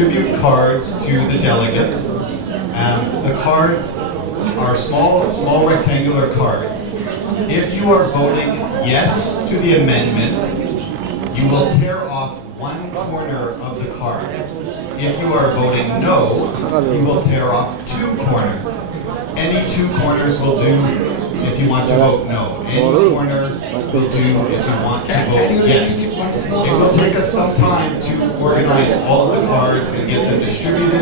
distribute cards to the delegates. The cards are small rectangular cards. If you are voting yes to the amendment, you will tear off one corner of the card. If you are voting no, you will tear off two corners. Any two corners will do if you want to vote no. Any corner will do if you want to vote yes. It will take us some time to organize all of the cards and get them distributed,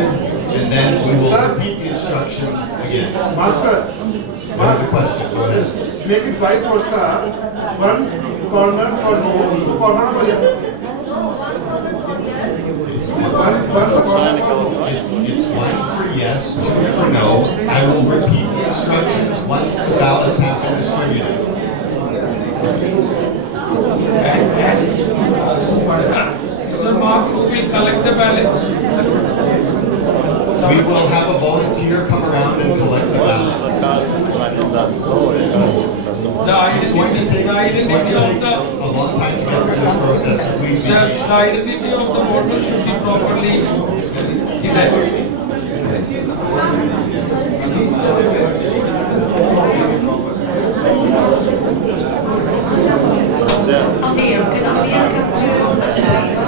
and then we will repeat the instructions again. What was the question? Go ahead. Make it vice versa. One corner for no, two corner for yes. It's one for yes, two for no. I will repeat the instructions once the ballots have been distributed. Sir Mark, who will collect the ballots? We will have a volunteer come around and collect the ballots. It's going to take a long time to get through this process, so please be patient. The identity of the voter should be properly identified. Amir, can Amir come to us, please?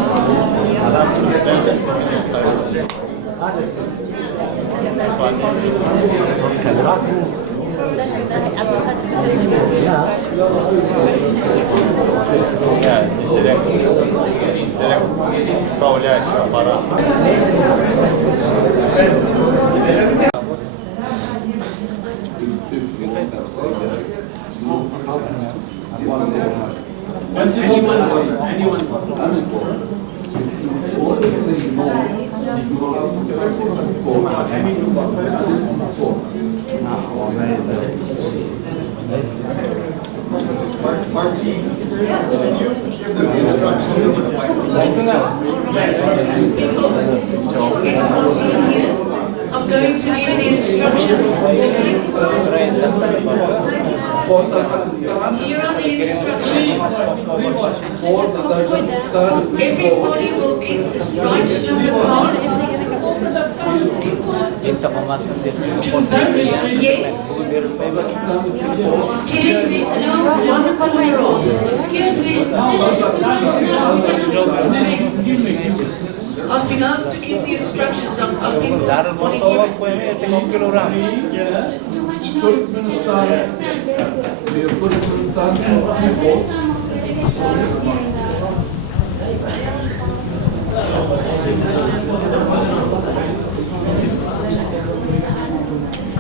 I'm going to give the instructions. Here are the instructions. Everybody will get this right number cards. To vote yes, tear one corner off. Excuse me, it's still I've been asked to give the instructions. I've been wanting to give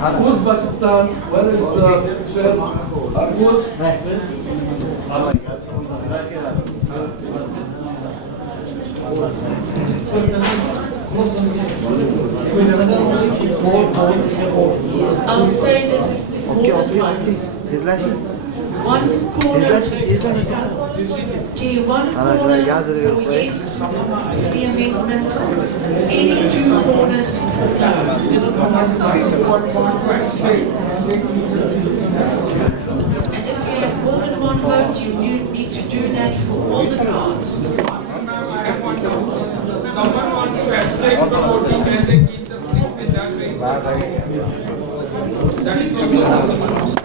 Uzbekistan, where is the chair? I'll say this more than once. One corner to one corner for yes for the amendment, any two corners for no. And if you have more than one vote, you need to do that for all the cards. Someone wants to abstain from voting and they keep the slip in that way. That is also possible.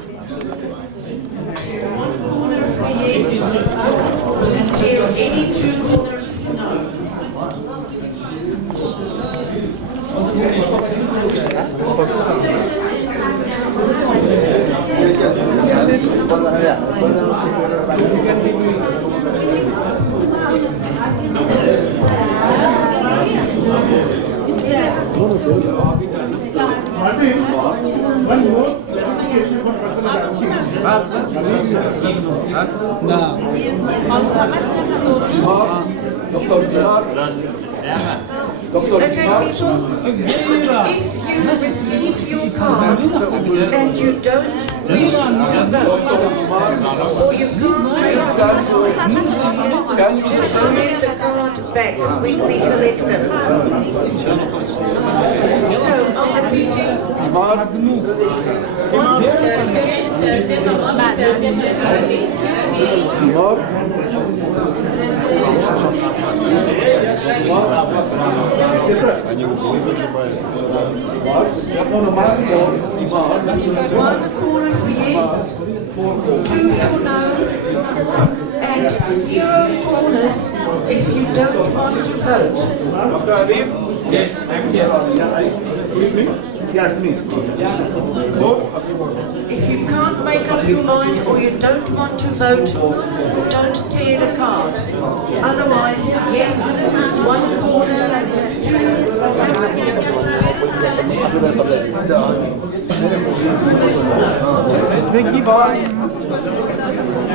Tear one corner for yes and tear any two corners for no. One more clarification for person asking. Okay, people, if you receive your card and you don't wish to vote, or you can't vote, just hand the card back when we collect them. So, I'm repeating. Они углы загибают. One corner for yes, two for no, and 0 corners if you don't want to vote. Yes, I'm here. Yes, me. If you can't make up your mind or you don't want to vote, don't tear the card. Otherwise, yes, 1 corner, 2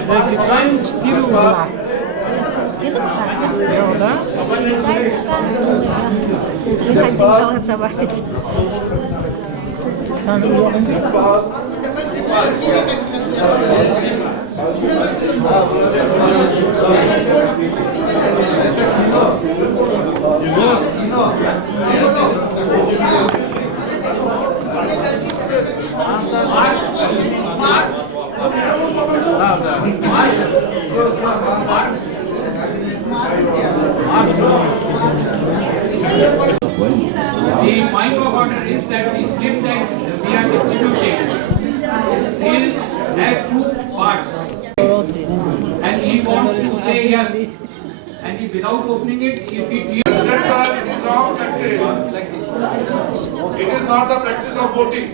Загибаем 4 угла. Да? Мы хотим голосовать. The point of order is that the slip that we are distributing has 2 parts, and he wants to say yes, and he, without opening it, if he It is wrong practice. It is not the practice of voting.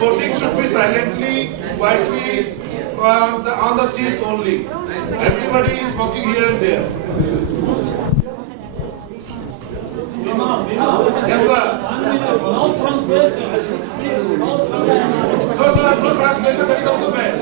Voting should be silently, quietly, on the seats only. Everybody is walking here and there. Yes, sir. No translation, that is also bad.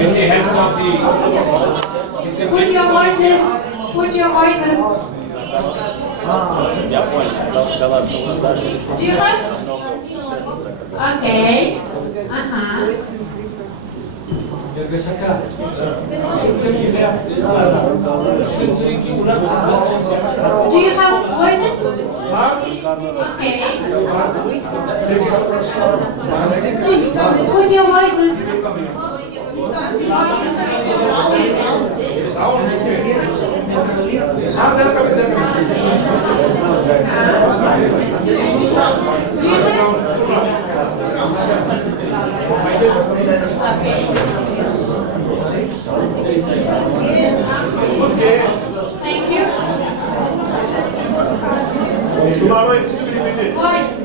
with the help of the Put your voices. Put your voices. Do you have? Okay. Do you have voices? Okay. Put your voices. Thank you. Tomorrow it is to be repeated. Voice.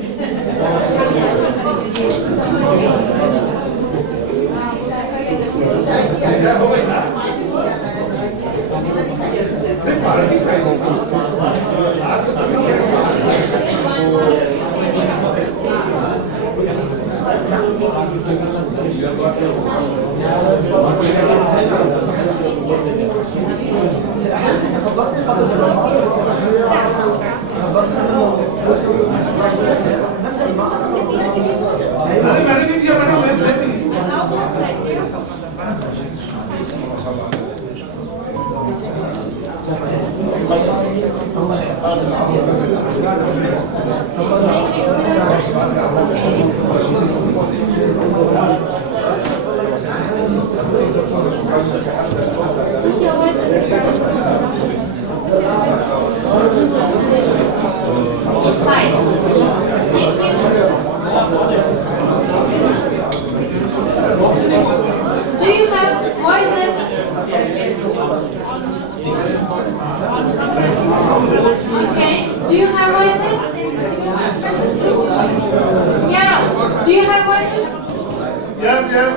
Do you have voices? Okay. Do you have voices? Yeah. Do you have voices? Yes, yes.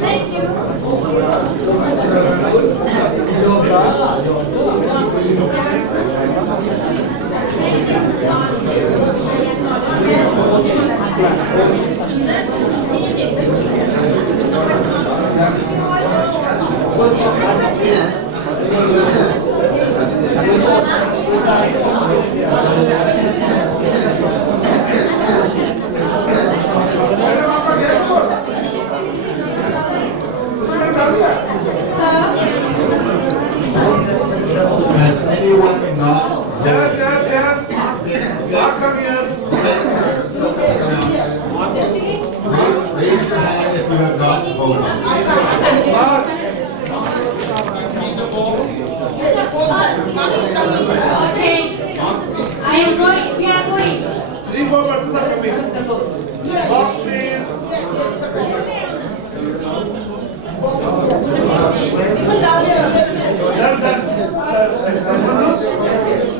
Thank you. Has anyone not Yes, yes, yes. Come here. Raise your hand if you have not voted. Okay. I am going. We are going. 3-4 persons are coming. Box, please.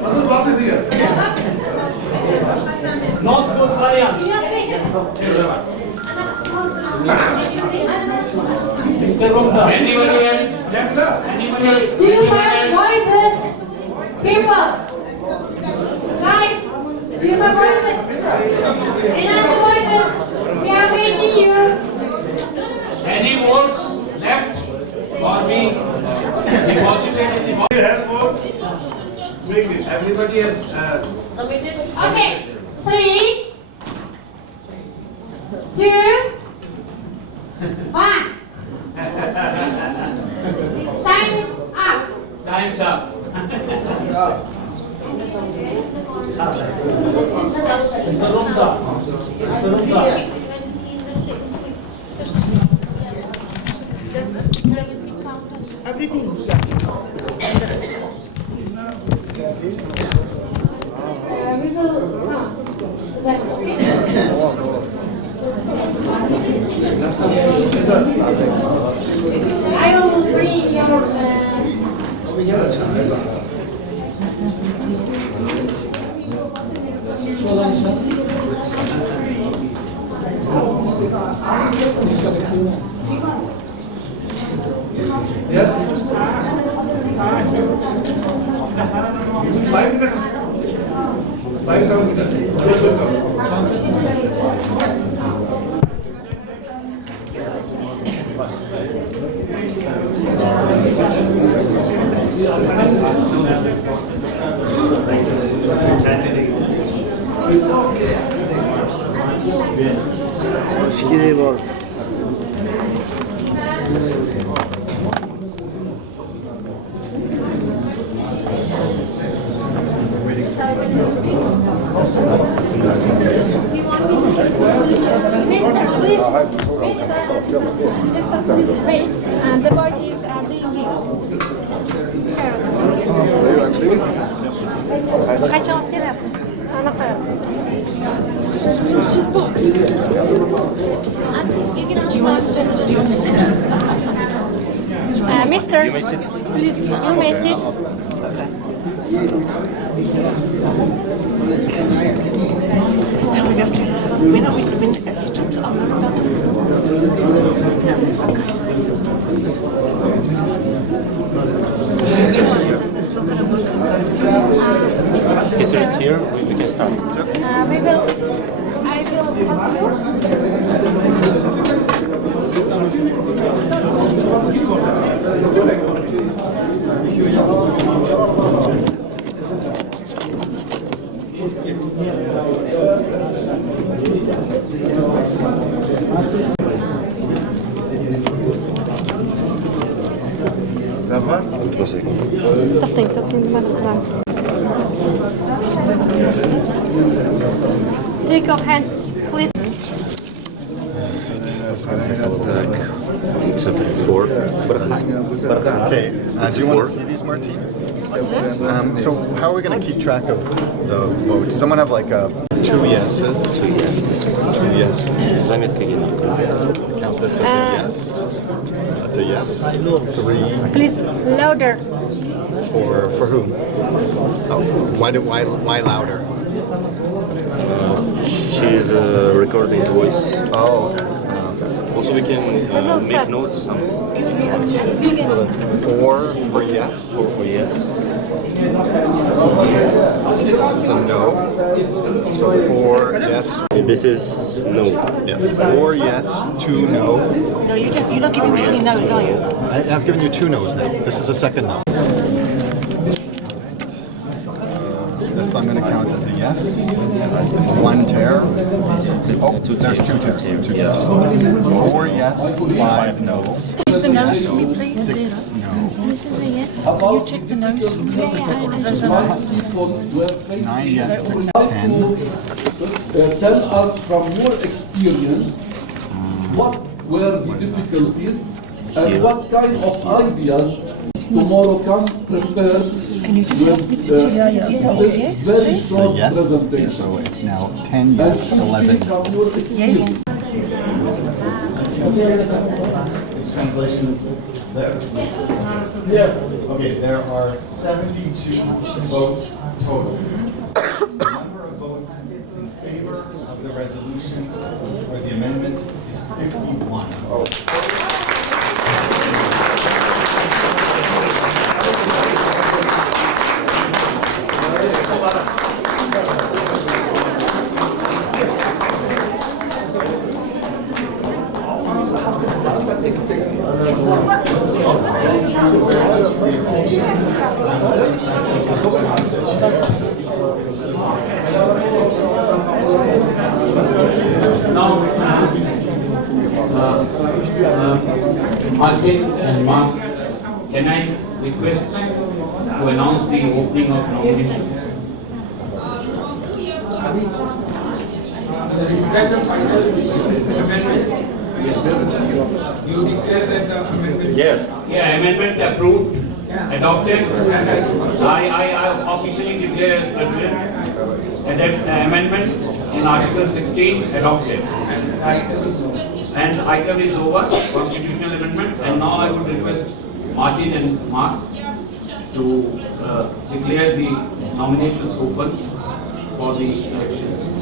Another box is here. Not good variant. Mr. Romda. Do you have voices? People. Guys. Do you have voices? Another voices. We are waiting you. Any votes left for being deposited in the box? He has vote. Bring it. Everybody has Okay. 3, 2, 1. Time is up. time's up. Mr. Romda. Mr. Romda. We will count. Is that okay? I will bring your. Yes. 5 minutes. 5-7 minutes. Others will come. Şikiri bol. Mister, please. Mister, please wait. And the bodies are being Kaç cevap gelir? Ana kadar. Mister, please, you may sit. Now we have to. When have you talked to Amar about the photos? No. It's not going to work. If the skisser is here, we can start. I will Take your hands, please. It's four. Okay, do you want to see these, Martin? What's that? So how are we going to keep track of the vote? Does someone have like two yeses? Two yeses. Count this as a yes. That's a yes. Three. Please, louder. For whom? Oh, why louder? She's recording the voice. Oh, okay. Also, we can make notes. So that's 4 for yes. 4 for yes. This is a no. So 4 yes. This is no. Yes. 4 yes, 2 no. No, you don't, you're not giving me any no's, are you? I've given you 2 no's now. This is the second no. This I'm going to count as a yes. It's 1 tear. Oh, there's 2 tears. 2 tears. 4 yes, 5 no. Check the nose for me, please. 6 no. This is a yes. Can you check the nose for me? Yeah, Those are no's. 9 yes, 6 10. Tell us from your experience what were the difficulties and what kind of ideas tomorrow come prepared Can you just help me to check? Is it all this yes, very please? So short yes, presentation. so it's now 10 yes, And 11 speak no. from your experience. Yes. This translation there? Yes. Okay, there are 72 votes total. The number of votes in favor of the resolution or the amendment is 51. Thank you very much for your patience. I will turn it back over to the chair. Now, Martin and Mark, can I request to announce the opening of nominations? Is that the final amendment? Yes, sir. You declare that the amendment? Yes. Yeah, amendment approved, adopted. I officially declare as president. Amendment in Article 16 adopted. And item is over. And item is over, constitutional amendment. And now I would request Martin and Mark to declare the nominations open for the elections.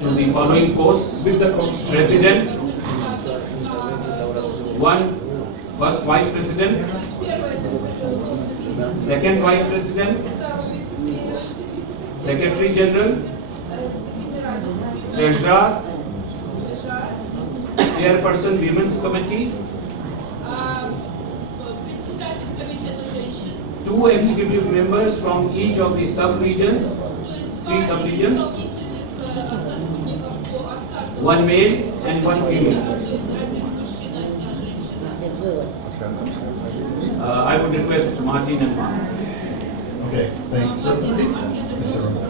To the following posts: with the president, first vice president, second vice president, secretary general, treasurer, chairperson women's committee, 2 executive members from each of the sub-regions, 3 sub-regions, 1 male and 1 female. I would request Martin and Mark. Okay, thanks, Mr. Rumba.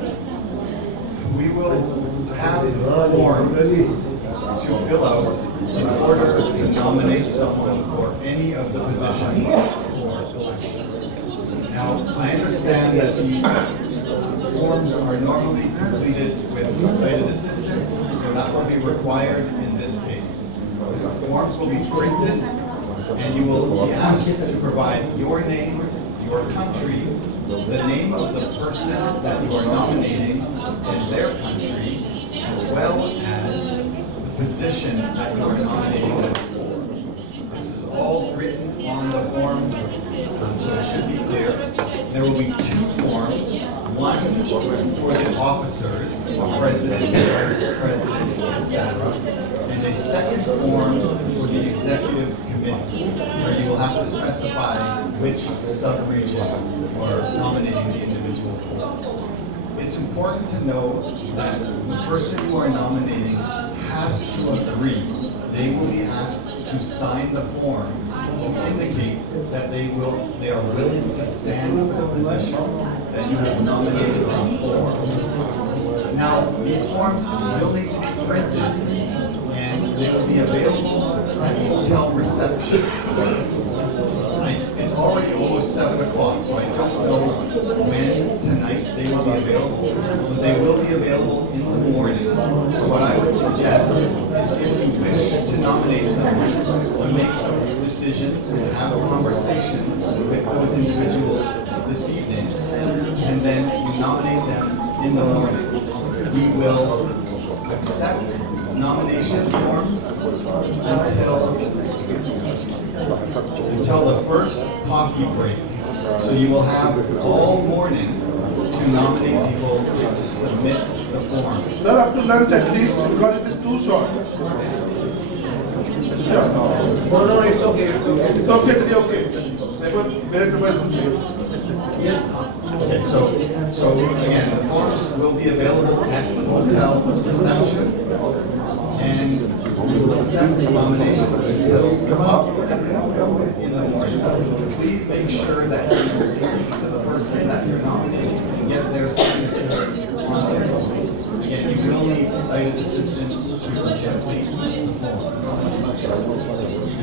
We will have forms to fill out in order to nominate someone for any of the positions for election. Now, I understand that these forms are normally completed with cited assistance, so that will be required in this case. The forms will be printed, and you will be asked to provide your name, your country, the name of the person that you are nominating and their country, as well as the position that you are nominating them for. This is all written on the form, so it should be clear. There will be 2 forms, one for the officers, president, vice president, etc., and a second form for the executive committee, where you will have to specify which sub-region you are nominating the individual for. It's important to know that the person you are nominating has to agree. They will be asked to sign the form to indicate that they are willing to stand for the position that you have nominated them for. Now, these forms still need to be printed, and they will be available at hotel reception. It's already almost 7 o'clock, so I don't know when tonight they will be available, but they will be available in the morning. So what I would suggest is if you wish to nominate someone, you make some decisions and have conversations with those individuals this evening, and then you nominate them in the morning. We will accept nomination forms until the first coffee break. So you will have all morning to nominate people and to submit the forms. Sir, up to lunch at least, because it is too short. Sure. No, it's okay, it's okay. It's okay, today, okay. Yes. Okay, so again, the forms will be available at the hotel reception, and we will accept nominations until the coffee break in the morning. Please make sure that you speak to the person that you're nominating and get their signature on the form. Again, you will need sighted assistance to complete the form.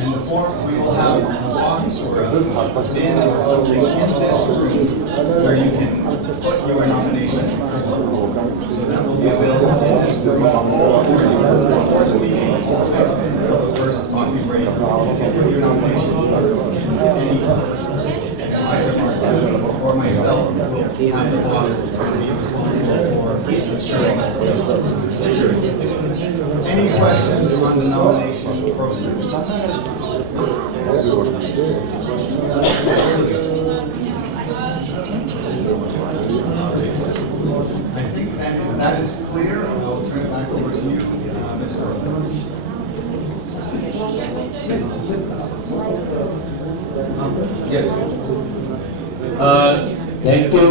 And the form, we will have a box or a bin or something in this room where you can put your nomination form. So that will be available in this room all morning before the meeting, all the way up until the first coffee break. You can put your nomination in any time. Either Martin or myself will have the box and be responsible for ensuring its security. Any questions on the nomination process? I think that if that is clear, I will turn it back over to you, Mr. Yes. Thank you,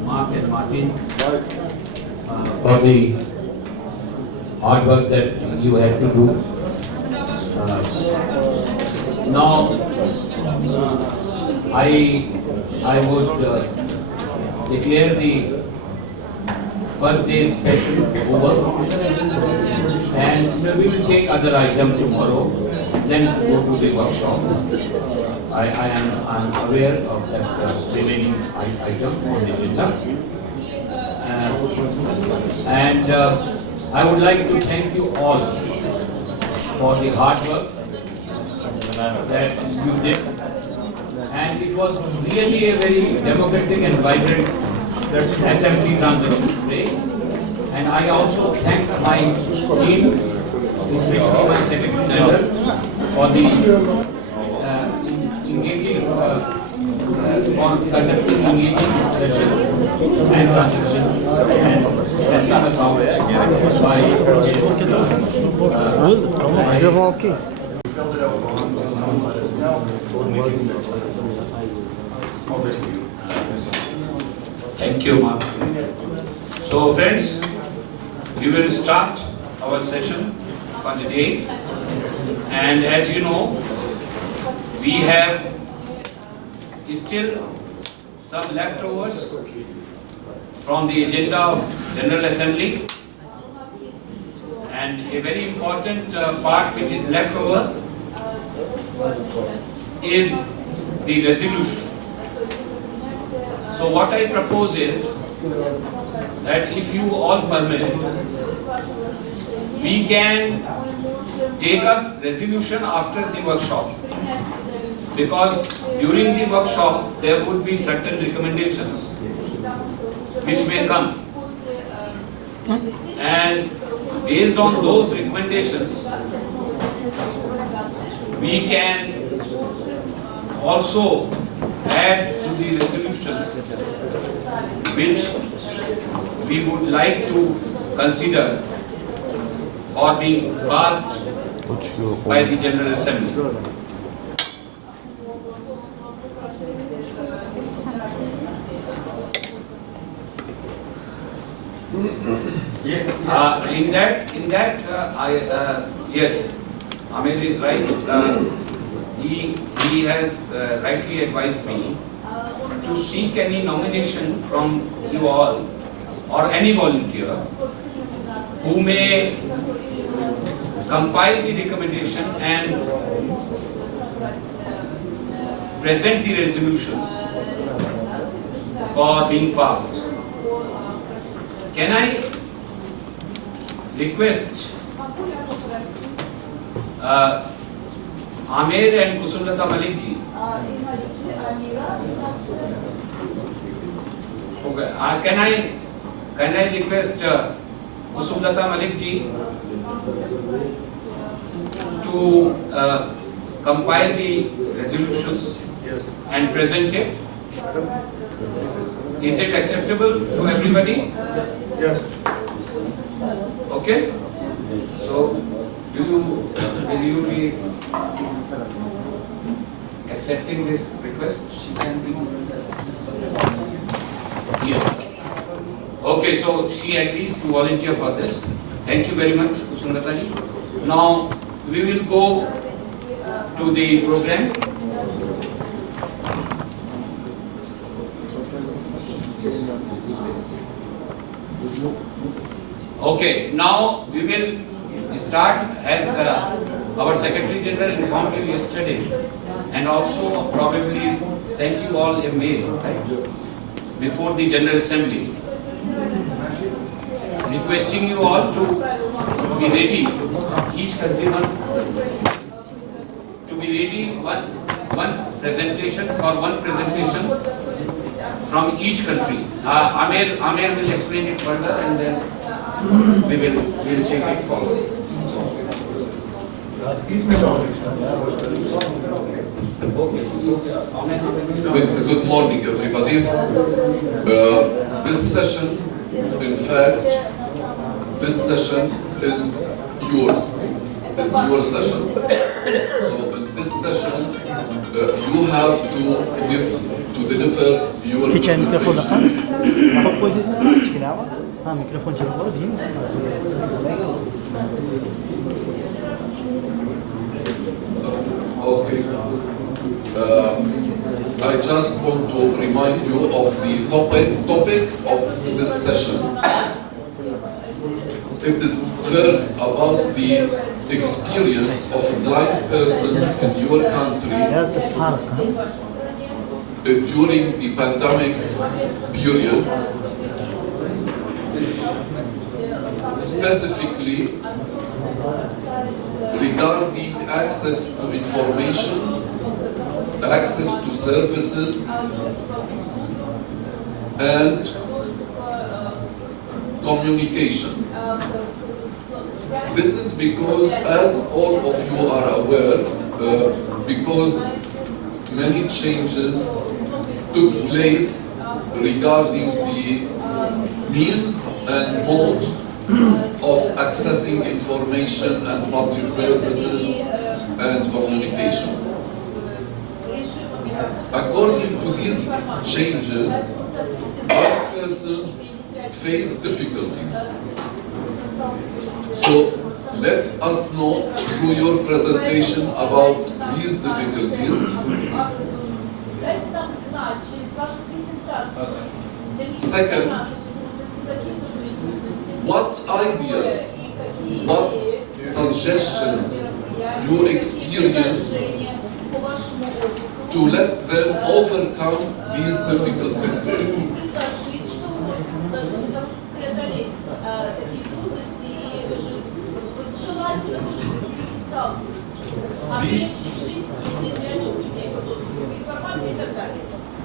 Mark and Martin, for the hard work that you had to do. Now, I would declare the first day's session over, and we will take other item tomorrow, then go to the workshop. I'm aware of that remaining item on the agenda. And I would like to thank you all for the hard work that you did. And it was really a very democratic and vibrant assembly transaction today. And I also thank my team, especially my secretary general, for the engaging or conducting engaging sessions and transactions and helping us out by Filled it out wrong, just come and let us know, and we can fix that. Over to you, Mr. Thank you, Mark. So, friends, we will start our session for the day. And as you know, we have still some leftovers from the agenda of General Assembly. And a very important part which is left over is the resolution. So what I propose is that if you all permit, we can take up resolution after the workshop, because during the workshop there would be certain recommendations which may come, and based on those recommendations we can also add to the resolutions which we would like to consider for being passed by the General Assembly. Yes. Yes, Ahmed is right. He has rightly advised me to seek any nomination from you all or any volunteer who may compile the recommendation and present the resolutions for being passed. Can I request Amir and Kusumlata Malik ji? Okay. Can I request Kusumlata Malik ji to compile the resolutions and present it? Is it acceptable to everybody? Yes. Okay. So, will you be accepting this request? Yes. Okay, so she agrees to volunteer for this. Thank you very much, Kusumlata ji. Now, we will go to the program. Okay, now we will start as our Secretary General informed you yesterday and also probably sent you all a mail, right, before the General Assembly, requesting you all to be ready, each countryman to be ready one presentation from each country. Amir will explain it further and then we will take it forward. Good morning, everybody. This session, in fact, this session is yours. It's your session. So in this session, you have to deliver your presentations. Okay. I just want to remind you of the topic of this session. It is first about the experience of blind persons in your country during the pandemic period, specifically regarding access to information, access to services, and communication. This is because, as all of you are aware, because many changes took place regarding the means and modes of accessing information and public services and communication. According to these changes, blind persons face difficulties. So let us know through your presentation about these difficulties. Second, what ideas, what suggestions you experience to let them overcome these difficulties.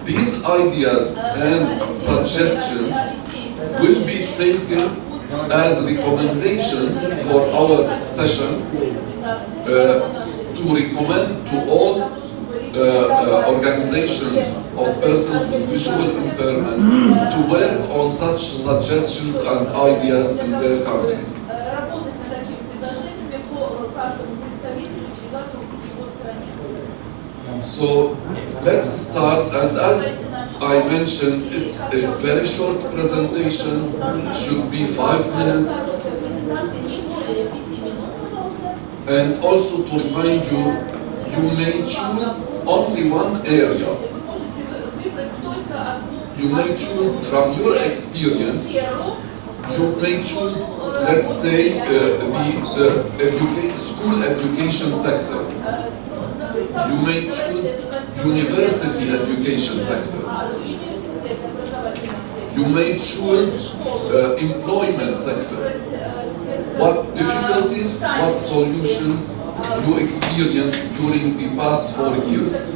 These ideas and suggestions will be taken as recommendations for our session to recommend to all organizations of persons with visual impairment to work on such suggestions and ideas in their countries. So let's start, and as I mentioned, it's a very short presentation, should be 5 minutes. And also to remind you, you may choose only one area. You may choose from your experience, you may choose let's say the school education sector. You may choose university education sector. You may choose employment sector. What difficulties, what solutions you experienced during the past 4 years?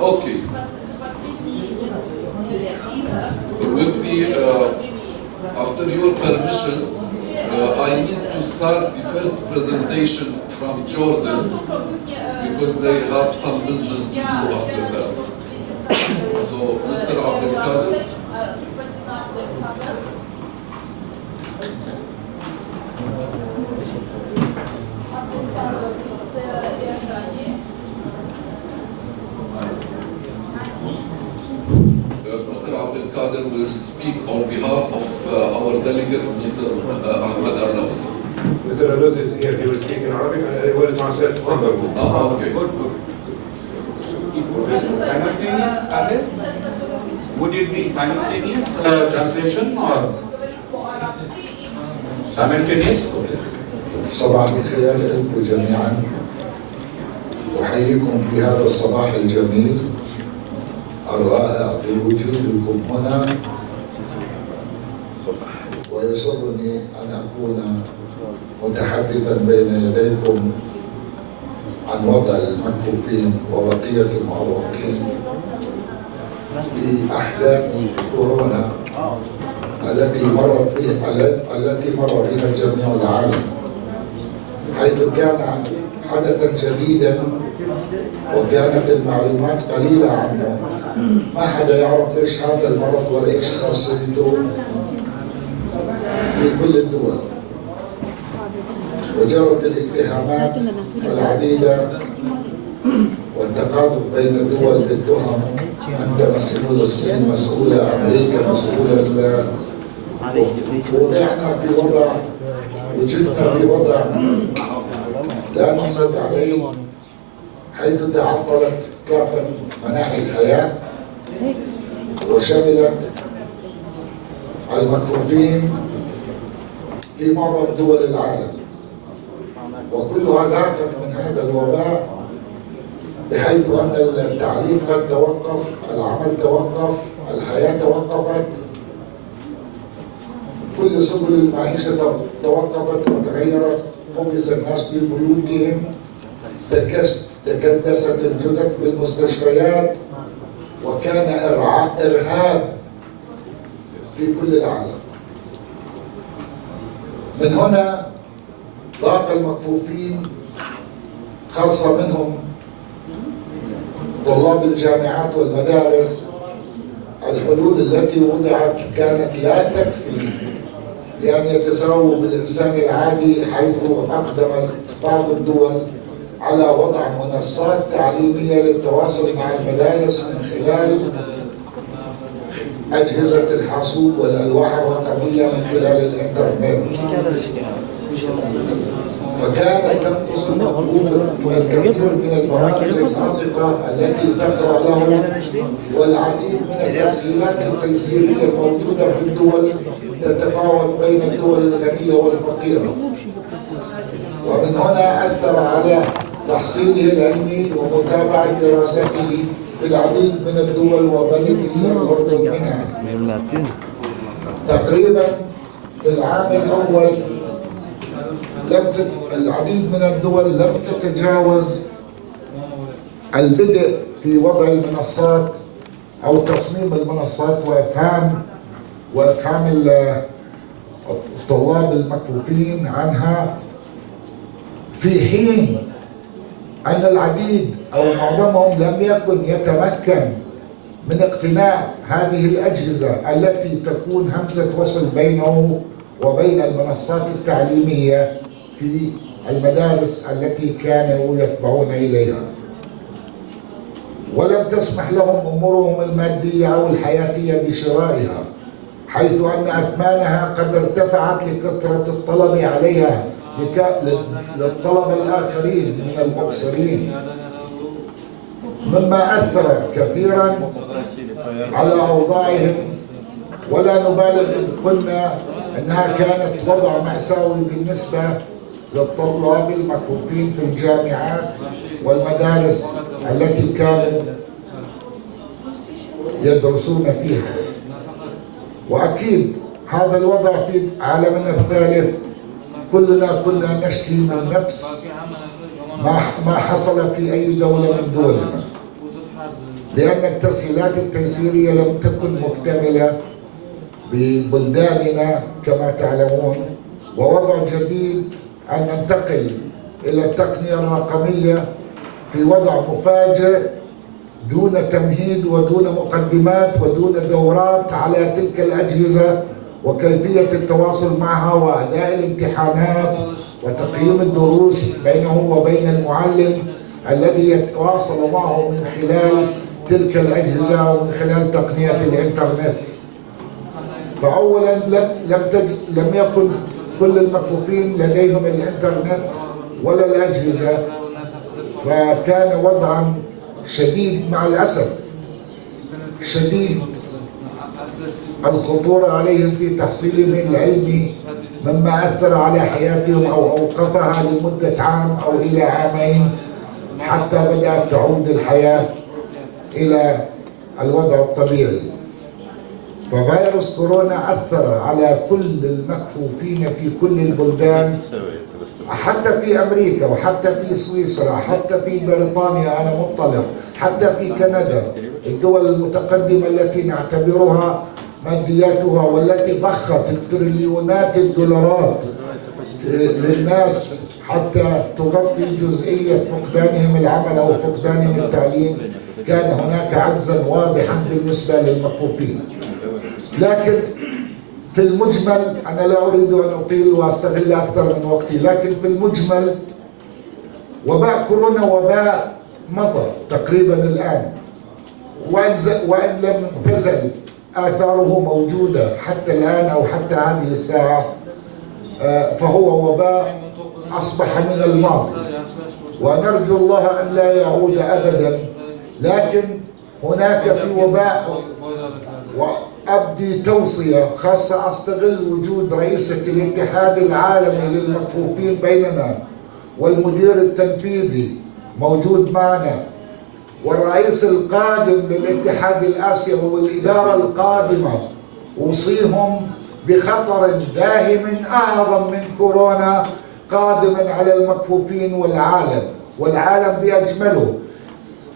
Okay. With after your permission, I need to start the first presentation from Jordan because they have some business to do after that. So, Mr. Abdul Qadir. Mr. Abdul Qadir will speak on behalf of our delegate, Mr. Ahmed Arnauzi. Mr. Arnauzi is here. He will speak in Arabic and I will translate from the book. Okay. Simultaneous, Qadir? Would it be simultaneous translation or simultaneous? صباح الخير لكم جميعا. أحييكم في هذا الصباح الجميل الرائع بوجودكم هنا، ويسرني أن أكون متحدثا بين يديكم عن وضع المكفوفين وبقية المعوقين في أحداث كورونا التي مر بها جميع العالم، حيث كان حدثا جديدا وكانت المعلومات قليلة عنه. ما حدا يعرف ايش هذا المرض ولا ايش خاصيته في كل الدول، وجرت الاتهامات العديدة والتقاذف بين الدول بالتهم. أنت مسؤول، الصين مسؤولة، أمريكا مسؤولة. وضعنا في وضع، وجدنا في وضع لا نحسد عليه، حيث تعطلت كافة مناحي الحياة وشملت المكفوفين في معظم دول العالم، وكلها ذاقت من هذا الوباء، بحيث أن التعليم قد توقف، العمل توقف، الحياة توقفت، كل سبل المعيشة توقفت وتغيرت، حبس الناس في بيوتهم، تكدست الجثث بالمستشفيات، وكان إرهاب في كل العالم. من هنا ضاق المكفوفين، خاصة منهم طلاب الجامعات والمدارس. الحلول التي وضعت كانت لا تكفي لأن يتساووا بالإنسان العادي، حيث أقدمت بعض الدول على وضع منصات تعليمية للتواصل مع المدارس من خلال أجهزة الحاسوب والألواح الرقمية من خلال الإنترنت. فكانت تنقص الكثير من البرامج الناطقة التي تقرأ له، والعديد من التسهيلات التيسيرية الموجودة في الدول تتفاوت بين الدول الغنية والفقيرة. ومن هنا أثر على تحصيله العلمي ومتابعة دراسته في العديد من الدول وبلده الأردن منها. تقريبا في العام الأول العديد من الدول لم تتجاوز البدء في وضع المنصات أو تصميم المنصات وإفهام الطلاب المكفوفين عنها، في حين أن العديد أو معظمهم لم يكن يتمكن من اقتناء هذه الأجهزة التي تكون همزة وصل بينه وبين المنصات التعليمية في المدارس التي كانوا يتبعون إليها، ولم تسمح لهم أمورهم المادية أو الحياتية بشرائها، حيث أن أثمانها قد ارتفعت لكثرة الطلب عليها للطلبة الآخرين من المبصرين، مما أثر كثيرا على أوضاعهم ولا نبالغ إذ قلنا أنها كانت وضع مأساوي بالنسبة للطلاب المكفوفين في الجامعات والمدارس التي كانوا يدرسون فيها. وأكيد هذا الوضع في عالمنا الثالث كلنا كنا نشكي من نفس ما حصل في أي دولة من دولنا، لأن التسهيلات التيسيرية لم تكن مكتملة ببلداننا كما تعلمون. ووضع جديد أن ننتقل إلى التقنية الرقمية في وضع مفاجئ دون تمهيد ودون مقدمات ودون دورات على تلك الأجهزة وكيفية التواصل معها وأداء الامتحانات وتقييم الدروس بينه وبين المعلم الذي يتواصل معه من خلال تلك الأجهزة ومن خلال تقنية الإنترنت. فأولا لم يكن كل المكفوفين لديهم الإنترنت ولا الأجهزة، فكان وضعا شديد مع الأسف شديد الخطورة عليهم في تحصيلهم العلمي، مما أثر على حياتهم أو أوقفها لمدة عام أو إلى عامين حتى بدأت تعود الحياة إلى الوضع الطبيعي. ففيروس كورونا أثر على كل المكفوفين في كل البلدان، حتى في أمريكا وحتى في سويسرا، حتى في بريطانيا أنا مطلع، حتى في كندا، الدول المتقدمة التي نعتبرها مادياتها والتي ضخت التريليونات الدولارات للناس حتى تغطي جزئية فقدانهم العمل أو فقدانهم التعليم، كان هناك عجزا واضحا بالنسبة للمكفوفين. لكن في المجمل أنا لا أريد أن أطيل وأستغل أكثر من وقتي، لكن في المجمل وباء كورونا وباء مضى تقريبا الآن، وإن لم تزل آثاره موجودة حتى الآن أو حتى هذه الساعة، فهو وباء أصبح من الماضي ونرجو الله أن لا يعود أبدا. لكن هناك في وباء، وأبدي توصية خاصة أستغل وجود رئيسة الاتحاد العالمي للمكفوفين بيننا والمدير التنفيذي موجود معنا والرئيس القادم للاتحاد الآسيوي والإدارة القادمة، أوصيهم بخطر داهم أعظم من كورونا قادما على المكفوفين والعالم بأجمله،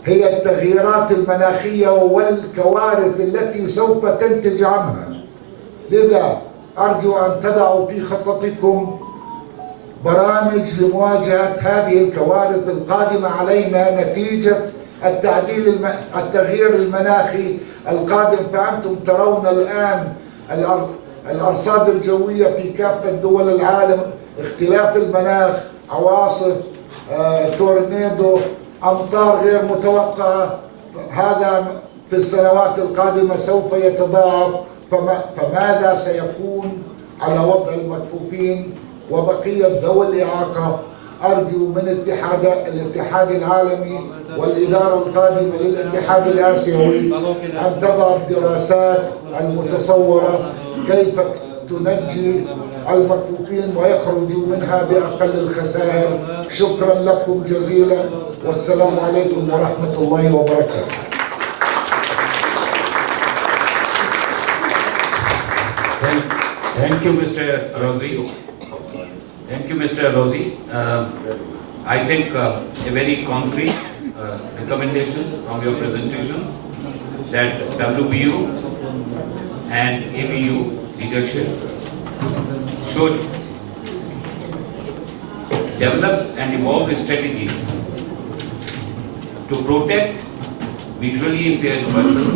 هي التغييرات المناخية والكوارث التي سوف تنتج عنها. لذا أرجو أن تضعوا في خططكم برامج لمواجهة هذه الكوارث القادمة علينا نتيجة التغيير المناخي القادم. فأنتم ترون الآن الأرصاد الجوية في كافة دول العالم، اختلاف المناخ، عواصف، تورنيدو، أمطار غير متوقعة، هذا في السنوات القادمة سوف يتضاعف. فماذا سيكون على وضع المكفوفين وبقية ذوي الإعاقة؟ أرجو من الاتحاد العالمي والإدارة القادمة للاتحاد الآسيوي أن تضع الدراسات المتصورة كيف تنجي المكفوفين ويخرجوا منها بأقل الخسائر. شكرا لكم جزيلا والسلام عليكم ورحمة الله وبركاته. Thank you, Mr. Rosie. Thank you, Mr. Rosie. I think a very concrete recommendation from your presentation that WBU and ABU leadership should develop and evolve strategies to protect visually impaired persons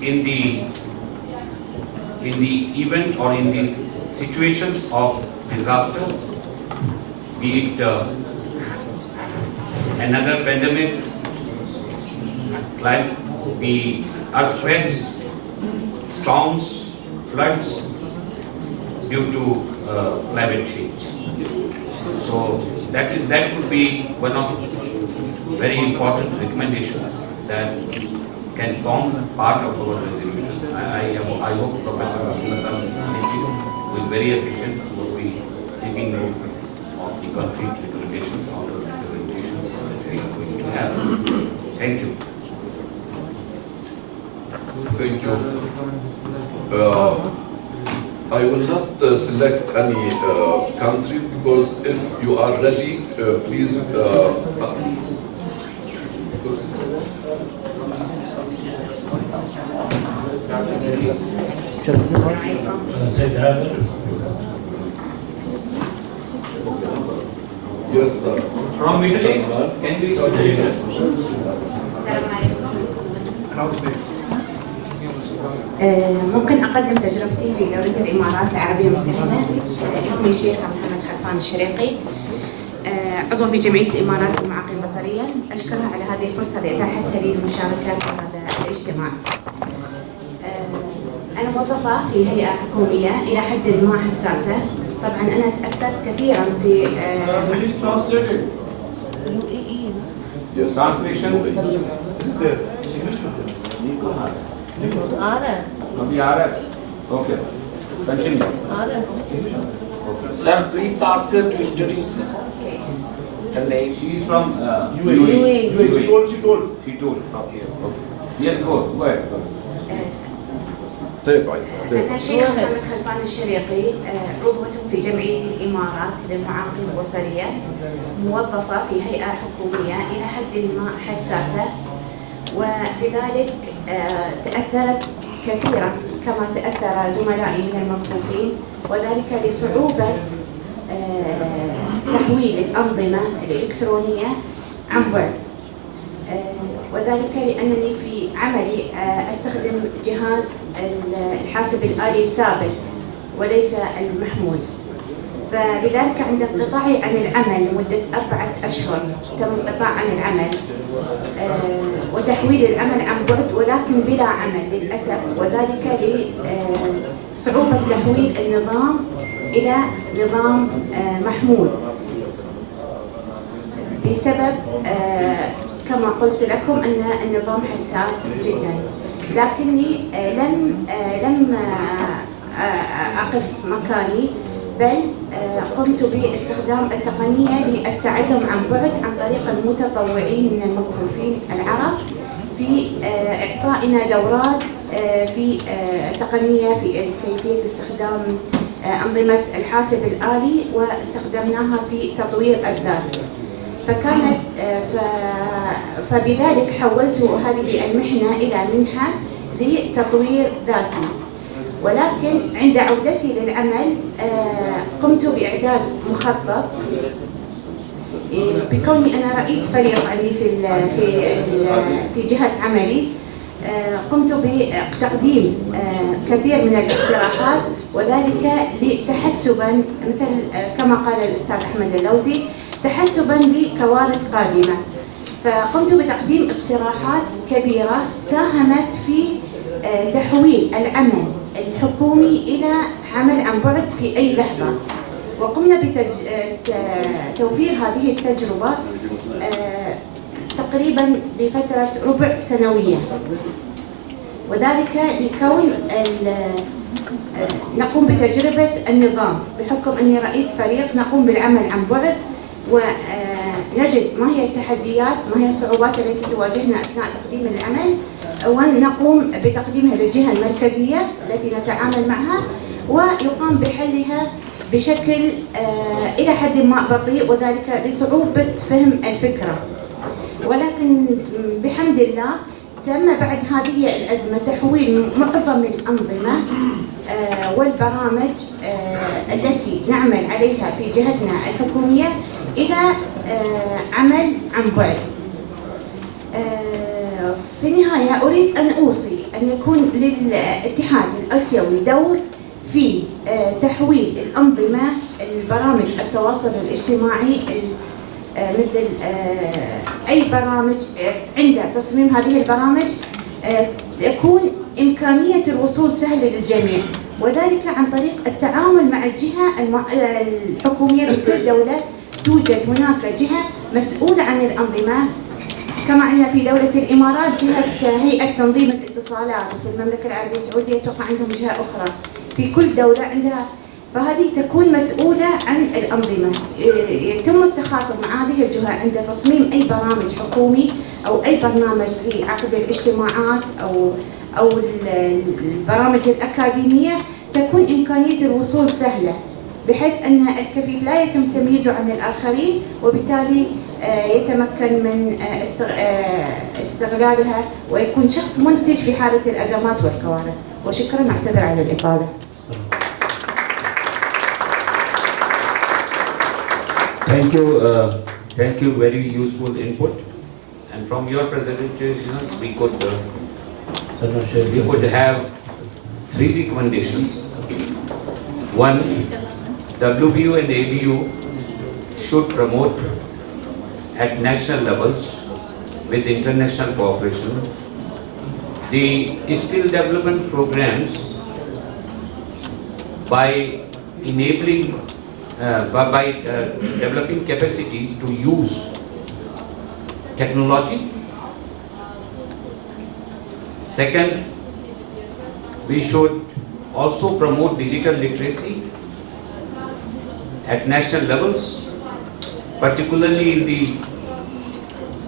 in the event or in the situations of disaster, be it another pandemic, like the earthquakes, storms, floods due to climate change. So that would be one of very important recommendations, that can form part of our resolution. I hope Professor Sunatam who is very efficient, will be taking note of the concrete recommendations out of the presentations that we are going to have. Thank you. Thank you. I will not select any country because if you are ready, please. Yes, sir. From Middle East, can we go to ممكن أقدم تجربتي في دولة الإمارات العربية المتحدة. اسمي الشيخ محمد خلفان الشريقي، عضو في جمعية الإمارات للمعاقين بصريا. أشكرها على هذه الفرصة اللي أتاحتها لي للمشاركة في هذا الاجتماع. أنا موظفة في هيئة حكومية إلى حد ما حساسة. طبعا أنا تأثرت كثيرا في Okay. Continue. Sir, please ask her to introduce her name. She is from UAE. She told. She told. Okay. Yes, go ahead. أنا شيخ محمد خلفان الشريقي، عضوة في جمعية الإمارات للمعاقين البصرية، موظفة في هيئة حكومية إلى حد ما حساسة، ولذلك تأثرت كثيرا كما تأثر زملائي من المكفوفين، وذلك لصعوبة تحويل الأنظمة الإلكترونية عن بعد، وذلك لأنني في عملي أستخدم جهاز الحاسب الآلي الثابت وليس المحمول، فبذلك عند انقطاعي عن العمل لمدة 4 أشهر تم انقطاع عن العمل وتحويل العمل عن بعد ولكن بلا عمل للأسف، وذلك لصعوبة تحويل النظام إلى نظام محمول بسبب كما قلت لكم أن النظام حساس جدا. لكني لم أقف مكاني، بل قمت باستخدام التقنية للتعلم عن بعد عن طريق المتطوعين من المكفوفين العرب في إعطائنا دورات في تقنية في كيفية استخدام أنظمة الحاسب الآلي، واستخدمناها في تطوير الذات. فكانت فبذلك حولت هذه المحنة إلى منحة لتطوير ذاتي. ولكن عند عودتي للعمل قمت بإعداد مخطط، بكوني أنا رئيس فريق عندي في جهة عملي. قمت بتقديم كثير من الاقتراحات، وذلك لتحسبا مثل كما قال الأستاذ أحمد اللوزي تحسبا لكوارث قادمة. فقمت بتقديم اقتراحات كبيرة ساهمت في تحويل العمل الحكومي إلى عمل عن بعد في أي لحظة، وقمنا بتوفير هذه التجربة تقريبا بفترة ربع سنوية، وذلك لكون نقوم بتجربة النظام بحكم أني رئيس فريق نقوم بالعمل عن بعد، ونجد ما هي التحديات ما هي الصعوبات التي تواجهنا أثناء تقديم العمل، ونقوم بتقديمها للجهة المركزية التي نتعامل معها، ويقام بحلها بشكل إلى حد ما بطيء، وذلك لصعوبة فهم الفكرة. ولكن بحمد الله تم بعد هذه الأزمة تحويل معظم الأنظمة والبرامج التي نعمل عليها في جهتنا الحكومية إلى عمل عن بعد. في النهاية أريد أن أوصي أن يكون للاتحاد الآسيوي دور في تحويل الأنظمة البرامج التواصل الاجتماعي مثل أي برامج عند تصميم هذه البرامج تكون إمكانية الوصول سهلة للجميع، وذلك عن طريق التعامل مع الجهة الحكومية. بكل دولة توجد هناك جهة مسؤولة عن الأنظمة كما عندنا في دولة الإمارات جهة هيئة تنظيم الاتصالات، وفي المملكة العربية السعودية أتوقع عندهم جهة أخرى. في كل دولة عندها، فهذه تكون مسؤولة عن الأنظمة. يتم التخاطب مع هذه الجهة عند تصميم أي برامج حكومي أو أي برنامج لعقد الاجتماعات أو البرامج الأكاديمية، تكون إمكانية الوصول سهلة بحيث أن الكفيف لا يتم تمييزه عن الآخرين، وبالتالي يتمكن من استغلالها ويكون شخص منتج في حالة الأزمات والكوارث. وشكرا، أعتذر على الإطالة. Thank you, very useful input. And from your presentations, we could have 3 recommendations. One, WBU and ABU should promote at national levels with international cooperation the skill development programs by enabling by developing capacities to use technology. Second, we should also promote digital literacy at national levels, particularly in the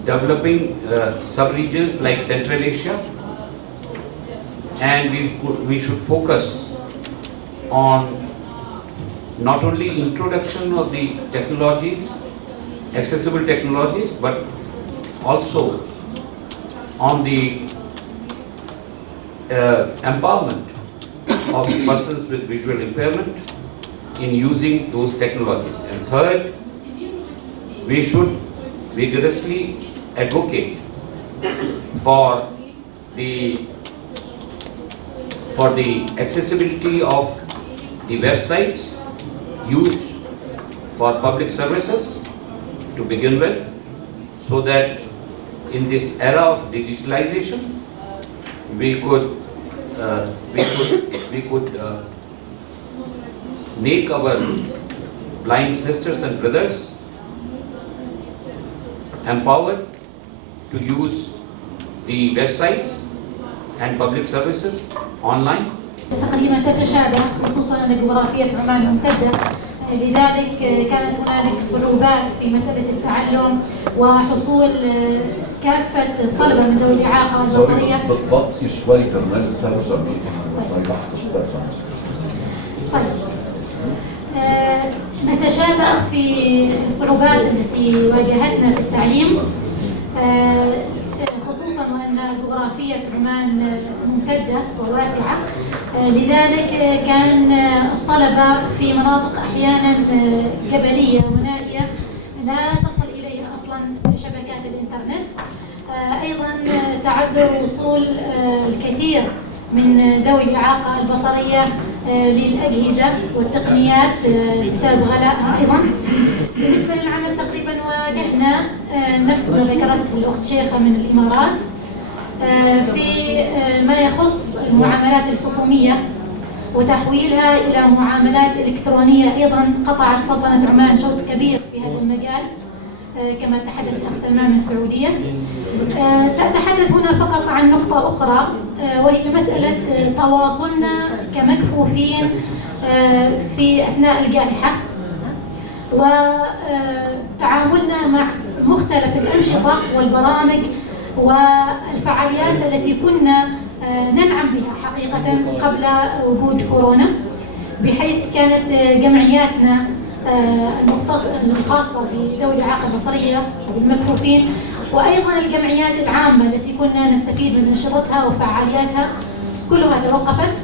developing sub-regions like Central Asia, and we should focus on not only introduction of the technologies, accessible technologies, but also on the empowerment of persons with visual impairment in using those technologies. And third, we should vigorously advocate for the accessibility of the websites used for public services to begin with, so that in this era of digitalization we could make our blind sisters and brothers empowered to use the websites and public services online. تقريبا تتشابه، خصوصا ان جغرافية عمان ممتدة، لذلك كانت هنالك صعوبات في مسألة التعلم وحصول كافة الطلبة من ذوي الإعاقة البصرية. بالضبط شوي كرمال الترجمة. طيب. نتشابه في الصعوبات التي واجهتنا في التعليم، خصوصا وأن جغرافية عمان ممتدة وواسعة، لذلك كان الطلبة في مناطق أحيانا جبلية ونائية لا تصل إليها أصلا شبكات الإنترنت. أيضا تعذر وصول الكثير من ذوي الإعاقة البصرية للأجهزة والتقنيات بسبب غلائها. أيضا بالنسبة للعمل تقريبا واجهنا نفس ما ذكرت الأخت شيخة من الإمارات في ما يخص المعاملات الحكومية وتحويلها إلى معاملات إلكترونية. أيضا قطعت سلطنة عمان شوط كبير في هذا المجال كما تحدث الأخ سلمان من السعودية. سأتحدث هنا فقط عن نقطة أخرى، وهي مسألة تواصلنا كمكفوفين في أثناء الجائحة وتعاملنا مع مختلف الأنشطة والبرامج والفعاليات التي كنا ننعم بها حقيقة قبل وجود كورونا، بحيث كانت جمعياتنا الخاصة بذوي الإعاقة البصرية والمكفوفين وأيضا الجمعيات العامة التي كنا نستفيد من أنشطتها وفعالياتها كلها توقفت.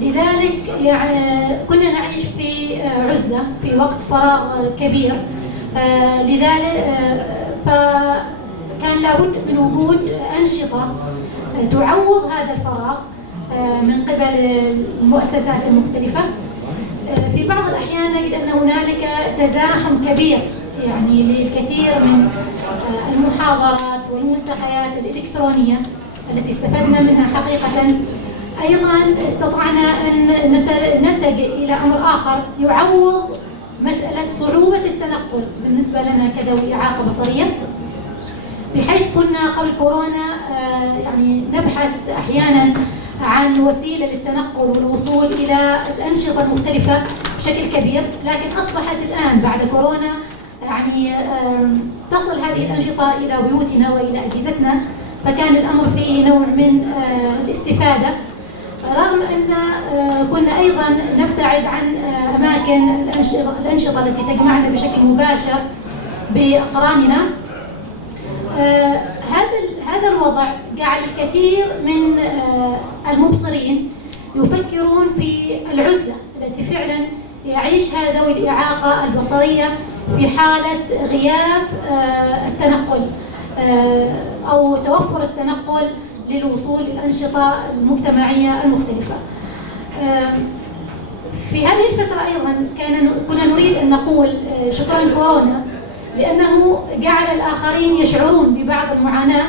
لذلك يعني كنا نعيش في عزلة في وقت فراغ كبير، لذلك فكان لابد من وجود أنشطة تعوض هذا الفراغ من قبل المؤسسات المختلفة. في بعض الأحيان نجد أن هنالك تزاحم كبير يعني للكثير من المحاضرات والملتقيات الإلكترونية التي استفدنا منها حقيقة. أيضا استطعنا أن نلتجئ إلى أمر آخر يعوض مسألة صعوبة التنقل بالنسبة لنا كذوي إعاقة بصرية، بحيث كنا قبل كورونا يعني نبحث أحيانا عن وسيلة للتنقل والوصول إلى الأنشطة المختلفة بشكل كبير، لكن أصبحت الآن بعد كورونا يعني تصل هذه الأنشطة إلى بيوتنا وإلى أجهزتنا، فكان الأمر فيه نوع من الاستفادة، رغم أن كنا أيضا نبتعد عن أماكن الأنشطة التي تجمعنا بشكل مباشر بأقراننا. هذا الوضع جعل الكثير من المبصرين يفكرون في العزلة التي فعلا يعيشها ذوي الإعاقة البصرية في حالة غياب التنقل أو توفر التنقل للوصول للأنشطة المجتمعية المختلفة. في هذه الفترة أيضا كنا نريد أن نقول شكرا كورونا، لأنه جعل الآخرين يشعرون ببعض المعاناة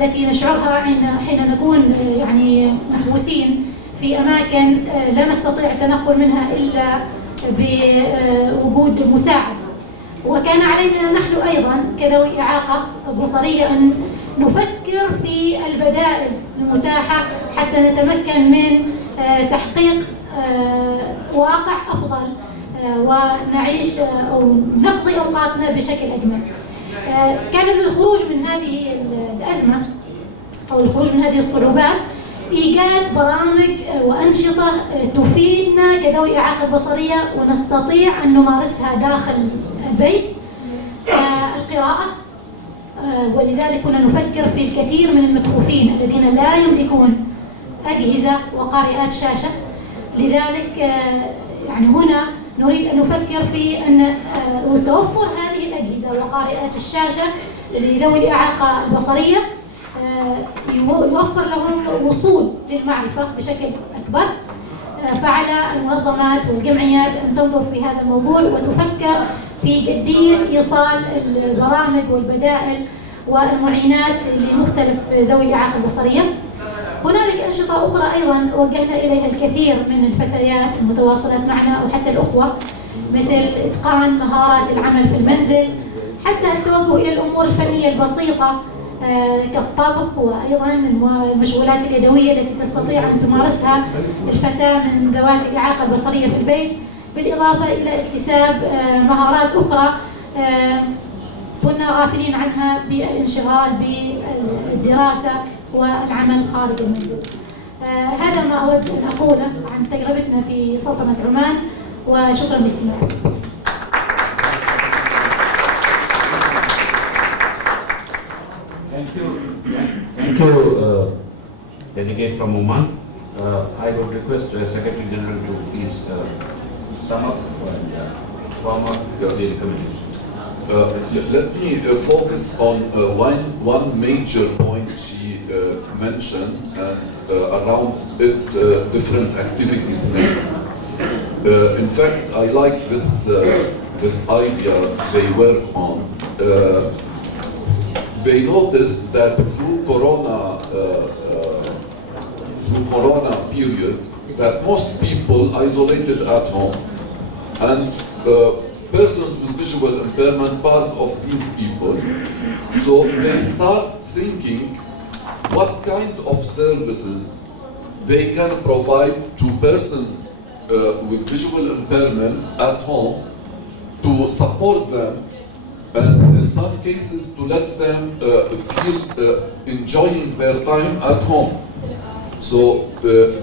التي نشعرها حين نكون يعني محبوسين في أماكن لا نستطيع التنقل منها إلا بوجود مساعد. وكان علينا نحن أيضا كذوي إعاقة بصرية أن نفكر في البدائل المتاحة حتى نتمكن من تحقيق واقع أفضل ونعيش أو نقضي أوقاتنا بشكل أجمل. كان الخروج من هذه الأزمة أو الخروج من هذه الصعوبات إيجاد برامج وأنشطة تفيدنا كذوي إعاقة بصرية ونستطيع أن نمارسها داخل البيت. القراءة، ولذلك كنا نفكر في الكثير من المكفوفين الذين لا يملكون أجهزة وقارئات شاشة، لذلك يعني هنا نريد أن نفكر في أن توفر هذه الأجهزة وقارئات الشاشة لذوي الإعاقة البصرية يوفر لهم وصول للمعرفة بشكل أكبر. فعلى المنظمات والجمعيات أن تنظر في هذا الموضوع وتفكر في جدية إيصال البرامج والبدائل والمعينات لمختلف ذوي الإعاقة البصرية. هنالك أنشطة أخرى أيضا وجهنا إليها الكثير من الفتيات المتواصلات معنا أو حتى الأخوة، مثل إتقان مهارات العمل في المنزل، حتى التوجه إلى الأمور الفنية البسيطة كالطبخ، وأيضا المشغولات اليدوية التي تستطيع أن تمارسها الفتاة من ذوات الإعاقة البصرية في البيت، بالإضافة إلى اكتساب مهارات أخرى كنا غافلين عنها بالانشغال بالدراسة والعمل خارج المنزل. هذا ما أود أن أقوله عن تجربتنا في سلطنة عمان، وشكرا لاستماعكم. Thank you, delegate from Oman. I would request Secretary General to please sum up and form up the recommendation. Let me focus on one major point she mentioned around it, different activities made. In fact, I like this idea they work on. They noticed that through Corona period, that most people isolated at home, and persons with visual impairment part of these people. So they start thinking what kind of services they can provide to persons with visual impairment at home to support them, and in some cases to let them feel enjoying their time at home. So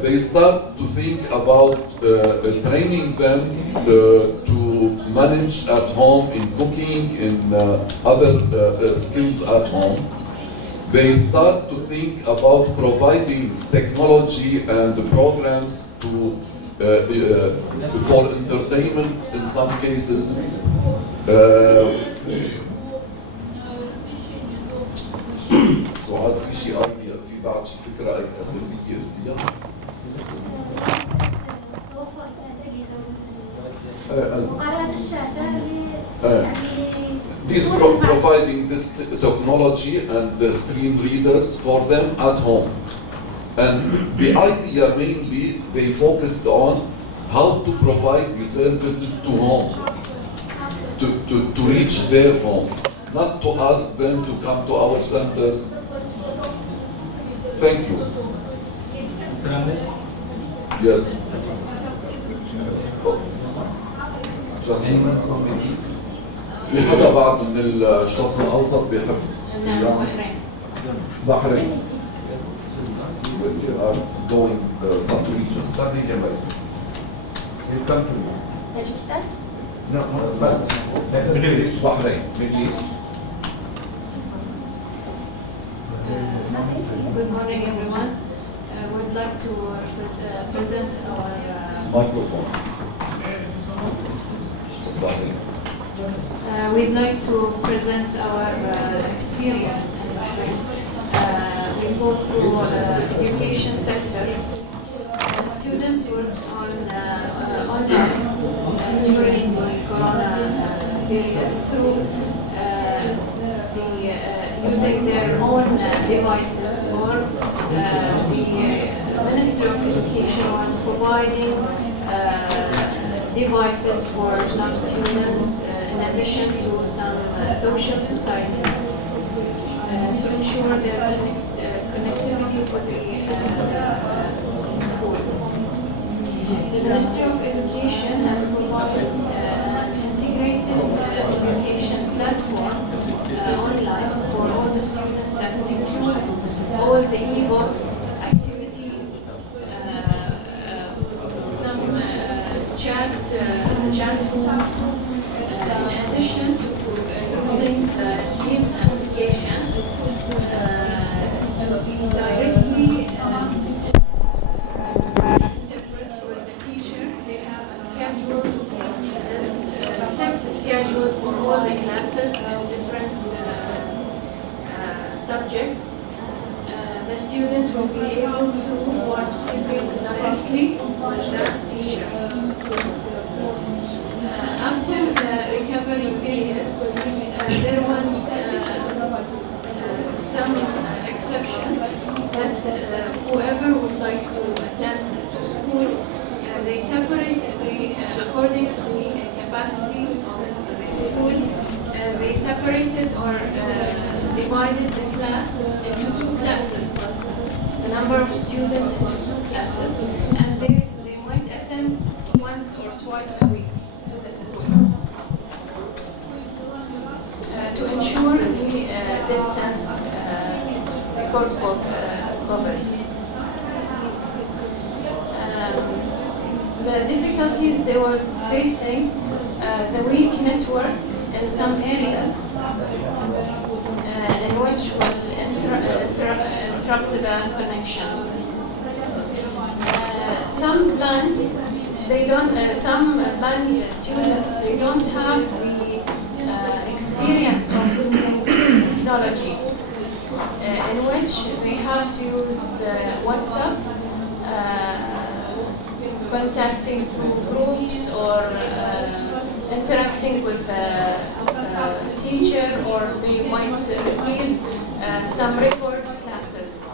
they start to think about training them to manage at home in cooking, in other skills at home. They start to think about providing technology and programs to for entertainment in some cases. So هذا في شيء idea، في بعض شيء فكرة أساسية قلتيها؟ مقالات الشاشة This providing this technology and the screen readers for them at home. And the idea mainly they focused on how to provide the services to home, to reach their home. not to ask them to come to our centers. Thank you. Yes. Just في حدا بعد من الشرق الأوسط بيحب؟ بحرين. We are going some regions. Tajikistan? No, first. Middle East. Bahrain. Middle East. Good morning, everyone. We'd like to present our Microphone. we'd like to present our experience in Bahrain. We go through education sector. Students worked on online during the Corona period through using their own devices, or the Ministry of Education was providing devices for some students in addition to some social societies to ensure their connectivity to the school. The Ministry of Education has provided an integrated education platform online for all the students that includes all the e-books, activities, some chat tools, in addition to using Teams application to be directly interpret with the teacher. They have a schedule, set schedule for all the classes with different subjects. The student will be able to participate directly with the teacher. After the recovery period, there was some exceptions, but whoever would like to attend to school, they separate according to the capacity of the school. They separated or divided the class into two classes, the number of students into two classes, and they might attend once or twice a week to the school to ensure the distance record for coverage. The difficulties they were facing, the weak network in some areas, in which will interrupt the connections. Some plans, they don't. Some plan students, they don't have the experience of using technology, in which they have to use the WhatsApp, contacting through groups, or interacting with the teacher, or they might receive some record classes.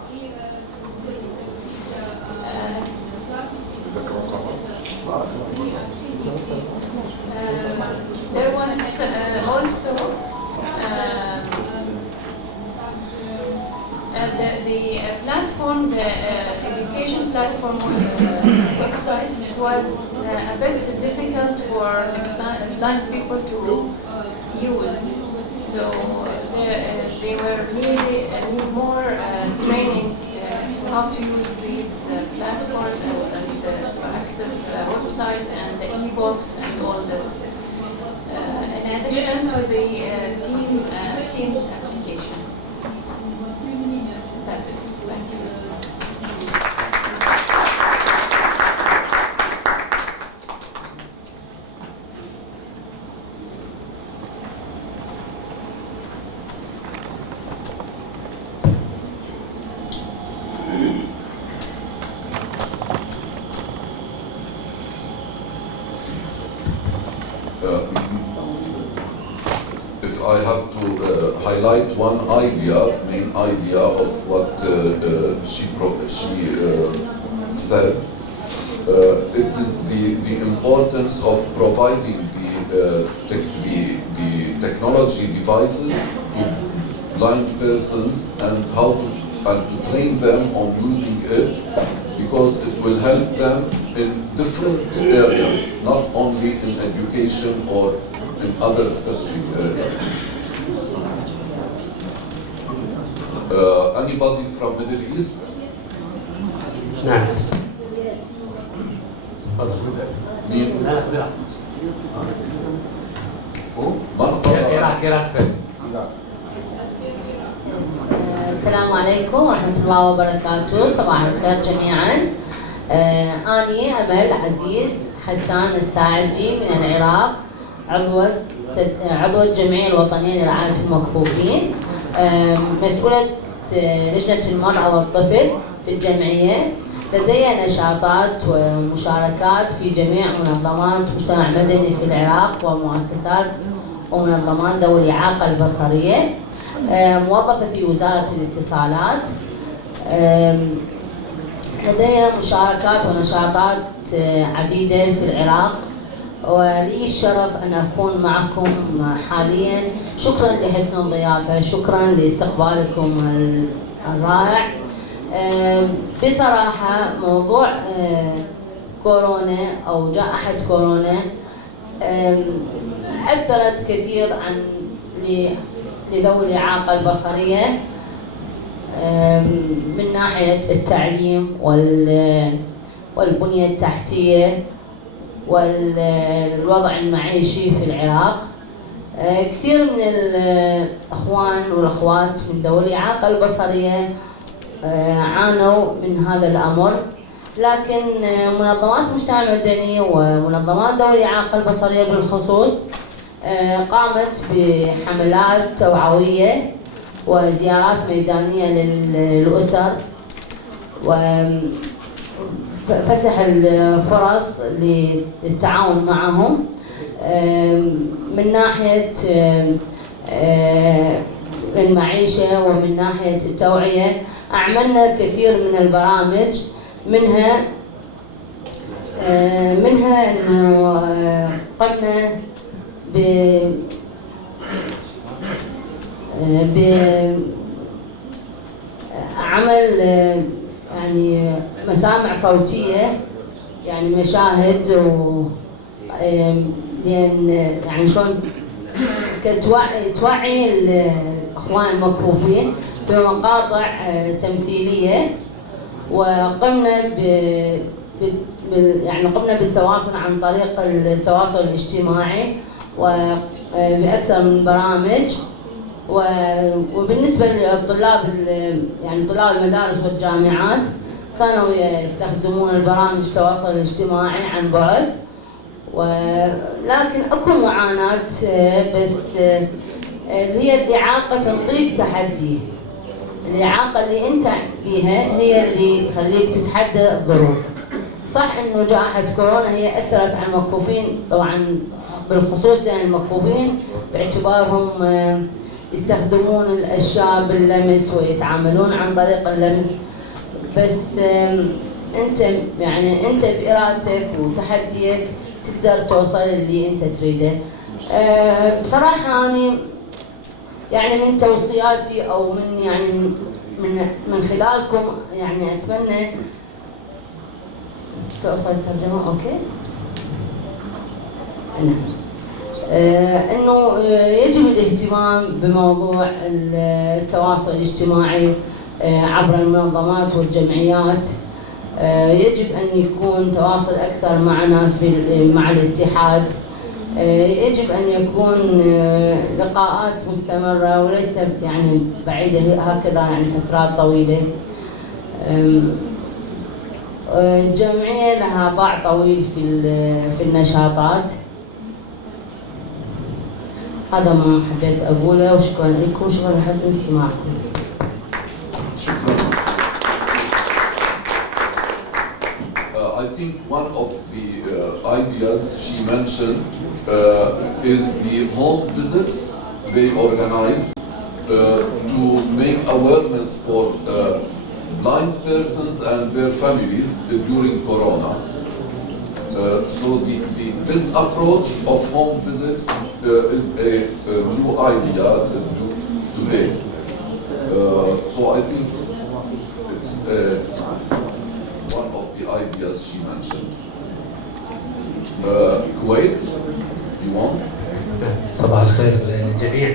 There was also the platform, the education platform website. It was a bit difficult for the blind people to use, so they were need more training how to use these platforms and to access websites and the e-books and all this. In addition to the Teams application. That's it. Thank you. If I have to highlight one main idea of what she said, it is the importance of providing the technology devices to blind persons and how to train them on using it, because it will help them in different areas, not only in education or in other specific areas. Anybody from Middle East? نعم. مين؟ Iraq first. السلام عليكم ورحمة الله وبركاته، صباح الخير جميعا. أني أمل عزيز حسان الساعدي من العراق، عضوة الجمعية الوطنية لرعاية المكفوفين، مسؤولة لجنة المرأة والطفل في الجمعية. لدي نشاطات ومشاركات في جميع منظمات مجتمع مدني في العراق ومؤسسات ومنظمات ذوي الإعاقة البصرية. موظفة في وزارة الاتصالات. لدي مشاركات ونشاطات عديدة في العراق، ولي الشرف أن أكون معكم حاليا. شكرا لحسن الضيافة، شكرا لاستقبالكم الرائع. بصراحة موضوع كورونا أو جائحة كورونا أثرت كثير لذوي الإعاقة البصرية من ناحية التعليم والبنية التحتية والوضع المعيشي في العراق. كثير من الأخوان والأخوات من ذوي الإعاقة البصرية عانوا من هذا الأمر، لكن منظمات مجتمع مدني ومنظمات ذوي الإعاقة البصرية بالخصوص قامت بحملات توعوية وزيارات ميدانية للأسر، وفسح الفرص للتعاون معهم من ناحية المعيشة ومن ناحية التوعية. أعملنا كثير من البرامج، منها أنه قمنا بعمل يعني مسامع صوتية، يعني مشاهد لأن يعني شلون توعي الإخوان المكفوفين بمقاطع تمثيلية. وقمنا يعني قمنا بالتواصل عن طريق التواصل الاجتماعي وبأكثر من برامج. وبالنسبة للطلاب يعني طلاب المدارس والجامعات كانوا يستخدمون البرامج التواصل الاجتماعي عن بعد. ولكن اكو معاناة، بس اللي هي الإعاقة تعطيك تحدي. الإعاقة اللي أنت فيها هي اللي تخليك تتحدى الظروف. صح إنه جائحة كورونا هي أثرت على المكفوفين طبعاً بالخصوص، يعني المكفوفين باعتبارهم يستخدمون الأشياء باللمس ويتعاملون عن طريق اللمس، بس أنت يعني أنت بإرادتك وتحديك تقدر توصل اللي أنت تريده. بصراحة أنا يعني من توصياتي أو من يعني من خلالكم يعني أتمنى توصل الترجمة. أوكي. نعم. إنه يجب الاهتمام بموضوع التواصل الاجتماعي عبر المنظمات والجمعيات. يجب أن يكون تواصل أكثر معنا مع الاتحاد. يجب أن يكون لقاءات مستمرة وليس يعني بعيدة هكذا يعني فترات طويلة. الجمعية لها باع طويل في النشاطات. هذا ما حبيت أقوله، وشكرا لكم، شكرا لحسن استماعكم. I think one of the ideas she mentioned is the home visits they organized to make awareness for blind persons and their families during Corona. So this approach of home visits is a new idea today. So I think it's one of the ideas she mentioned. Kuwait, you want? صباح الخير للجميع.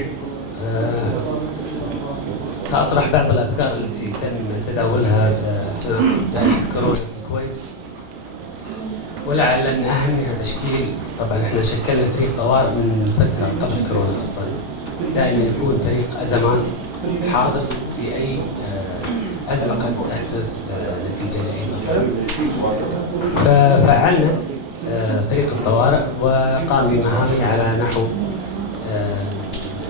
سأطرح بعض الأفكار التي تم تداولها أثناء جائحة كورونا في الكويت، ولعل من أهمها تشكيل، طبعا احنا شكلنا فريق طوارئ من فترة قبل كورونا أصلا، دائما يكون فريق أزمات حاضر في أي أزمة قد تحدث نتيجة لأي ظرف. ففعلنا فريق الطوارئ وقام بمهامه على نحو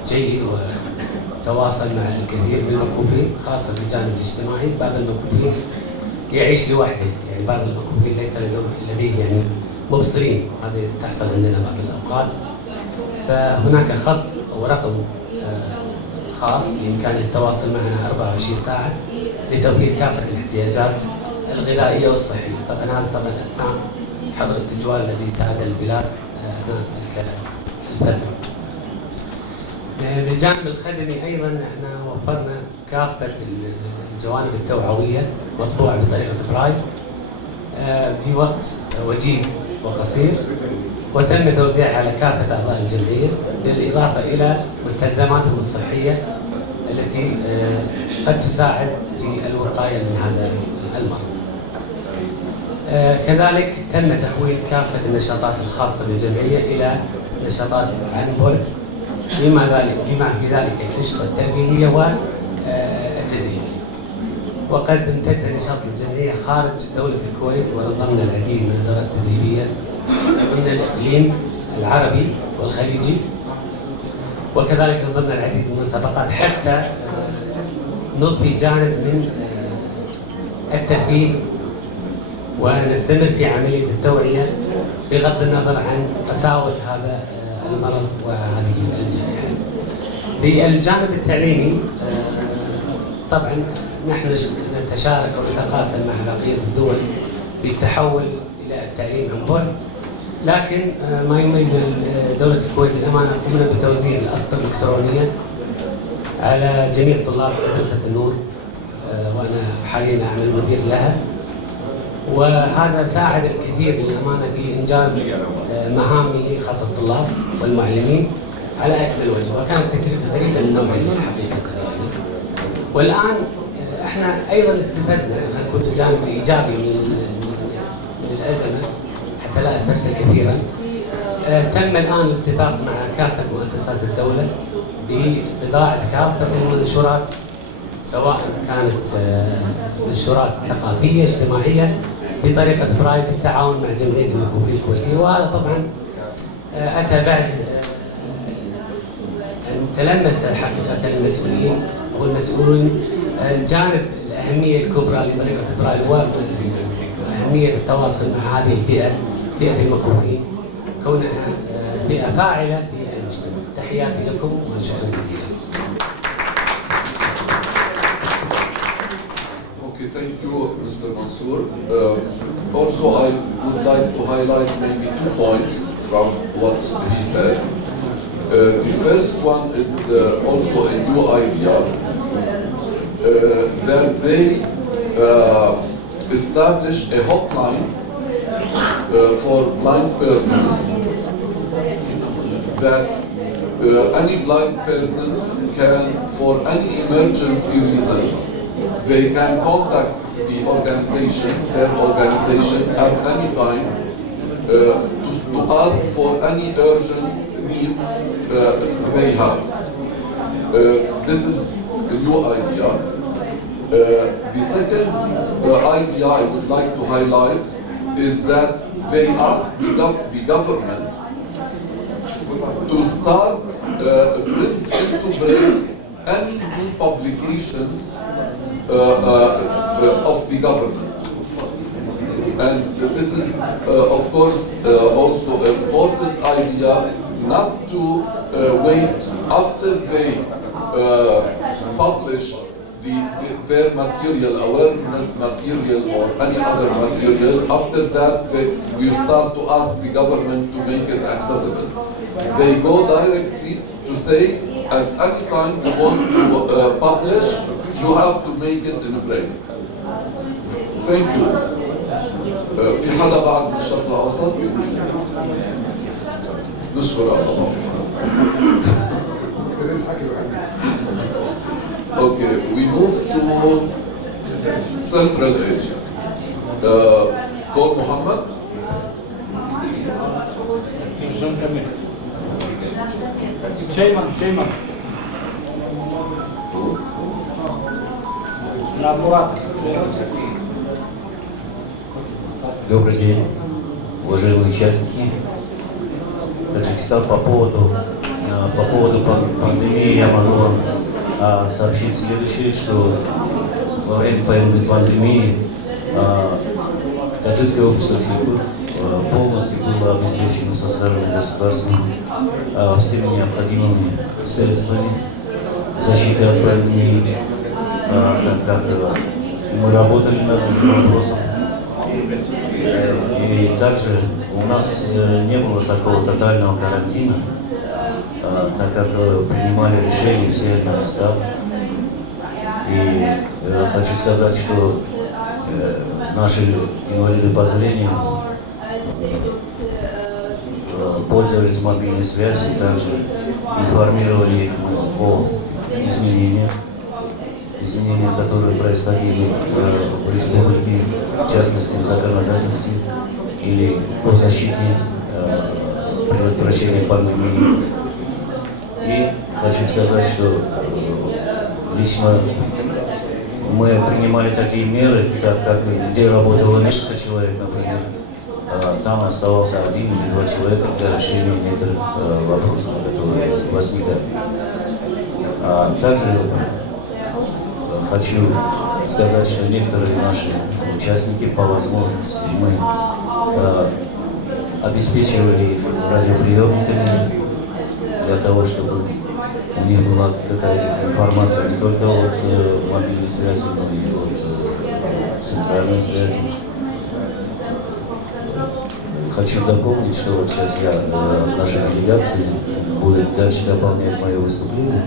جيد وتواصل مع الكثير من المكفوفين، خاصة في الجانب الاجتماعي. بعض المكفوفين يعيش لوحده، يعني بعض المكفوفين ليس لديه يعني مبصرين، هذه تحصل عندنا بعض الأوقات. فهناك خط ورقم خاص بإمكانه التواصل معنا 24 ساعة لتوفير كافة الاحتياجات الغذائية والصحية. طبعا هذا طبعا أثناء حظر التجوال الذي ساد البلاد أثناء تلك الفترة. بالجانب الخدمي أيضا احنا وفرنا كافة الجوانب التوعوية مطبوعة بطريقة برايل في وقت وجيز وقصير، وتم توزيعها على كافة أعضاء الجمعية، بالإضافة إلى مستلزماتهم الصحية التي قد تساعد في الوقاية من هذا المرض. كذلك تم تحويل كافة النشاطات الخاصة بالجمعية إلى نشاطات عن بعد، بما في ذلك الأنشطة التربوية والتدريبية. وقد امتد نشاط الجمعية خارج دولة الكويت، ونظمنا العديد من الدورات التدريبية ضمن الإقليم العربي والخليجي، وكذلك نظمنا العديد من المسابقات حتى نضفي جانب من الترفيه ونستمر في عملية التوعية بغض النظر عن قساوة هذا المرض وهذه الجائحة. في الجانب التعليمي طبعا نحن نتشارك ونتقاسم مع بقية الدول في التحول إلى التعليم عن بعد، لكن ما يميز دولة الكويت الأمانة قمنا بتوزيع الأسطر الإلكترونية على جميع طلاب مدرسة النور، وأنا حاليا أعمل مدير لها، وهذا ساعد الكثير للأمانة في إنجاز مهامه خاصة الطلاب والمعلمين على أكمل وجه، وكانت تجربة فريدة من نوعها حقيقة. والآن احنا أيضا استفدنا، خلينا نكون الجانب الإيجابي من الأزمة حتى لا أسترسل كثيرا. تم الآن الاتفاق مع كافة مؤسسات الدولة بطباعة كافة المنشورات، سواء كانت منشورات ثقافية اجتماعية بطريقة برايل بالتعاون مع جمعية المكفوفين الكويتية. وهذا طبعا أتى بعد أن تلمس حقيقة المسؤولين أو المسؤولين الجانب الأهمية الكبرى لطريقة برايل وأهمية التواصل مع هذه البيئة، بيئة المكفوفين، كونها بيئة فاعلة في المجتمع. تحياتي لكم وشكرا جزيلا. Thank you, Mr. Mansour. Also, I would like to highlight maybe 2 points from what he said. The first one is also a new idea that they establish a hotline for blind persons, that any blind person can, for any emergency reason, they can contact their organization at any time to ask for any urgent need they have. This is a new idea. The second idea I would like to highlight is that they ask the government to start bring any new publications of the government. And this is, of course, also an important idea, not to wait after they publish their material, awareness material or any other material. After that, we start to ask the government to make it accessible. They go directly to say, at any time you want to publish, you have to make it in braille. Thank you. في حدا بعد من الشرق الأوسط؟ نشكر الله. Okay, we move to Central Asia. Call Muhammad. Шейман. Добрый день, уважаемые участники. Таджикистан, по поводу пандемии я могу вам сообщить следующее, что во время пандемии таджикское общество слепых полностью было обеспечено со стороны государства всеми необходимыми средствами защиты от пандемии, так как мы работали над этим вопросом. И также у нас не было такого тотального карантина, так как принимали решения все на местах. И хочу сказать, что наши инвалиды по зрению пользовались мобильной связью, также информировали их о изменениях, которые происходили в республике, в частности в законодательстве или по защите предотвращения пандемии. И хочу сказать, что лично мы принимали такие меры, так как где работало несколько человек, например, там оставался один или два человека для решения некоторых вопросов, которые возникали. Также хочу сказать, что некоторые наши участники по возможности мы обеспечивали их радиоприемниками для того, чтобы у них была какая-то информация не только от мобильной связи, но и от центральной связи. Хочу дополнить, что вот сейчас наша делегация будет дальше дополнять мое выступление.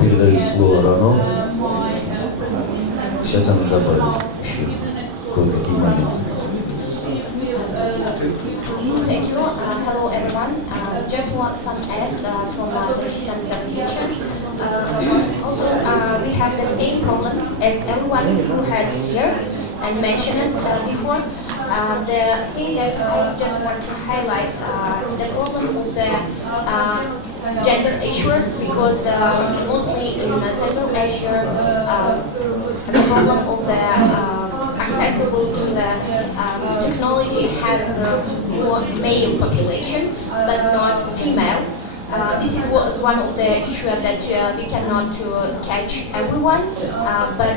Передаю слово Рано. Сейчас она добавит еще кое-какие моменты. Thank you. Hello everyone. Just want some ads from the Uzbekistan delegation. Also, we have the same problems as everyone who has here and mentioned before. The thing that I just want to highlight the problem of the gender issues, because mostly in Central Asia, the problem of the accessible to the technology has more male population, but not female. This is one of the issues that we cannot catch everyone, but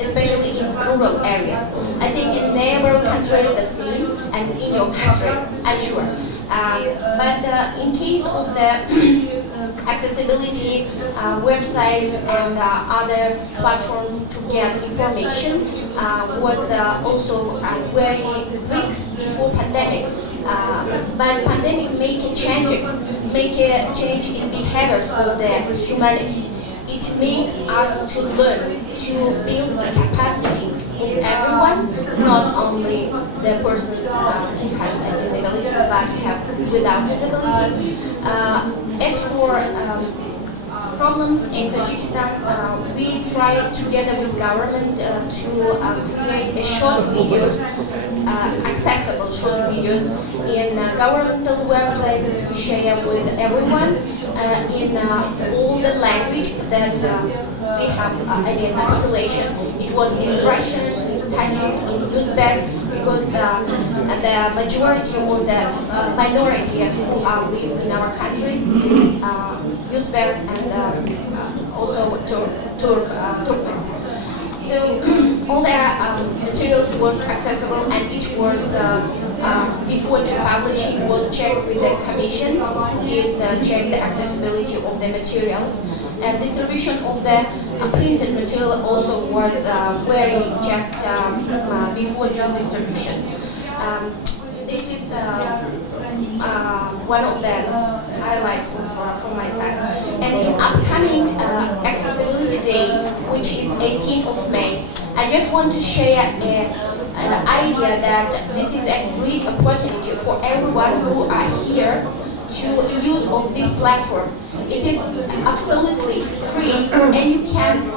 especially in rural areas. I think in neighboring countries the same, and in your countries, I'm sure. But in case of the accessibility, websites and other platforms to get information was also very weak before pandemic. But pandemic make a change in behaviors of the humanity. It makes us to learn to build the capacity of everyone, not only the person who has a disability, but without disability. As for problems in Tajikistan, we try together with government to create a short videos, accessible short videos in governmental websites to share with everyone in all the language that we have in the population. It was in Russian, in Tajik, in Uzbek, because the majority or the minority who live in our countries is Uzbeks and also Turkmens. So all the materials was accessible, and it was before to publish it was checked with the commission, is check the accessibility of the materials. And distribution of the printed material also was very checked before distribution. This is one of the highlights from my class. And in upcoming Accessibility Day, which is 18th of May, I just want to share an idea that this is a great opportunity for everyone who are here to use of this platform. It is absolutely free, and you can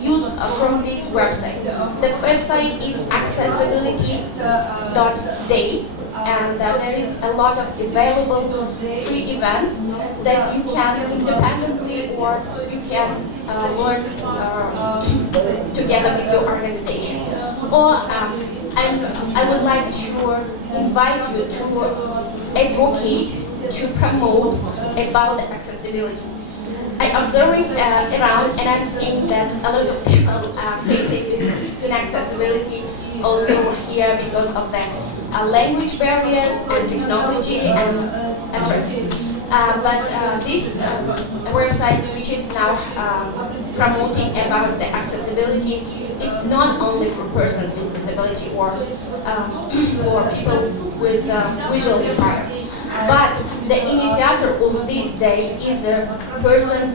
use from this website. The website is accessibility.day, and there is a lot of available free events that you can independently or you can learn together with your organization. Or I would like to invite you to advocate, to promote about accessibility. I observing around, and I'm seeing that a lot of people facing this inaccessibility also here because of the language barriers and technology and but this website, which is now promoting about the accessibility, it's not only for persons with disability or for people with visual impairment. But the initiator of this day is a person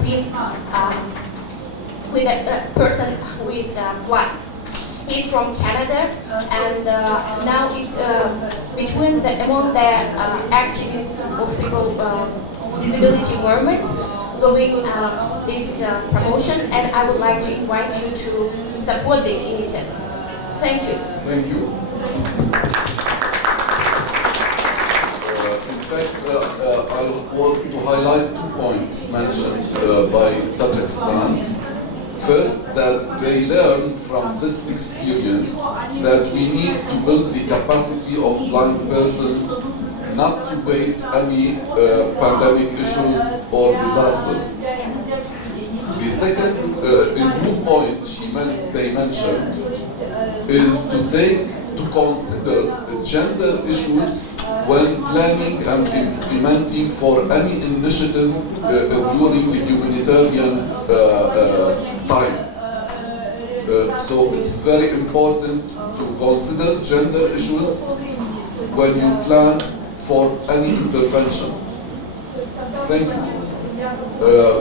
with a person who is blind. He's from Canada, and now it's among the activists of people disability movement going this promotion, and I would like to invite you to support this initiative. Thank you. Thank you. In fact, I want to highlight 2 points mentioned by Tajikistan. First, that they learn from this experience that we need to build the capacity of blind persons not to wait any pandemic issues or disasters. The second new point they mentioned is to consider the gender issues when planning and implementing for any initiative during the humanitarian time. So it's very important to consider gender issues when you plan for any intervention. Thank you.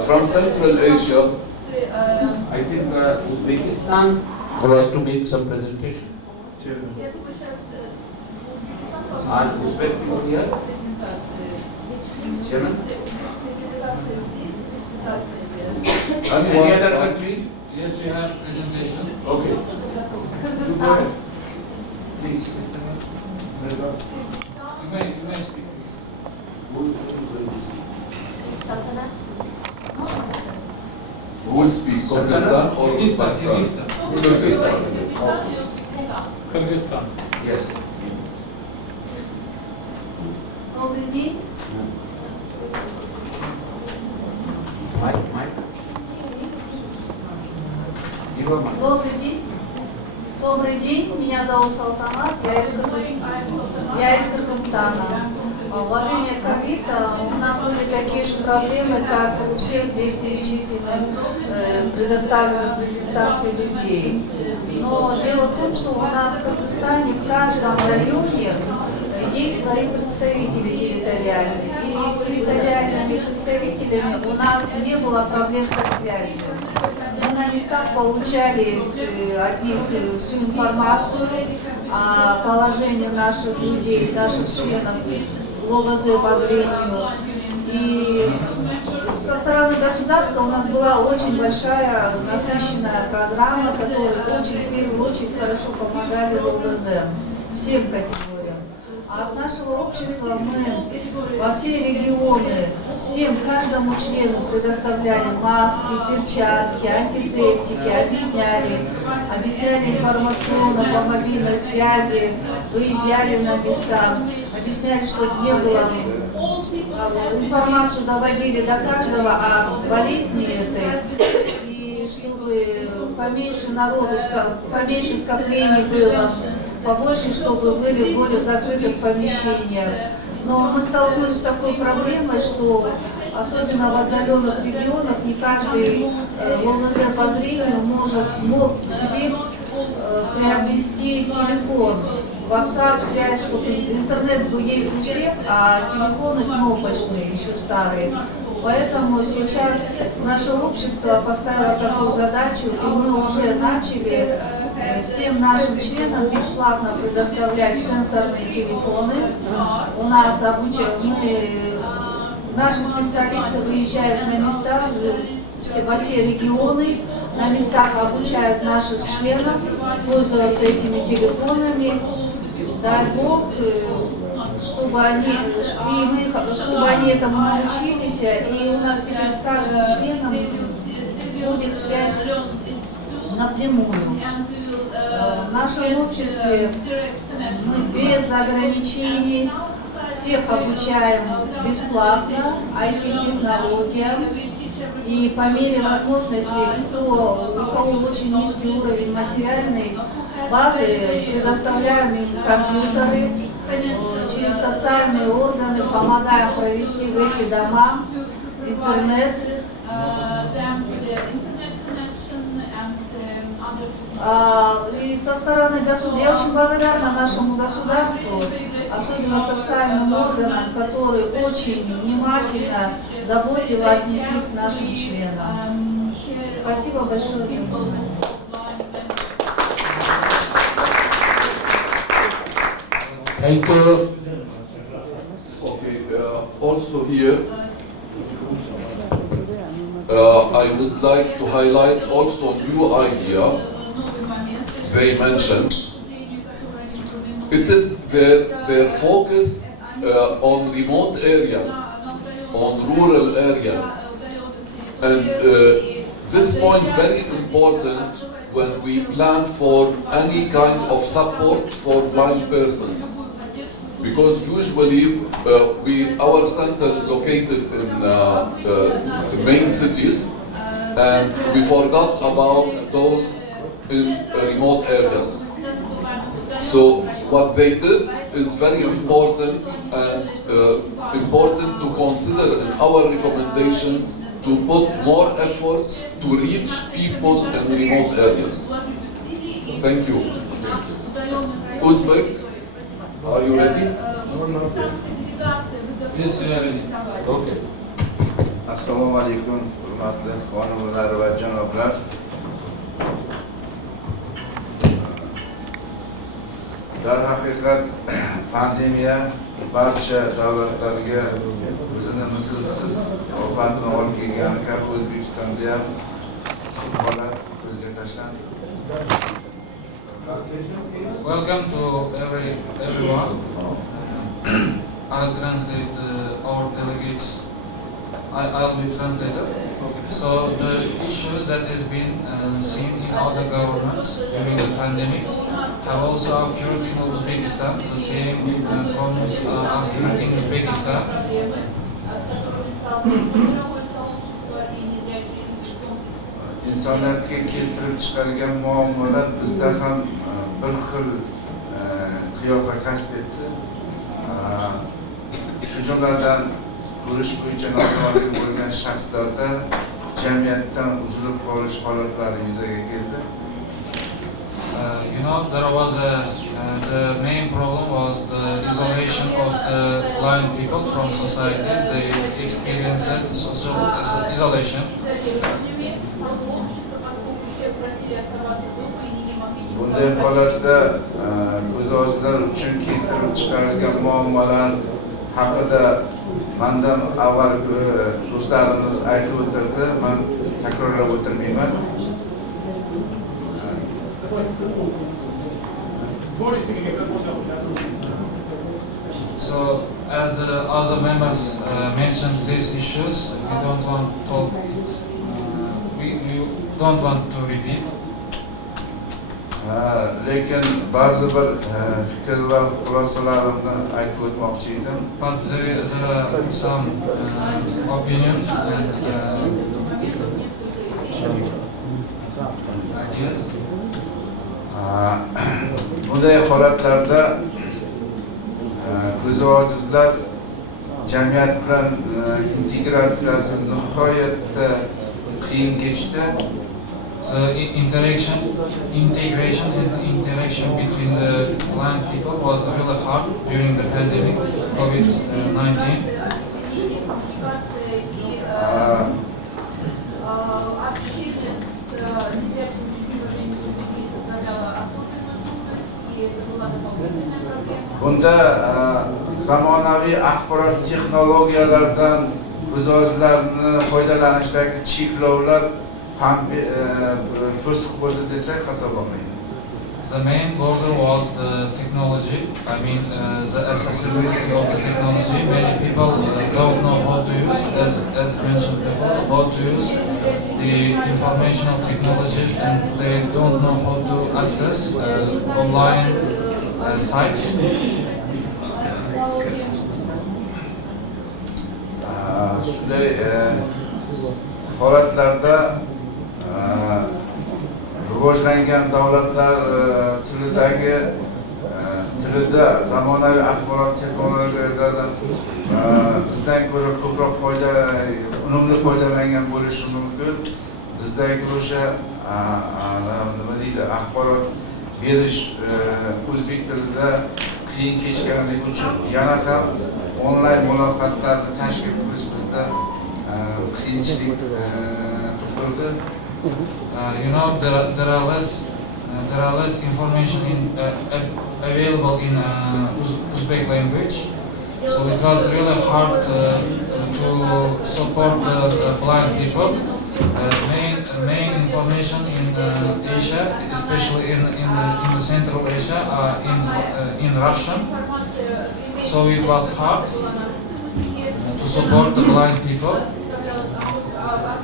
From Central Asia, I think Uzbekistan was to make some presentation. Are Uzbek people here? Chairman? Any other country? Yes, we have presentation. Okay. Kyrgyzstan. Please, Mr. You may speak, please. who will speak? Kyrgyzstan or Uzbekistan? Kyrgyzstan. Kyrgyzstan. Yes. Добрый день. Добрый день. Добрый день. Меня зовут Салтанат. Я из Кыргызстана. Во время ковида у нас были такие же проблемы, как у всех здесь перечисленных предоставленных презентаций людей. Но дело в том, что у нас в Кыргызстане в каждом районе есть свои представители территориальные. И с территориальными представителями у нас не было проблем со связью. Мы на местах получали от них всю информацию о положении наших людей, наших членов ЛОВЗ по зрению. И со стороны государства у нас была очень большая, насыщенная программа, которая в первую очередь хорошо помогали ЛОВЗ всем категориям. А от нашего общества мы во все регионы, каждому члену предоставляли маски, перчатки, антисептики, объясняли информационно по мобильной связи, выезжали на места, объясняли, чтобы не было, информацию доводили до каждого о болезни этой, и чтобы поменьше народу, поменьше скоплений было, побольше, чтобы были в более закрытых помещениях. Но мы столкнулись с такой проблемой, что особенно в отдаленных регионах, не каждый ЛОМЗ по зрению мог себе приобрести телефон, WhatsApp, связь, чтобы интернет был есть у всех, а телефоны кнопочные, еще старые. Поэтому сейчас наше общество поставило такую задачу, и мы уже начали всем нашим членам бесплатно предоставлять сенсорные телефоны. У нас наши специалисты выезжают на места во все регионы, на местах обучают наших членов пользоваться этими телефонами. Дай Бог, чтобы они этому научились, и у нас теперь с каждым членом будет связь напрямую. В нашем обществе мы без ограничений всех обучаем бесплатно IT-технологиям, и по мере возможности, у кого очень низкий уровень материальной базы, предоставляем им компьютеры, через социальные органы помогаем провести в эти дома интернет. И со стороны государства, я очень благодарна нашему государству, особенно социальным органам, которые очень внимательно, заботливо отнеслись к нашим членам. Спасибо большое за внимание. Thank you. Okay, also here, I would like to highlight also new idea they mentioned. It is their focus on remote areas, on rural areas. And this point very important when we plan for any kind of support for blind persons. Because usually our center is located in the main cities, and we forgot about those in remote areas. So what they did is very important, and important to consider in our recommendations to put more efforts to reach people in remote areas. Thank you. Uzbek, are you ready? Yes, we are ready. Okay. Assalomu alaykum, hurmatli xonimlar va janoblar. Darhaqiqat pandemiya barcha davlatlarga o'zini mislsiz ofatini olib kelgani kabi O'zbekistonda ham shu holat ko'zga tashlandi. Welcome to everyone. I'll translate our delegates. I'll be translator. So the issues that has been seen in other governments during the pandemic have also occurred in Uzbekistan. The same problems occurred in Uzbekistan. Insoniyatga keltirib chiqargan muammolar bizda ham bir xil qiyofa kasb etdi. Shu jumladan ko'rish bo'yicha nogironligi bo'lgan shaxslarda jamiyatdan uzilib qolish holatlari yuzaga keldi. You know, there was the main problem was the isolation of the blind people from society. They experienced social isolation. Bunday holatda ko'zi ojizlar uchun keltirib chiqarilgan muammolar haqida mandan avval do'stlarimiz aytib o'tirdi. Men takrorlab o'tirmayman. So, as the other members mentioned these issues, we don't want to we don't want to repeat. Lekin ba'zi bir fikr va xulosalarimni aytib o'tmoqchi edim. But there are some opinions and ideas. Bunday holatlarda ko'zi ojizlar jamiyat bilan integratsiyasi nihoyatda qiyin kechdi. The integration and interaction between the blind people was really hard during the pandemic, COVID-19. Bunda zamonaviy axborot texnologiyalaridan ko'zi ojizlarni foydalanishdagi cheklovlar to'siq bo'ldi desak xato bo'lmaydi. The main border was the technology. I mean, the accessibility of the technology. Many people don't know how to use, as mentioned before, how to use the informational technologies, and they don't know how to access online sites. Shunday holatlarda rivojlangan davlatlar tilida zamonaviy axborot texnologiyalaridan bizdan ko'ra ko'proq unumli foydalangan bo'lishi mumkin. Bizdagi o'sha nima deydi, axborot berish o'zbek tilida qiyin kechganligi uchun yana ham onlayn muloqotlarni tashkil qilish bizda qiyinchilik tug'dirdi. You know, there are less information available in Uzbek language, so it was really hard to support the blind people. Main information in Asia, especially in the Central Asia, are in Russian, so it was hard to support the blind people.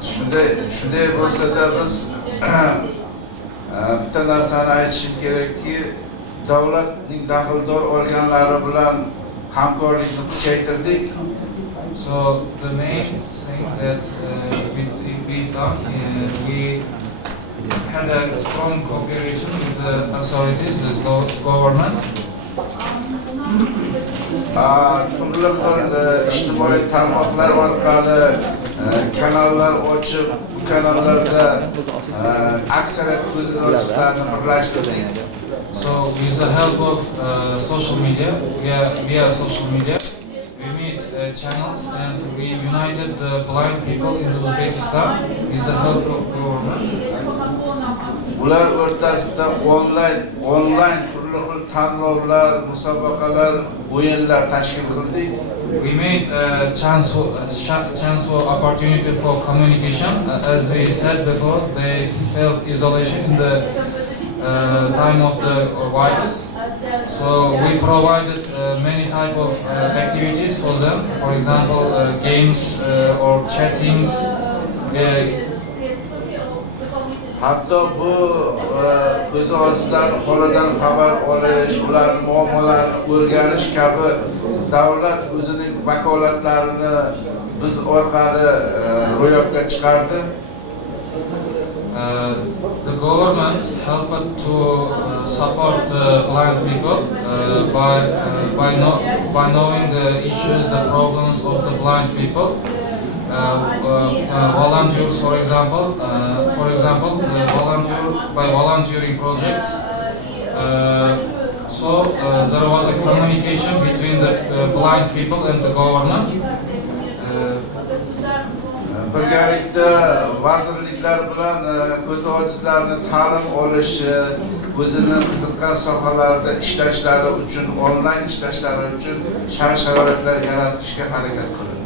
Shunday bo'lsa-da biz bitta narsani aytishim kerakki, davlatning daxldor organlari bilan hamkorlikni kuchaytirdik. So the main thing that we done, we had a strong cooperation with the authorities, with the government. Turli xil ijtimoiy tarmoqlar orqali kanallar ochib, bu kanallarda aksariyat ko'zi ojizlarni birlashtirdik. So with the help of social media, via social media, we made channels and we united the blind people in Uzbekistan with the help of government. Ular o'rtasida onlayn turli xil tanlovlar, musobaqalar, o'yinlar tashkil qildik. We made a chance for opportunity for communication. As we said before, they felt isolation in the time of the virus. So we provided many type of activities for them. For example, games or chattings. Hatto bu ko'zi ojizlar holidan xabar olish, ularning muammolarini o'rganish kabi davlat o'zining vakolatlarini biz orqali ro'yobga chiqardi. The government helped to support the blind people by knowing the issues, the problems of the blind people. Volunteers, for example, volunteering projects. So there was a communication between the blind people and the government. Birgalikda vazirliklar bilan ko'zi ojizlarni ta'lim olishi, o'zining qiziqqan sohalarida ishlashlari uchun, onlayn ishlashlari uchun shart-sharoitlar yaratishga harakat qildi.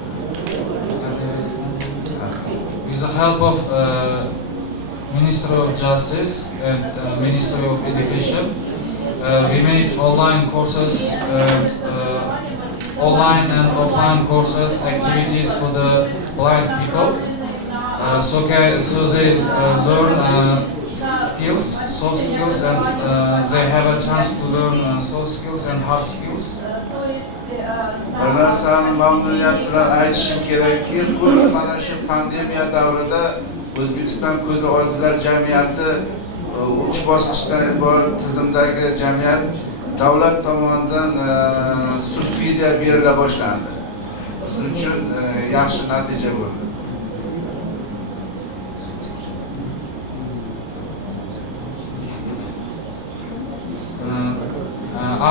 With the help of Ministry of Justice and Ministry of Education, we made online courses, online and offline courses, activities for the blind people, so they learn skills, soft skills, and they have a chance to learn soft skills and hard skills. Bir narsani mamnuniyat bilan aytishim kerakki, mana shu pandemiya davrida O'zbekiston ko'zi ojizlar jamiyati 3 bosqichdan iborat tizimdagi jamiyat davlat tomonidan subsidiya berila boshlandi. uchun yaxshi natija bo'ldi.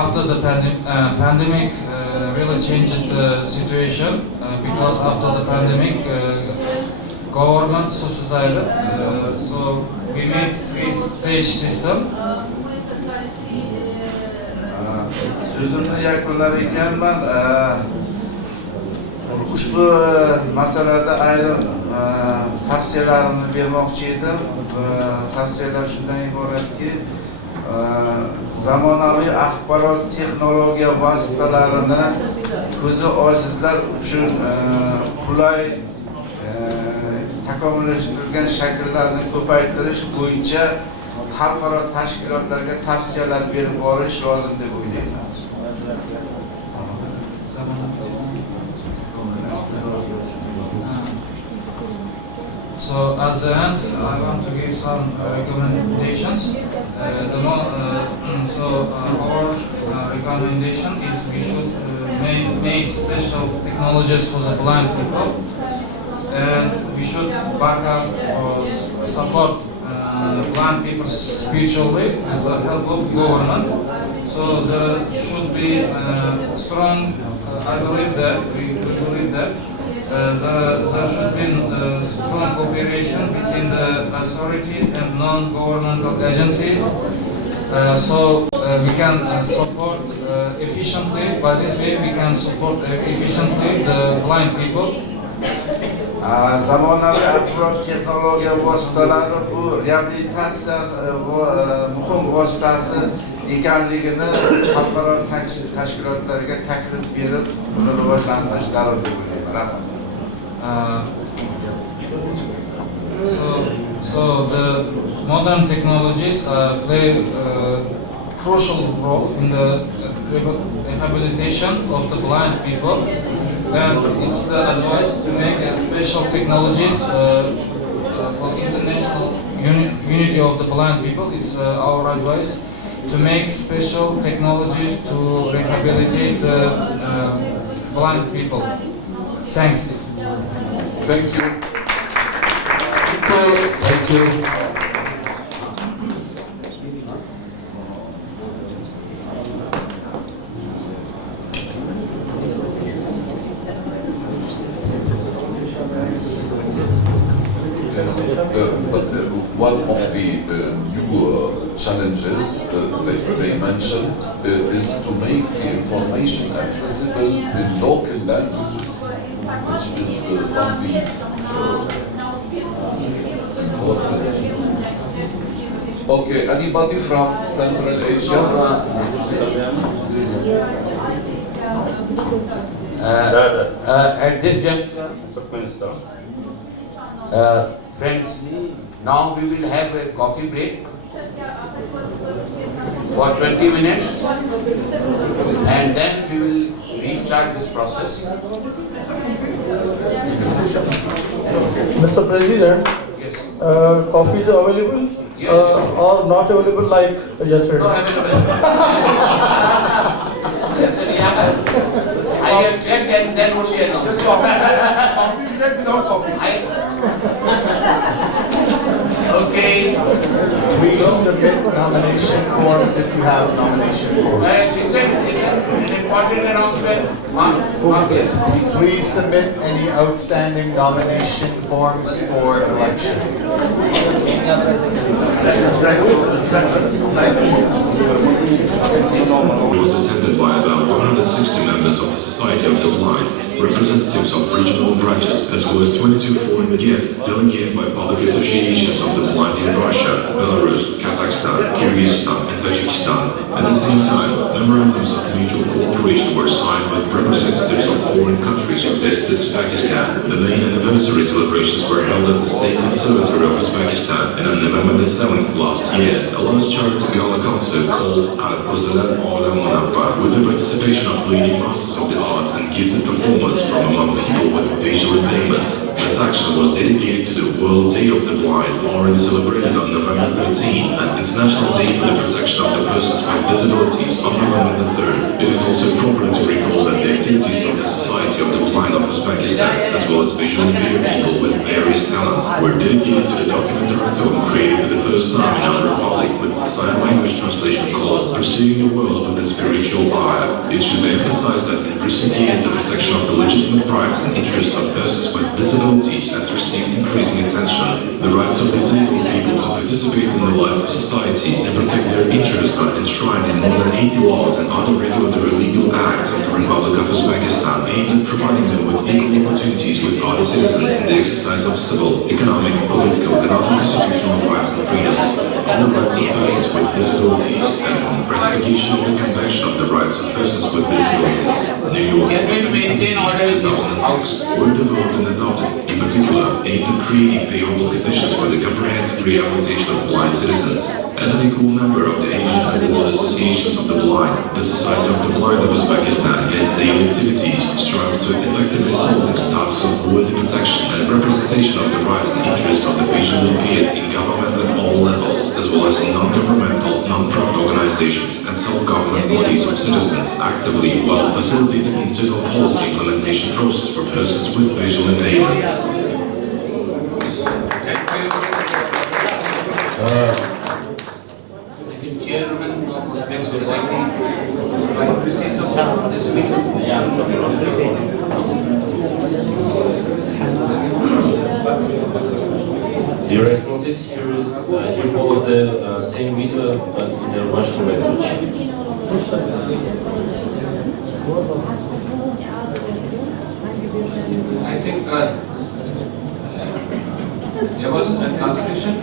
After the pandemic really changed the situation because after the pandemic government subsidized, so we made three-stage system. Sözümni yakunlar ekanman. Ushbu masalada ayrim tavsiyalarimni bermoqchi edim. Tavsiyalar shundan iboratki, zamonaviy axborot texnologiya vositalarini ko'zi ojizlar uchun qulay takomillashtirilgan shakllarni ko'paytirish bo'yicha xalqaro tashkilotlarga tavsiyalar berib borish lozim deb o'ylayman. So as the end, I want to give some recommendations. Our recommendation is we should make special technologies for the blind people, and we should back up or support blind people spiritually with the help of government. So there should be strong. I believe that we believe that. There should be strong cooperation between the authorities and non-governmental agencies, so we can support efficiently. By this way, we can support efficiently the blind people. Zamonaviy axborot texnologiya vositalari bu reabilitatsiya muhim vositasi ekanligini xalqaro tashkilotlarga taklif berib, uni rivojlantirish zarur deb o'ylayman. So the modern technologies play a crucial role in the rehabilitation of the blind people, and it's the advice to make special technologies for international unity of the blind people. It's our advice to make special technologies to rehabilitate the blind people. Thanks. Thank you. Thank you. One of the new challenges that they mentioned is to make the information accessible in local languages, which is something important. Okay, anybody from Central Asia? At this juncture, Turkmenistan. Friends, now we will have a coffee break for 20 minutes, and then we will restart this process. Mr. President, yes. Coffee is available or not available like yesterday? No, available. Yesterday, I have checked and then only announced. Coffee you get without coffee. Okay. Please submit nomination forms if you have nomination forms. Listen, an important announcement. Mark, yes. Please submit any outstanding nomination forms for election. It was attended by about 160 members of the Society of the Blind, representatives of regional branches, as well as 22 foreign guests delegated by public associations of the blind in Russia, Belarus, Kazakhstan, Kyrgyzstan, and Tajikistan. At the same time, memorandums of mutual cooperation were signed with representatives of foreign countries who visited Uzbekistan. The main anniversary celebrations were held at the State Conservatory of Uzbekistan, and on November the 7th last year, a large charity gala concert called ARGINAL with the participation of leading masters of the arts and gifted performers from among people with visual impairments. This action was dedicated to the World Day of the Blind, already celebrated on November 13, and International Day for the Protection of the Persons with Disabilities on November the 3rd. It is also appropriate important to recall that the activities of the Society of the Blind of Uzbekistan, as well as visually impaired people with various talents, were dedicated to the documentary film created for the first time in our republic with sign language translation called Perceiving the World with a Spiritual Eye. It should be emphasized that in recent years the protection of the legitimate rights and interests of persons with disabilities has received increasing attention. The rights of disabled people to participate in the life of society and protect their interests are enshrined in more than 80 laws and other regulatory legal acts of the Republic of Uzbekistan aimed at providing them with equal opportunities with other citizens in the exercise of civil, economic, political and other constitutional rights and freedoms, and the rights of persons with disabilities, and on ratification of the Convention of the Rights of Persons with Disabilities. New York 2006 were developed and adopted, in particular aimed at creating favorable conditions for the comprehensive rehabilitation of blind citizens. As an equal member of the Asian and World Associations of the Blind, the Society of the Blind of Uzbekistan in its daily activities strives to effectively solve its tasks of worthy protection and representation of the rights and interests of the visually impaired in government at all levels, as well as in non-governmental, non-profit organizations and self-government bodies of citizens actively while facilitating internal policy implementation process for persons with visual impairments. Chairman of Uzbek Society, I will say something on this meeting. Dear Excellencies, here follows the same video but in the Russian language. I think there was a translation.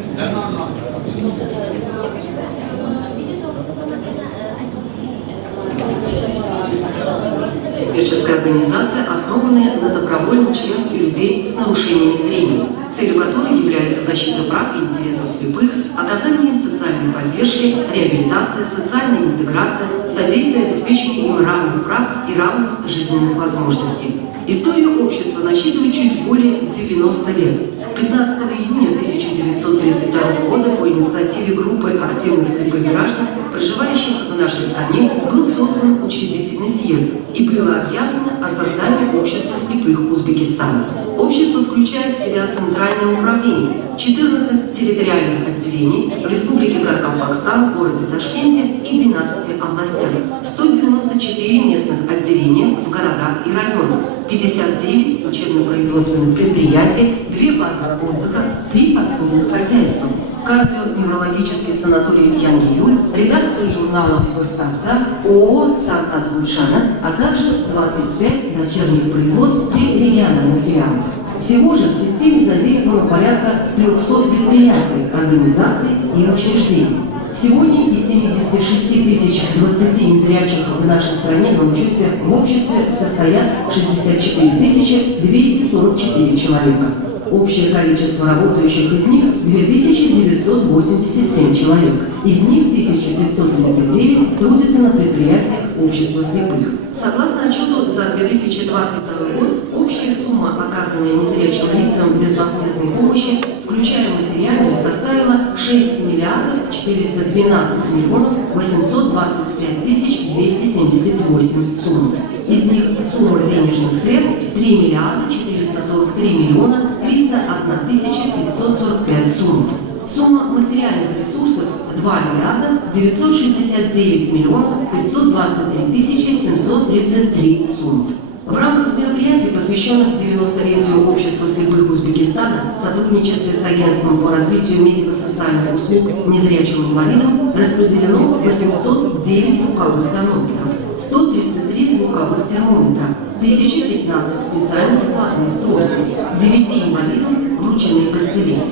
Коммерческая организация, основанная на добровольном членстве людей с нарушениями зрения, целью которой является защита прав и интересов слепых, оказание им социальной поддержки, реабилитация, социальная интеграция, содействие обеспечению им равных прав и равных жизненных возможностей. История общества насчитывает чуть более 90 лет. 15 июня 1932 года по инициативе группы активных слепых граждан, проживающих в нашей стране, был создан учредительный съезд и было объявлено о создании общества слепых Узбекистана. Общество включает в себя центральное управление, 14 территориальных отделений в Республике Каракалпакстан, городе Ташкенте и 12 областях, 194 местных отделения в городах и районах, 59 учебно-производственных предприятий, 2 базы отдыха, 3 подсобных хозяйства, кардионеврологический санаторий Янгиюль, редакцию журнала «Варсавта», ООО «Саркат Гульшана», а также 25 дочерних производств при региональных филиалах. Всего же в системе задействовано порядка 300 предприятий, организаций и учреждений. Сегодня из 76 020 незрячих в нашей стране на учете в обществе состоят 64 244 человека. Общее количество работающих из них 2987 человек. Из них 1539 трудятся на предприятиях общества слепых. Согласно отчету за 2022 год, общая сумма, оказанная незрячим лицам безвозмездной помощи, включая материальную, составила 6 миллиардов 412 миллионов 825 тысяч 278 сумм. Из них сумма денежных средств 3 миллиарда 443 миллиона 301 тысяча 545 сумм. Сумма материальных ресурсов 2 миллиарда 969 миллионов 523 тысячи 733 сумм. В рамках мероприятий, посвященных 90-летию общества слепых Узбекистана, в сотрудничестве с Агентством по развитию медико-социальных услуг незрячим инвалидам распределено 809 звуковых тонометров, 133 звуковых термометра, 1015 специальных складных тростей, 9 инвалидам вручены костыли, 1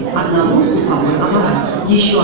слуховой аппарат, еще 1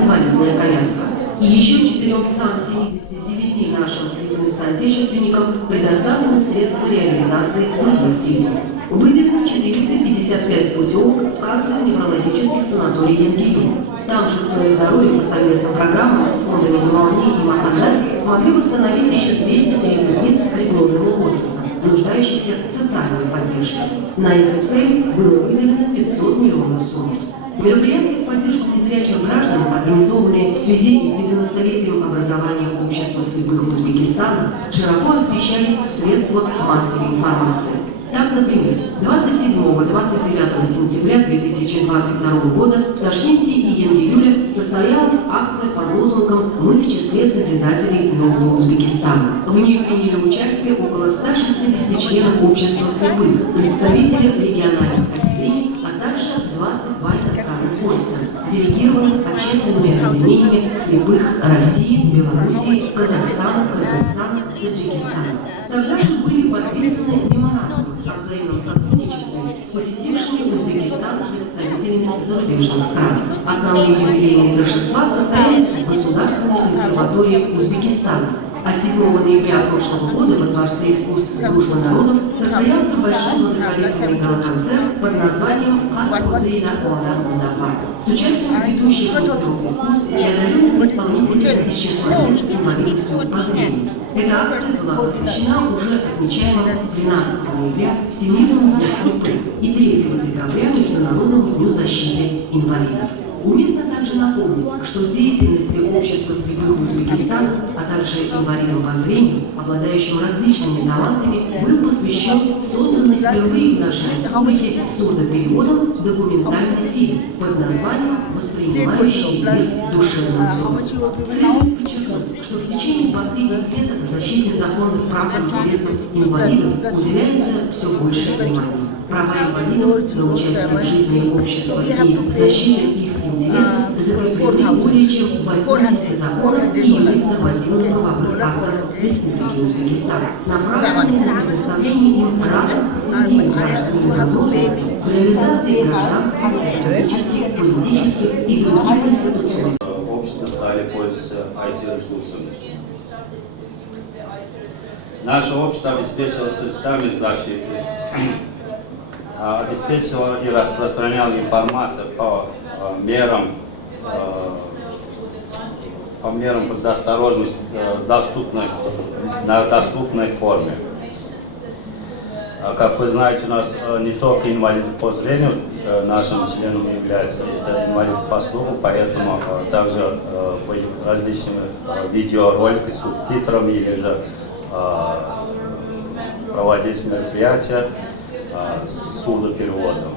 инвалидная коляска и еще 479 нашим слепым соотечественникам предоставлены средства реабилитации других типов. Выделено 455 путевок в кардионеврологический санаторий Янгиюль. Там же свое здоровье по совместным программам с фондами Ямални и Махандар смогли восстановить еще 230 лиц преклонного возраста, нуждающихся в социальной поддержке. На эти цели было выделено 500 миллионов сумм. Мероприятия в поддержку незрячих граждан, организованные в связи с 90-летием образования общества слепых Узбекистана, широко освещались в средствах массовой информации. Так, например, 27-29 сентября 2022 года в Ташкенте и Янгиюле состоялась акция под лозунгом «Мы в числе созидателей нового Узбекистана». В ней приняли участие около 160 членов общества слепых, представители региональных отделений, а также 22 иностранных гостя, делегированных общественными объединениями слепых России, Белоруссии, Казахстана, Кыргызстана, Таджикистана. Тогда же были подписаны меморандумы о взаимном сотрудничестве с посетившими Узбекистан представителями зарубежных стран. Основные юбилейные торжества состоялись в Государственной консерватории Узбекистана. А 7 ноября прошлого года во Дворце искусств «Дружба народов» состоялся большой благотворительный гала-концерт под названием «Кози Ojizlar Uyushmasi» с участием ведущих мастеров искусств и одаренных исполнителей из числа лиц с инвалидностью по зрению. Эта акция была посвящена уже отмечаемому 13 ноября Всемирному дню слепых и 3 декабря Международному дню защиты инвалидов. Уместно также напомнить, что деятельности общества слепых Узбекистана, а также инвалидам по зрению, обладающим различными талантами, был посвящен созданный впервые в нашей республике сурдопереводом документальный фильм под названием «Воспринимающий мир душевным взором». Следует подчеркнуть, что в течение последних лет защите законных прав и интересов инвалидов уделяется все больше внимания. Права инвалидов на участие в жизни общества и защита их интересов закреплены более чем в 80 законах и иных нормативно-правовых актах Республики Узбекистан, направленных на предоставление им равных с другими гражданами возможностей в реализации гражданских, экономических, политических и других институций. Общество стали пользоваться IT-ресурсами. Наше общество обеспечило средствами защиты, обеспечивало и распространяло информацию по мерам предосторожности на доступной форме. Как вы знаете, у нас не только инвалиды по зрению нашим членом являются, это инвалиды по слуху, поэтому также были различные видеоролики с субтитрами или же проводились мероприятия с сурдопереводом.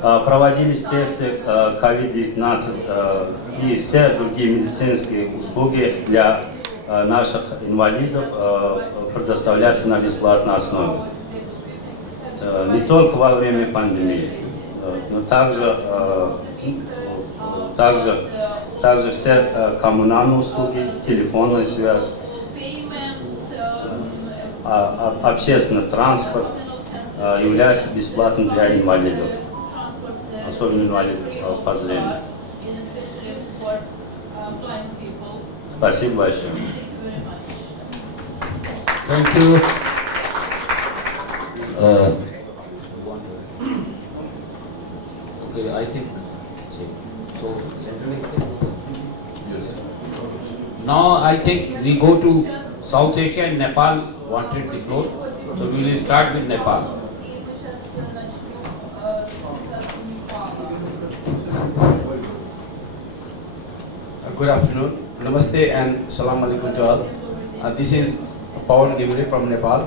Проводились тесты COVID-19 и все другие медицинские услуги для наших инвалидов предоставляются на бесплатной основе. Не только во время пандемии, но также все коммунальные услуги, телефонная связь, общественный транспорт является бесплатным для инвалидов, особенно инвалидов по зрению. Спасибо большое. Thank you. Okay, I think so. Yes. Now I think we go to South Asia and Nepal wanted the floor, so we will start with Nepal. Good afternoon, Namaste and Salam Alaikum to all. This is Pawan Gimre from Nepal.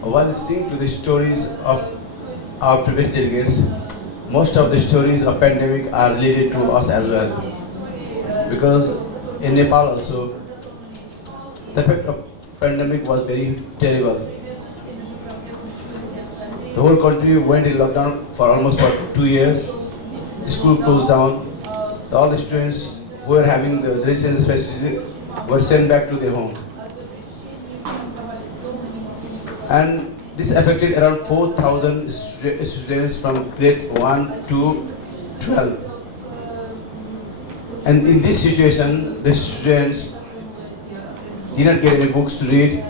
While listening to the stories of our previous delegates, most of the stories of pandemic are related to us as well. Because in Nepal also, the effect of pandemic was very terrible. The whole country went in lockdown for almost 2 years. School closed down. All the students who were having the residence facility were sent back to their home. And this affected around 4,000 students from grade 1 to 12. And in this situation, the students did not get any books to read,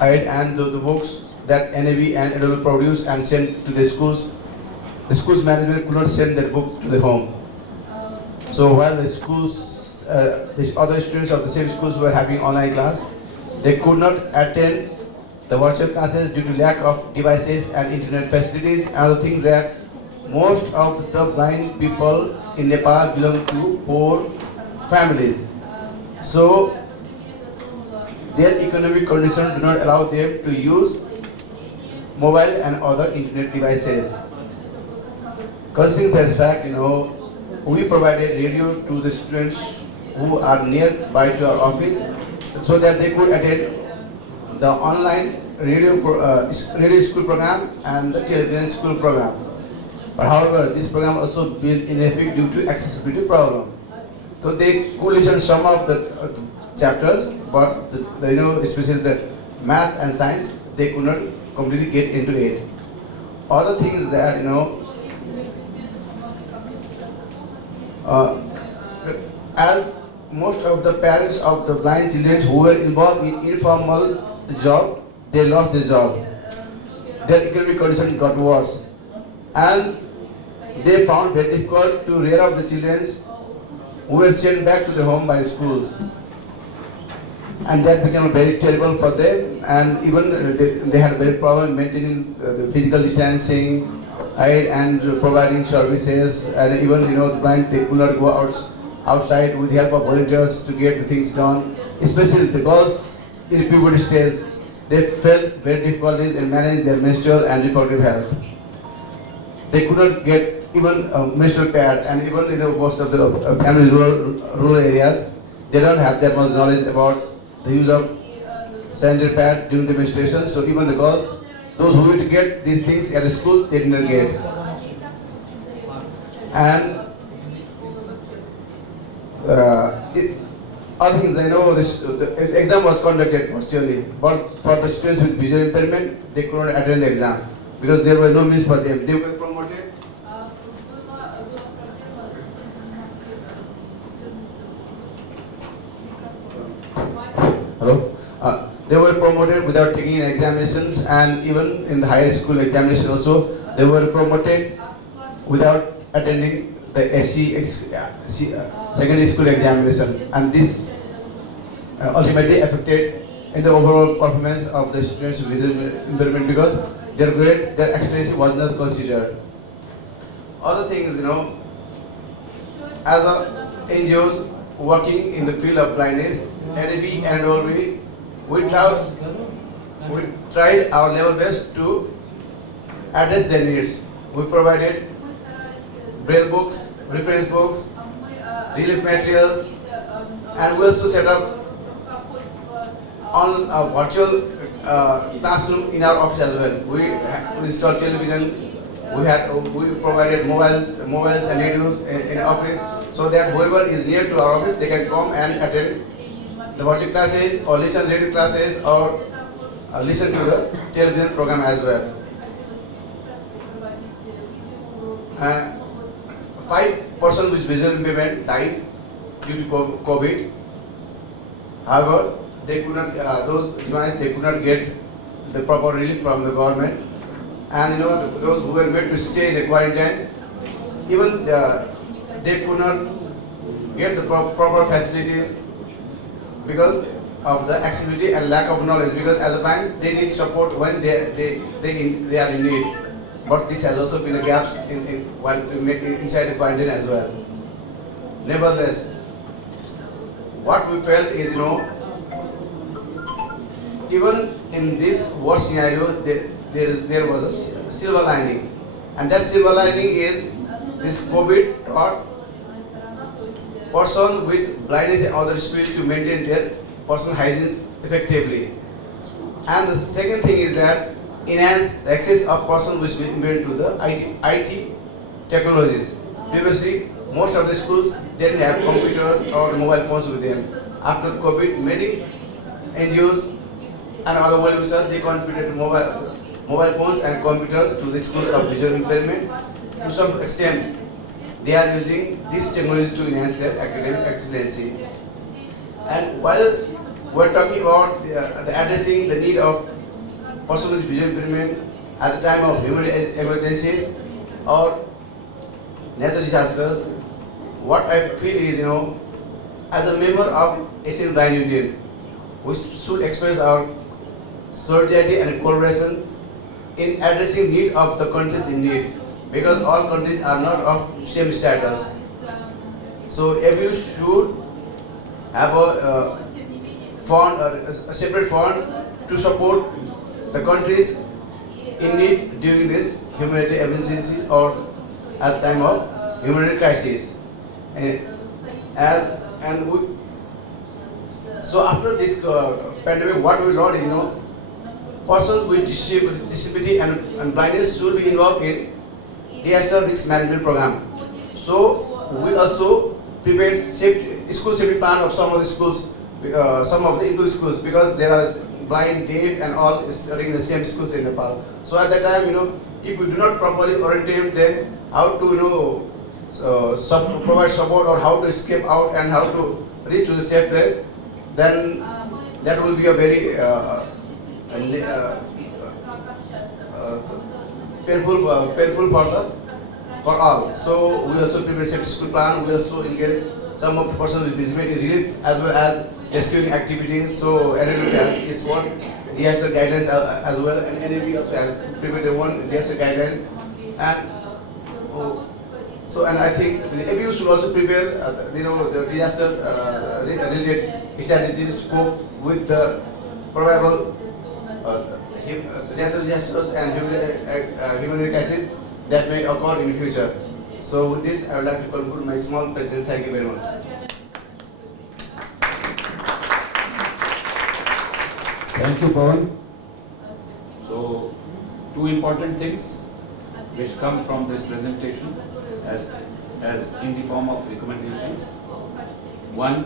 and the books that NAB and NW produced and sent to the schools management could not send that book to the home. So while the schools, the other students of the same schools were having online class, they could not attend the virtual classes due to lack of devices and internet facilities, and other things that most of the blind people in Nepal belong to poor families. So their economic conditions do not allow them to use mobile and other internet devices. Considering this fact, we provided radio to the students who are nearby to our office so that they could attend the online radio school program and the television school program. But however, this program also been ineffective due to accessibility problem. So they could listen some of the chapters, but especially the math and science, they could not completely get into it. Other thing is that as most of the parents of the blind children who were involved in informal job, they lost their job. Their economic condition got worse, and they found very difficult to rear up the children who were sent back to their home by the schools. And that became very terrible for them, and even they had a very problem maintaining the physical distancing, right, and providing services, and even the blind, they could not go outside with the help of volunteers to get the things done. Especially the girls in puberty stage, they felt very difficulties in managing their menstrual and reproductive health. They could not get even a menstrual pad, and even most of the families rural areas, they don't have that much knowledge about the use of sanitary pad during the menstruation. So even the girls, those who were to get these things at the school, they did not get. And other things, I know the exam was conducted virtually, but for the students with visual impairment, they could not attend the exam because there were no means for them. They were promoted. Hello? They were promoted without taking examinations, and even in the higher school examination also, they were promoted without attending the secondary school examination, and this ultimately affected in the overall performance of the students with impairment because their grade, their excellence was not considered. Other things, as a NGOs working in the field of blindness, NAB and OLB, we tried our level best to address their needs. We provided braille books, reference books, relief materials, and we also set up on a virtual classroom in our office as well. We installed television. We provided mobiles and radios in office so that whoever is near to our office, they can come and attend the virtual classes or listen radio classes or listen to the television program as well. 5 persons with visual impairment died due to COVID. However, they could not, those devices, they could not get the proper relief from the government. And those who were made to stay in the quarantine, even they could not get the proper facilities because of the accessibility and lack of knowledge. Because as a blind, they need support when they are in need. But this has also been a gap inside the quarantine as well. Nevertheless, what we felt is, even in this worst scenario, there was a silver lining, and that silver lining is this COVID taught person with blindness and other disabilities to maintain their personal hygiene effectively. And the second thing is that enhance the access of person with impairment to the IT technologies. Previously, most of the schools didn't have computers or mobile phones with them. After the COVID, many NGOs and other well-wishers, they contributed mobile phones and computers to the schools of visual impairment. To some extent, they are using these technologies to enhance their academic excellency. And while we're talking about addressing the need of persons with visual impairment at the time of emergencies or natural disasters, what I feel is, as a member of Asian Blind Union, we should express our solidarity and collaboration in addressing need of the countries in need, because all countries are not of same status. So ABU should have a fund or a separate fund to support the countries in need during this humanitarian emergency or at time of humanitarian crisis. So after this pandemic, what we learned, persons with disability and blindness should be involved in disaster risk management program. So we also prepared school safety plan of some of the schools, some of the Hindu schools, because there are blind, deaf, and all studying in the same schools in Nepal. So at that time, if we do not properly orientate them how to, provide support or how to escape out and how to reach to the safe place, then that will be a very painful for all. So we also prepare safety school plan. We also engage some of the persons with disability relief as well as rescuing activities. So NLB is one disaster guidelines as well, and NLB also has prepared their own disaster guidelines. And and I think the ABU should also prepare the disaster related strategies to cope with the probable disasters and humanitarian crises that may occur in the future. So with this, I would like to conclude my small presentation. Thank you very much. Thank you, Pawan. So, two important things which come from this presentation as in the form of recommendations. One,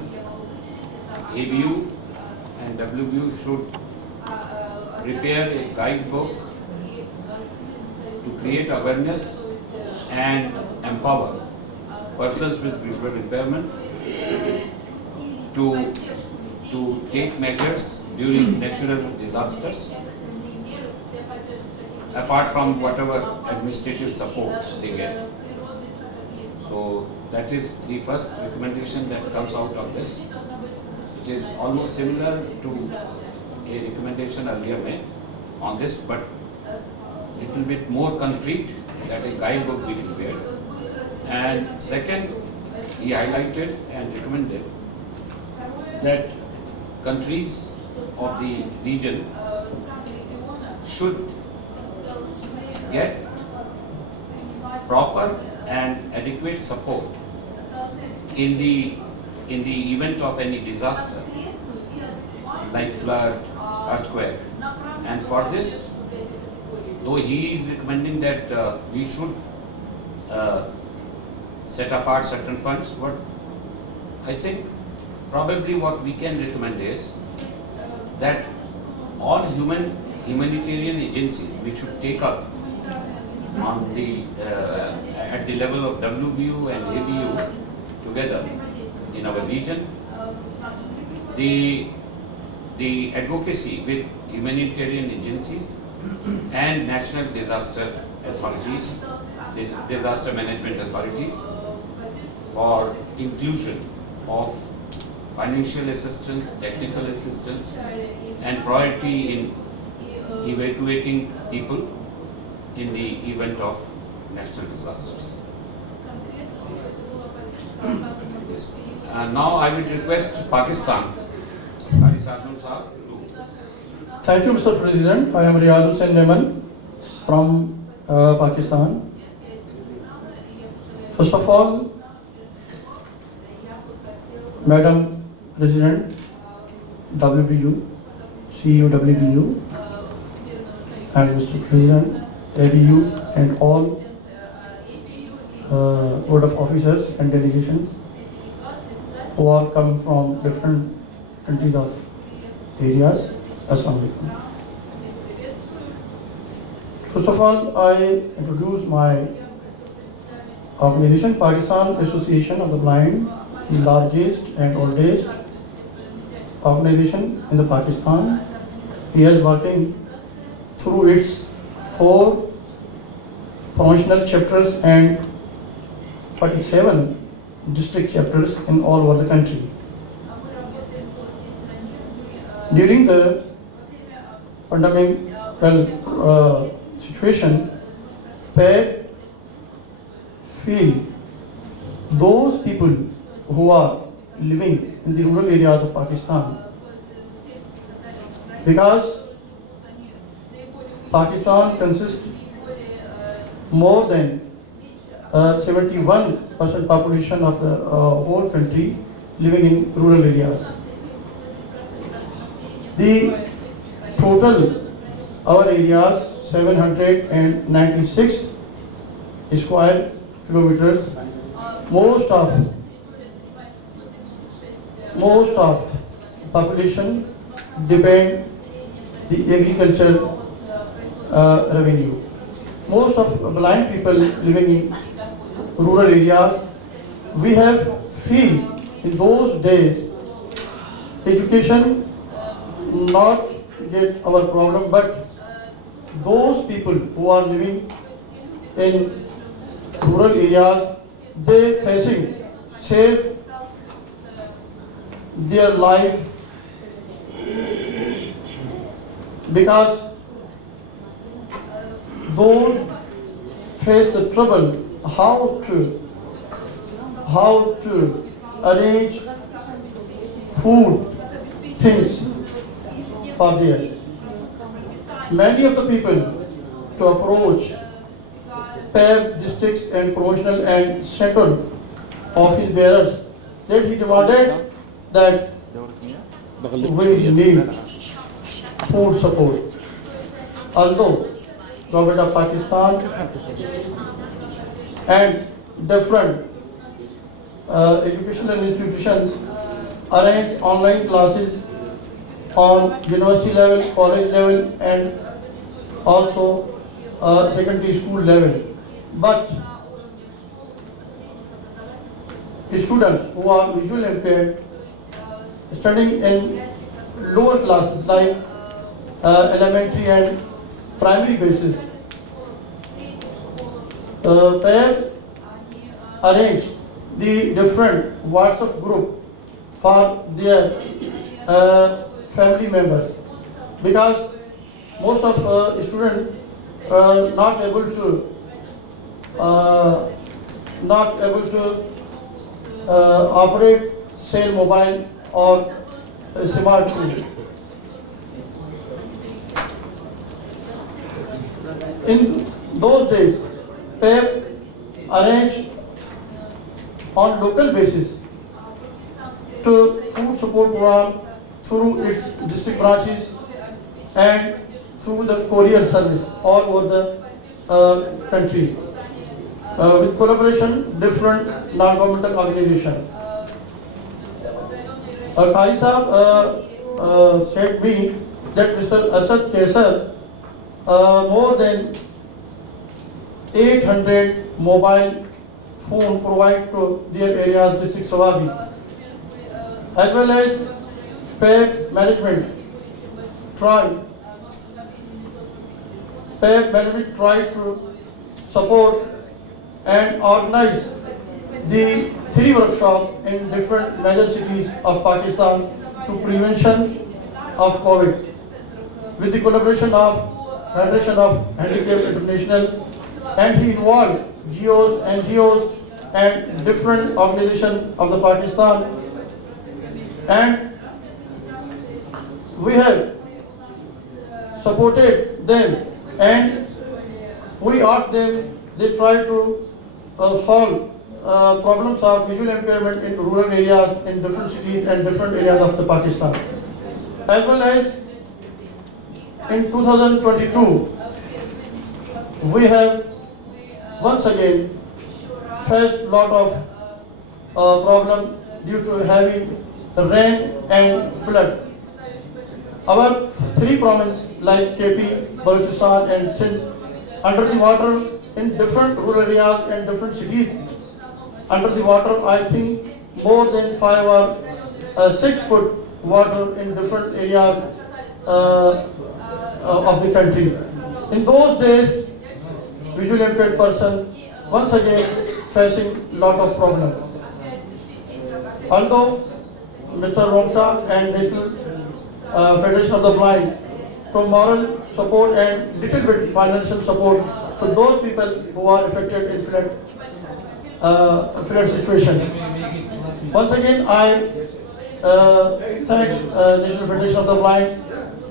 ABU and WBU should prepare a guidebook to create awareness and empower persons with visual impairment to take measures during natural disasters, apart from whatever administrative support they get. So that is the first recommendation that comes out of this. It is almost similar to a recommendation earlier made on this, but little bit more concrete, that a guidebook be prepared. And second, he highlighted and recommended that countries of the region should get proper and adequate support in the event of any disaster like flood, earthquake. And for this, though he is recommending that we should set apart certain funds, but I think probably what we can recommend is that all humanitarian agencies which should take up on the at the level of WBU and ABU together in our region, the advocacy with humanitarian agencies and national disaster authorities, disaster management authorities, for inclusion of financial assistance, technical assistance, and priority in evacuating people in the event of national disasters. Yes. Now I will request Pakistan. Thank you, Mr. President. I am Riyaz Hussain Neman from Pakistan. First of all, Madam President, WBU, CEO WBU, and Mr. President, ABU, and all board of officers and delegations who are coming from different countries of areas. Assalamu alaikum. First of all, I introduce my organization, Pakistan Association of the Blind, the largest and oldest organization in the Pakistan. He is working through its 4 provincial chapters and 47 district chapters in all over the country. During the pandemic situation, PAB feel those people who are living in the rural areas of Pakistan, because Pakistan consists more than 71% population of the whole country living in rural areas. The total our areas 796 square kilometers. Most of population depend the agriculture revenue. Most of blind people living in rural areas, we have feel in those days education not get our problem, but those people who are living in rural areas, they facing save their life, because those face the trouble how to arrange food things for there. Many of the people to approach PAB districts and provincial and central office bearers, that he demanded that we need food support. Although government of Pakistan and different educational institutions arrange online classes on university level, college level, and also secondary school level. But students who are visually impaired studying in lower classes like elementary and primary basis, PAB arrange the different WhatsApp group for their family members, because most of students are not able to operate cell mobile or smartphone. In those days, PAB arranged on local basis to food support program through its district branches and through the courier service all over the country, with collaboration different non-governmental organizations. Qazi Sahab said me that Mr. Asad Kaisar more than 800 mobile phone provide to their areas, district Sawabi, as well as PAB management tried to support and organize the 3 workshops in different major cities of Pakistan to prevention of COVID, with the collaboration of Federation of Handicapped International, and he involved GOs, NGOs, and different organizations of the Pakistan, and we have supported them, and we asked them, they try to solve problems of visual impairment in rural areas, in different cities and different areas of the Pakistan. As well as in 2022, we have once again faced lot of problem due to heavy rain and flood. Our 3 provinces like KP, Balochistan and Sindh under the water in different rural areas and different cities. Under the water, I think more than 5 or 6 foot water in different areas of the country. In those days, visually impaired person once again facing lot of problems. Although Mr. Rongta and National Federation of the Blind to moral support and little bit financial support to those people who are affected in flood situation. Once again, I thank National Federation of the Blind.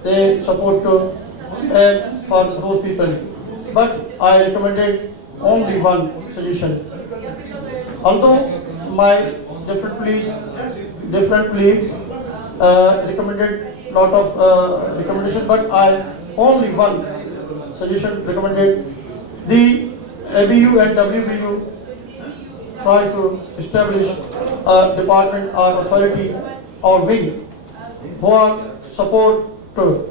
They support to for those people. But I recommended only one solution. Although my different colleagues recommended lot of recommendation, but I only one solution recommended. The ABU and WBU try to establish a department or authority or wing who are support to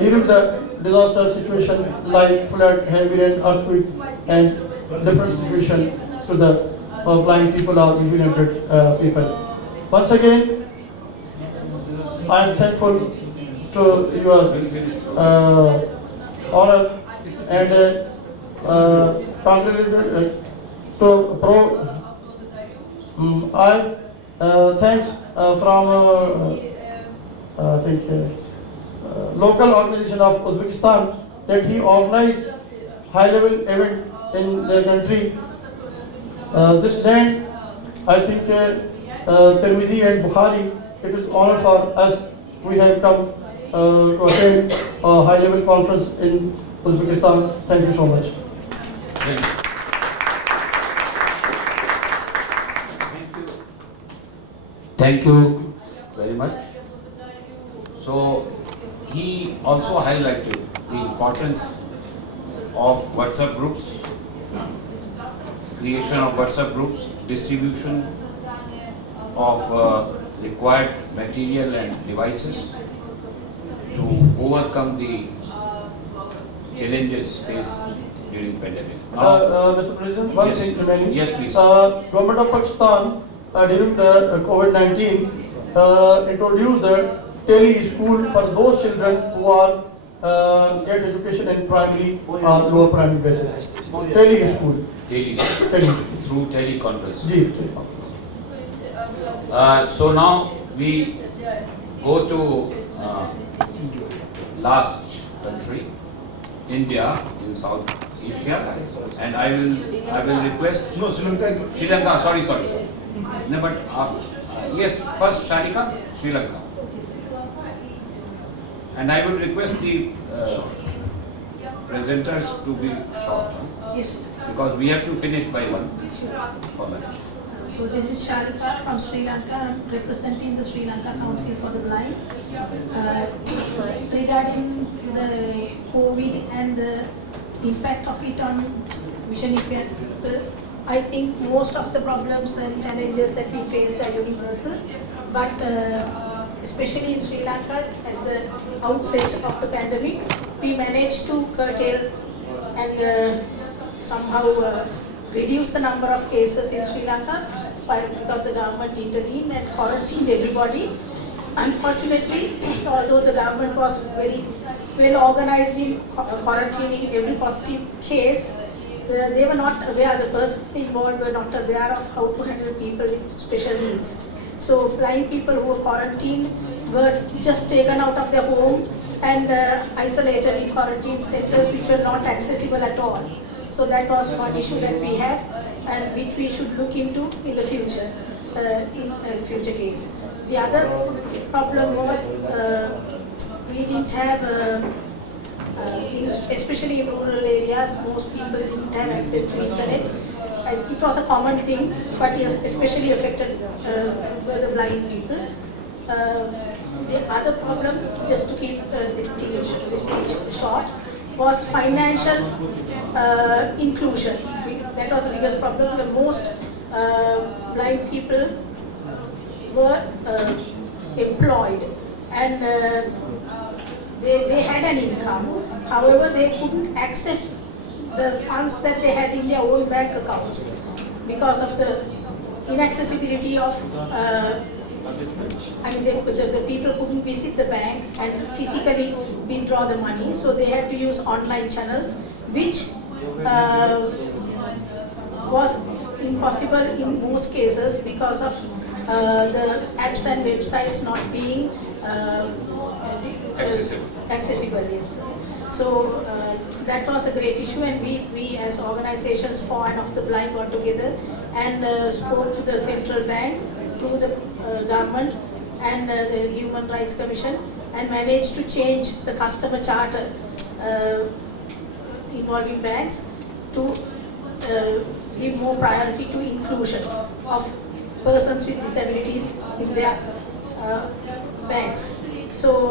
during the disaster situation like flood, heavy rain, earthquake, and different situation to the blind people or visually impaired people. Once again, I am thankful to your honor and congratulations to Pro. I thanks from I think local organization of Uzbekistan that he organized high-level event in their country. This land, I think Tirmizi and Bukhari, it is honor for us. We have come to attend a high-level conference in Uzbekistan. Thank you so much. Thank you very much. So he also highlighted the importance of WhatsApp groups, creation of WhatsApp groups, distribution of required material and devices to overcome the challenges faced during pandemic. Mr. President, one yes, thing remaining. Yes, please. Government of Pakistan during the COVID-19 introduced the tele school for those children who are get education in primary or lower primary basis. Tele school. Through teleconference. So now we go to last country, India in South Asia, and I will request. No, Sri Lanka. Sorry. No, but yes, first Sharika, Sri Lanka, and I will request the presenters to be short. Yes. Because we have to finish by 1 for lunch. So this is Sharika from Sri Lanka. I'm representing the Sri Lanka Council for the Blind. Regarding the COVID and the impact of it on vision impaired people, I think most of the problems and challenges that we faced are universal. But especially in Sri Lanka, at the outset of the pandemic, we managed to curtail and somehow reduce the number of cases in Sri Lanka because the government intervened and quarantined everybody. Unfortunately, although the government was very well organized in quarantining every positive case, they were not aware, the person involved were not aware of how to handle people with special needs. So blind people who were quarantined were just taken out of their home and isolated in quarantine centers which were not accessible at all. So that was one issue that we had and which we should look into in the future, in future case. The other problem was we didn't have, especially in rural areas, most people didn't have access to internet. It was a common thing, but it especially affected the blind people. The other problem, just to keep this speech short, was financial inclusion. That was the biggest problem. The most blind people were employed and they had an income. However, they couldn't access the funds that they had in their own bank accounts because of the inaccessibility of the people couldn't visit the bank and physically withdraw the money, so they had to use online channels, which was impossible in most cases because of the apps and websites not being accessible, yes. So that was a great issue, and we as organizations for and of the blind got together and spoke to the central bank, through the government and the Human Rights Commission, and managed to change the customer charter involving banks to give more priority to inclusion of persons with disabilities in their banks. So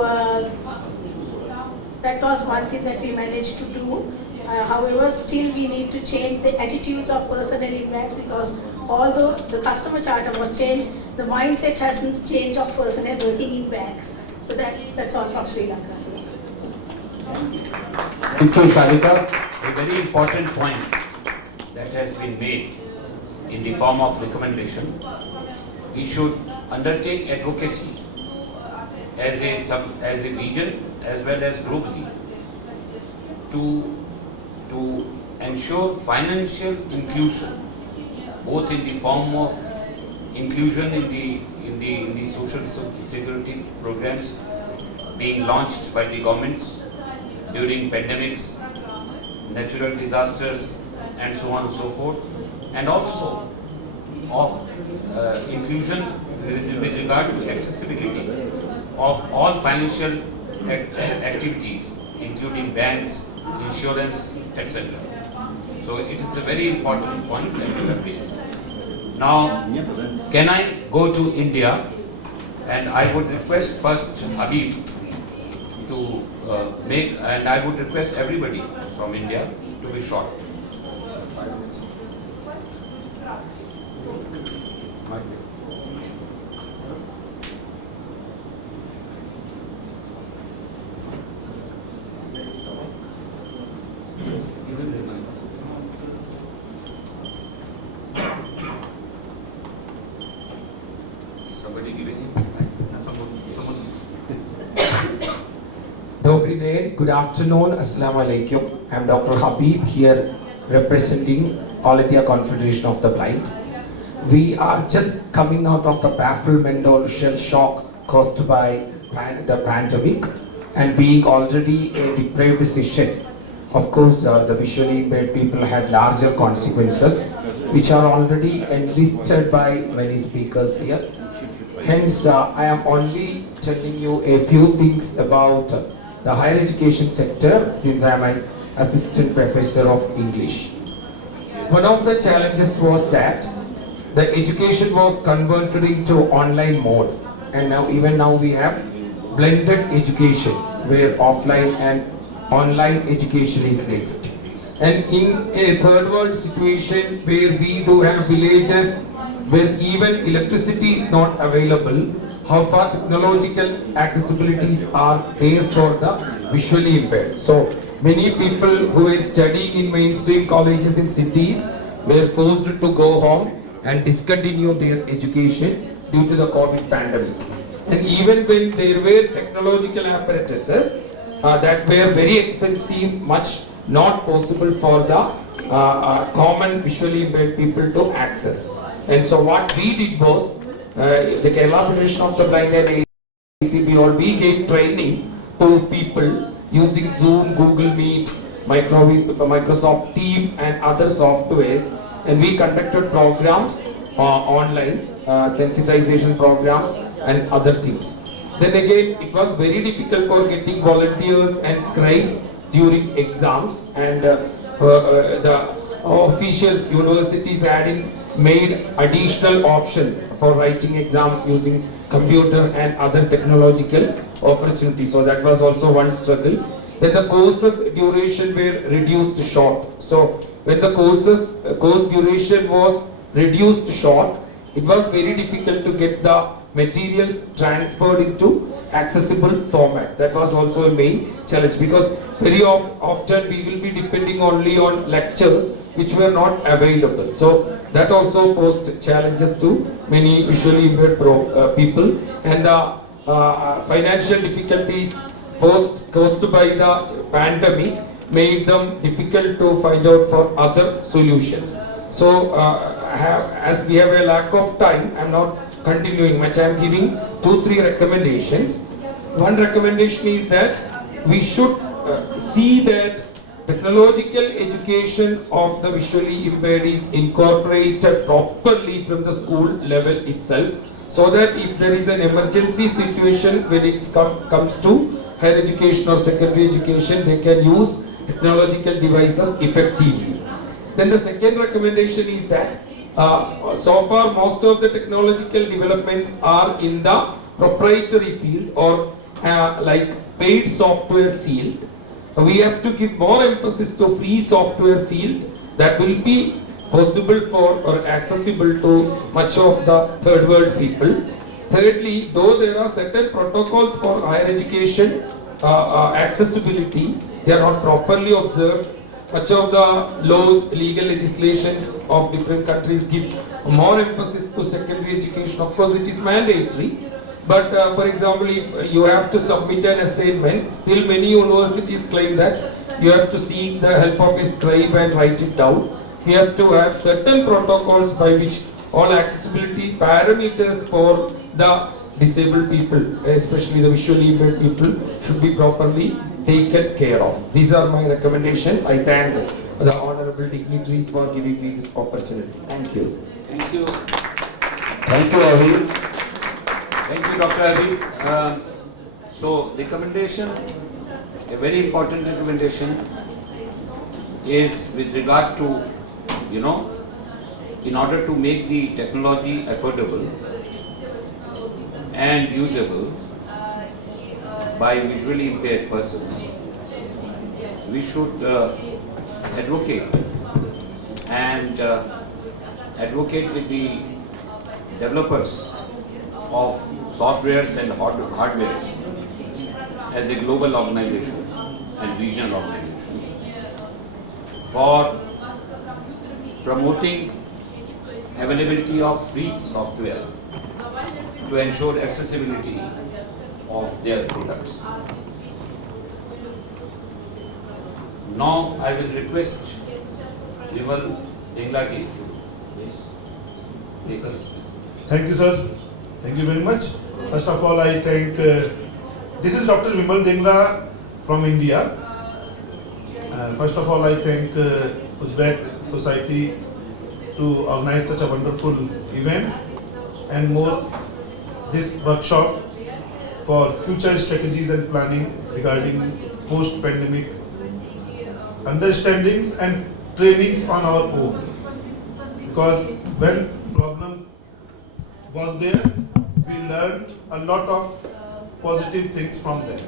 that was one thing that we managed to do. However, still we need to change the attitudes of personnel in banks, because although the customer charter was changed, the mindset hasn't changed of personnel working in banks. So that's all from Sri Lanka. Thank you, Shalika. A very important point that has been made in the form of recommendation. We should undertake advocacy as a region as well as globally to ensure financial inclusion, both in the form of inclusion in the social security programs being launched by the governments during pandemics, natural disasters, and so on and so forth, and also of inclusion with regard to accessibility of all financial activities, including banks, insurance, etc. So it is a very important point that you have raised. Now, can I go to India? And I would request first Habib to make, and I would request everybody from India to be short. 5 minutes. Somebody giving him? Dobry day, good afternoon, Assalamu alaikum. I am Dr. Habib here representing All India Confederation of the Blind. We are just coming out of the bafflement or shell shock caused by the pandemic, and being already a deprived session. Of course, the visually impaired people had larger consequences, which are already enlisted by many speakers here. Hence, I am only telling you a few things about the higher education sector, since I am an assistant professor of English. One of the challenges was that the education was converted into online mode, and even now we have blended education where offline and online education is mixed. And in a third world situation where we do have villages where even electricity is not available, how far technological accessibilities are there for the visually impaired. So many people who were studying in mainstream colleges in cities were forced to go home and discontinue their education due to the COVID pandemic. And even when there were technological apparatuses that were very expensive, much not possible for the common visually impaired people to access. And so what we did was, the Kerala Federation of the Blind and ACB, we gave training to people using Zoom, Google Meet, Microsoft Teams and other softwares, and we conducted programs online, sensitization programs and other things. Then again, it was very difficult for getting volunteers and scribes during exams, and the officials, universities made additional options for writing exams using computer and other technological opportunities. So that was also one struggle. Then the courses duration were reduced short. So when the course duration was reduced short, it was very difficult to get the materials transferred into accessible format. That was also a main challenge, because very often we will be depending only on lectures which were not available. So that also posed challenges to many visually impaired people, and the financial difficulties caused by the pandemic made them difficult to find out for other solutions. So as we have a lack of time, I am not continuing much. I am giving 2-3 recommendations. One recommendation is that we should see that technological education of the visually impaired is incorporated properly from the school level itself, so that if there is an emergency situation when it comes to higher education or secondary education, they can use technological devices effectively. Then the second recommendation is that so far most of the technological developments are in the proprietary field or like paid software field. We have to give more emphasis to free software field that will be possible for or accessible to much of the third world people. Thirdly, though there are certain protocols for higher education accessibility, they are not properly observed. Much of the laws, legal legislations of different countries give more emphasis to secondary education. Of course, it is mandatory. But for example, if you have to submit an assignment, still many universities claim that you have to seek the help of a scribe and write it down. We have to have certain protocols by which all accessibility parameters for the disabled people, especially the visually impaired people, should be properly taken care of. These are my recommendations. I thank the honorable dignitaries for giving me this opportunity. Thank you. Thank you. Thank you, Avi. Thank you, Dr. Habib. So, recommendation, a very important recommendation is with regard to, in order to make the technology affordable and usable by visually impaired persons, we should advocate with the developers of softwares and hardwares as a global organization and regional organization for promoting availability of free software to ensure accessibility of their products. Now I will request Vimal Denglaki to Thank you, sir. Thank you very much. First of all, I thank, this is Dr. Vimal Dengla from India. First of all, I thank Uzbek Society to organize such a wonderful event, and more this workshop for future strategies and planning regarding post-pandemic understandings and trainings on our own. Because when problem was there, we learned a lot of positive things from there.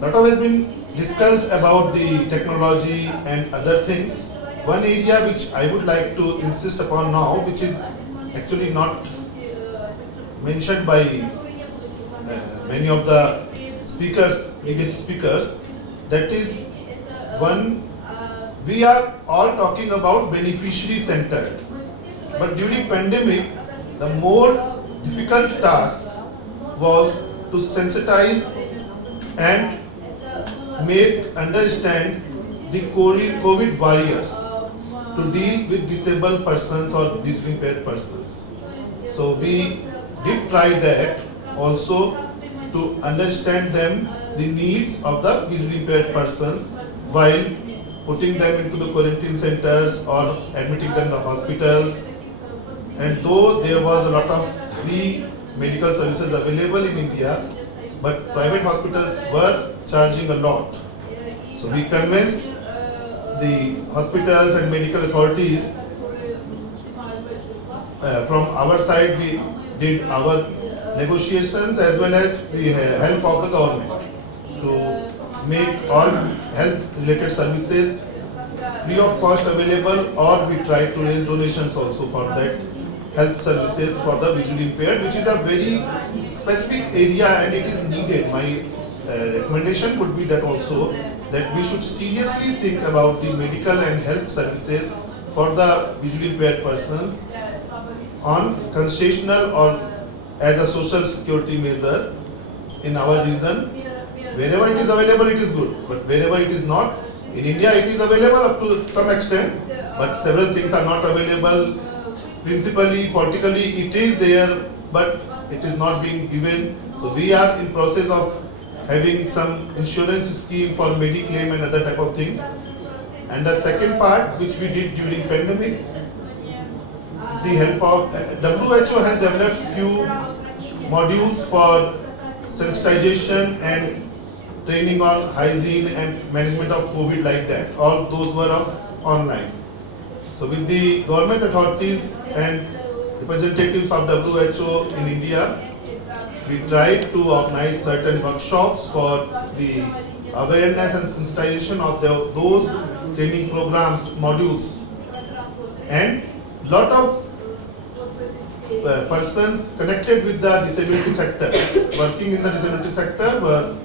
Lot of has been discussed about the technology and other things. One area which I would like to insist upon now, which is actually not mentioned by many of the speakers, previous speakers, that is one, we are all talking about beneficiary centered. But during pandemic, the more difficult task was to sensitize and understand the COVID warriors to deal with disabled persons or visually impaired persons. So we did try that also to understand them, the needs of the visually impaired persons while putting them into the quarantine centers or admitting them to the hospitals. And though there was a lot of free medical services available in India, but private hospitals were charging a lot. So we convinced the hospitals and medical authorities. From our side, we did our negotiations as well as the help of the government to make all health related services free of cost available, or we tried to raise donations also for that health services for the visually impaired, which is a very specific area and it is needed. My recommendation would be that also that we should seriously think about the medical and health services for the visually impaired persons on concessional or as a social security measure in our region. Wherever it is available, it is good, but wherever it is not, in India it is available up to some extent, but several things are not available. Principally, politically, it is there, but it is not being given. So we are in process of having some insurance scheme for Mediclaim and other type of things. And the second part, which we did during pandemic, the help of WHO has developed few modules for sensitization and training on hygiene and management of COVID like that. All those were of online. So with the government authorities and representatives of WHO in India, we tried to organize certain workshops for the awareness and sensitization of those training programs, modules. And lot of persons connected with the disability sector, working in the disability sector, were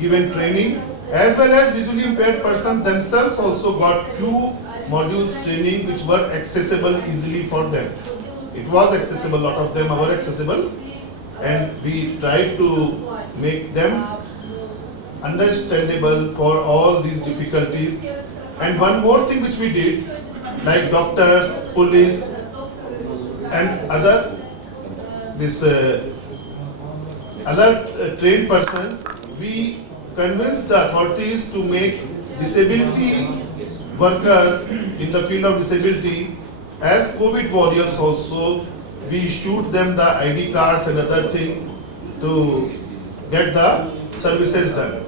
given training, as well as visually impaired persons themselves also got few modules training which were accessible easily for them. It was accessible, lot of them were accessible, and we tried to make them understandable for all these difficulties. And one more thing which we did, like doctors, police, and other trained persons, we convinced the authorities to make disability workers in the field of disability as COVID warriors also. We issued them the ID cards and other things to get the services done.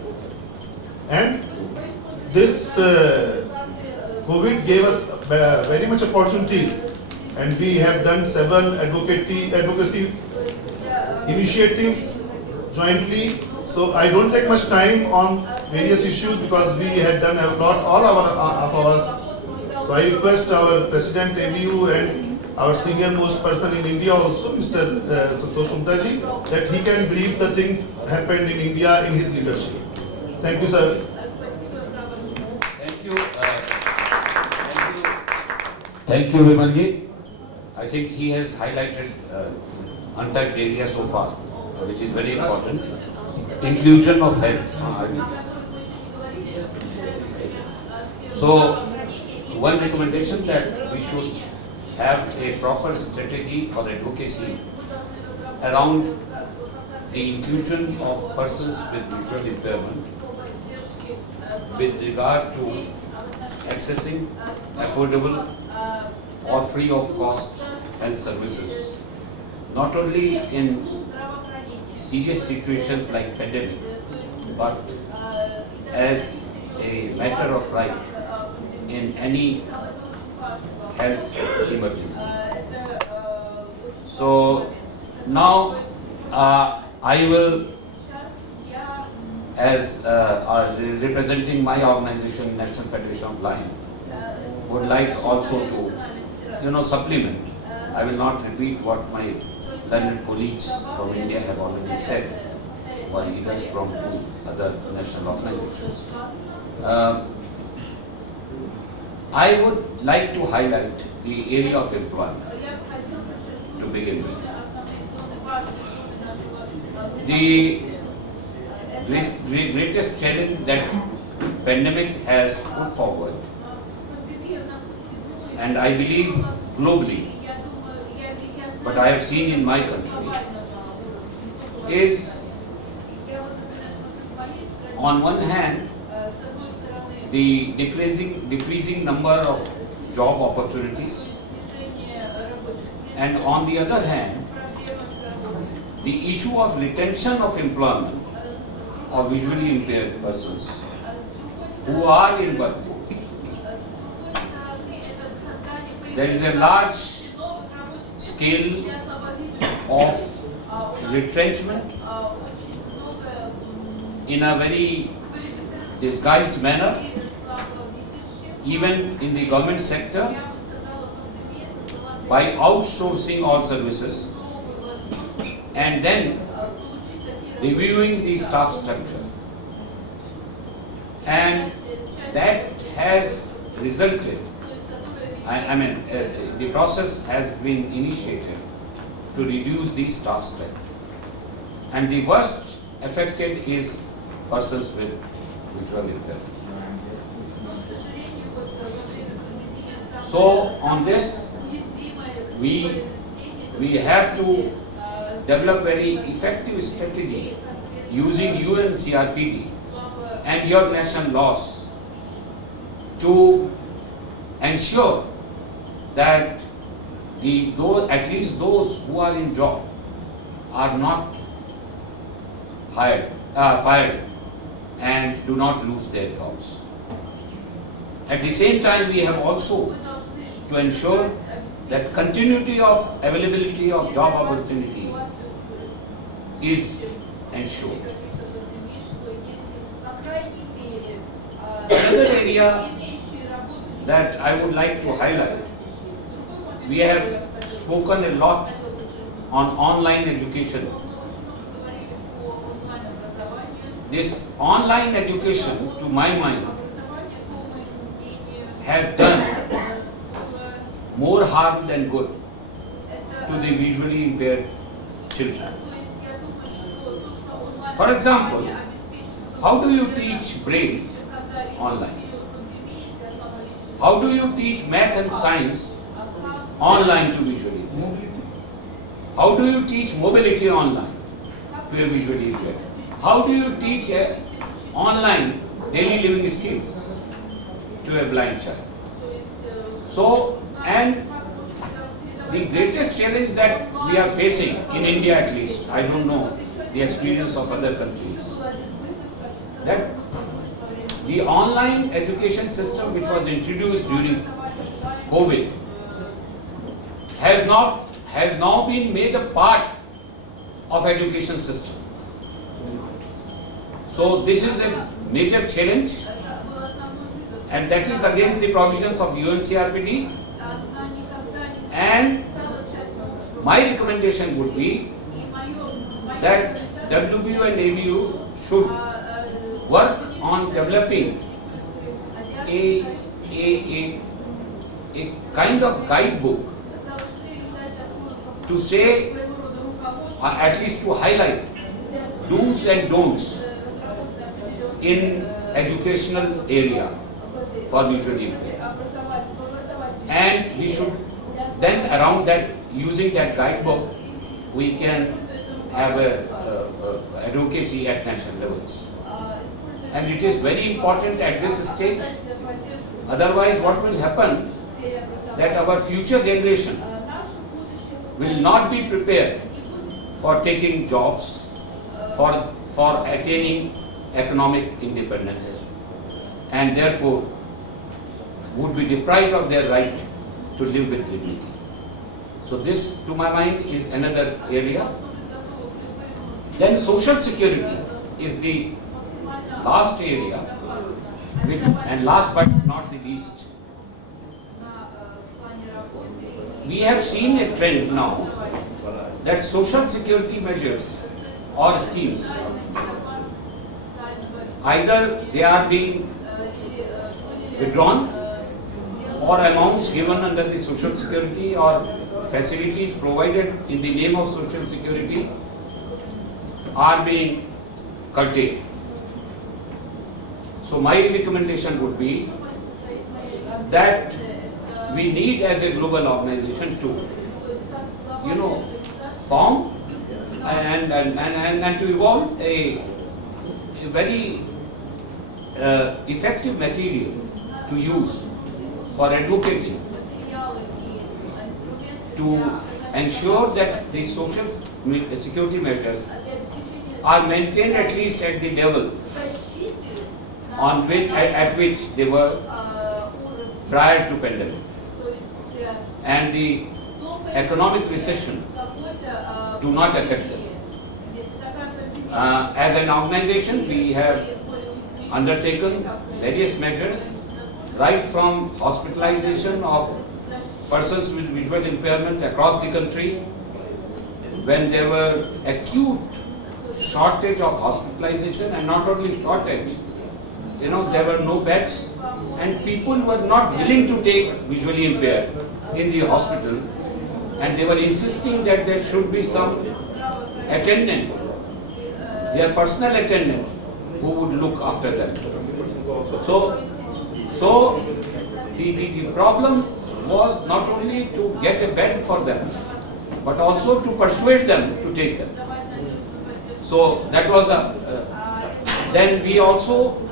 And this COVID gave us very much opportunities, and we have done several advocacy initiatives jointly. So I don't take much time on various issues because we had done a lot, all of ours. So I request our President ABU and our senior most person in India also, Mr. Santosh Umtaji, that he can brief the things happened in India in his leadership. Thank you, sir. Thank you. Thank you, Vimalji. I think he has highlighted untouched area so far, which is very important. Inclusion of health. So, one recommendation that we should have a proper strategy for advocacy around the inclusion of persons with visual impairment with regard to accessing affordable or free of cost health services, not only in serious situations like pandemic, but as a matter of right in any health emergency. So now I will, as representing my organization, National Federation of Blind, would like also to, supplement. I will not repeat what my learned colleagues from India have already said, or leaders from two other national organizations. I would like to highlight the area of employment to begin with. The greatest challenge that pandemic has put forward, and I believe globally, but I have seen in my country, is on one hand the decreasing number of job opportunities, and on the other hand the issue of retention of employment of visually impaired persons who are in workforce. There is a large scale of retrenchment in a very disguised manner, even in the government sector, by outsourcing all services and then reviewing the staff structure. And that has resulted, the process has been initiated to reduce the staff strength. And the worst affected is persons with visual impairment. So on this, we have to develop very effective strategy using UNCRPD and your national laws to ensure that at least those who are in job are not fired and do not lose their jobs. At the same time, we have also to ensure that continuity of availability of job opportunity is ensured. Another area that I would like to highlight, we have spoken a lot on online education. This online education, to my mind, has done more harm than good to the visually impaired children. For example, how do you teach braille online? How do you teach math and science online to visually impaired? How do you teach mobility online to a visually impaired? How do you teach online daily living skills to a blind child? So, and the greatest challenge that we are facing in India at least, I don't know the experience of other countries, that the online education system which was introduced during COVID has now been made a part of education system. So this is a major challenge, and that is against the provisions of UNCRPD. And my recommendation would be that WBU and ABU should work on developing a kind of guidebook to say, at least to highlight do's and don'ts in educational area for visually impaired. And we should then, around that, using that guidebook, we can have advocacy at national levels. And it is very important at this stage. Otherwise, what will happen, that our future generation will not be prepared for taking jobs, for attaining economic independence, and therefore would be deprived of their right to live with dignity. So this, to my mind, is another area. Then social security is the last area, and last but not the least. We have seen a trend now that social security measures or schemes, either they are being withdrawn, or amounts given under the social security or facilities provided in the name of social security are being curtailed. So my recommendation would be that we need, as a global organization, to form and to evolve a very effective material to use for advocating, to ensure that the social security measures are maintained at least at the level at which they were prior to pandemic, and the economic recession do not affect them. As an organization, we have undertaken various measures, right from hospitalization of persons with visual impairment across the country, when there were acute shortage of hospitalization, and not only shortage, there were no beds, and people were not willing to take visually impaired in the hospital, and they were insisting that there should be some attendant, their personal attendant, who would look after them. So the problem was not only to get a bed for them, but also to persuade them to take them. So that was a. Then we also,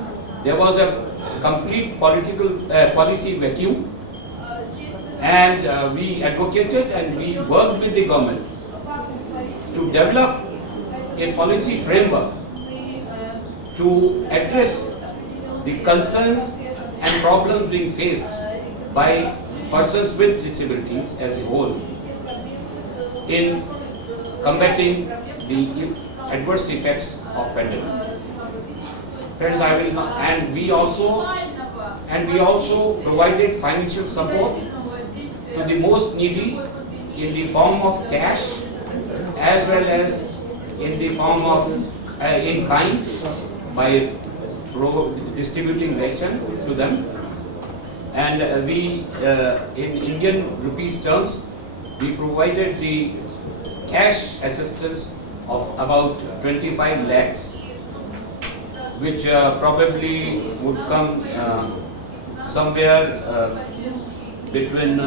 there was a complete political policy vacuum, and we advocated and we worked with the government to develop a policy framework to address the concerns and problems being faced by persons with disabilities as a whole in combating the adverse effects of pandemic. Friends, I will not, and we also provided financial support to the most needy in the form of cash as well as in the form of in kind by distributing ration to them. And we, in Indian rupees terms, we provided the cash assistance of about 25 lakhs, which probably would come somewhere between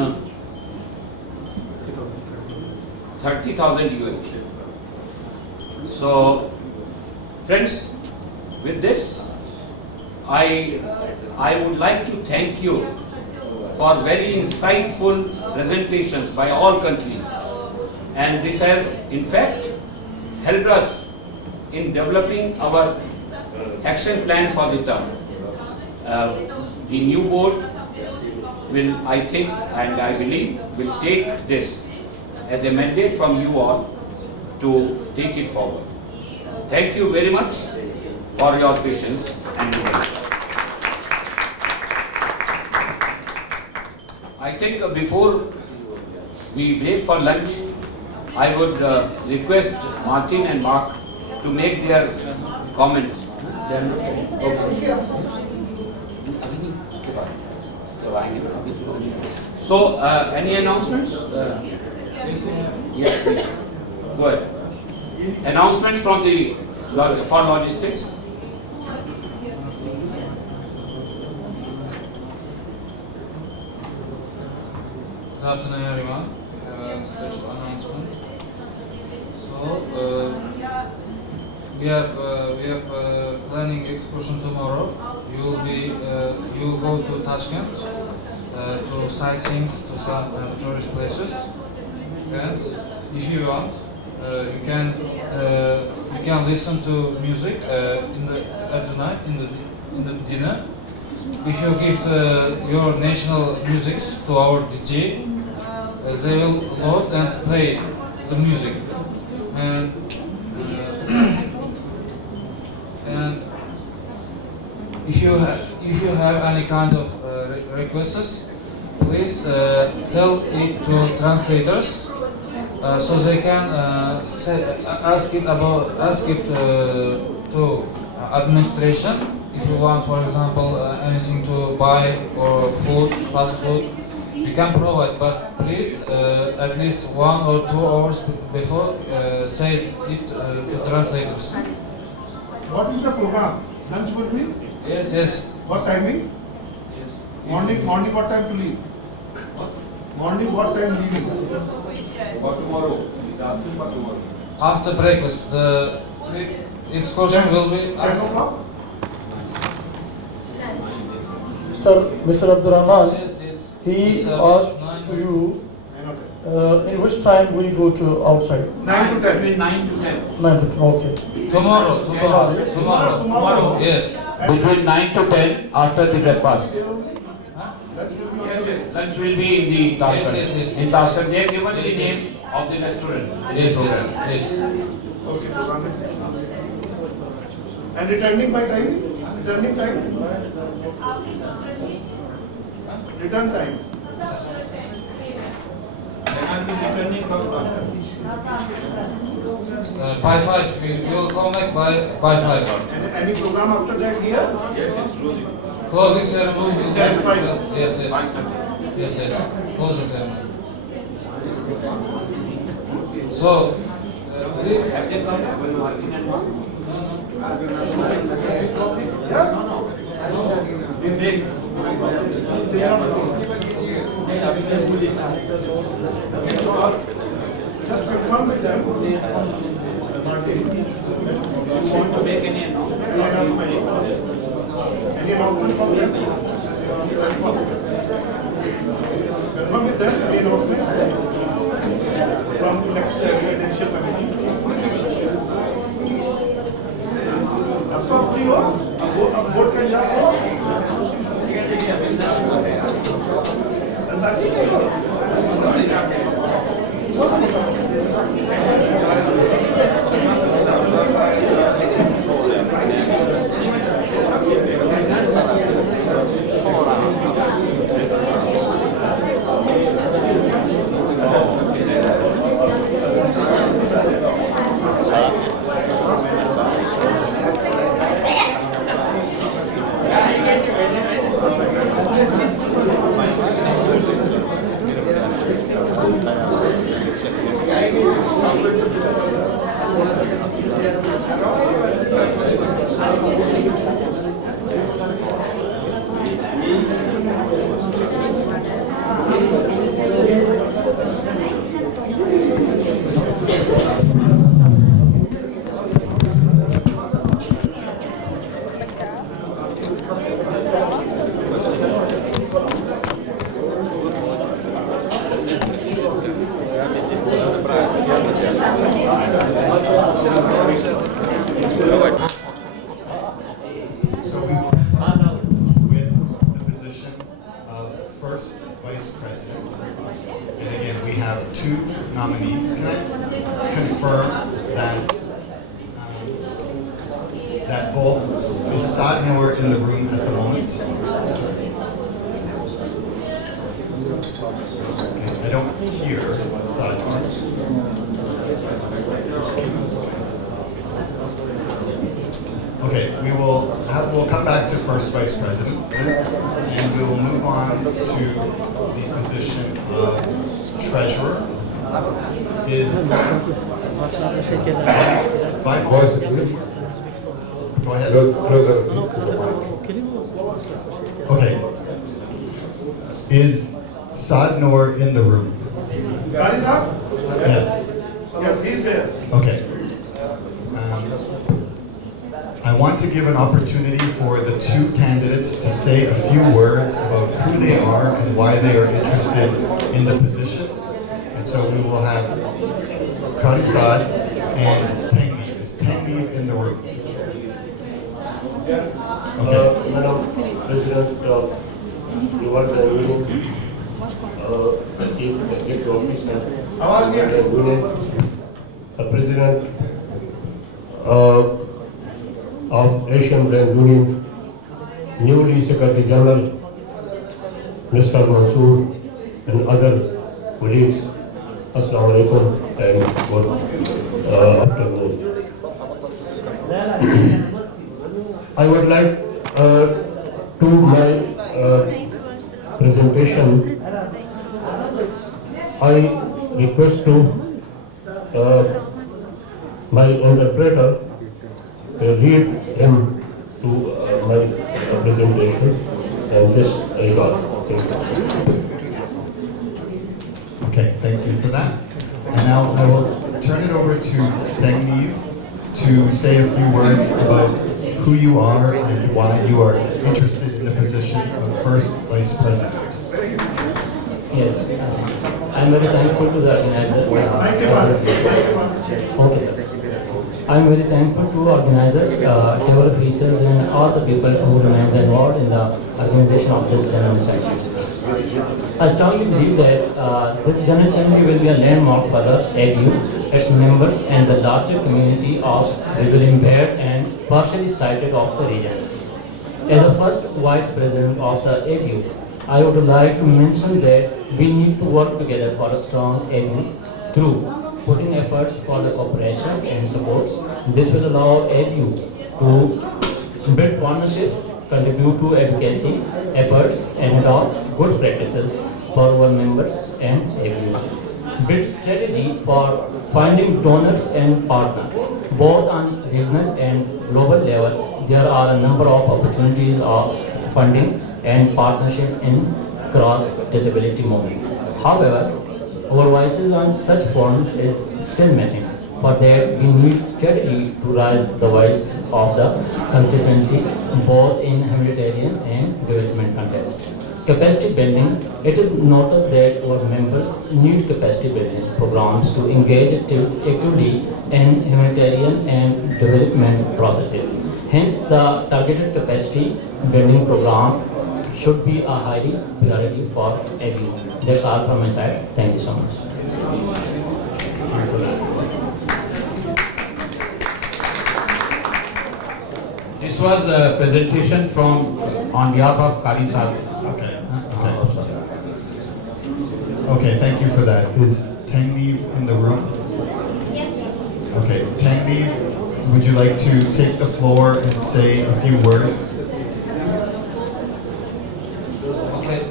30,000 USD. So, friends, with this, I would like to thank you for very insightful presentations by all countries, and this has in fact helped us in developing our action plan for the term. The new board will, I think and I believe, will take this as a mandate from you all to take it forward. Thank you very much for your patience and patience. I think before we break for lunch, I would request Martin and Mark to make their comments. So, any announcements? Yes, please. Go ahead. Announcements from the for logistics. Good afternoon, everyone. We have a special announcement. So we have planning excursion tomorrow. You will go to Tashkent to sightseeing to some tourist places. And if you want, you can listen to music at the night in the dinner. If you give your national musics to our DJ, they will load and play the music. And if you have any kind of requests, please tell it to translators so they can ask it to administration. If you want, for example, anything to buy or food, fast food, we can provide, but please at least 1 or 2 hours before say it to translators. What is the program? Lunch would be? Yes, yes. What timing? Morning what time to leave? Morning what time leaving? For tomorrow. After breakfast, the excursion will be 10 o'clock? Mr. Abdurrahman, he asked you in which time we go to outside? 9 to 10. Between 9 to 10. 9 to 10, okay. Tomorrow. Yes. Between 9 to 10 after the breakfast. Yes, lunch will be in the Tashkent. Yes. In Tashkent, they have given the name of the restaurant. Yes. Okay, and returning by timing? Returning time? Return time? By 5, we will come back by 5. Any program after that here? Yes, closing. Closing ceremony. At 5. Yes. Closing ceremony. So, please. Have they come? Martin and Mark? We break. Just confirm with them. Want to make any announcement? Any announcement from them? Come with them, any announcement from next presidential committee? आपको अपनी हो, अब vote का इंतजार हो। So we will start with the position of first vice president. And again, we have two nominees. Can I confirm that both is Saad Noor in the room at the moment? Okay, I don't hear Saad Noor. Okay, we'll come back to first vice president, and we will move on to the position of treasurer. Is go ahead. Okay. Is Saad Noor in the room? Gari Saab? Yes. Yes, he's there. Okay. I want to give an opportunity for the two candidates to say a few words about who they are and why they are interested in the position. And so we will have Qari Saad and Tengmeev. Is Tengmeev in the room? Yes. Okay. Madam President, you are the union chief officer, the president of Asian Brand Union, newly Secretary General, Mr. Mansoor, and other colleagues. Assalamu alaikum and good afternoon. I would like to my presentation. I request to my interpreter read him to my presentation, and this I got. Thank you. Okay, thank you for that. And now I will turn it over to Tengmeev to say a few words about who you are and why you are interested in the position of first vice president. Yes, I'm very thankful to the organizer. Okay. I'm very thankful to organizers, table officers, and all the people who remain involved in the organization of this general assembly. I strongly believe that this general assembly will be a landmark for the ADU, its members, and the larger community of visually impaired and partially sighted of the region. As the first vice president of the ADU, I would like to mention that we need to work together for a strong ADU through putting efforts for the cooperation and supports. This will allow ADU to build partnerships, contribute to advocacy efforts, and adopt good practices for our members and ADU. Build strategy for finding donors and partners, both on regional and global level. There are a number of opportunities of funding and partnership in cross-disability movement. However, our voices on such forums is still missing. For that, we need steadily to raise the voice of the constituency, both in humanitarian and development context. Capacity building, it is noticed that our members need capacity building programs to engage actively in humanitarian and development processes. Hence, the targeted capacity building program should be a high priority for everyone. That's all from my side. Thank you so much. This was a presentation from on behalf of Kari Sahib. Okay, thank you for that. Is Tangneev in the room? Yes. Okay, Tangneev, would you like to take the floor and say a few words? Okay.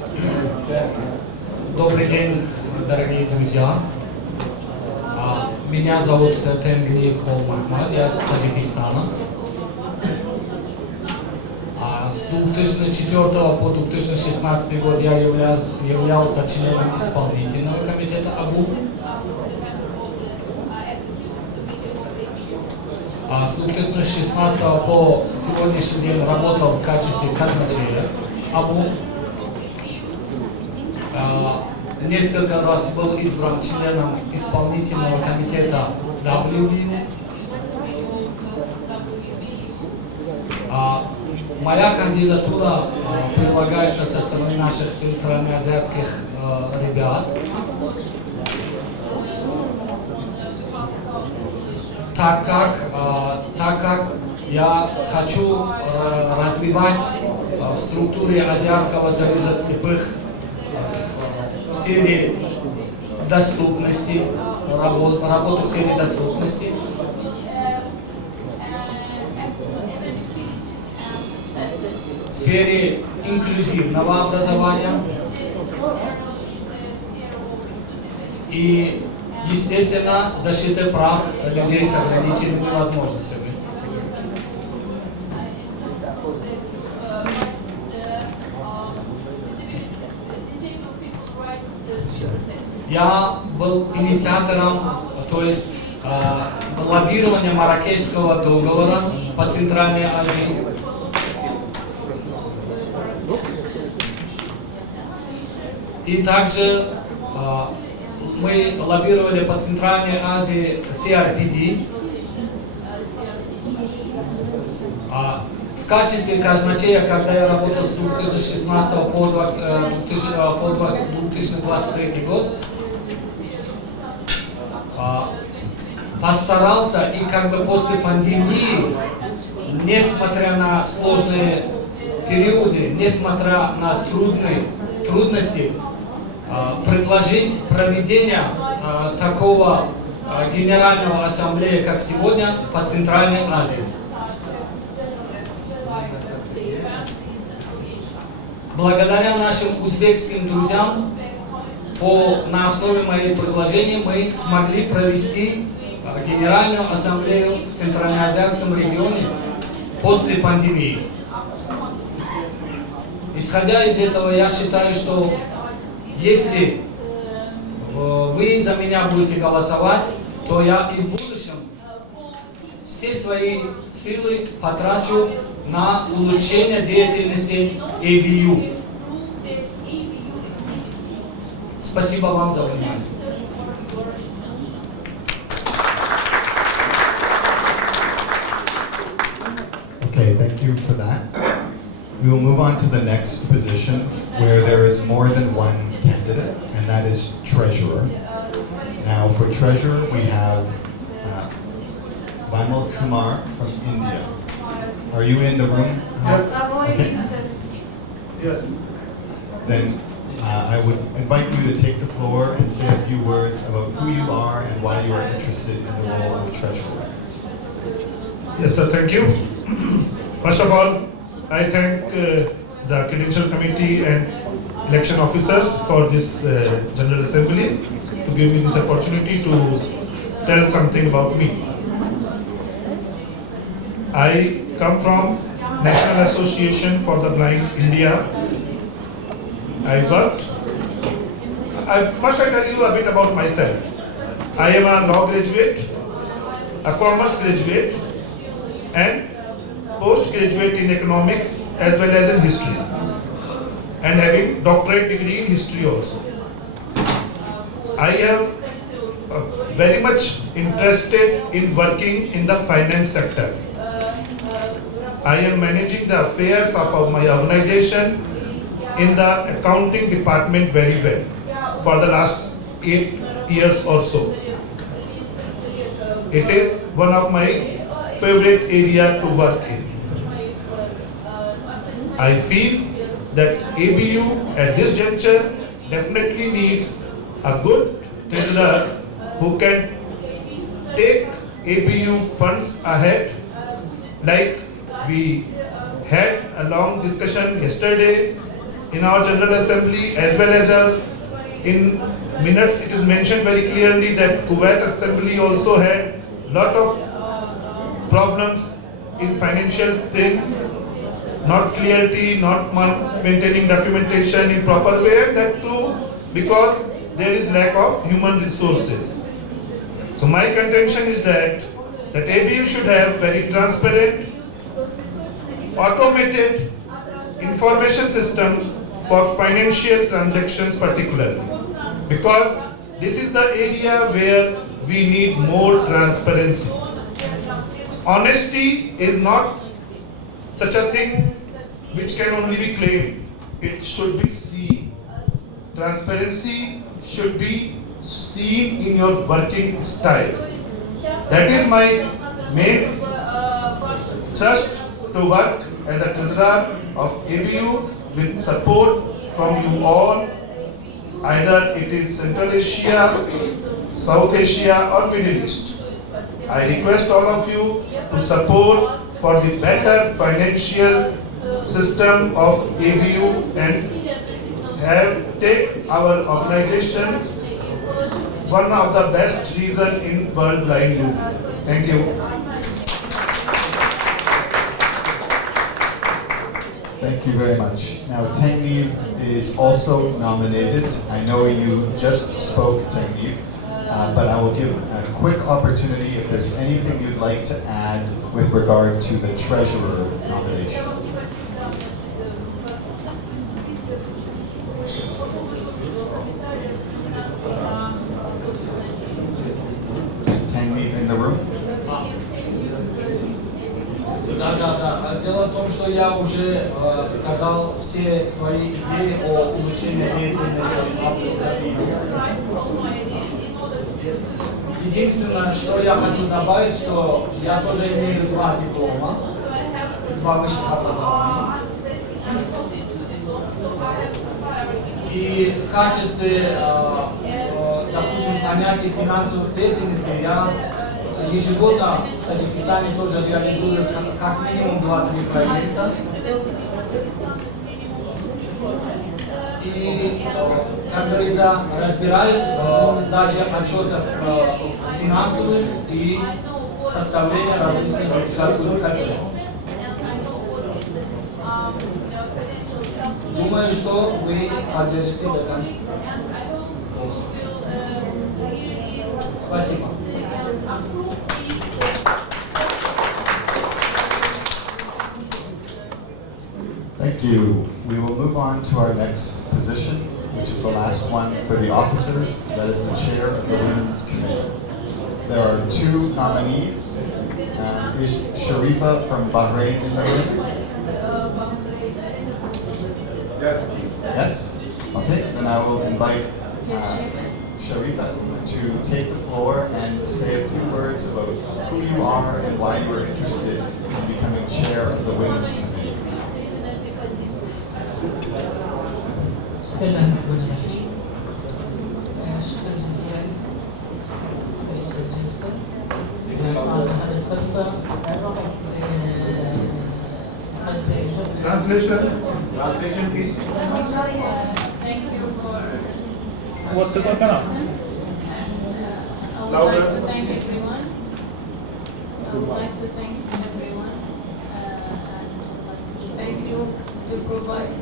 Добрый день, дорогие друзья. Меня зовут Тангниев Махмад, я из Таджикистана. С 2004 по 2016 год я являлся членом исполнительного комитета АБУ. С 2016 по сегодняшний день работал в качестве казначея АБУ. Несколько раз был избран членом исполнительного комитета WBU. Моя кандидатура прилагается со стороны наших центральноазиатских ребят, так как я хочу развивать в структуре Азиатского союза слепых в сфере доступности, работу в сфере доступности. В сфере инклюзивного образования и, естественно, защиты прав людей с ограниченными возможностями. Я был инициатором, то есть лоббирования Марракешского договора по Центральной Азии. И также мы лоббировали по Центральной Азии CRPD. В качестве казначея, когда я работал с 2016 по 2023 год, постарался и как бы после пандемии, несмотря на сложные периоды, несмотря на трудности, предложить проведение такого генерального ассамблея, как сегодня, по Центральной Азии. Благодаря нашим узбекским друзьям, на основе моих предложений мы смогли провести генеральную ассамблею в Центральноазиатском регионе после пандемии. Исходя из этого, я считаю, что если вы за меня будете голосовать, то я и в будущем все свои силы потрачу на улучшение деятельности ABU. Спасибо вам за внимание. Okay, thank you for that. We will move on to the next position where there is more than one candidate, and that is treasurer. Now for treasurer we have Vimal Kumar from India. Are you in the room? Yes. Okay. Yes. Then I would invite you to take the floor and say a few words about who you are and why you are interested in the role of treasurer. Yes, sir. Thank you. First of all, I thank the Credential Committee and election officers for this General Assembly to give me this opportunity to tell something about me. I come from National Association for the Blind India. First I tell you a bit about myself. I am a law graduate a commerce graduate and postgraduate in economics as well as in history, and having doctorate degree in history also. I am very much interested in working in the finance sector. I am managing the affairs of my organization in the accounting department very well for the last 8 years or so. It is one of my favorite area to work in. I feel that ABU at this juncture definitely needs a good treasurer who can take ABU funds ahead, like we had a long discussion yesterday in our General Assembly, as well as in minutes it is mentioned very clearly that Kuwait Assembly also had lot of problems in financial things, not clarity, not maintaining documentation in proper way, and that too because there is lack of human resources. So my contention is that ABU should have very transparent, automated information system for financial transactions particularly, because this is the area where we need more transparency. Honesty is not such a thing which can only be claimed. It should be seen. Transparency should be seen in your working style. That is my main thrust to work as a treasurer of ABU with support from you all, either it is Central Asia, South Asia or Middle East. I request all of you to support for the better financial system of ABU and take our organization one of the best region in World Blind Union. Thank you. Thank you very much. Now, Tengneev is also nominated. I know you just spoke, Tengneev, but I will give a quick opportunity if there's anything you'd like to add with regard to the treasurer nomination. Is Tengneev in the room? Да. Дело в том, что я уже сказал все свои идеи о улучшении деятельности. Единственное, что я хочу добавить, что я тоже имею 2 диплома, 2 высших образования. И в качестве, допустим, понятия финансовых деятельности я ежегодно в Таджикистане тоже реализую как минимум 2-3 проекта. И, как говорится, разбираюсь в сдаче отчетов финансовых и составлении различных калькуляций. Думаю, что вы поддержите в этом. Спасибо. Thank you. We will move on to our next position, which is the last one for the officers. That is the chair of the Women's Committee. There are 2 nominees. Is Sharifa from Bahrain in the room? Yes. Yes? Okay, then I will invite Sharifa to take the floor and say a few words about who you are and why you are interested in becoming chair of the Women's Committee. بسم الله الرحمن الرحيم. شكرا جزيلا رئيس الجلسة على هذه الفرصة Translation please. Thank you for What's the question? I would like to thank everyone. I would like to thank everyone. Thank you to provide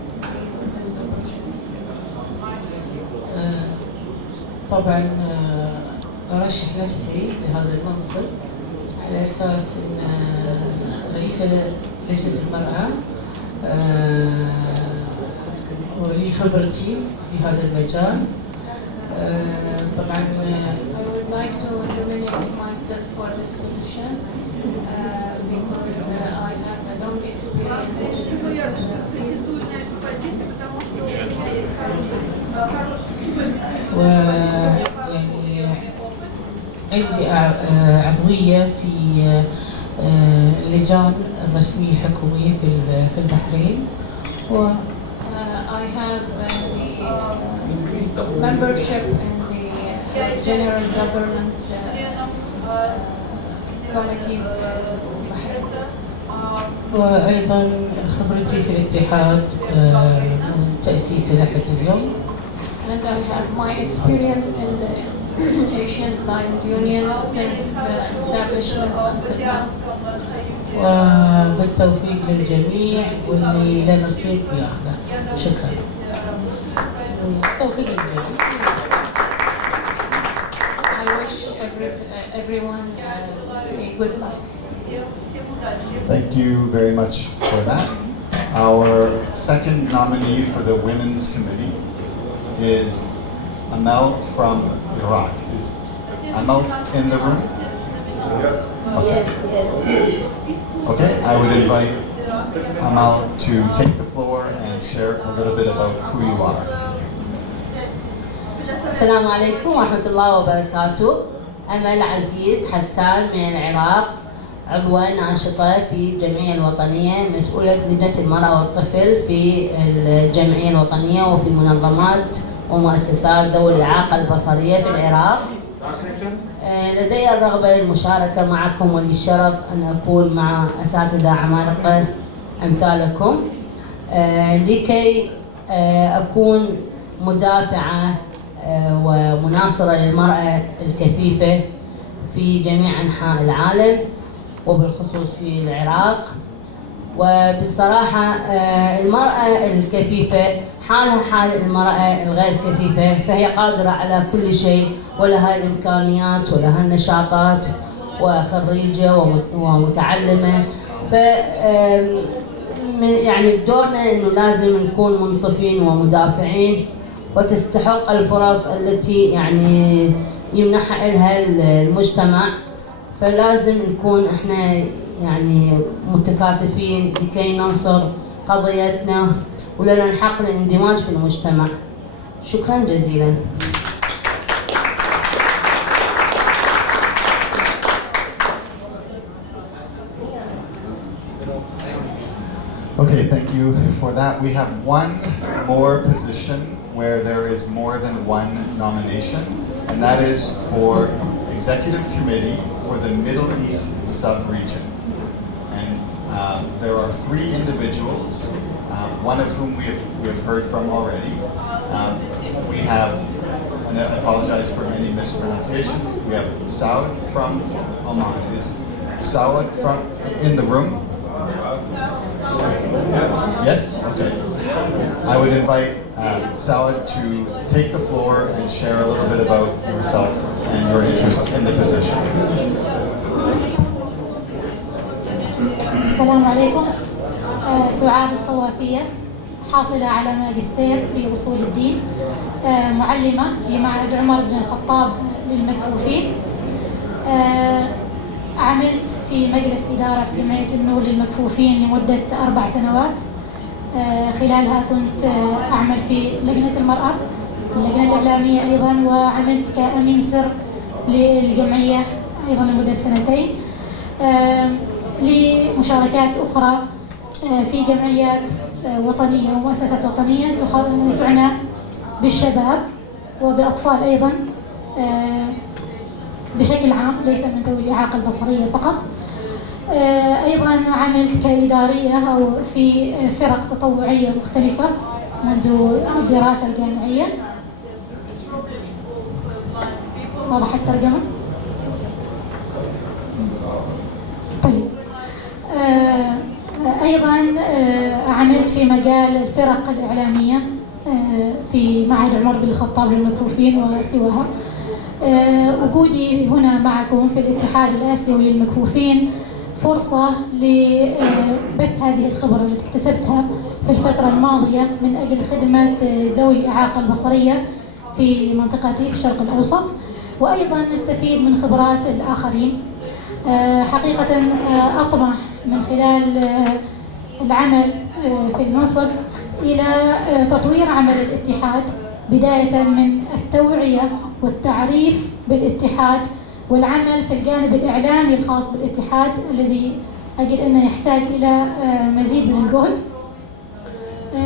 this opportunity. طبعا أرشح نفسي لهذا المنصب على أساس أن رئيس لجنة المرأة ولي خبرتي في هذا المجال. طبعا I would like to nominate myself for this position because I have a long experience in this field. ويعني عندي عضوية في اللجان الرسمية الحكومية في البحرين. و I have the membership in the general government committees. وأيضا خبرتي في الاتحاد من تأسيسه لحد اليوم. And I have my experience in the Asian Client Union since the establishment until now. وبالتوفيق للجميع واللي له نصيب ياخذه. شكرا. بالتوفيق للجميع. I wish everyone good luck. Thank you very much for that. Our second nominee for the Women's Committee is Amal from Iraq. Is Amal in the room? Yes. Okay. Okay, I would invite Amal to take the floor and share a little bit about who you are. السلام عليكم ورحمة الله وبركاته. أمل عزيز حسان من العراق، عضوة ناشطة في الجمعية الوطنية، مسؤولة لجنة المرأة والطفل في الجمعية الوطنية وفي منظمات ومؤسسات ذوي الإعاقة البصرية في العراق. لدي الرغبة للمشاركة معكم وللشرف أن أكون مع أساتذة عمالقة أمثالكم لكي أكون مدافعة ومناصرة للمرأة الكفيفة في جميع أنحاء العالم وبالخصوص في العراق. وبصراحة المرأة الكفيفة حالها حال المرأة الغير كفيفة، فهي قادرة على كل شيء ولها الإمكانيات ولها النشاطات وخريجة ومتعلمة. ف يعني بدورنا إنه لازم نكون منصفين ومدافعين وتستحق الفرص التي يعني يمنحها لها المجتمع. فلازم نكون احنا يعني متكاتفين لكي ننصر قضيتنا ولنا الحق للاندماج في المجتمع. شكرا جزيلا. Okay, thank you for that. We have one more position where there is more than one nomination, and that is for Executive Committee for the Middle East sub-region. And there are 3 individuals, one of whom we have heard from already. We have, and I apologize for any mispronunciations, we have Saud from Oman. Is Saud in the room? Yes? Okay. I would invite Saud to take the floor and share a little bit about yourself and your interest in the position. السلام عليكم. سعاد الصوافية، حاصلة على ماجستير في أصول الدين، معلمة في معهد عمر بن الخطاب للمكفوفين. عملت في مجلس إدارة جمعية النور للمكفوفين لمدة 4 سنوات. خلالها كنت أعمل في لجنة المرأة، اللجنة الإعلامية أيضا، وعملت كأمين سر للجمعية أيضا لمدة 2 لمشاركات أخرى في جمعيات وطنية ومؤسسات وطنية تعنى بالشباب وبالأطفال أيضا بشكل عام، ليس من ذوي الإعاقة البصرية فقط. أيضا عملت كإدارية أو في فرق تطوعية مختلفة منذ الدراسة الجامعية. واضح الترجمة؟ طيب. أيضا عملت في مجال الفرق الإعلامية في معهد عمر بن الخطاب للمكفوفين وسواها. وجودي هنا معكم في الاتحاد الآسيوي للمكفوفين فرصة لبث هذه الخبرة التي اكتسبتها في الفترة الماضية من أجل خدمة ذوي الإعاقة البصرية في منطقتي في الشرق الأوسط، وأيضا نستفيد من خبرات الآخرين. حقيقة أطمح من خلال العمل في المنصب إلى تطوير عمل الاتحاد، بداية من التوعية والتعريف بالاتحاد والعمل في الجانب الإعلامي الخاص بالاتحاد الذي أجد أنه يحتاج إلى مزيد من الجهد،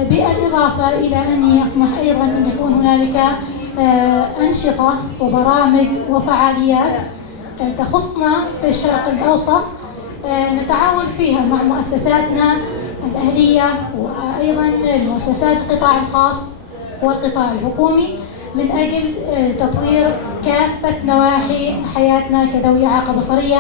بالإضافة إلى أني أطمح أيضا أن يكون هنالك أنشطة وبرامج وفعاليات تخصنا في الشرق الأوسط نتعاون فيها مع مؤسساتنا الأهلية وأيضا المؤسسات القطاع الخاص والقطاع الحكومي من أجل تطوير كافة نواحي حياتنا كذوي إعاقة بصرية،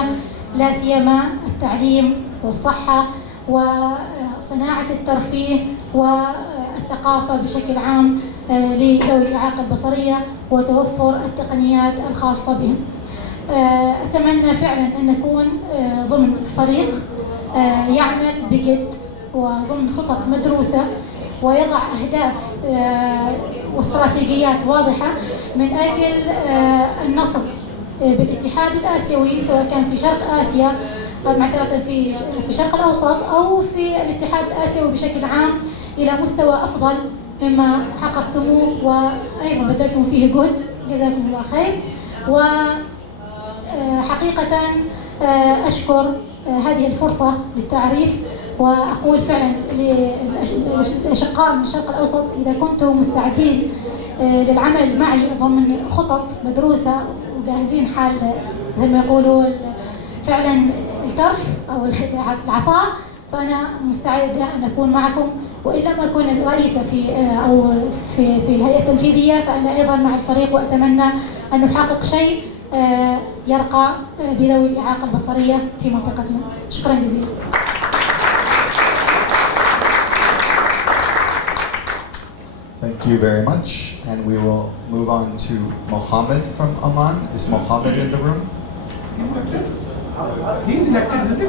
لا سيما التعليم والصحة وصناعة الترفيه والثقافة بشكل عام لذوي الإعاقة البصرية وتوفر التقنيات الخاصة بهم. أتمنى فعلا أن نكون ضمن فريق يعمل بجد وضمن خطط مدروسة ويضع أهداف واستراتيجيات واضحة من أجل النصر بالاتحاد الآسيوي، سواء كان في شرق آسيا معذرة في الشرق الأوسط أو في الاتحاد الآسيوي بشكل عام إلى مستوى أفضل مما حققتموه وأيضا بذلتم فيه جهد، جزاكم الله خير. وحقيقة أشكر هذه الفرصة للتعريف، وأقول فعلا للأشقاء من الشرق الأوسط إذا كنتم مستعدين للعمل معي ضمن خطط مدروسة وجاهزين حال زي ما يقولوا فعلا الكرف أو العطاء، فأنا مستعدة أن أكون معكم، وإن لم أكن رئيسة في أو في الهيئة التنفيذية فأنا أيضا مع الفريق، وأتمنى أن نحقق شيء يرقى بذوي الإعاقة البصرية في منطقتنا. شكرا جزيلا. Thank you very much, and we will move on to Mohammed from Oman. Is Mohammed in the room? He's elected, isn't he?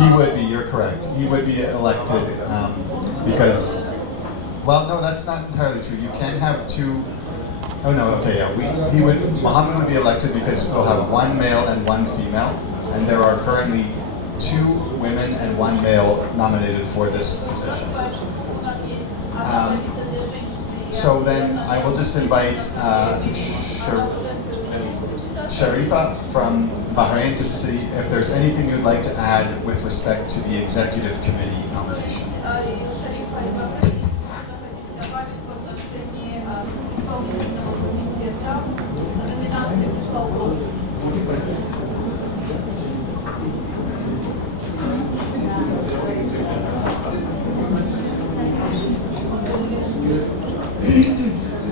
He would be, you're correct. He would be elected because, well, no, that's not entirely true. You can have two, oh no, okay, yeah. Mohammed would be elected because we'll have one male and one female, and there are currently 2 women and 1 male nominated for this position. So then I will just invite Sharifa from Bahrain to see if there's anything you'd like to add with respect to the executive committee nomination.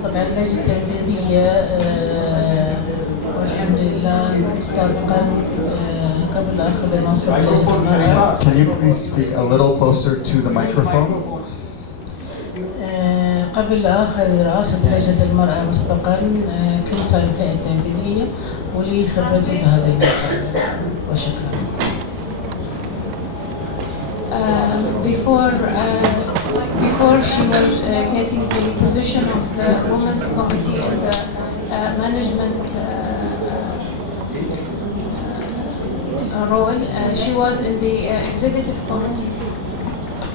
طبعا اللجنة التنفيذية والحمد لله سابقا قبل أخذ المنصب لجنة المرأة. Can you please speak a little closer to the microphone? قبل أخذ رئاسة لجنة المرأة مسبقا كنت في الهيئة التنفيذية ولي خبرتي بهذا المجال وشكرا. Before she was getting the position of the Women's Committee and the management role, she was in the executive committee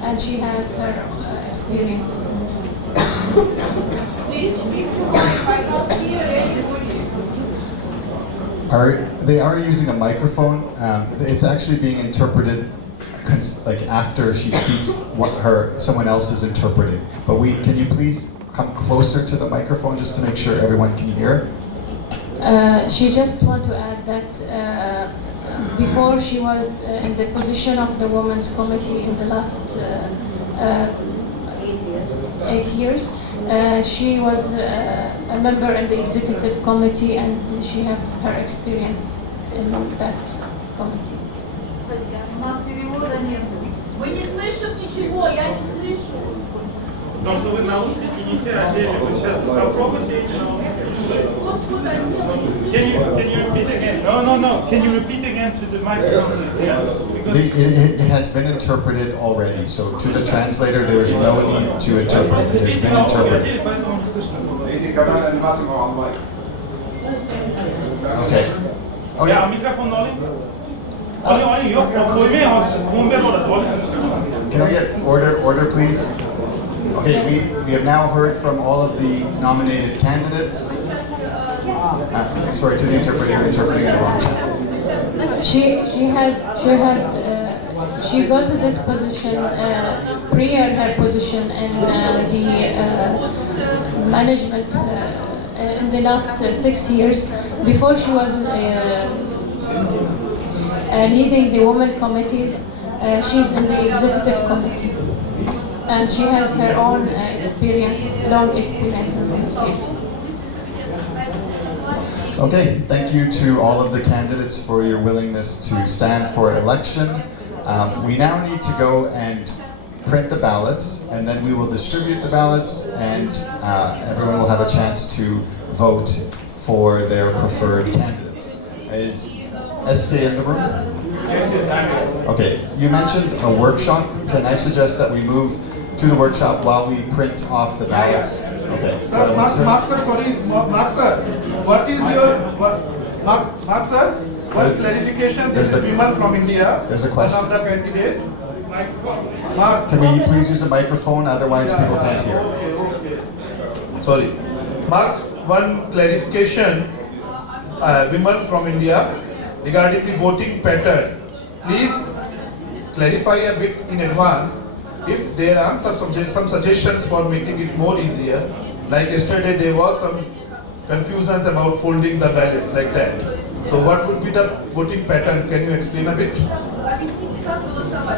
and she had her experience in this. They are using a microphone. It's actually being interpreted like after she speaks what someone else is interpreting. But can you please come closer to the microphone just to make sure everyone can hear? She just want to add that before she was in the position of the Women's Committee in the last 8 years. She was a member in the Executive Committee and she have her experience in that committee. Вы не слышите ничего, я не слышу. Потому что вы наушники не все одели, вы сейчас попробуйте эти наушники. Can you repeat again? No. Can you repeat again to the microphone? It has been interpreted already, so to the translator there is no need to interpret. It has been interpreted. Okay. Ya mikrofon alayım. Alayım yok koymaya hazır. Bomber orada. Can I get order please? Okay, we have now heard from all of the nominated candidates. Sorry to the interpreter, you're interpreting in the wrong channel. She got to this position prior her position in the management in the last 6 years. Before she was leading the women committees, she's in the executive committee, and she has her own experience, long experience in this field. Okay, thank you to all of the candidates for your willingness to stand for election. We now need to go and print the ballots, and then we will distribute the ballots, and everyone will have a chance to vote for their preferred candidates. Is SK in the room? Yes. Okay, you mentioned a workshop. Can I suggest that we move to the workshop while we print off the ballots? Okay. Sir, Mark sir, sorry, Mark sir, what is your, Mark sir, what clarification, this is Vimal from India, there's a question. One of the candidate. Mark. Can we please use a microphone, otherwise people can't hear. Okay. Sorry. Mark, one clarification, Vimal from India, regarding the voting pattern. Please clarify a bit in advance if there are some suggestions for making it more easier. Like yesterday there was some confusions about folding the ballots like that. So what would be the voting pattern? Can you explain a bit?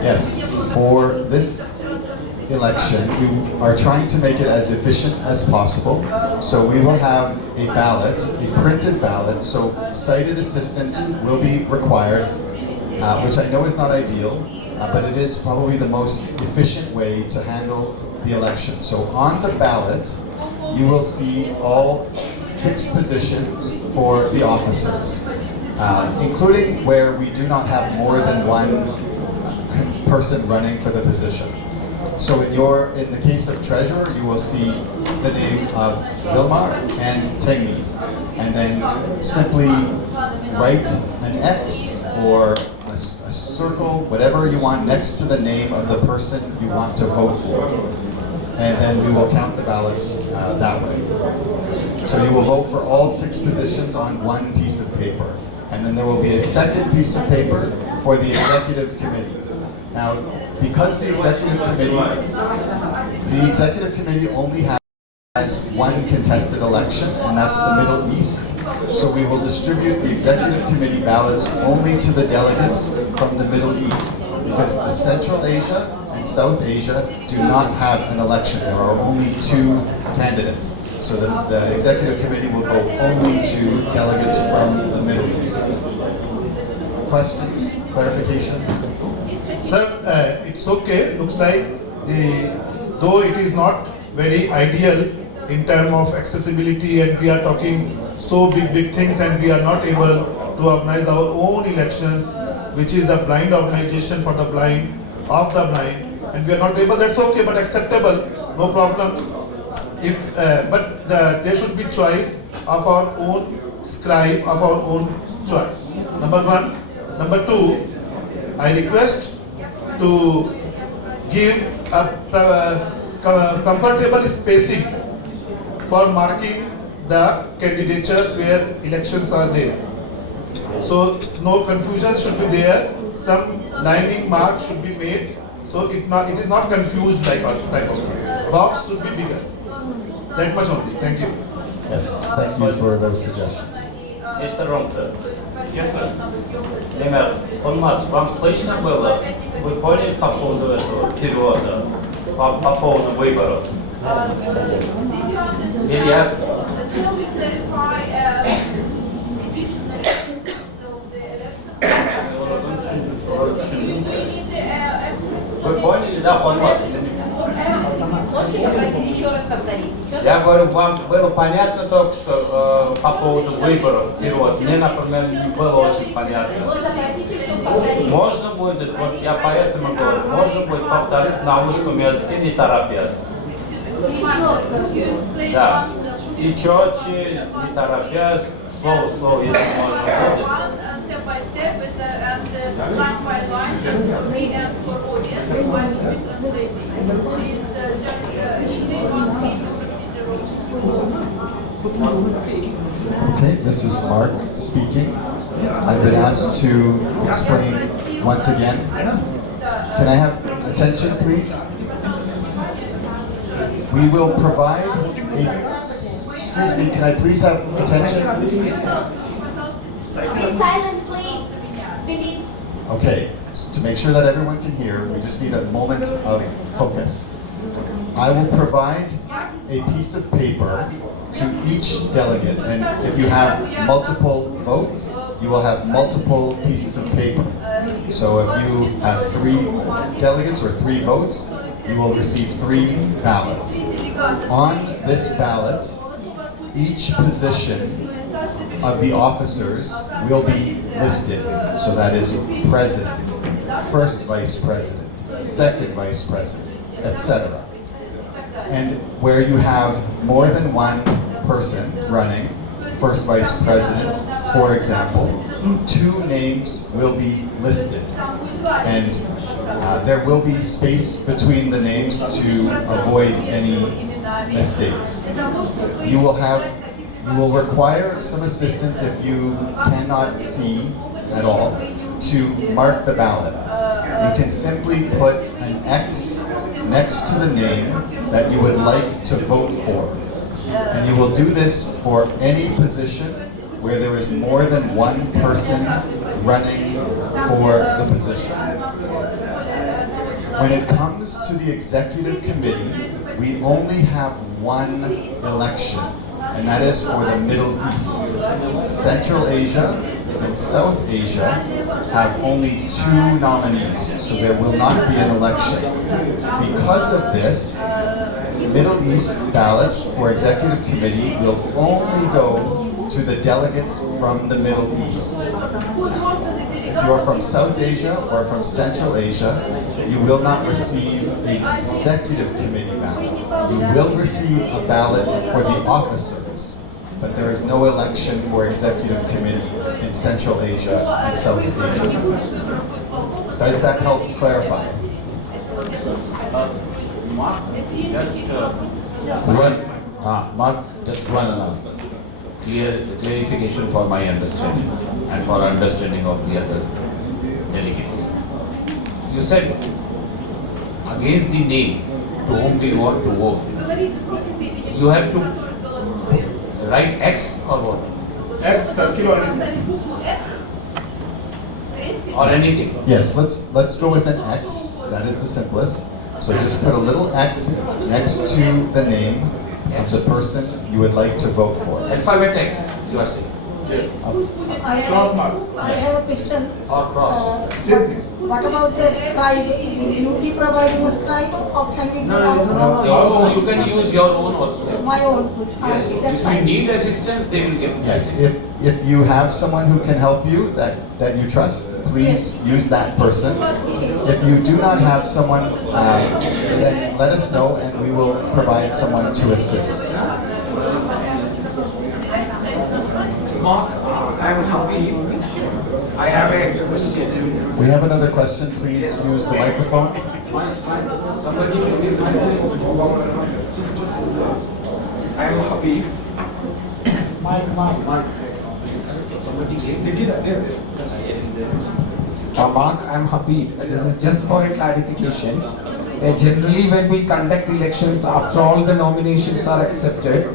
Yes, for this election, we are trying to make it as efficient as possible. So we will have a ballot, a printed ballot, so sighted assistance will be required, which I know is not ideal, but it is probably the most efficient way to handle the election. So on the ballot, you will see all 6 positions for the officers, including where we do not have more than one person running for the position. So in the case of treasurer, you will see the name of Vilmar and Tengmi, and then simply write an X or a circle, whatever you want, next to the name of the person you want to vote for. And then we will count the ballots that way. So you will vote for all 6 positions on one piece of paper. And then there will be a second piece of paper for the executive committee. Now, because the executive committee only has one contested election, and that's the Middle East. So we will distribute the executive committee ballots only to the delegates from the Middle East, because the Central Asia and South Asia do not have an election. There are only 2 candidates. So the executive committee will go only to delegates from the Middle East. Questions, clarifications? Sir, it's okay. Looks like though it is not very ideal in terms of accessibility, and we are talking so big things, and we are not able to organize our own elections, which is a blind organization for the blind, of the blind, and we are not able. That's okay, but acceptable. No problems. But there should be choice of our own scribe, of our own choice. Number 1. Number 2, I request to give a comfortable spacing for marking the candidatures where elections are there. So no confusion should be there. Some lining mark should be made, so it is not confused type of thing. Box should be bigger. That much only. Thank you. Yes, thank you for those suggestions. Mr. Romter. Yes, sir. Лемер, вам слышно было? Вы поняли по поводу этого перевода? По поводу выборов? Или я... Вы поняли, да, формат? Можете попросить еще раз повторить? Я говорю, вам было понятно только что по поводу выборов перевод. Мне, например, не было очень понятно. Можно будет, вот я поэтому говорю, можно будет повторить на русском языке, не торопясь. Да. И четче, не торопясь, слово в слово, если можно будет. Step by step and line by line, just read and for audience while we translating. Please just explain me. Okay, this is Mark speaking. I've been asked to explain once again. Can I have attention, please? We will provide a... Excuse me, can I please have attention? Silence, please. Begin. Okay, to make sure that everyone can hear, we just need a moment of focus. I will provide a piece of paper to each delegate, and if you have multiple votes, you will have multiple pieces of paper. So if you have 3 delegates or 3 votes, you will receive 3 ballots. On this ballot, each position of the officers will be listed. So that is president, first vice president, second vice president, etc. And where you have more than one person running, first vice president, for example, 2 names will be listed. And there will be space between the names to avoid any mistakes. You will require some assistance if you cannot see at all to mark the ballot. You can simply put an X next to the name that you would like to vote for. And you will do this for any position where there is more than one person running for the position. When it comes to the executive committee, we only have one election, and that is for the Middle East. Central Asia and South Asia have only 2 nominees, so there will not be an election. Because of this, Middle East ballots for executive committee will only go to the delegates from the Middle East. If you are from South Asia or from Central Asia, you will not receive an executive committee ballot. You will receive a ballot for the officers, but there is no election for executive committee in Central Asia and South Asia. Does that help clarify? Mark, just one clarification for my understanding and for understanding of the other delegates. You said against the name to whom we want to vote, you have to write X or what? X, or anything. Yes, let's go with an X. That is the simplest. So just put a little X next to the name of the person you would like to vote for. Alphabet X, you are saying? Yes. I have a question. Or cross. What about the scribe? Will you be providing a scribe or can we No, you can use your own also. My own. Yes, if you need assistance, they will give. Yes, if you have someone who can help you that you trust, please use that person. If you do not have someone, then let us know and we will provide someone to assist. Mark, I'm Habib. I have a question. We have another question. Please use the microphone. I'm Habib. Mark, I'm Habib. This is just for a clarification. Generally, when we conduct elections, after all the nominations are accepted,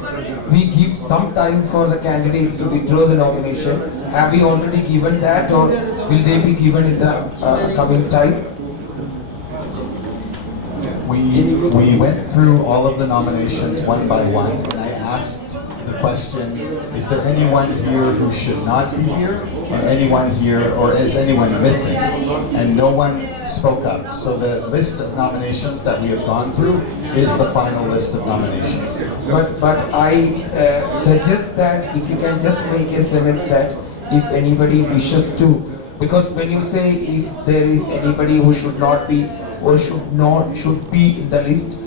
we give some time for the candidates to withdraw the nomination. Have we already given that, or will they be given in the coming time? We went through all of the nominations one by one, and I asked the question, is there anyone here who should not be here? Or anyone here, or is anyone missing? And no one spoke up. So the list of nominations that we have gone through is the final list of nominations. But I suggest that if you can just make a sentence that if anybody wishes to, because when you say if there is anybody who should not be or should be in the list,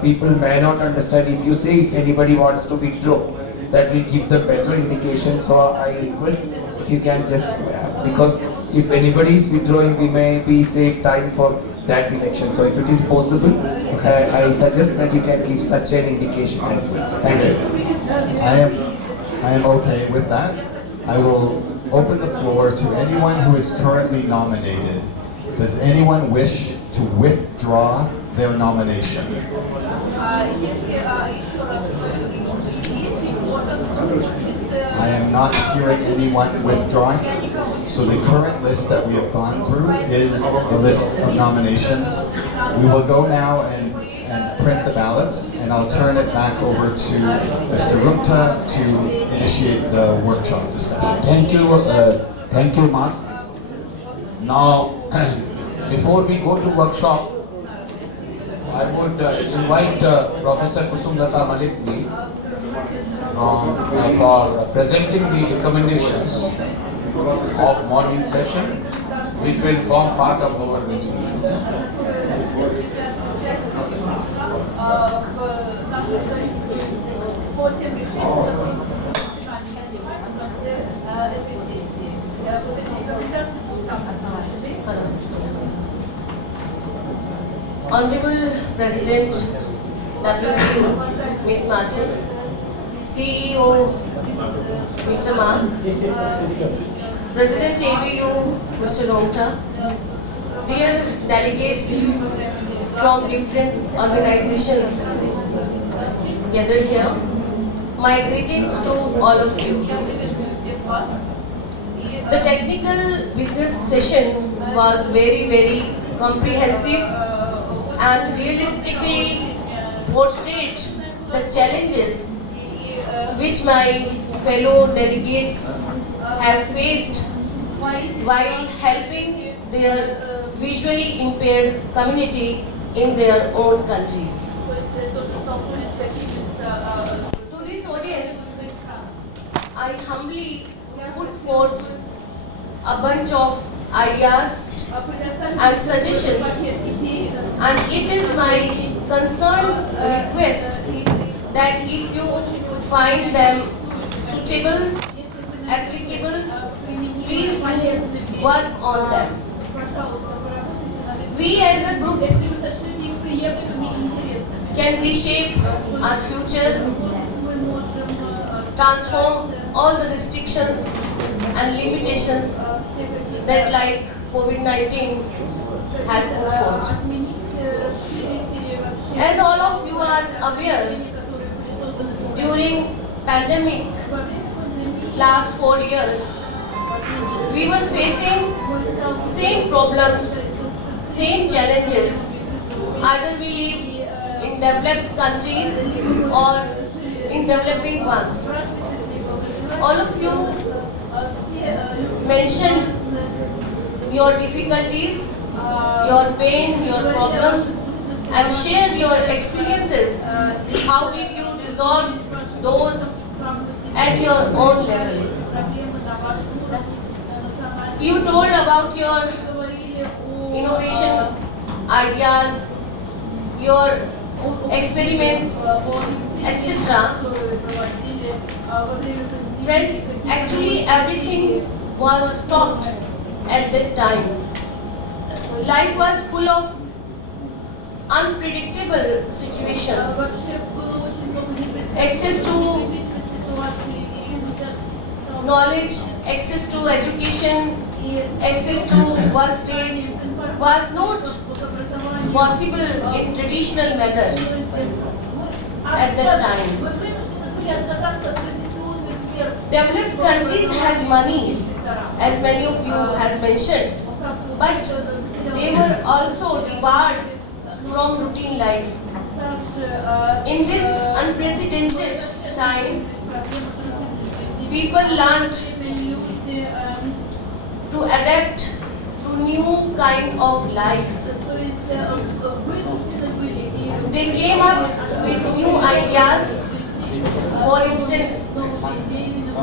people may not understand. If you say if anybody wants to withdraw, that will give them better indication. So I request if you can just, because if anybody is withdrawing, we may be save time for that election. So if it is possible, I suggest that you can give such an indication as well. Thank you. I am okay with that. I will open the floor to anyone who is currently nominated. Does anyone wish to withdraw their nomination? I am not hearing anyone withdrawing. So the current list that we have gone through is the list of nominations. We will go now and print the ballots, and I'll turn it back over to Mr. Rumta to initiate the workshop discussion. Thank you, Mark. Now, before we go to workshop, I would invite Professor Kusumlata Malikji for presenting the recommendations of morning session, which will form part of our resolutions. Honorable President WB Ms. Martin, CEO Mr. Mark, President ABU Mr. Romta, dear delegates from different organizations gathered here, my greetings to all of you. The technical business session was very comprehensive and realistically portrayed the challenges which my fellow delegates have faced while helping their visually impaired community in their own countries. To this audience, I humbly put forth a bunch of ideas and suggestions, and it is my concerned request that if you find them suitable, applicable, please work on them. We as a group can reshape our future, transform all the restrictions and limitations that like COVID-19 has put forth. As all of you are aware, during pandemic last 4 years, we were facing same problems, same challenges, either we live in developed countries or in developing ones. All of you mentioned your difficulties, your pain, your problems, and share your experiences. How did you resolve those at your own level? You told about your innovation ideas, your experiments, etc. Friends, actually everything was stopped at that time. Life was full of unpredictable situations. Access to knowledge, access to education, access to workplace was not possible in traditional manner at that time. Developed countries has money, as many of you has mentioned, but they were also debarred from routine life. In this unprecedented time, people learned to adapt to new kind of life. They came up with new ideas, for instance,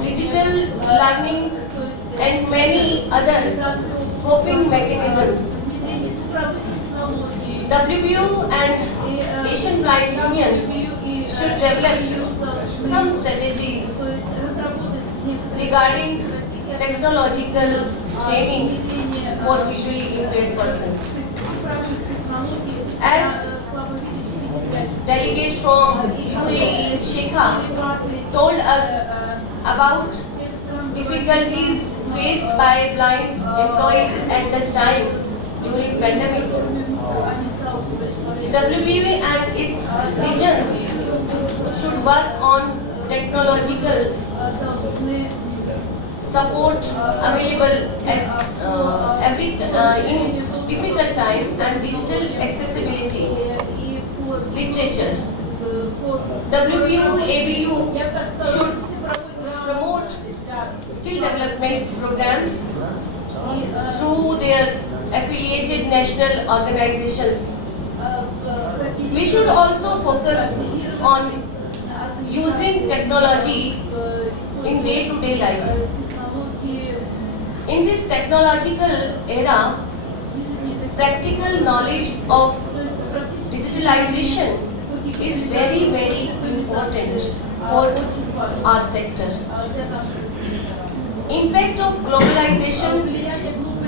digital learning and many other coping mechanisms. WBU and Asian Blind Union should develop some strategies regarding technological training for visually impaired persons. As delegate from UAE, Shekha, told us about difficulties faced by blind employees at that time during pandemic. WBU and its regions should work on technological support available at in difficult time and digital accessibility. Literature. WBU, ABU should promote skill development programs through their affiliated national organizations. We should also focus on using technology in day-to-day life. In this technological era, practical knowledge of digitalization is very, very important for our sector. Impact of globalization,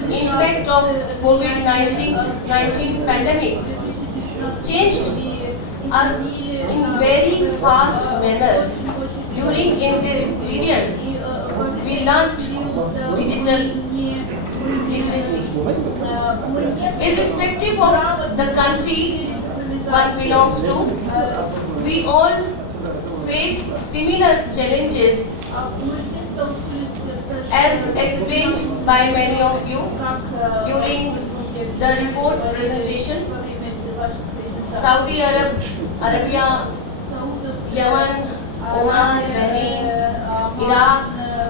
impact of COVID-19 pandemic changed us in very fast manner. During in this period, we learned digital literacy. Irrespective of the country one belongs to, we all face similar challenges as explained by many of you during the report presentation. Saudi Arabia, Yemen, Oman, Bahrain, Iraq,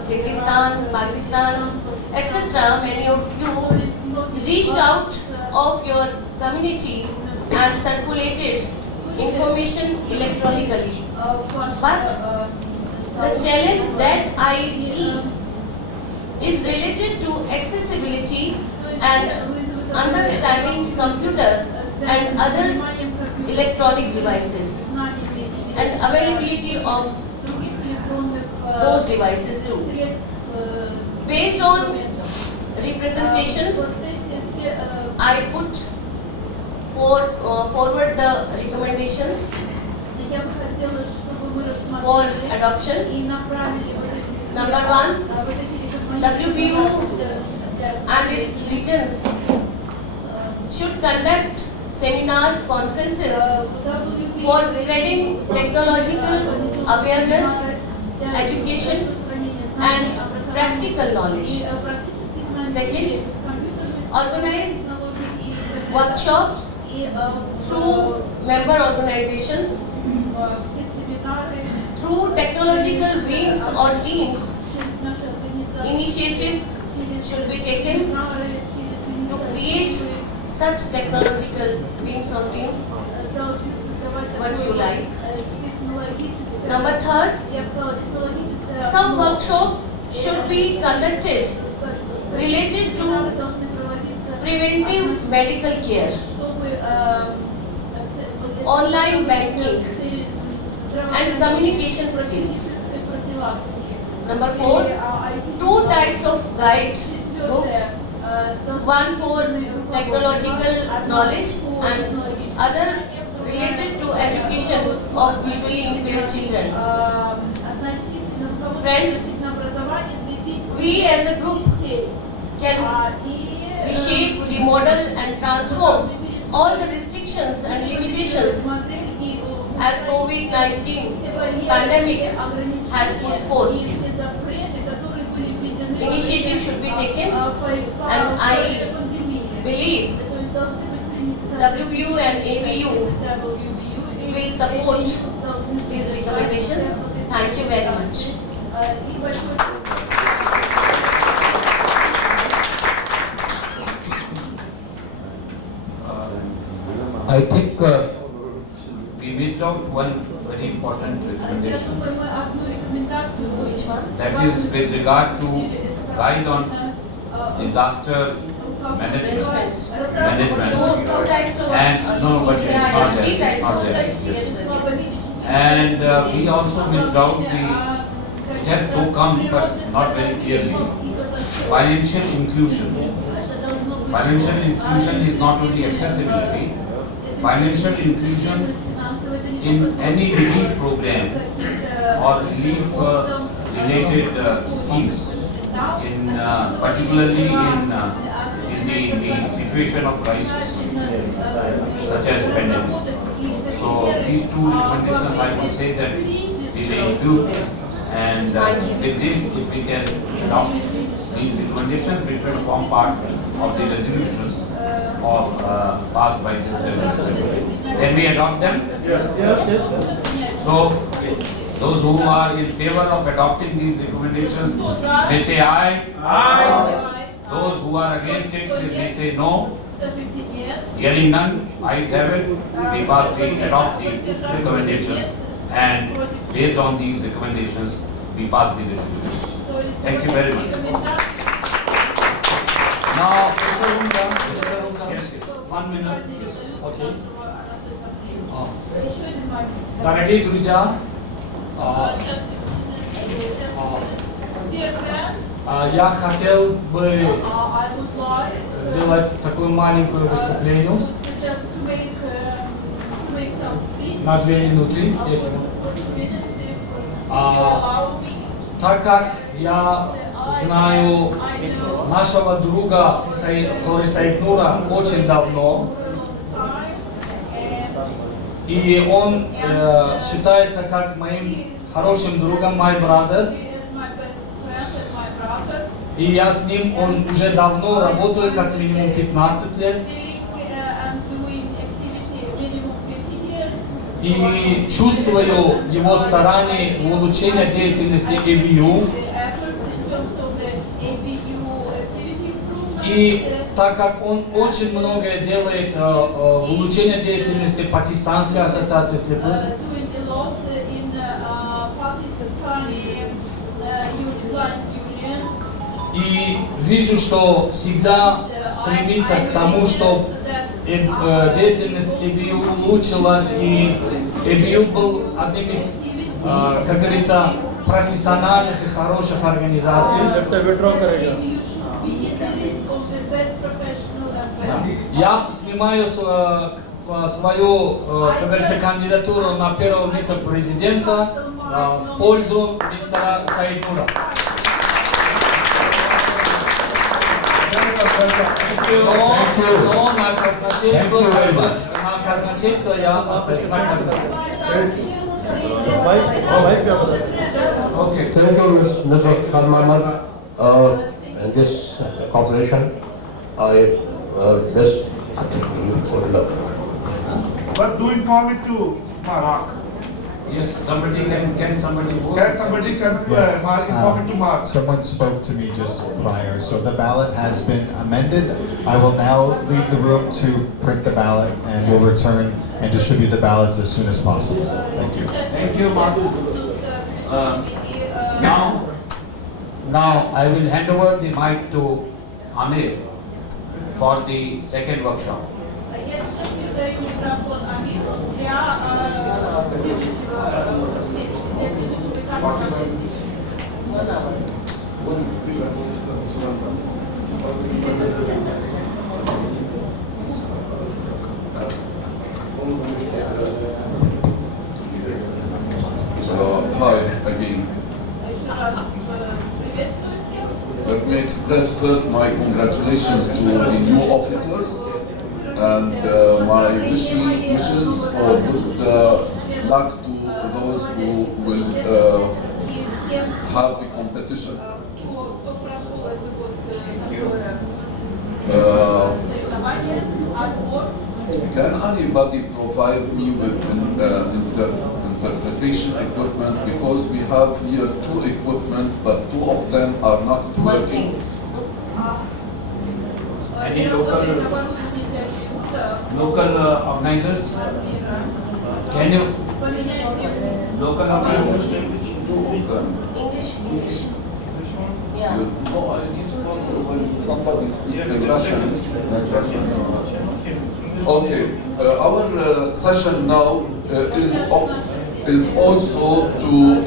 Kyrgyzstan, Pakistan, etc. Many of you reached out of your community and circulated information electronically. But the challenge that I see is related to accessibility and understanding computer and other electronic devices and availability of those devices too. Based on representations, I put forward the recommendations for adoption. Number 1, WBU and its regions should conduct seminars, conferences for spreading technological awareness, education and practical knowledge. Second, organize workshops through member organizations, through technological wings or teams. Initiative should be taken to create such technological wings or teams, what you like. Number 3, some workshop should be conducted related to preventive medical care, online banking and communication skills. Number 4, 2 types of guide books, one for technological knowledge and other related to education of visually impaired children. Friends, we as a group can reshape, remodel and transform all the restrictions and limitations as COVID-19 pandemic has put forth. Initiative should be taken and I believe WBU and ABU will support these recommendations. Thank you very much. И большое I think we missed out one very important recommendation. That is with regard to guide on disaster management. And no, but it's not there. It's not there. Yes. And we also missed out it has to come, but not very clearly. Financial inclusion. Financial inclusion is not only accessibility. Financial inclusion in any relief program or relief related schemes, in particularly in the situation of crisis, such as pandemic. So these two recommendations, I would say that we may include, and with this, if we can adopt these recommendations, which will form part of the resolutions or passed by this assembly. Can we adopt them? Yes. Yes. So, those who are in favor of adopting these recommendations may say aye. Aye. Those who are against it may say no. Hearing none, ayes have it. We adopt the recommendations, and based on these recommendations, we pass the resolutions. Thank you very much. Now, yes. 1 minute. Yes. Okay. Дорогие друзья, я хотел бы сделать такое маленькое выступление на 2 минуты, если так как я знаю нашего друга Кози Сайкнура очень давно, и он считается как моим хорошим другом, my brother. И я с ним, он уже давно работает, как минимум 15 лет. И чувствую его старания в улучшении деятельности ABU. И так как он очень многое делает в улучшении деятельности Пакистанской ассоциации слепых, и вижу, что всегда стремится к тому, чтобы деятельность ABU улучшилась, и ABU был одним из, как говорится, профессиональных и хороших организаций. Я снимаю свою, как говорится, кандидатуру на первого вице-президента в пользу мистера Сайкнура. Но на казначейство я оставлю. Okay. Thank you, Mr. Kazmaman. In this cooperation, I best good luck. But do inform it to Mark. Yes, somebody can somebody vote? Can somebody inform it to Mark? Someone spoke to me just prior, so the ballot has been amended. I will now leave the room to print the ballot, and we'll return and distribute the ballots as soon as possible. Thank you. Thank you, Mark. Now I will hand over the mic to Amir for the second workshop. Hi again. Let me express first my congratulations to the new officers and my wishes for good luck to those who will have the competition. Can anybody provide me with interpretation equipment, because we have here 2 equipment, but 2 of them are not working. Any local organizers? Can you? Local organizers? English. Yeah. No, I need when somebody speaks Russian. Okay, our session now is also to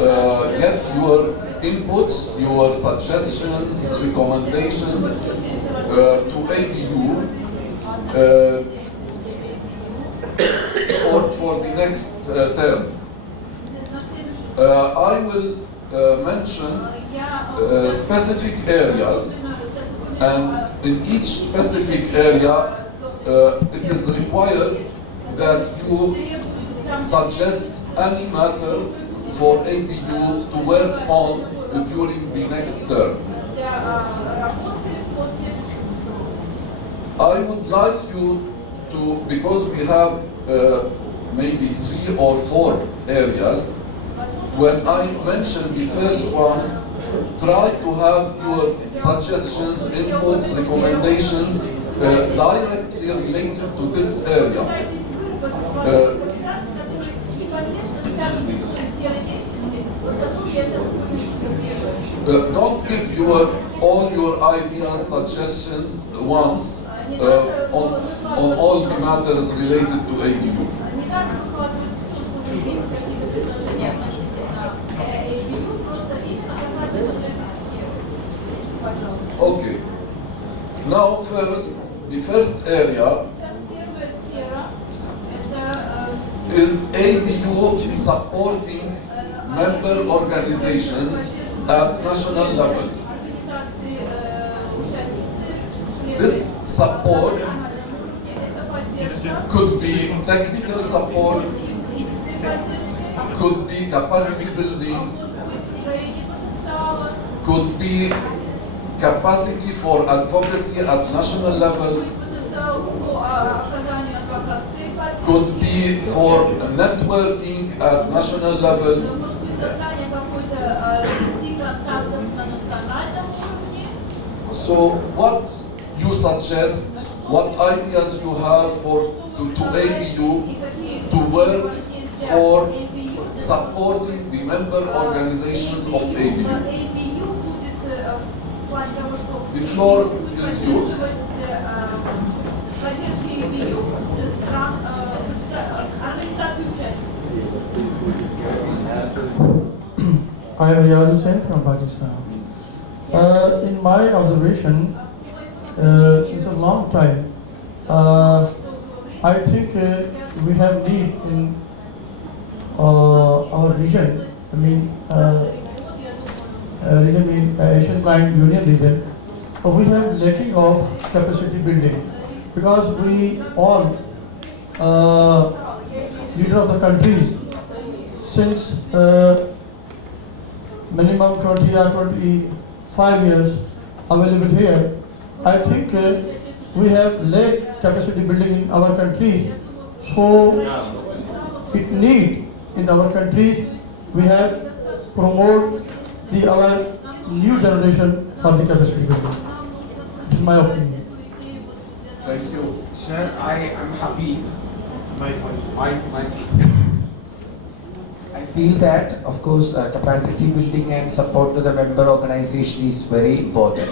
get your inputs, your suggestions, recommendations to ABU for the next term. I will mention specific areas, and in each specific area it is required that you suggest any matter for ABU to work on during the next term. I would like you to, because we have maybe 3 or 4 areas, when I mention the first one, try to have your suggestions, inputs, recommendations directly related to this area. Don't give all your ideas, suggestions once on all the matters related to ABU. Okay. Now the first area is ABU supporting member organizations at national level. This support could be technical support, could be capacity building, could be capacity for advocacy at national level, could be for networking at national level. So what you suggest, what ideas you have to ABU to work for supporting the member organizations of ABU? The floor is yours. I am Riyaz Hussain from Pakistan. In my observation, since a long time, I think we have need in our region, Asian Client Union region, we have lacking of capacity building, because we all leader of the countries since minimum 20 or 25 years available here. I think we have lack capacity building in our countries, so it need in our countries we have promote our new generation for the capacity building. This is my opinion. Thank you. Sir, I am happy. I feel that, of course, capacity building and support to the member organization is very important.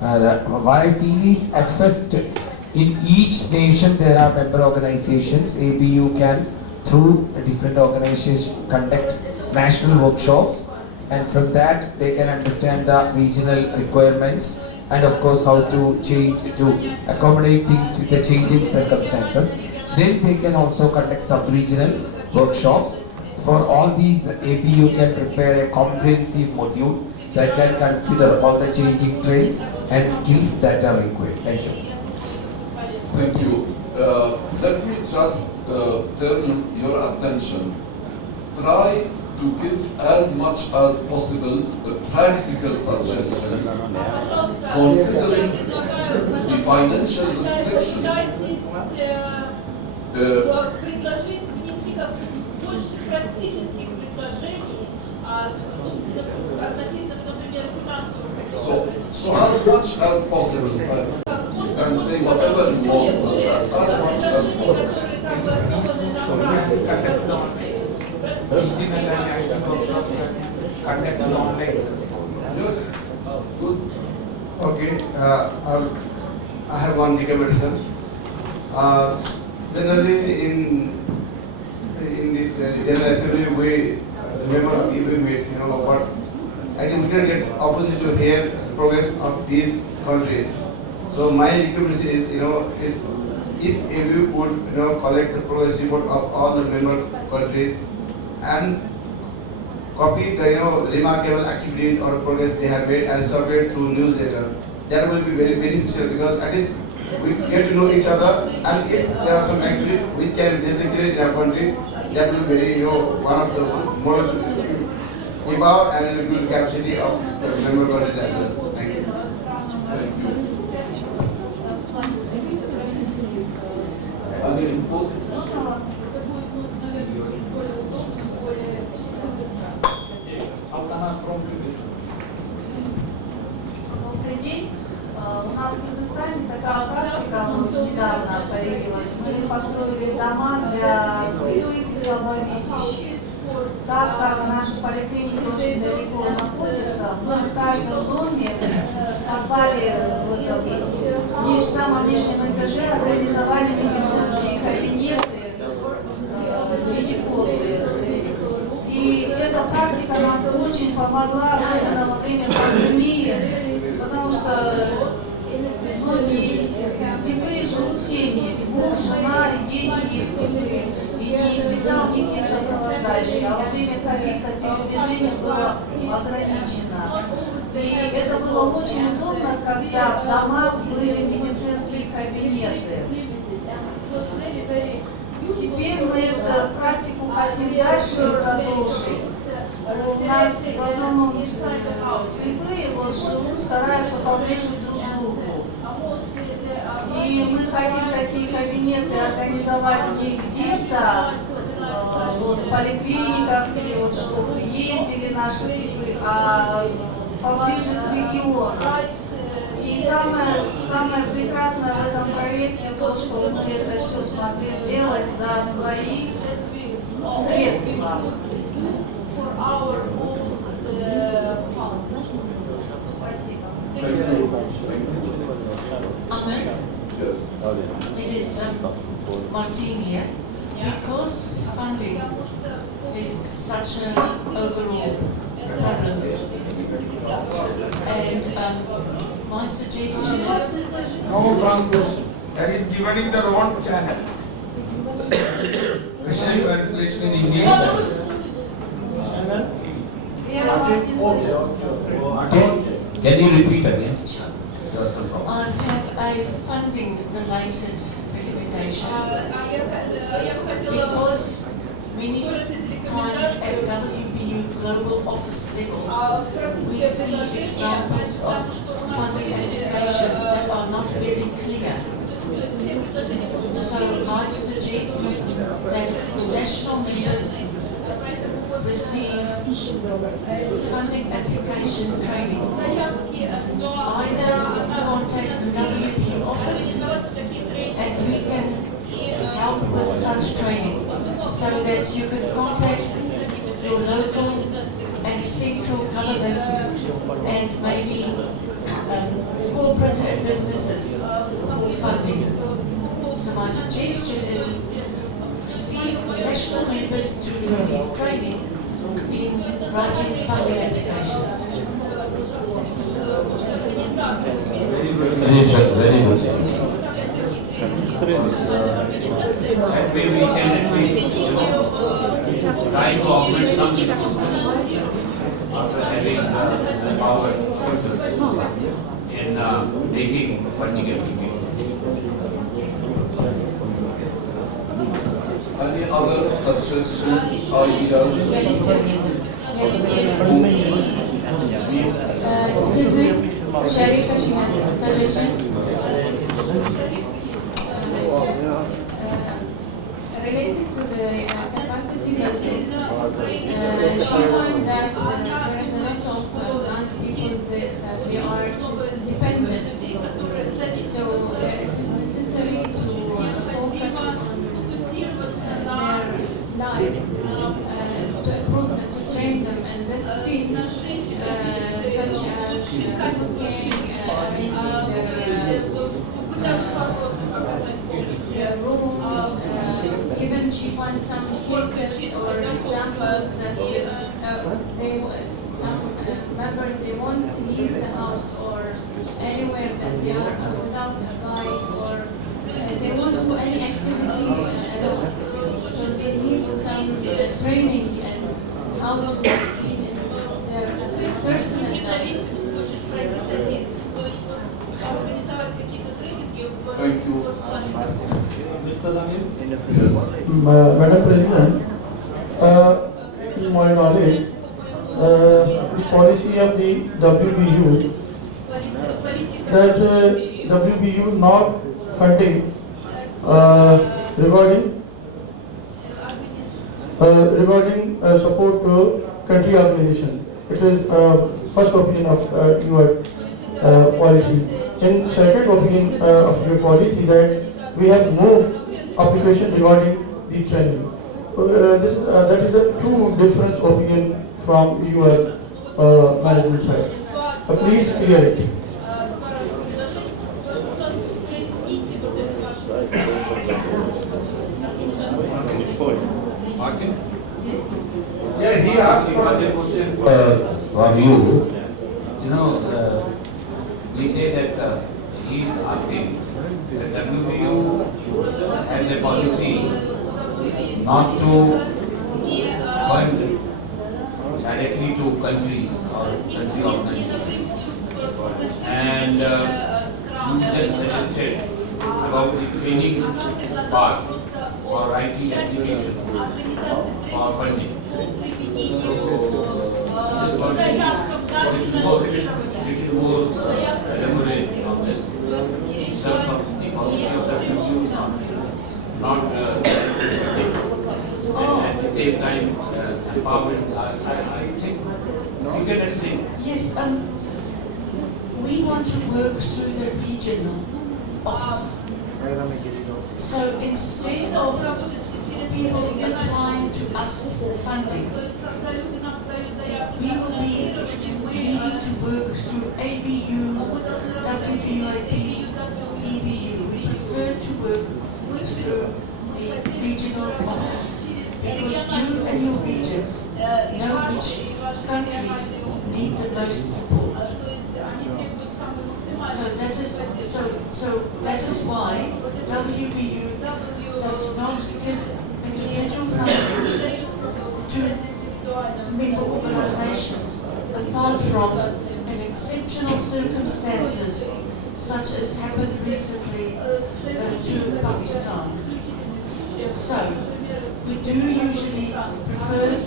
What I feel is, at first, in each nation there are member organizations. ABU can, through different organizations, conduct national workshops, and from that they can understand the regional requirements and of course how to accommodate things with the changing circumstances. Then they can also conduct sub-regional workshops. For all these, ABU can prepare a comprehensive module that can consider all the changing trends and skills that are required. Thank you. Thank you. Let me just turn your attention. Try to give as much as possible practical suggestions, considering the financial restrictions. практических предложений относительно, например, финансовых. So as much as possible, you can say whatever you want, as much as possible. Yes, good. Okay, I have one recommendation. Generally, in this General Assembly, the member of we meet, but I think we don't get opportunity to hear the progress of these countries. So my recommendation is, if you could, collect the progress report of all the member countries and copy the, remarkable activities or progress they have made and circulate through newsletter. That will be very beneficial because at least we get to know each other, and if there are some activities which can be replicated in our country, that will be very, one of the more empower and build capacity of the member countries as well. Thank you. Thank you. Other input? Добрый день. У нас в Кыргызстане такая практика вот недавно появилась. Мы построили дома для слепых и слабовидящих. Так как наши поликлиники очень далеко находятся, мы в каждом доме, в подвале, в самом нижнем этаже организовали медицинские кабинеты, медикосы. И эта практика нам очень помогла, особенно во время пандемии, потому что многие слепые живут семьями, муж, жена и дети есть слепые, и не всегда у них есть сопровождающие, а во время ковида передвижение было ограничено. И это было очень удобно, когда в домах были медицинские кабинеты. Теперь мы эту практику хотим дальше продолжить. У нас в основном слепые живут, стараются поближе друг к другу. И мы хотим такие кабинеты организовать не где-то, в поликлиниках, или чтобы ездили наши слепые, а поближе к региону. И самое прекрасное в этом проекте то, что мы это все смогли сделать за свои средства. Спасибо. Amen. It is Martin here. Because funding is such an overall problem, and my suggestion is... No translation. That is given in the wrong channel. Russian translation in English channel. Can you repeat again? I have a funding-related recommendation because many times at WPU global office level we see examples of funding applications that are not very clear. So I suggest that national members receive funding application training. Either contact the WP office and we can help with such training so that you can contact your local and central governments and maybe corporate and businesses for funding. So my suggestion is receive national members to receive training in writing funding applications. Very good. That way we can at least, try to augment some resources after having the power in making funding applications. Any other suggestions, ideas? Excuse me, Sharifah, she has a suggestion. Related to the capacity building, find some cases or examples that some members they want to leave the house or anywhere that they are without a guide, or they want to do any activity alone. So they need some training and how to clean in their personal life. Thank you. Madam President, in my knowledge, the policy of the WBU that WBU not funding regarding support to country organization. It is first opinion of your policy. In second opinion of your policy that we have moved application regarding the training. That is a two different opinion from your management side. Please clear it. Yeah, he asked from you. You know, we say that he is asking that WBU has a policy not to fund directly to countries or country organizations. And you just suggested about the training part for writing application for funding. So, this one little more elaborate on this in terms of the policy of WBU, not and at the same time empowerment. I think you can explain. Yes, we want to work through the regional office. So instead of people applying to us for funding, we will be needing to work through ABU, WBUAP, EBU. We prefer to work through the regional office because you and your regions know which countries need the most support. So that is why WBU does not give individual funding to member organizations apart from in exceptional circumstances such as happened recently to Pakistan. So we do usually prefer,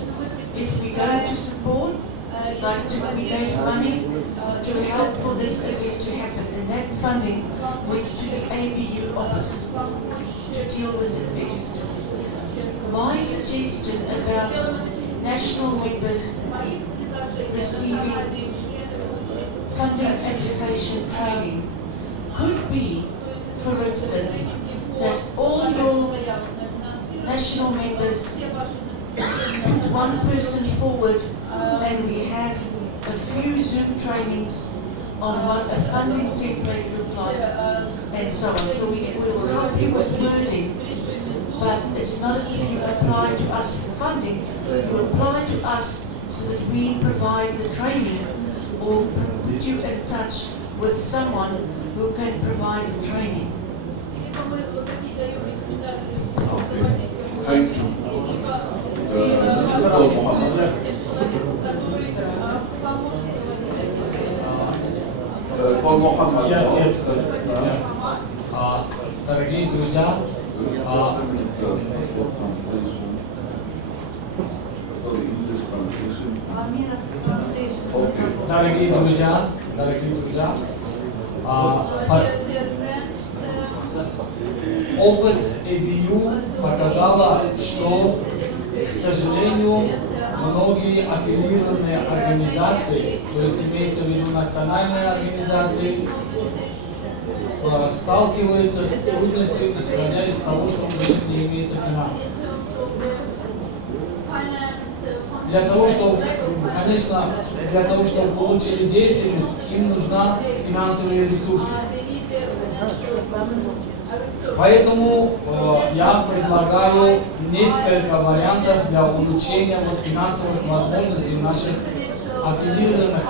if we go to support, like we gave money to help for this event to happen, and that funding went to the ABU office to deal with it best. My suggestion about national members receiving funding application training could be, for instance, that all your national members put one person forward and we have a few Zoom trainings on what a funding template look like and so on. So we will help you with wording, but it's not as if you apply to us for funding. You apply to us so that we provide the training or put you in touch with someone who can provide the training. Thank you. Mr. Paul Muhammad. Paul Muhammad. Yes. Дорогие друзья, опыт ABU показала, что, к сожалению, многие аффилированные организации, то есть имеется в виду национальные организации, сталкиваются с трудностью, исходя из того, что у них не имеется финансов. Для того, чтобы, конечно, для того, чтобы получили деятельность, им нужны финансовые ресурсы. Поэтому я предлагаю несколько вариантов для улучшения финансовых возможностей наших аффилированных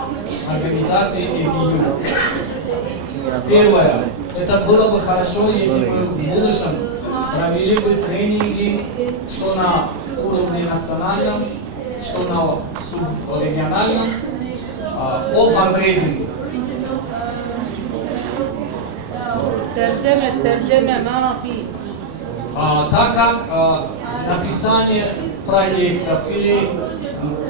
организаций ЭБЮ. Первое. Это было бы хорошо, если бы в будущем провели бы тренинги, что на уровне национальном, что на субрегиональном, по фандрейзингу. Так как написание проектов или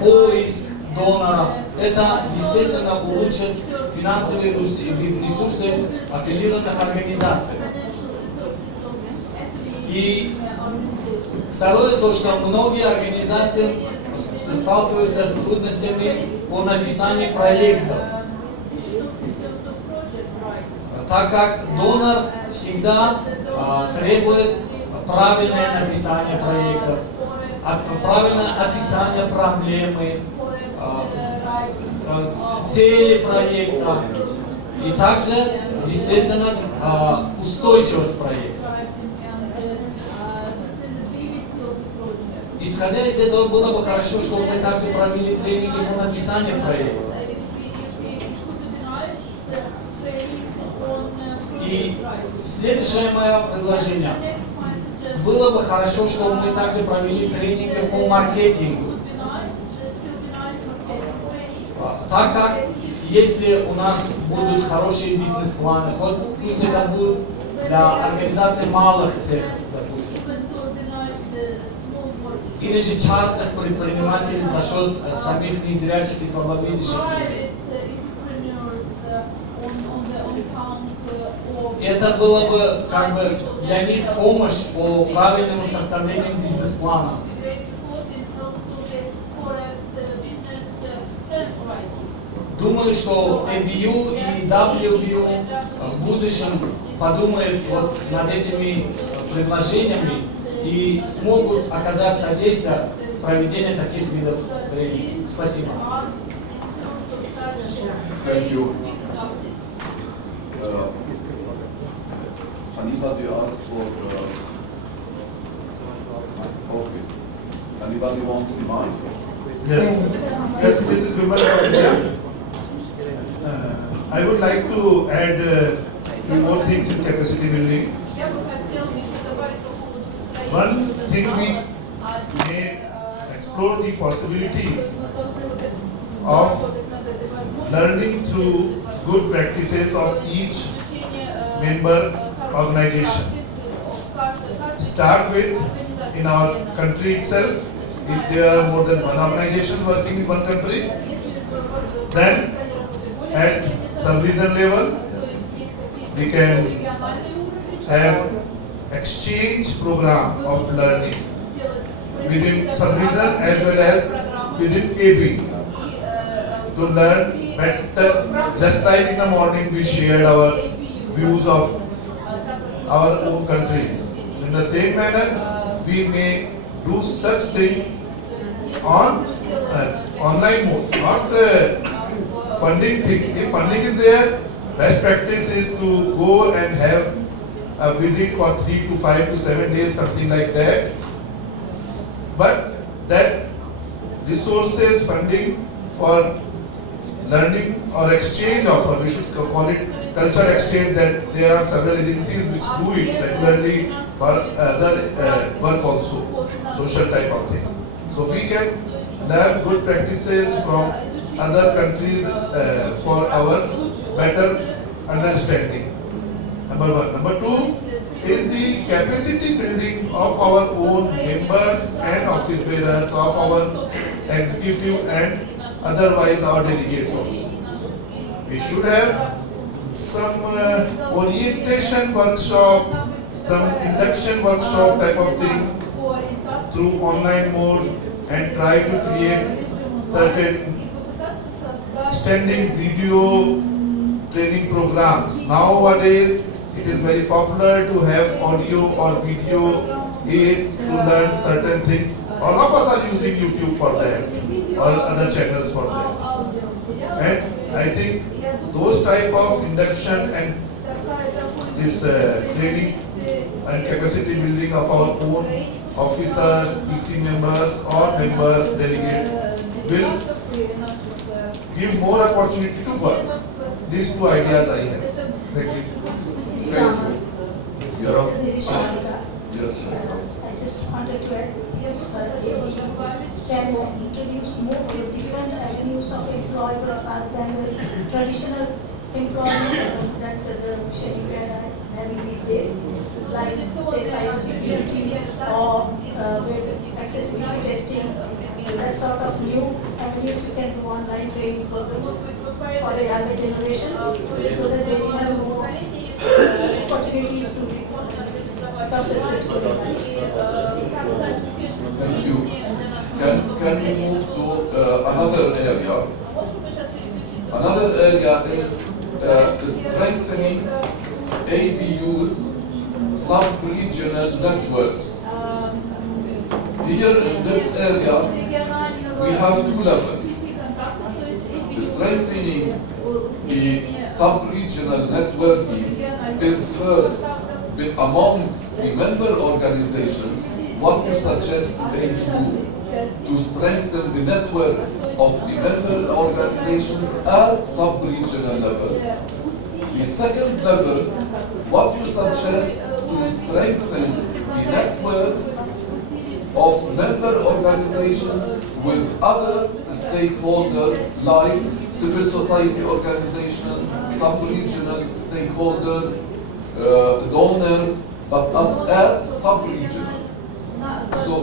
поиск доноров, это, естественно, улучшит финансовые ресурсы аффилированных организаций. И второе, то, что многие организации сталкиваются с трудностями по написанию проектов. Так как донор всегда требует правильное написание проектов, правильное описание проблемы, цели проекта и также, естественно, устойчивость проекта. Исходя из этого, было бы хорошо, чтобы мы также провели тренинги по написанию проекта. И следующее мое предложение. Было бы хорошо, чтобы мы также провели тренинги по маркетингу. Так как, если у нас будут хорошие бизнес-планы, хоть пусть это будет для организации малых цехов, допустим, или же частных предпринимателей за счет самих незрячих и слабовидящих людей. Это было бы как бы для них помощь по правильному составлению бизнес-плана. Думаю, что ЭБЮ и WBU в будущем подумают над этими предложениями и смогут оказать содействие в проведении таких видов тренингов. Спасибо. Anybody ask for okay. Anybody want to remind? Yes. Yes, this is Vimal from India. I would like to add few more things in capacity building. One thing we may explore the possibilities of learning through good practices of each member organization. Start with in our country itself, if there are more than one organization working in one country, then at sub-region level, we can have exchange program of learning within sub-region as well as within AB to learn better. Just like in the morning we shared our views of our own countries. In the same manner, we may do such things on online mode, not funding thing. If funding is there, best practice is to go and have a visit for 3 to 5 to 7 days, something like that. But that resources funding for learning or exchange offer, we should call it culture exchange, that there are several agencies which do it regularly for other work also, social type of thing. So we can learn good practices from other countries for our better understanding. Number one. Number two is the capacity building of our own members and office bearers, of our executive and otherwise our delegates also. We should have some orientation workshop, some induction workshop type of thing through online mode, and try to create certain standing video training programs. Nowadays, it is very popular to have audio or video aids to learn certain things. All of us are using YouTube for that or other channels for that. And I think those type of induction and this training and capacity building of our own officers, PC members or members, delegates will give more opportunity to work. These two ideas I have. Thank you. Thank you. This is Sharika. Yes. I just wanted to add, if can introduce more different avenues of employment rather than the traditional employment that the Sheriff are having these days, like say cyber security or web accessibility testing, that sort of new avenues you can do online training programs for the younger generation so that they will have more opportunities to become successful in life. Thank you. Can we move to another area? Another area is strengthening ABU's sub-regional networks. Here in this area, we have two levels. Strengthening the sub-regional networking is first among the member organizations. What you suggest to ABU to strengthen the networks of the member organizations at sub-regional level. The second level, what you suggest to strengthen the networks of member organizations with other stakeholders like civil society organizations, sub-regional stakeholders, donors, but at sub-regional. So,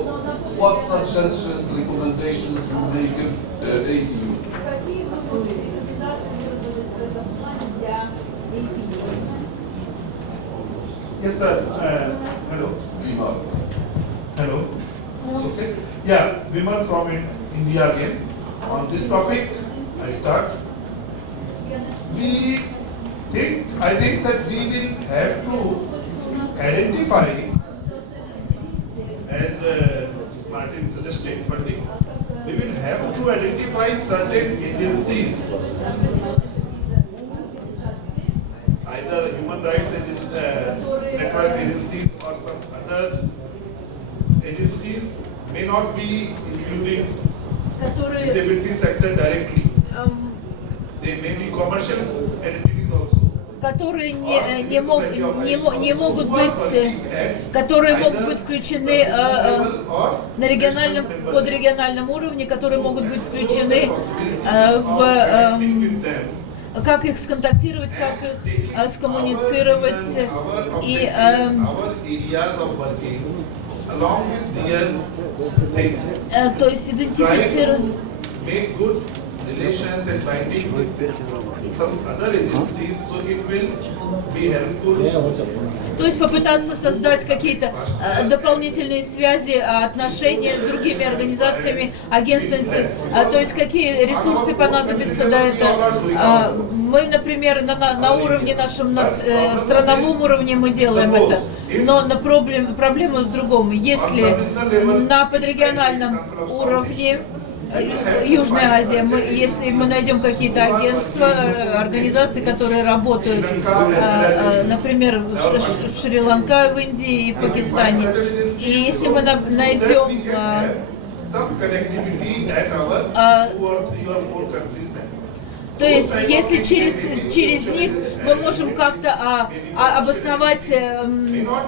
what suggestions, recommendations you may give ABU? Yes, sir. Hello. Hello. It's okay. Yeah, Vimal from India again. On this topic, I start. I think that we will have to identify, as Martin suggested, funding. We will have to identify certain agencies, either human rights network agencies or some other agencies, may not be including disability sector directly. They may be commercial entities also. Которые могут быть включены на региональном, подрегиональном уровне, которые могут быть включены в как их сконтактировать, как их скоммуницировать и то есть идентифицировать. Relations and binding with some other agencies, so it will be helpful. То есть попытаться создать какие-то дополнительные связи, отношения с другими организациями, агентствами, то есть какие ресурсы понадобятся для этого. Мы, например, на уровне нашем, на страновом уровне мы делаем это, но на проблема в другом. Если на подрегиональном уровне Южная Азия, если мы найдем какие-то агентства, организации, которые работают, например, в Шри-Ланке, в Индии и в Пакистане, и если мы найдем то есть, если через них мы можем как-то обосновать,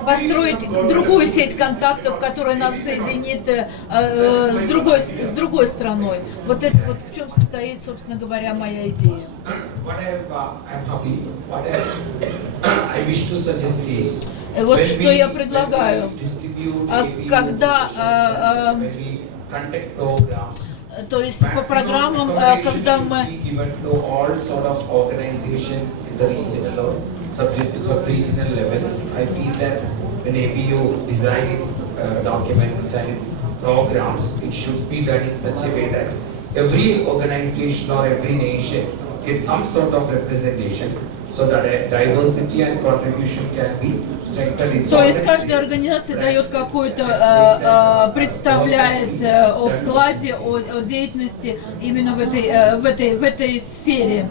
построить другую сеть контактов, которая нас соединит с другой страной. Вот это вот в чем состоит, собственно говоря, моя идея. Вот что я предлагаю, когда то есть по программам, когда мы sub-regional levels, I feel that when ABU design its documents and its programs, it should be done in such a way that every organization or every nation gets some sort of representation, so that diversity and contribution can be strengthened. То есть каждая организация дает какой-то, представляет о вкладе, о деятельности именно в этой сфере.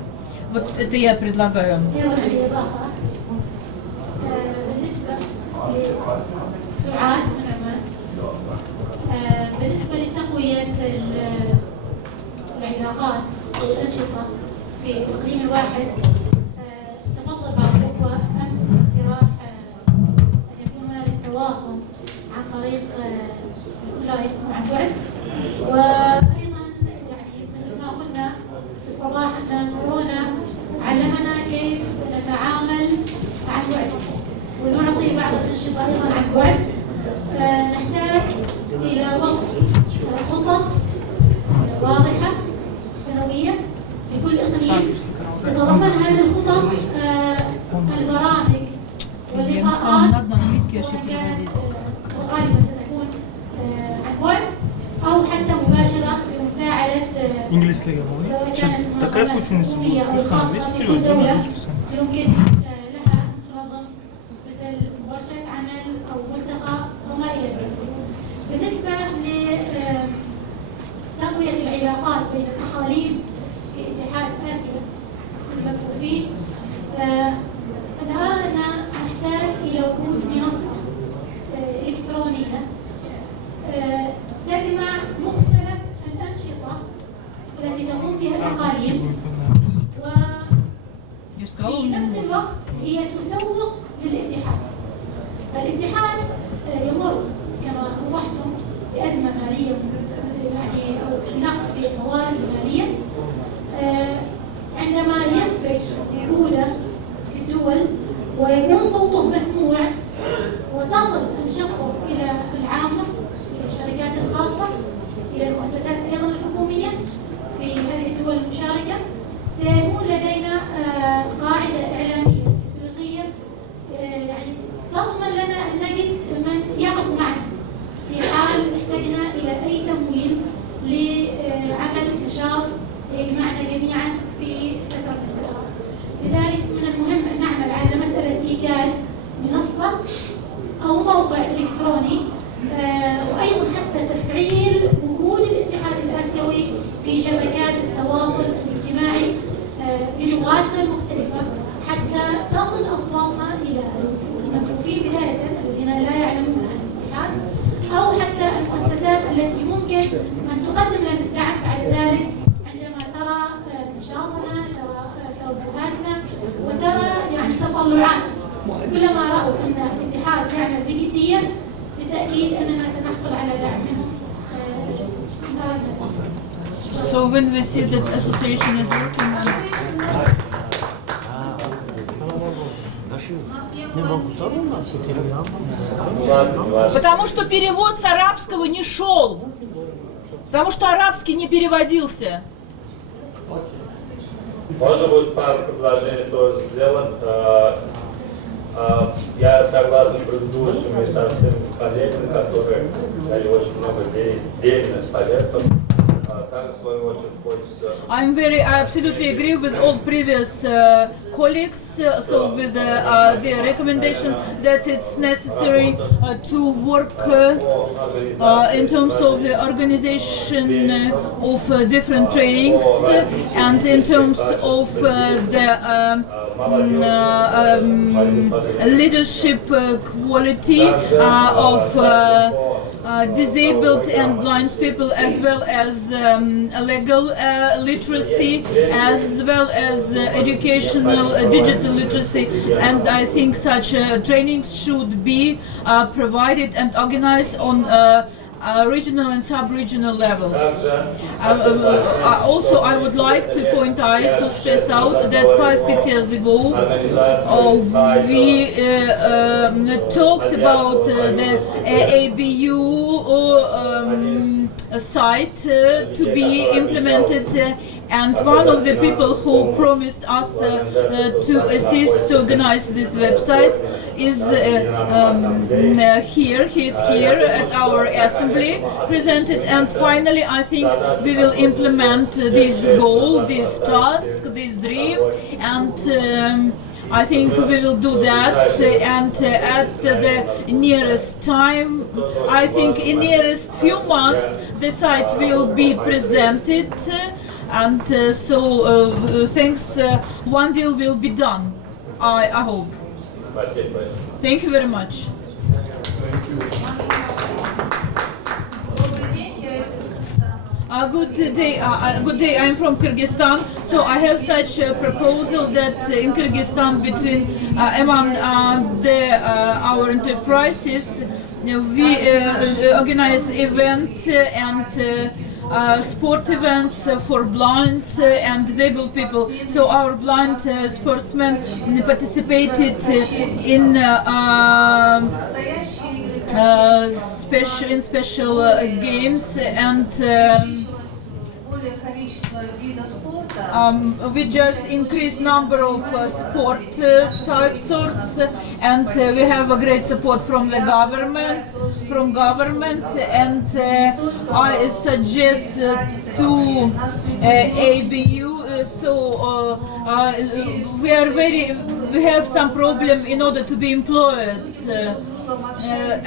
Вот это я предлагаю. أيضا عندي إضافة بالنسبة للسعال من عمان بالنسبة لتقوية العلاقات والأنشطة في الإقليم الواحد تفضل بعض الأخوة أمس باقتراح أن يكون هنالك تواصل عن طريق الأونلاين وعن بعد وأيضا يعني مثل ما قلنا في الصباح أن كورونا علمنا كيف نتعامل عن بعد ونعطي بعض الأنشطة أيضا عن بعد نحتاج إلى وضع خطط واضحة سنوية لكل إقليم تتضمن هذه الخطط البرامج واللقاءات سواء كانت غالبا ستكون عن بعد أو حتى مباشرة بمساعدة سواء كانت المنظمات الحكومية أو الخاصة في كل دولة يمكن لها أن تنظم مثل ورشة عمل أو ملتقى وما إلى ذلك. بالنسبة لتقوية العلاقات بين الأقاليم في اتحاد آسيا المكفوفين أنا أرى أن نحتاج إلى وجود منصة إلكترونية تجمع مختلف الأنشطة التي تقوم بها الأقاليم وفي نفس الوقت هي تسوق للاتحاد. الاتحاد يمر كما وضحتم بأزمة مالية يعني أو نقص في الموارد المالية عندما يثبت وجوده في الدول ويكون صوته مسموع وتصل أنشطته إلى العامة إلى الشركات الخاصة إلى المؤسسات أيضا الحكومية في هذه الدول المشاركة سيكون لدينا قاعدة إعلامية تسويقية يعني تضمن لنا أن نجد من يقف معنا في حال احتجنا إلى أي تمويل لعمل نشاط يجمعنا جميعا في فترة من الفترات. لذلك من المهم أن نعمل على مسألة إيجاد منصة أو موقع إلكتروني وأيضا حتى تفعيل وجود الاتحاد الآسيوي في شبكات التواصل الاجتماعي بلغاتنا المختلفة حتى تصل أصواتنا إلى المكفوفين بداية الذين لا يعلمون عن الاتحاد أو حتى المؤسسات التي ممكن أن تقدم لنا الدعم بعد ذلك عندما ترى نشاطنا ترى توجهاتنا وترى يعني تطلعاتنا. كلما رأوا أن الاتحاد يعمل بجدية بالتأكيد أننا سنحصل على دعم منهم. So when we see that association is working on потому что перевод с арабского не шел. Потому что арабский не переводился. Можно будет пару предложений тоже сделать. Я согласен с предыдущими со всеми коллегами, которые дали очень много дельных советов. Также, в свою очередь, хочется... I absolutely agree with all previous colleagues, so with the recommendation that it's necessary to work in terms of the organization of different trainings and in terms of the leadership quality of disabled and blind people, as well as legal literacy, as well as educational digital literacy, and I think such trainings should be provided and organized on regional and sub-regional levels. Also, I would like to point out, to stress out that 5-6 years ago we talked about the ABU site to be implemented, and one of the people who promised us to assist to organize this website is here. He is here at our assembly presented, and finally I think we will implement this goal, this task, this dream, and I think we will do that, and at the nearest time, I think in nearest few months, the site will be presented and thanks, one deal will be done, I hope. Thank you very much. Good day. Good day. I'm from Kyrgyzstan. So I have such a proposal that in Kyrgyzstan, between among our enterprises, we organize events and sport events for blind and disabled people. So our blind sportsmen participated in special games, and we just increased number of sport type sorts, and we have a great support from the government, and I suggest to ABU. We have some problem in order to be employed.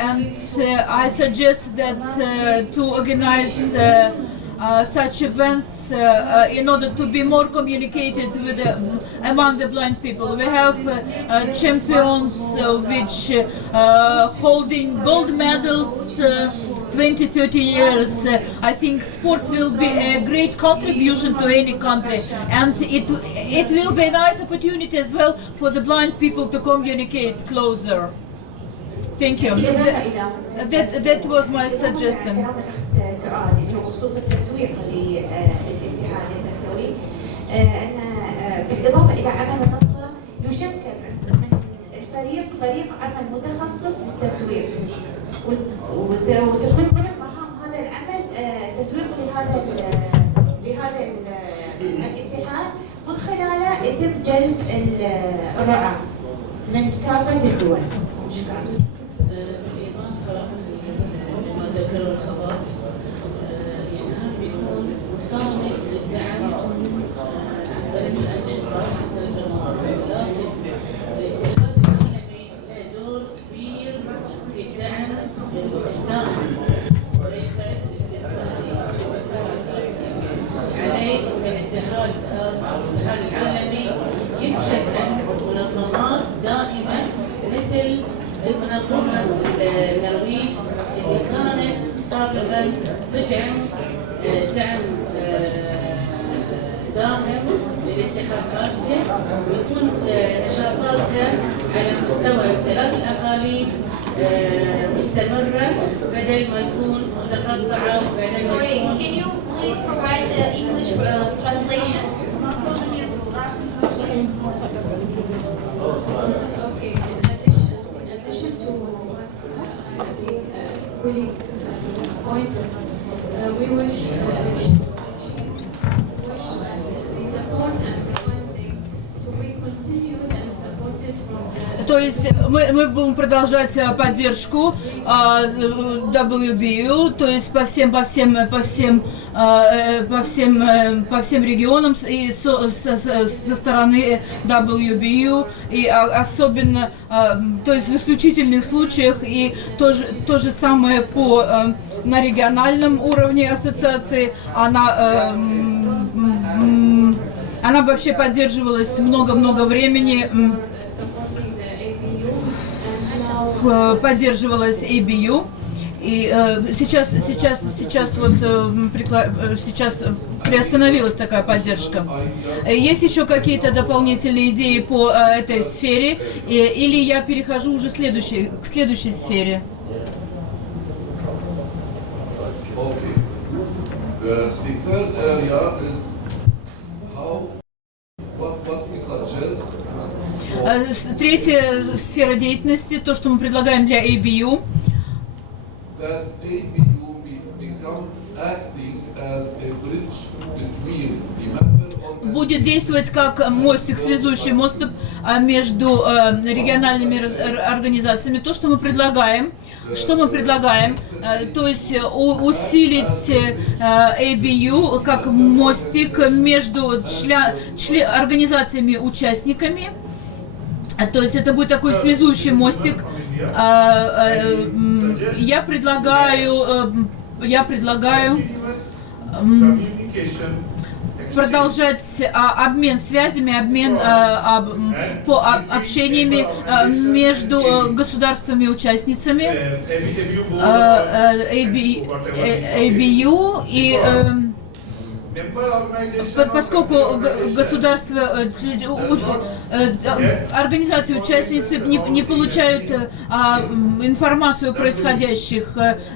And I suggest that to organize such events in order to be more communicated with among the blind people. We have champions which holding gold medals 20-30 years. I think sport will be a great contribution to any country, and it will be a nice opportunity as well for the blind people to communicate closer. Thank you. That was my suggestion. سعاد اللي هو بخصوص التسويق للاتحاد الآسيوي، أن بالإضافة إلى عمل منصة يشكل من الفريق فريق عمل متخصص للتسويق، وتكون من مهام هذا العمل تسويق لهذا الاتحاد، من خلاله يتم جلب الرعاة من كافة الدول. شكرا. ذكروا الخبط يعني بيكون مساند للدعم عن طريق الأنشطة عن طريق المواقع، ولكن الاتحاد العالمي له دور كبير في الدعم الدائم وليس الاستثنائي للاتحاد الآسيوي. عليه أن الاتحاد العالمي يبحث عن منظمات دائمة مثل منظمة النرويج اللي كانت سابقا تدعم دعم دائم للاتحاد الآسيوي، ويكون نشاطاتها على مستوى الثلاث الأقاليم مستمرة بدل ما يكون متقطعة وبدل ما يكون. Can you please provide the English translation? Okay. In addition to what the colleagues pointed, we wish that the support and the funding to be continued and supported from the. То есть мы будем продолжать поддержку WBU, то есть по всем регионам и со стороны WBU, и особенно, то есть в исключительных случаях, и то же самое на региональном уровне ассоциации. Она вообще поддерживалась много времени. Поддерживалась ABU, и сейчас приостановилась такая поддержка. Есть еще какие-то дополнительные идеи по этой сфере, или я перехожу уже к следующей сфере? Okay. The third area is what we suggest. Третья сфера деятельности, то, что мы предлагаем для ABU. That ABU become acting as a bridge between the member organizations. Будет действовать как мостик, связующий мост между региональными организациями. То, что мы предлагаем, то есть усилить ABU как мостик между организациями-участниками. То есть это будет такой связующий мостик. Я предлагаю продолжать обмен связями, обмен общениями между государствами-участницами, ABU и поскольку государства, организации-участницы не получают информацию о происходящих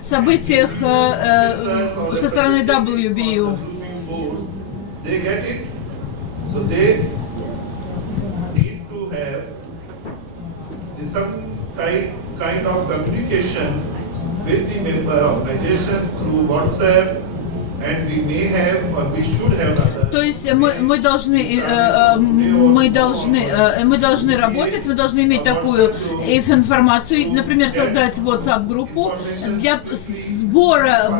событиях со стороны WBU. They get it, so they need to have some kind of communication with the member organizations through WhatsApp, and we may have or we should have other. То есть мы должны работать, мы должны иметь такую информацию, например, создать WhatsApp-группу для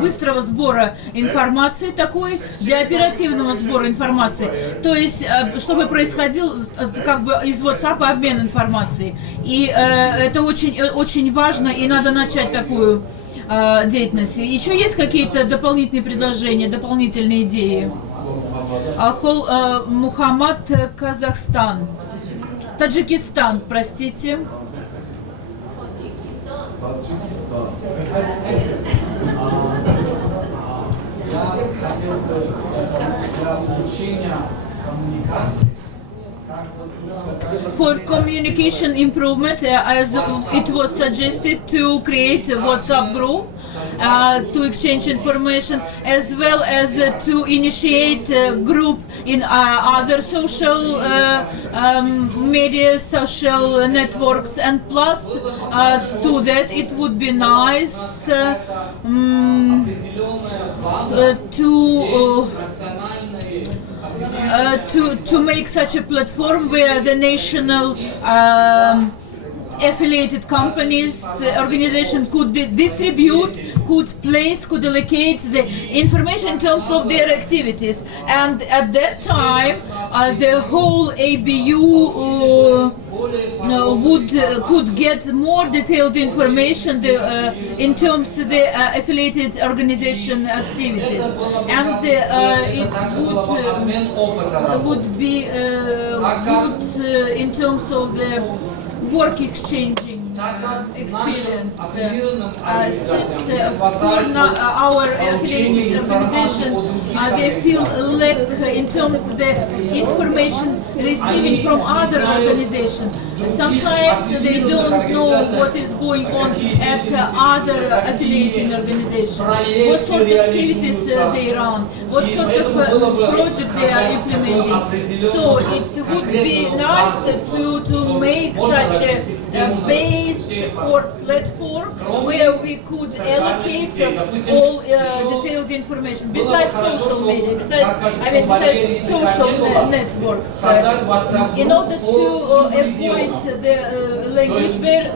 быстрого сбора информации такой, для оперативного сбора информации. То есть, чтобы происходил как бы из WhatsApp обмен информацией. И это очень важно, и надо начать такую деятельности. Еще есть какие-то дополнительные предложения, дополнительные идеи? Мухаммад, Казахстан. Таджикистан, простите. Я хотел бы для улучшения коммуникации. For communication improvement, as it was suggested to create a WhatsApp group to exchange information, as well as to initiate a group in other social media, social networks, and plus to that it would be nice to make such a platform where the national affiliated companies, organization could distribute, could allocate the information in terms of their activities. And at that time, the whole ABU could get more detailed information in terms of the affiliated organization activities. And it would be good in terms of the work exchanging experience. Since our affiliated organization, they feel lack in terms of the information receiving from other organizations. Sometimes they don't know what is going on at other affiliating organizations. What sort of activities they run, what sort of projects they are implementing. So it would be nice to make such a base or platform where we could allocate all detailed information besides social media, besides social networks. In order to avoid the language barrier,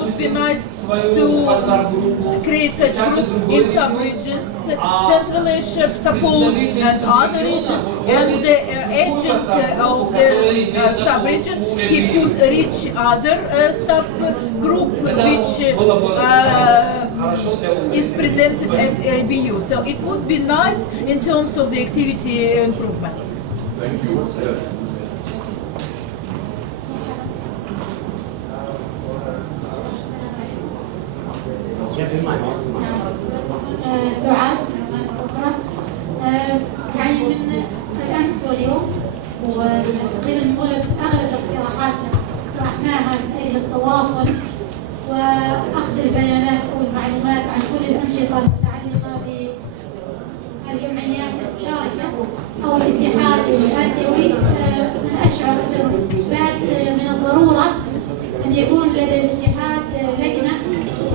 would be nice to create such group in some regions, Central Asia, suppose, and other regions, and the agent of the sub-region, he could reach other subgroup which is presented at ABU. So it would be nice in terms of the activity improvement. Thank you. Yes. سعاد أخرى يعني من الأمس واليوم وتقريبا أغلب الاقتراحات اقترحناها من أجل التواصل وأخذ البيانات أو المعلومات عن كل الأنشطة المتعلقة بالجمعيات المشاركة أو الاتحاد الآسيوي. من أشعر أنه بات من الضرورة أن يكون لدى الاتحاد لجنة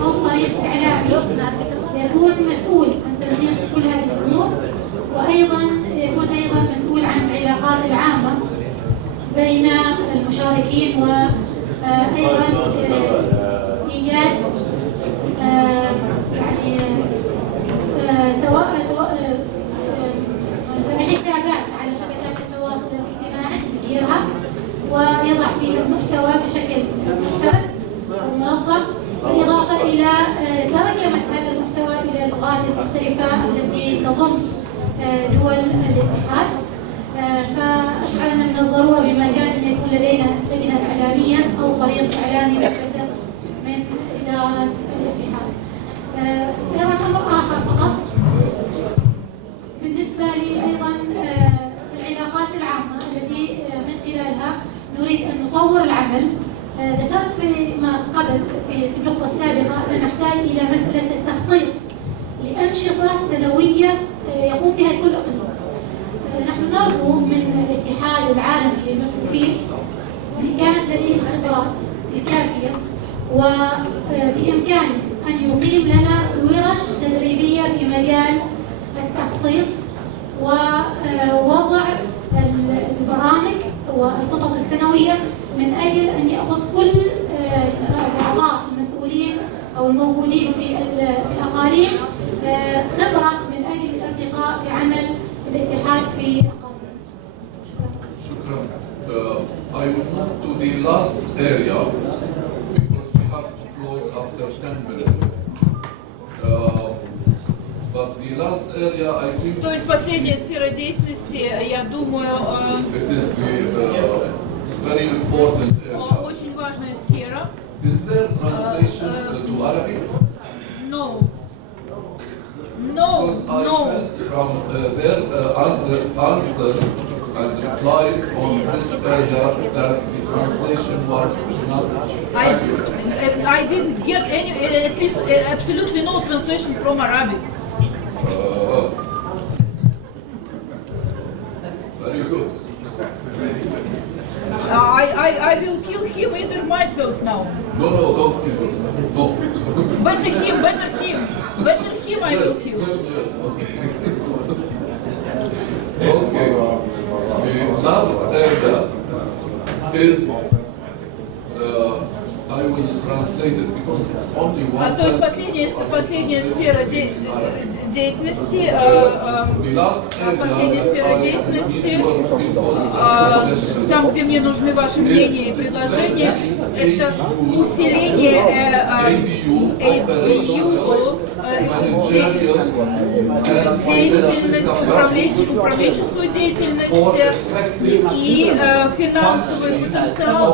أو فريق إعلامي يكون مسؤول عن تنسيق كل هذه الأمور، وأيضا يكون مسؤول عن العلاقات العامة بين المشاركين، وأيضا إيجاد نسمي حسابات على شبكات التواصل الاجتماعي يديرها ويضع فيها المحتوى بشكل محترف ومنظم، بالإضافة إلى ترجمة هذا المحتوى إلى اللغات المختلفة التي تضم دول الاتحاد. فأشعرنا من الضرورة بمكان أن يكون لدينا لجنة إعلامية أو فريق إعلامي مكثف من إدارة الاتحاد. أيضا أمر آخر فقط بالنسبة لي أيضا العلاقات العامة التي من خلالها نريد أن نطور العمل. ذكرت فيما قبل في النقطة السابقة أن نحتاج إلى مسألة التخطيط لأنشطة سنوية يقوم بها كل إقليم. نحن نرجو من الاتحاد العالمي للمكفوفين إن كانت لديه الخبرات الكافية وبإمكانه أن يقيم لنا ورش تدريبية في مجال التخطيط ووضع البرامج والخطط السنوية من أجل أن يأخذ كل الأعضاء المسؤولين أو الموجودين في الأقاليم خبرة من أجل الارتقاء بعمل الاتحاد في أقاليم. شكرا. I will move to the last area because we have to close after 10 minutes. But the last area, I think. То есть последняя сфера деятельности, я думаю, it is the very important area. Очень важная сфера. Is there translation to Arabic? No. No. Because I felt from their answer and replied on this area that the translation was not accurate. I didn't get any, at least absolutely no translation from Arabic. Very good. I will kill him either myself now. No, don't kill yourself. No. Better him, I will kill. Yes, okay. Okay. The last area is, I will translate it because it's only one То есть sentence. последняя сфера деятельности, там, где мне нужны ваши мнения и предложения, это усиление управленческую деятельность и финансовый потенциал,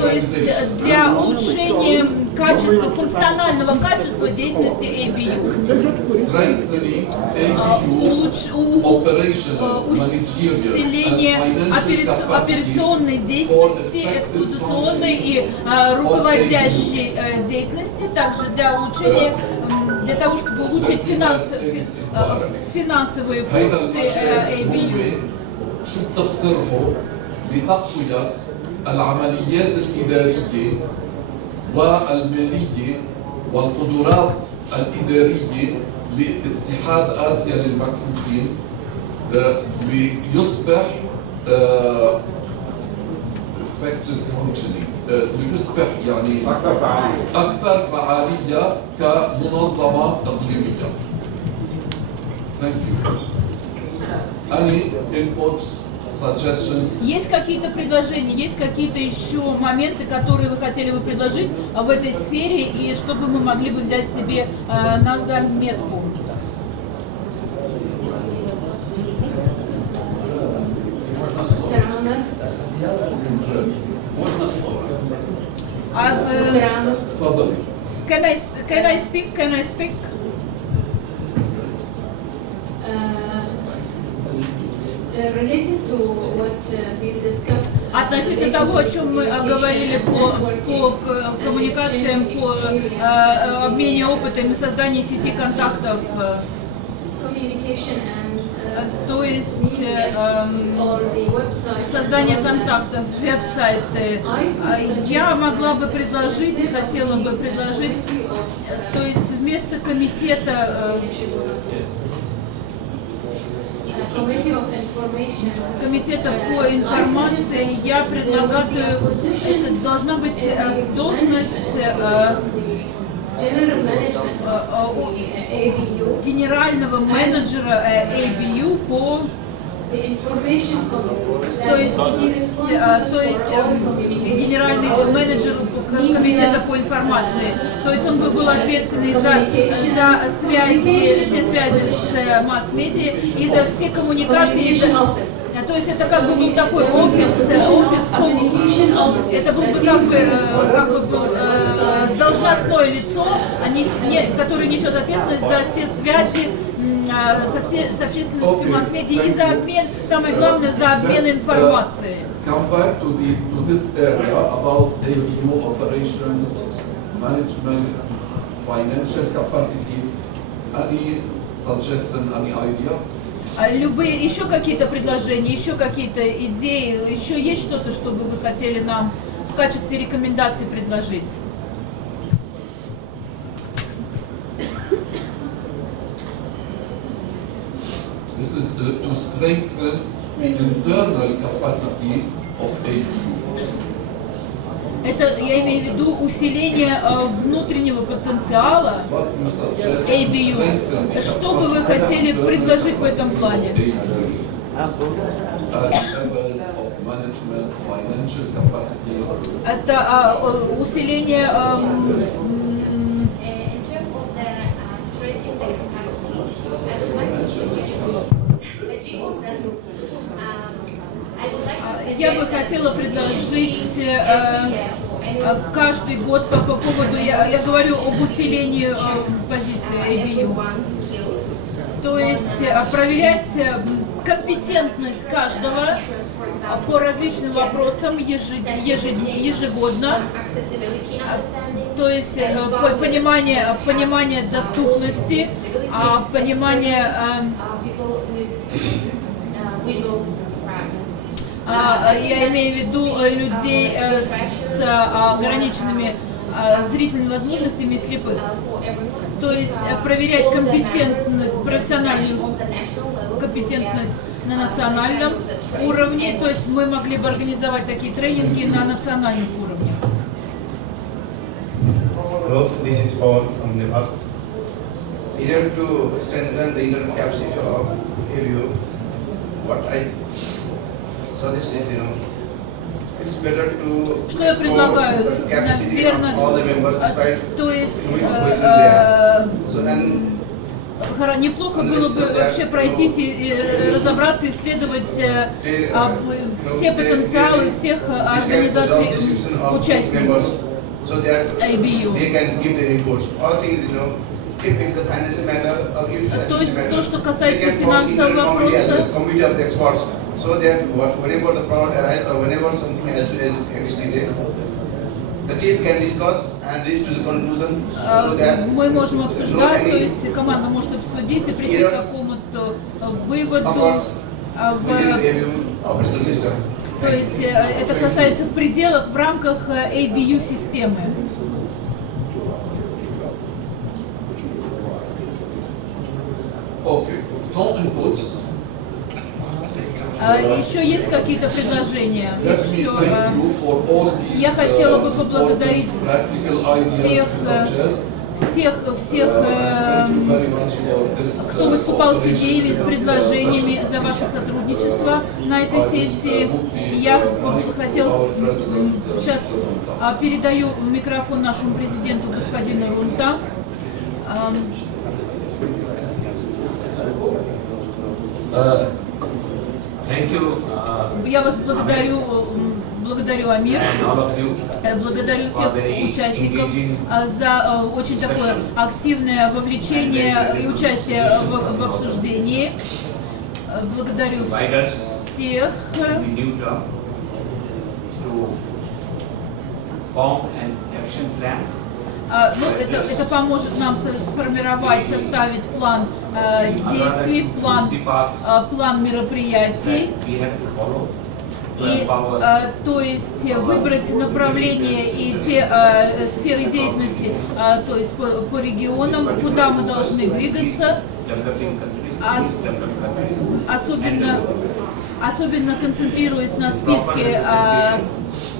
то есть для улучшения качества, функционального качества деятельности ABU. Усиление операционной деятельности, эксплуатационной и руководящей деятельности, также для улучшения, для того, чтобы улучшить финансовые функции ABU. شو بتقترحوا لتقوية العمليات الإدارية والمالية والقدرات الإدارية لاتحاد آسيا للمكفوفين ليصبح effective functioning ليصبح يعني أكثر فعالية كمنظمة إقليمية. Thank you. Any inputs, suggestions? Есть какие-то предложения, есть какие-то еще моменты, которые вы хотели бы предложить в этой сфере, и чтобы мы могли бы взять себе на заметку? Can I speak? Related to what we discussed. Относительно того, о чем мы говорили по коммуникациям, по обмене опытом и созданию сети контактов, то есть создание контактов, веб-сайты, я могла бы предложить и хотела бы предложить, то есть вместо комитета комитета по информации я предлагаю, это должна быть должность генерального менеджера ABU по the information committee То that есть, will be responsible for all communication. генеральный менеджер комитета по информации. То есть он бы был ответственный за связи, все связи с масс-медиа и за все коммуникации. То есть это как бы был такой офис, это был бы как бы должностное лицо, которое несет ответственность за все связи с общественностью масс-медиа и за обмен, самое главное, за обмен информацией. Come back to this area about ABU operations, management, financial capacity. Any suggestion, any idea? Любые еще какие-то предложения, еще какие-то идеи, еще есть что-то, что бы вы хотели нам в качестве рекомендаций предложить? This is to strengthen the internal capacity of ABU. Это, я имею в виду, усиление внутреннего потенциала ABU. Что бы вы хотели предложить в этом плане? Это усиление я бы хотела предложить каждый год по поводу, я говорю об усилении позиции ABU, то есть проверять компетентность каждого по различным вопросам ежегодно, то есть понимание доступности, понимание я имею в виду людей с ограниченными зрительными возможностями и слепых. То есть проверять компетентность, профессиональную компетентность на национальном уровне. То есть мы могли бы организовать такие тренинги на национальном уровне. Hello, this is Pawan from Nepal. In order to strengthen the internal capacity of ABU, what I suggest is, it's better to Что я предлагаю? the capacity of all the members despite То есть which position they are. So and неплохо было бы вообще пройтись и разобраться, исследовать все потенциалы всех организаций участниц ABU. They can give their inputs. All things, if it is a financial matter or if it is a business matter, то, что касается финансового вопроса, committee of the experts, so that whenever the problem arises or whenever something has to be executed, the team can discuss and reach to the conclusion so that мы можем обсуждать, то есть команда может обсудить и прийти к какому-то выводу. То есть это касается в пределах, в рамках ABU-системы. Еще есть какие-то предложения? Я хотела бы поблагодарить всех, кто выступал с идеями, с предложениями за ваше сотрудничество на этой сессии. Я хотел, сейчас передаю микрофон нашему президенту господину Рунта. Я вас благодарю, Амир, благодарю всех участников за очень такое активное вовлечение и участие в обсуждении. Благодарю всех. Это поможет нам сформировать, составить план действий, план мероприятий. И, то есть выбрать направление и те сферы деятельности, то есть по регионам, куда мы должны двигаться, особенно концентрируясь на списке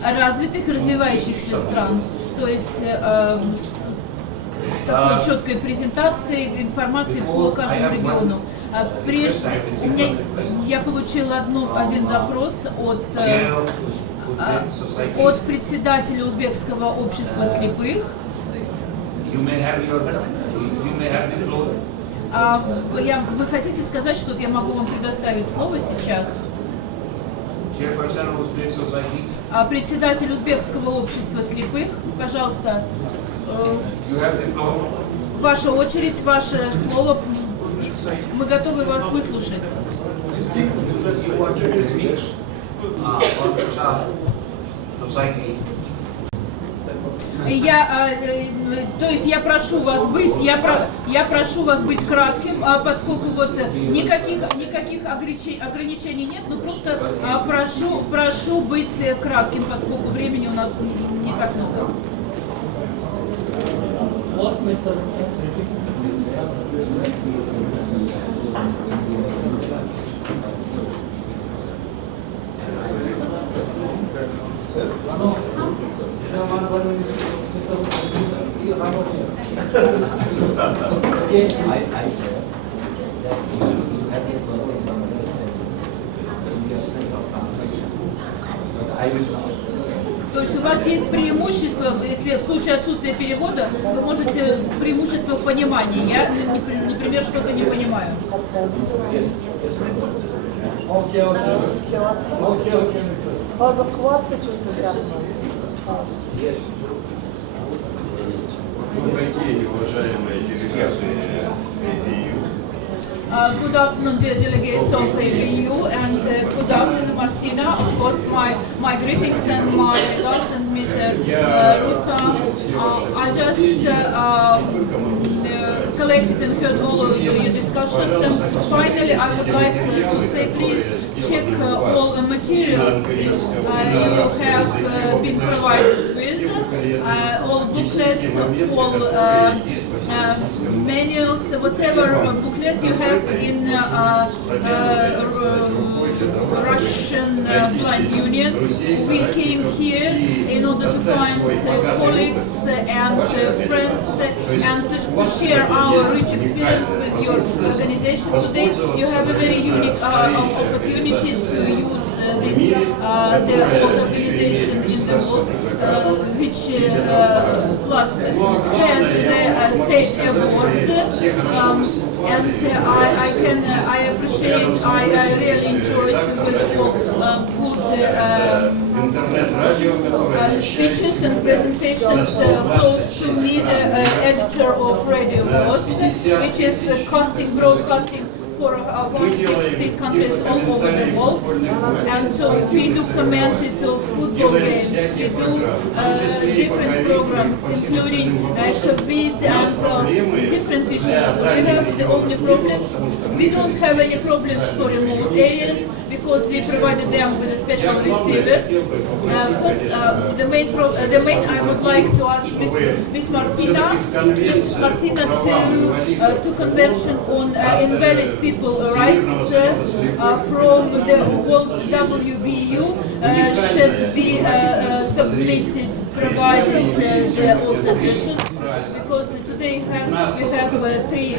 развитых и развивающихся стран, то есть с такой четкой презентацией информации по каждому региону. Прежде я получила один запрос от председателя Узбекского общества слепых. Вы хотите сказать, что я могу вам предоставить слово сейчас? Председатель Узбекского общества слепых, пожалуйста, ваша очередь, ваше слово. Мы готовы вас выслушать. Я прошу вас быть кратким, поскольку никаких ограничений нет, но просто прошу быть кратким, поскольку времени у нас не так много. То есть у вас есть преимущество, если в случае отсутствия перевода, вы можете преимущество в понимании. Я, например, что-то не понимаю. Добрый день, уважаемые делегаты EU. Good afternoon, dear delegates of the EU, and good afternoon, Martina. Of course, my greetings and my regards, and Mr. Ruta. I just collected and heard all of your discussions, and finally, I would like to say, please check all the materials you have been provided with, all booklets, all manuals, whatever booklets you have in Russian Blind Union. We came here in order to find colleagues and friends and to share our rich experience with your organization. Today you have a very unique opportunity to use the organization in the world, which plus has the state award, and I appreciate, I really enjoyed with all good speeches and presentations close to me, the editor of Radio Voz, which is broadcasting for 160 countries all over the world, and so we do commented of football games, we do different programs, including COVID and different issues. So we have the only problems. We don't have any problems for remote areas because we provided them with a special receivers. First, the main I would like to ask Ms. Martina to convention on invalid people rights from the World WBU should be submitted, provided all suggestions, because today we have 3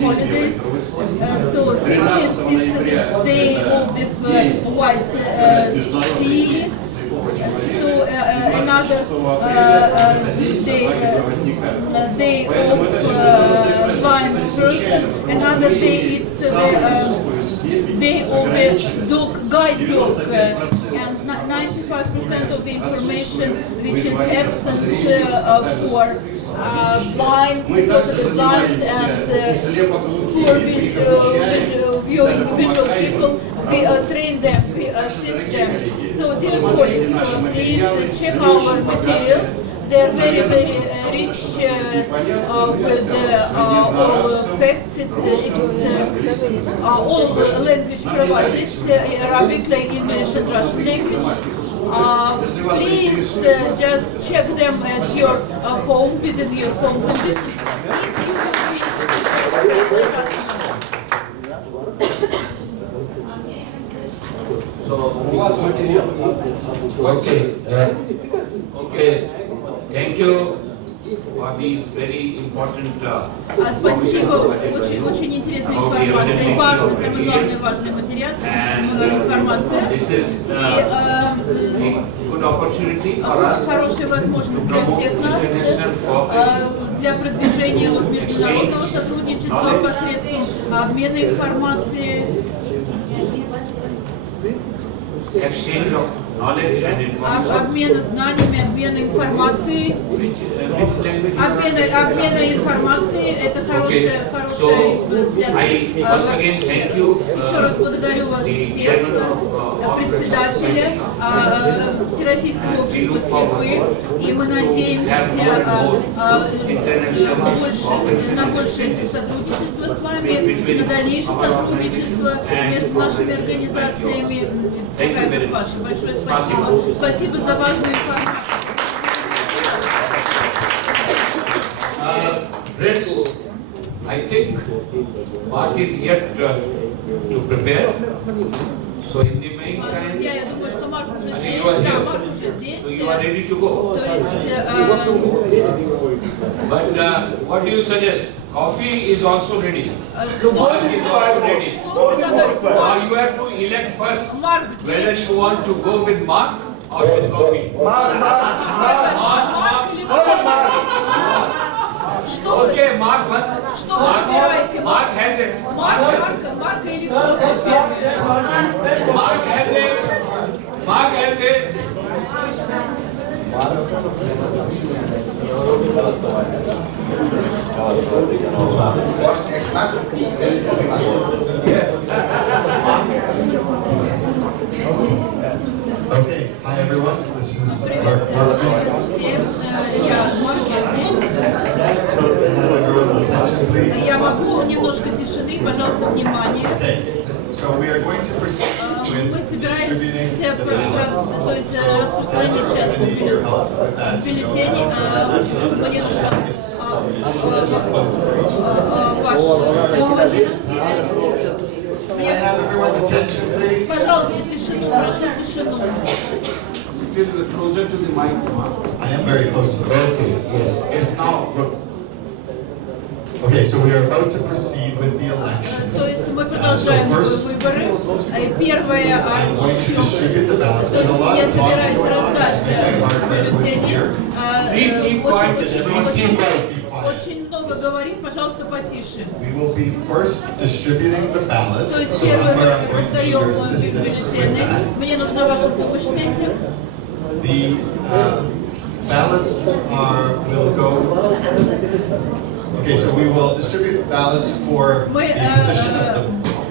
holidays, so 15th is the day of the white sea. So another day of blind person, another day it's the day of the guide dog, and 95% of the information which is absent for blind, totally blind, and for visual people, we train them, we assist them. So dear colleagues, please check our materials. They are very, very rich with all facts. It's all language provided, Arabic, English and Russian language. Please just check them at your home, within your home conditions. Okay, thank you for these very important Спасибо, очень интересная информация, важный, самый главный важный материал, информация. Хорошая возможность для всех нас, для продвижения международного сотрудничества посредством обмена информацией, обмена знаниями, обмена информацией. Обмена информацией – это хорошее для нас. Еще раз благодарю вас всех, председателя Всероссийского общества слепых, и мы надеемся на большее сотрудничество с вами, на дальнейшее сотрудничество между нашими организациями. Большое спасибо. Спасибо за важную информацию. Friends, I think Mark is yet to prepare. So in the meantime, Я думаю, что Марк уже здесь. you are Да, here. Марк уже здесь. So you are ready to go. То есть, But what do you suggest? Coffee is also ready. Mark is also ready. Now you have to elect first whether you want to go with Mark or with coffee. Okay, Mark what? Mark has it. Марк или кто-то первый? Mark has it. Mark has it. Okay, hi everyone. This is Mark. Everyone's attention, please. Я могу немножко тишины, пожалуйста, внимание. Okay, so we are going to proceed with distributing the ballots. То есть распространить сейчас бюллетени. Мне нужно Can I have everyone's attention, please? Пожалуйста, тишину, прошу тишину. Closer to the mic. I am very close to the mic. Okay, yes, yes, now good. Okay, so we are about to proceed with the election. То есть мы продолжаем выборы. Первое, I'm going to distribute the ballots. There's a lot я of talking собираюсь going on, which is making it hard for everyone to hear. Очень много говорим, пожалуйста, потише. We will be first distributing the То ballots, есть so I'm первое, going to need your assistance with бюллетени. that. Мне нужна ваша помощь с этим. The ballots will go. Okay, so we will distribute ballots for the position of the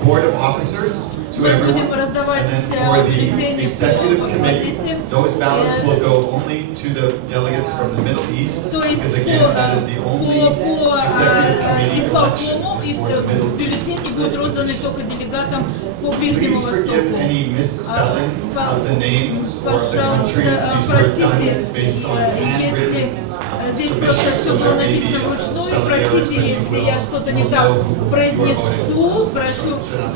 Board of Officers to everyone, and then for the Executive Committee, those ballots will go only to the delegates from the Middle East, because again, that is the only Executive Committee election is for the Middle East. Please forgive any misspelling of the names or of the countries. These were done based on handwritten submissions, so there may be spelling errors that you will know who you are voting for.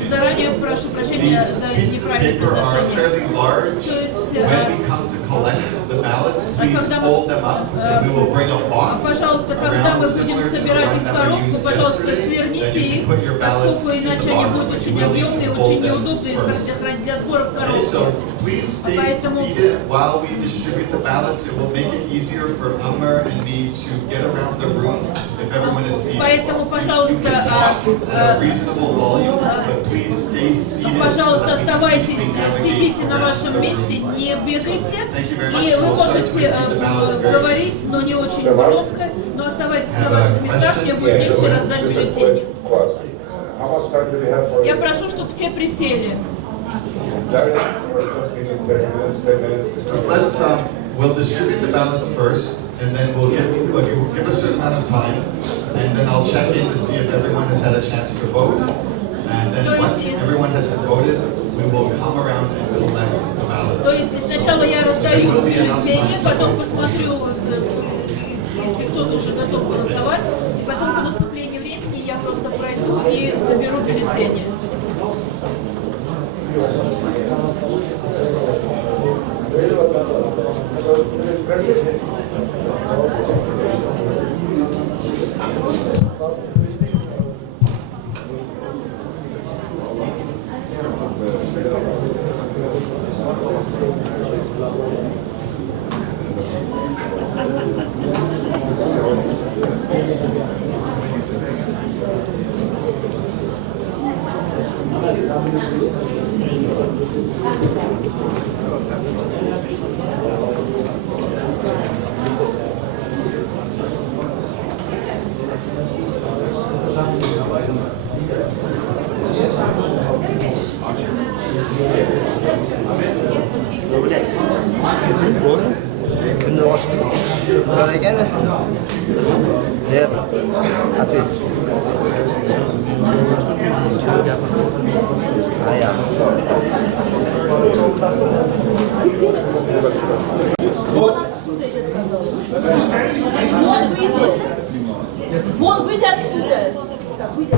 Заранее прошу прощения за These pieces of paper are неправильное fairly large. When we come to collect the ballots, please fold them up, and we will bring a box around similar to the one that we used yesterday. Then you can put your ballots in the box, but you will need to fold them first. Okay, so please stay seated while we distribute the ballots. It will make it easier for Amr and me to get around the room if everyone is seated. Поэтому, пожалуйста, At a reasonable volume, but please stay seated so пожалуйста, that we can оставайтесь, easily navigate сидите на around вашем the месте, room. не бегайте, и вы We'll start to можете receive the ballots very говорить, но не очень громко, но оставайтесь на ваших местах, мне будет легче раздать бюллетени. Я прошу, чтобы все присели. We'll distribute the ballots first, and then we'll give a certain amount of time, and then I'll check in to see if everyone has had a chance to vote. And then once everyone has voted, we will come around and collect the ballots. То есть сначала я раздаю бюллетени, потом посмотрю, если кто-то уже готов голосовать, и потом по наступлению времени я просто пройду и соберу бюллетени. Вон, выйди отсюда! Выйди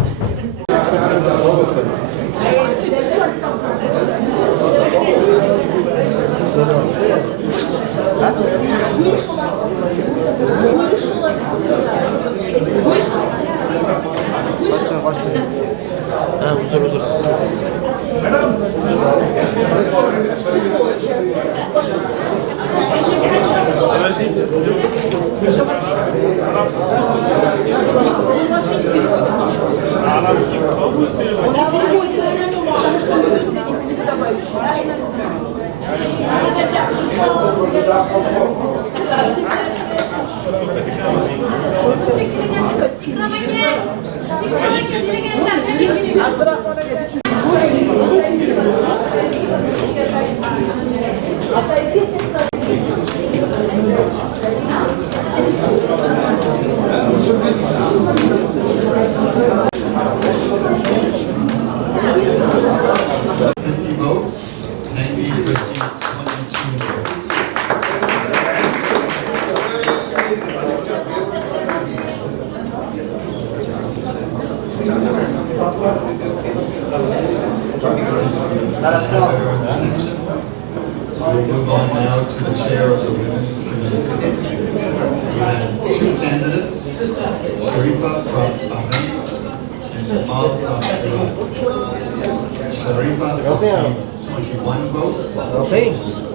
Everyone's attention. We'll move on now to the chair of the Women's Committee. We have two candidates, Sharifa from Bahrain and Jamal from Iran. Sharifa received 21 votes.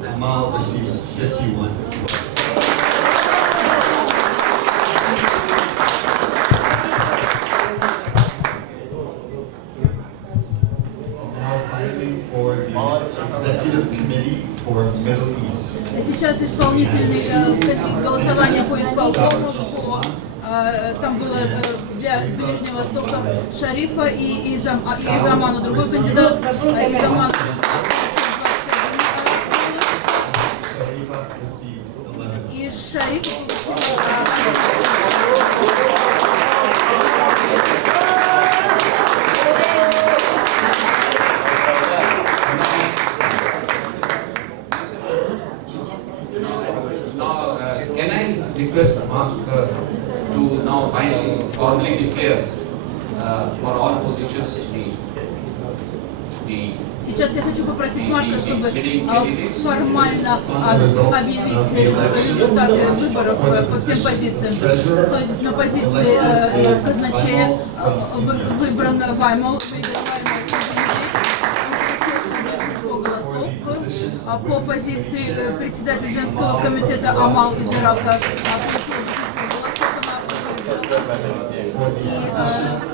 Jamal received 51 votes. Executive Committee for Middle East. Сейчас исполнительный голосование по исполкому, там было для Ближнего Востока Шарифа и Изамана, другой кандидат Изаман. И Шариф request Mark to now finally formally declare for all positions the Сейчас я хочу попросить Марка, чтобы формально объявить результаты выборов по всем позициям. То есть на позиции казначея выбран Ваймол, по позиции председателя женского комитета Амал избирал как и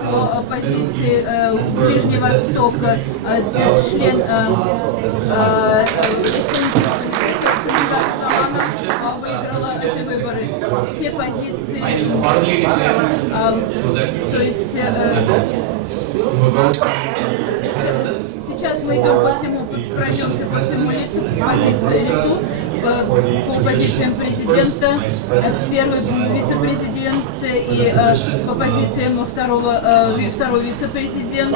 по позиции Ближний Восток член выиграла эти выборы. Все позиции, то есть сейчас мы идем по всему, пройдемся по всему листу по позициям президента, первый вице-президент и по позициям второй вице-президент,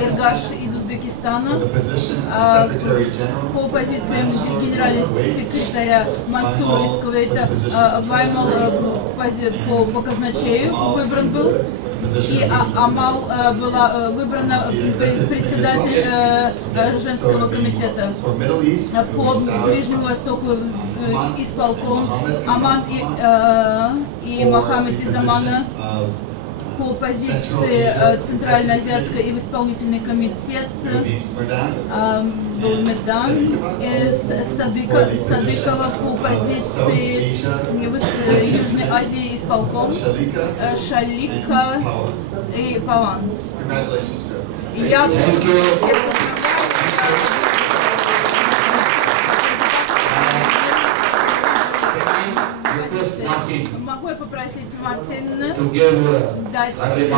Эргаш из Узбекистана. Узбекистана for the position of Secretary General. по позициям генерального секретаря Мансура из Кувейта Ваймал по казначею выбран был, и Амал была выбрана председатель женского комитета по Ближнему Востоку исполком Аман и Мохаммед из Амана по позиции Центральноазиатской и в исполнительный комитет был Медан, Садыкова по позиции Южной Азии исполком, Шалика и Паван. Я могу я попросить Мартина дать свои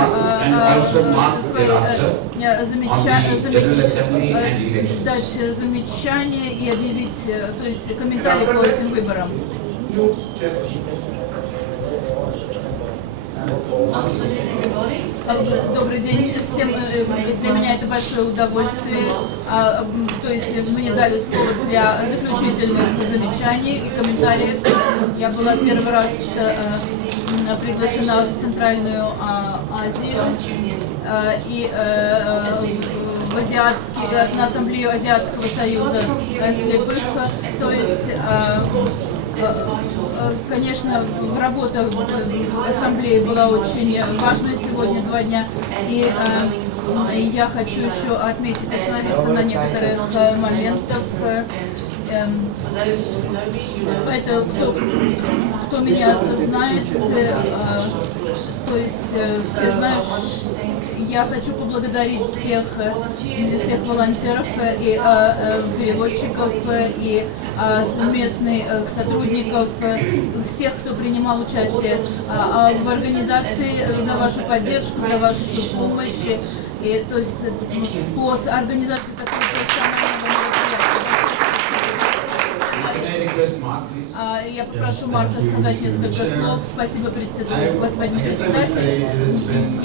замечания и объявить, то есть комментарии по этим выборам. Добрый день всем. Для меня это большое удовольствие. То есть мне дали слово для заключительных замечаний и комментариев. Я была первый раз приглашена в Центральную Азию и на ассамблею Азиатского союза СЛЕПЫХ. То есть, конечно, работа в ассамблее была очень важной сегодня 2 дня. И я хочу еще отметить, остановиться на некоторых моментах. Это кто меня знает, то есть все знают, я хочу поблагодарить всех волонтеров и переводчиков и совместных сотрудников, всех, кто принимал участие в организации, за вашу поддержку, за вашу помощь. И, то есть по организации такой профессионального я попрошу Марка сказать несколько слов. Спасибо, господин председатель.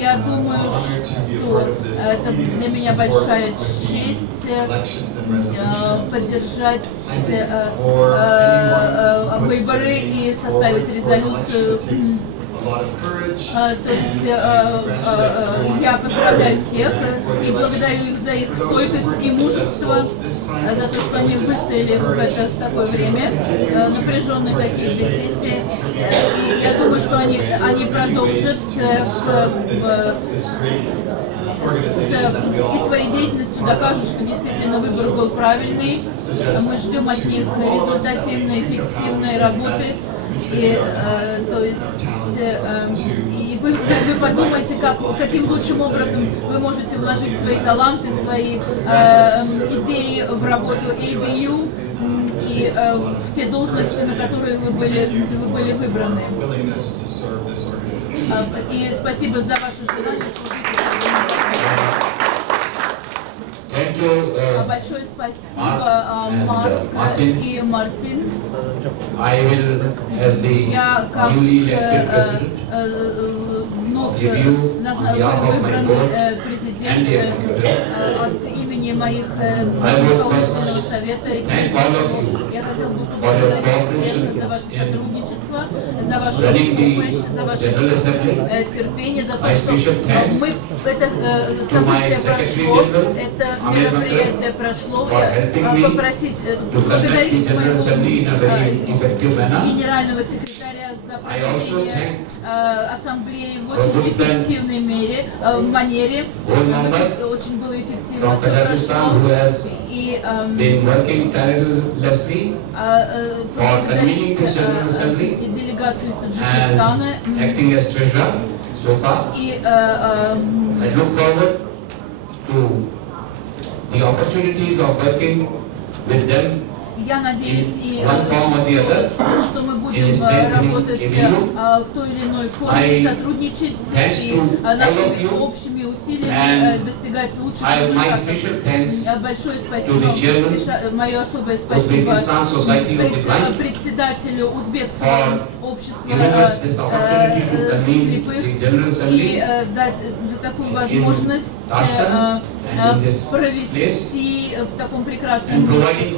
Я думаю, что это для меня большая честь поддержать выборы и составить резолюцию. То есть я поздравляю всех и благодарю их за их стойкость и мужество, за то, что они выстояли в такое время, напряженные такие сессии. И я думаю, что они продолжат и своей деятельностью докажут, что действительно выбор был правильный. Мы ждем от них результативной, эффективной работы. И, то есть, и вы подумайте, каким лучшим образом вы можете вложить свои таланты, свои идеи в работу ABU и в те должности, на которые вы были выбраны. И спасибо за ваше желание служить. Большое спасибо, Марк и Мартин. Я как вновь выбранный президент от имени моих руководительного совета и я хотел бы поблагодарить всех за ваше сотрудничество, за вашу помощь, за ваше терпение, за то, что это событие прошло, это мероприятие прошло. Попросить поблагодарить моего генерального секретаря за проведение ассамблеи в очень эффективной манере. Очень было эффективно. И делегацию из Таджикистана. И I look forward to the opportunities of working with them Я надеюсь, и one form or the other что мы будем in strengthening работать ABU. в той или иной форме, сотрудничать и нашими общими усилиями достигать лучших результатов. Большое спасибо, мое особое спасибо председателю Узбекского общества слепых и дать за такую возможность провести в таком прекрасном месте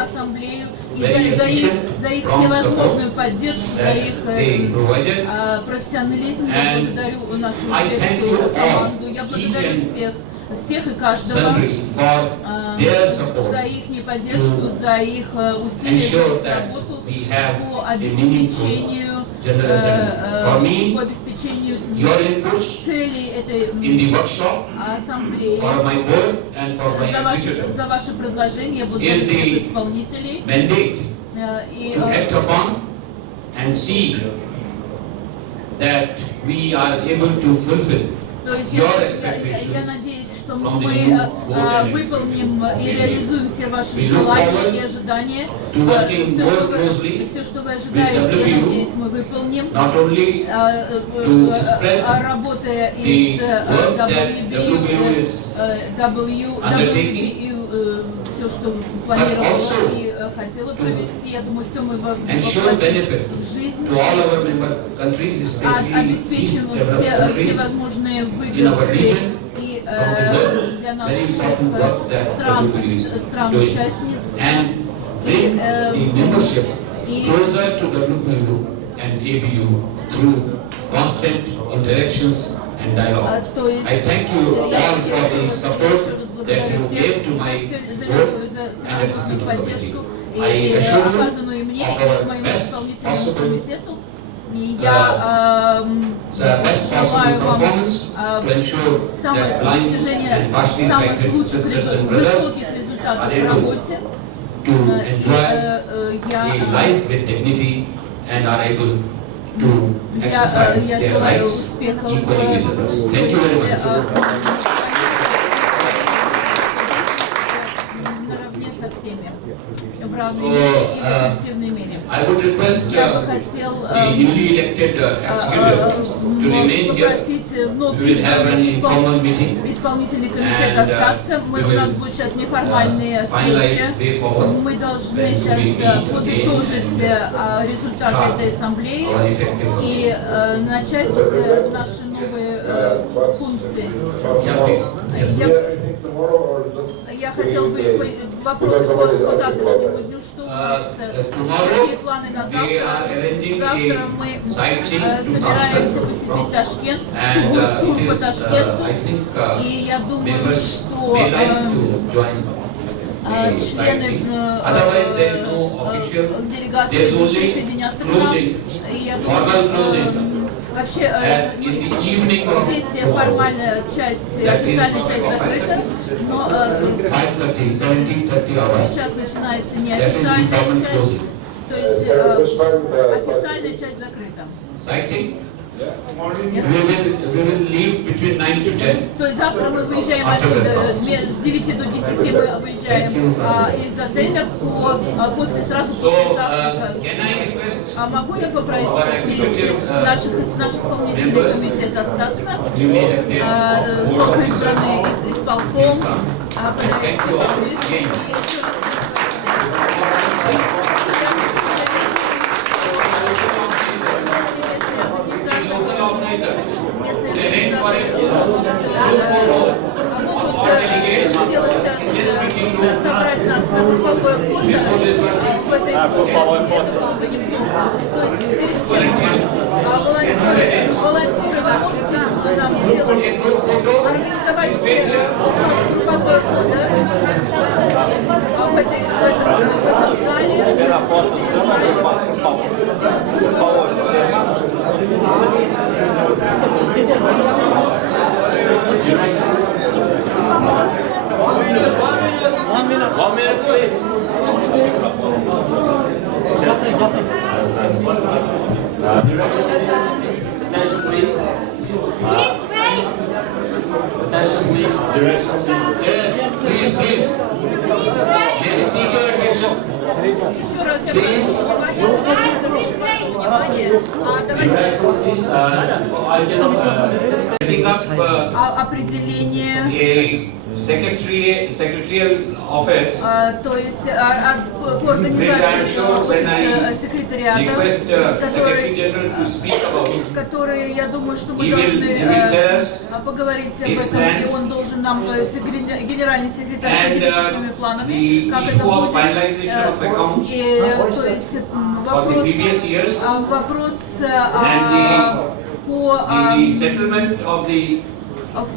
ассамблею и за их всевозможную поддержку, за их профессионализм. Я благодарю нашу узбекскую команду, я благодарю всех и каждого за их поддержку, за их усилия, за их работу по обеспечению целей этой ассамблеи. За ваши предложения я буду исполнителей. То есть я надеюсь, что мы выполним и реализуем все ваши желания и ожидания. Все, что вы ожидаете, я надеюсь, мы выполним. Работая из все, что планировала и хотела провести, я думаю, все мы воплотим в жизнь, обеспечим все возможные выгоды и для наших стран-участниц и closer to WPU and ABU through constant interactions and dialogue. I thank you all for the support that you gave to my board and executive committee. I assure you of our best possible желаю вам самых лучших высоких результатов в работе. to enjoy a life with dignity and are able to exercise their rights equally with others. Thank you very much. I would request the newly elected executive to remain here. We will have an informal meeting Исполнительный комитет остаться. У нас будет сейчас неформальные встречи. Мы должны сейчас подытожить результаты этой ассамблеи и начать наши новые функции. Я хотел бы вопрос по завтрашнему дню, что у нас, какие планы на завтра. Завтра мы собираемся посетить Ташкент, тур по Ташкенту, и я думаю, что делегации будут присоединяться к нам. И я думаю, вообще сессия, формальная часть, официальная часть закрыта, но сейчас начинается неофициальная часть, то есть официальная часть закрыта. We will leave between 9 to 10. То есть завтра мы выезжаем отсюда, с 9 до 10 мы выезжаем из отеля после сразу после завтрака. Могу я попросить наш исполнительный комитет остаться, новые страны исполком, собрать нас на групповое фото в этой групповой фото. То есть перед чем волонтеры вы можете нам сделать организовать групповое фото в этом One minute, please. Attention, please. Attention, please. Direction, please. Please. May the seeker setting up определение a secretarial office, то есть по организации секретариата, request Secretary General to speak about, которые, я думаю, что мы he will tell us поговорить об his этом, plans, и он должен нам, генеральный секретарь, and поделиться своими планами, the как issue это of будет. finalization of accounts То есть for the вопрос, previous years, вопрос and по the settlement of the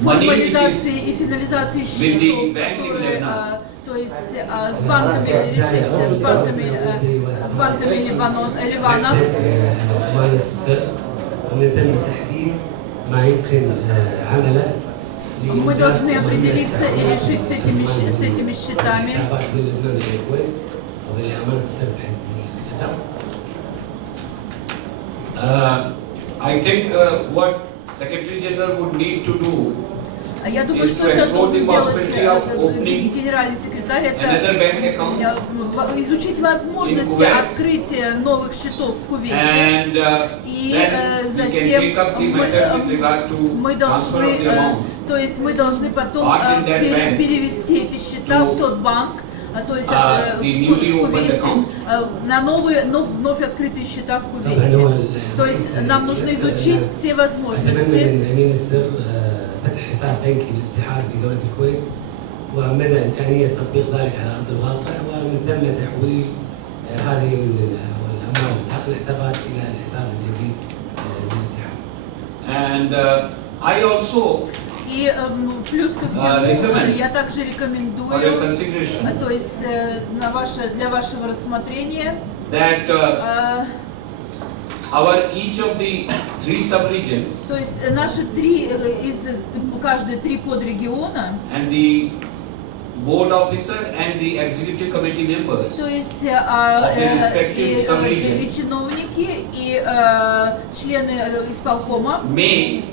money which формализации и is финализации with the счетов, bank in которые, Lebanon. то есть с банками решить, с банками Ливана. أمانة السر ومن ثم تحديد ما يمكن عمله Мы должны определиться и решить с этими счетами. حسابات بين لبنان والكويت وبالأمانة السر بحد الأدق. I think what Secretary General would need to do Я думаю, is что to сейчас explore the должен possibility of делать opening генеральный секретарь, another bank account это изучить возможности in Kuwait, открытия новых счетов в Кувейте. and И then we can затем take up the matter with regard to мы transfer of the должны, amount. то есть мы должны потом Park in that bank перевести эти счета в тот банк, то есть the newly в opened Кувейте, account. на вновь открытые счета в Кувейте. То есть нам нужно изучить все أتمنى возможности. من أمين السر فتح حساب بنكي للاتحاد في دولة الكويت ومدى إمكانية تطبيق ذلك على أرض الواقع ومن ثم تحويل هذه الأموال داخل الحسابات إلى الحساب الجديد للاتحاد. And I also И плюс ко всему, recommend я также for your рекомендую, consideration то есть для вашего рассмотрения, that each of the 3 sub-regions то есть наши каждые три подрегиона, and the board officer and the executive committee members то есть of the respective и sub-region чиновники, и члены исполкома may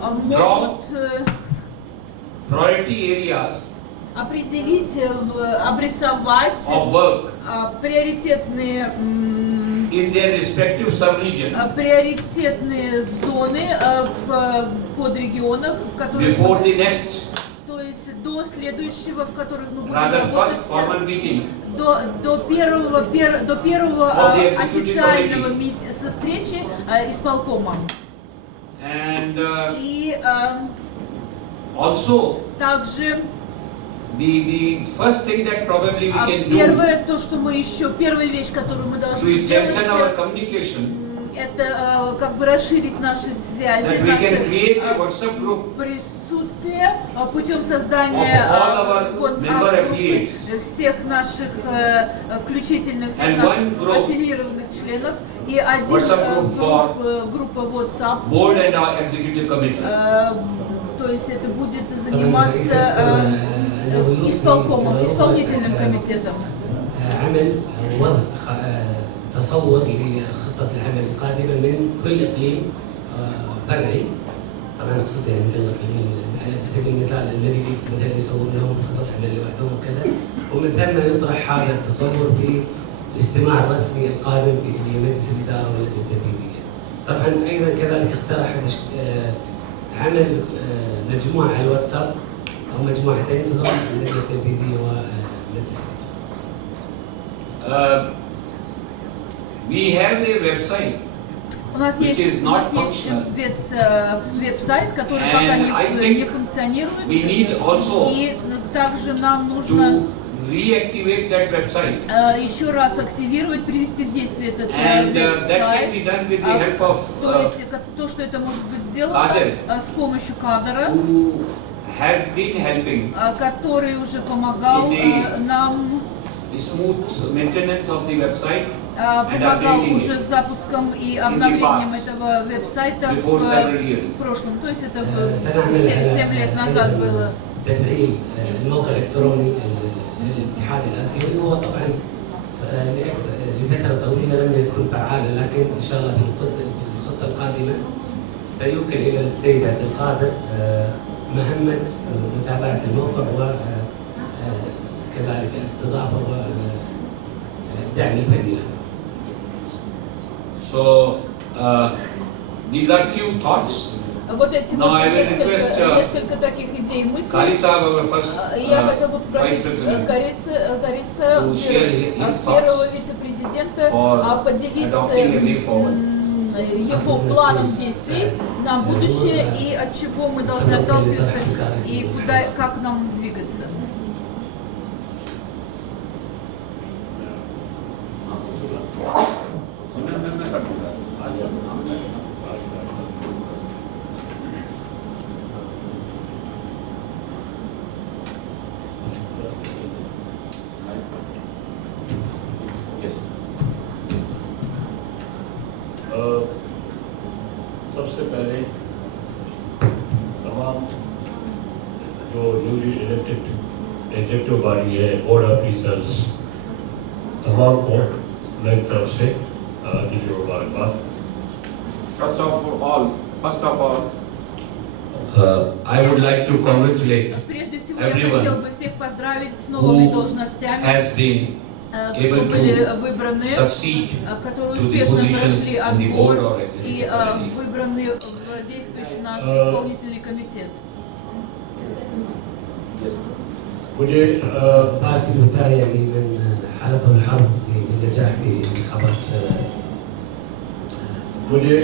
могут priority areas определить, обрисовать of work приоритетные in their respective sub-region приоритетные зоны в подрегионах, в которых before the next, то есть до следующего, в которых мы будем rather работать, first formal meeting до первого of the executive официального committee. со встречи исполкома. And И also также the first thing that probably we can do первое, то, что мы еще, первая вещь, которую мы должны to strengthen our сделать, communication, это как бы расширить наши связи, that we can create a наше WhatsApp group присутствие путем создания of all our member affiliates, всех наших, включительно всех and наших one group, аффилированных членов, и один WhatsApp group for группа WhatsApp, board and our executive committee. то есть это будет заниматься исполкомом, исполнительным комитетом. عمل وضع تصور لخطة العمل القادمة من كل إقليم فرعي. طبعا أقصد يعني مثل الإقليم على سبيل المثال الميدل إيست مثلا يصورون لهم خطة عمل لوحدهم وكذا، ومن ثم يطرح هذا التصور في الاجتماع الرسمي القادم في مجلس الإدارة واللجنة التنفيذية. طبعا أيضا كذلك اقترح عمل مجموعة على الواتساب أو مجموعتين تضم اللجنة التنفيذية ومجلس الإدارة. We have a website У нас which есть is not functional. веб-сайт, который And пока I не think функционирует. we need also И также нам нужно to reactivate that website. Еще раз активировать, привести в действие этот And that can веб-сайт. be done with the help of То есть то, что это может быть сделано Kader, с помощью кадра, who has been helping который уже помогал нам, the smooth maintenance of the website and помогал updating уже it с запуском и обновлением этого веб-сайта before several в years. прошлом. То есть это سنعمل 7 лет назад было. تفعيل الموقع الإلكتروني للاتحاد الآسيوي، وهو طبعا لفترة طويلة لم يكن فعالا، لكن إن شاء الله بالخطة القادمة سيوكل إلى السيد عبد القادر مهمة متابعة الموقع وكذلك الاستضافة والدعم الفني له. So these are few thoughts. Вот эти Now I will вот request несколько таких идей и мыслей. Kari Sahab, our first Я хотел бы Vice попросить President, Кариса, to share his первого thoughts вице-президента, for поделиться adopting a way forward. его планом действий на будущее и от чего мы должны отталкиваться и куда, как нам двигаться. सबसे पहले तमाम जो newly elected executive body है, board officers, तमाम को मेरी तरफ से दिली मुबारकबाद। First of all, I would like to congratulate Прежде всего, я хотел everyone бы всех поздравить с новыми должностями, has been able были to выбраны, succeed которые to the успешно positions прошли in the board отбор or и executive committee. выбраны в действующий наш исполнительный комитет. मुझे بارك البداية يعني من حلب والحرب بالنجاح بانتخابات मुझे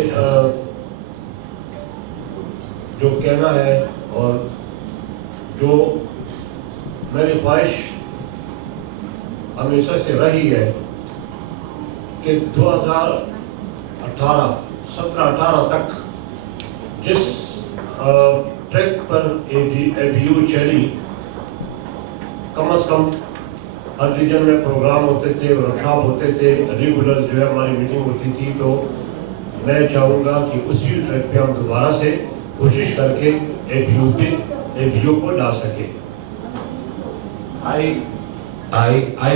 जो कहना है और जो मेरी ख्वाहिश हमेशा से रही है कि 2018 तक जिस ट्रैक पर ABU चली, कम से कम हर रीजन में प्रोग्राम होते थे, वर्कशॉप होते थे, रेगुलर जो है हमारी मीटिंग होती थी, तो मैं चाहूँगा कि उसी ट्रैक पे हम दोबारा से कोशिश करके ABU को ला सके। I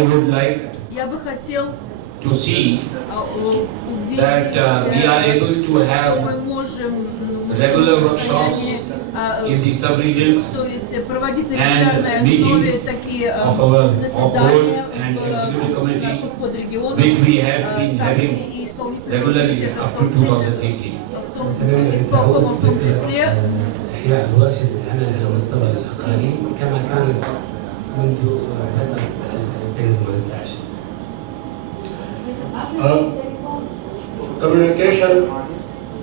would like Я бы хотел to see увидеть, that we are able to что have мы можем regular workshops in the sub-regions то есть проводить на and регулярной основе meetings такие of our board заседания and executive в committee, наших подрегионах, which we have been так having и исполнительных regularly комитетов, up to 2018. исполкомом в том числе. إحياء ورشة العمل على مستوى الأقاليم كما كانت منذ فترة 2018. Communication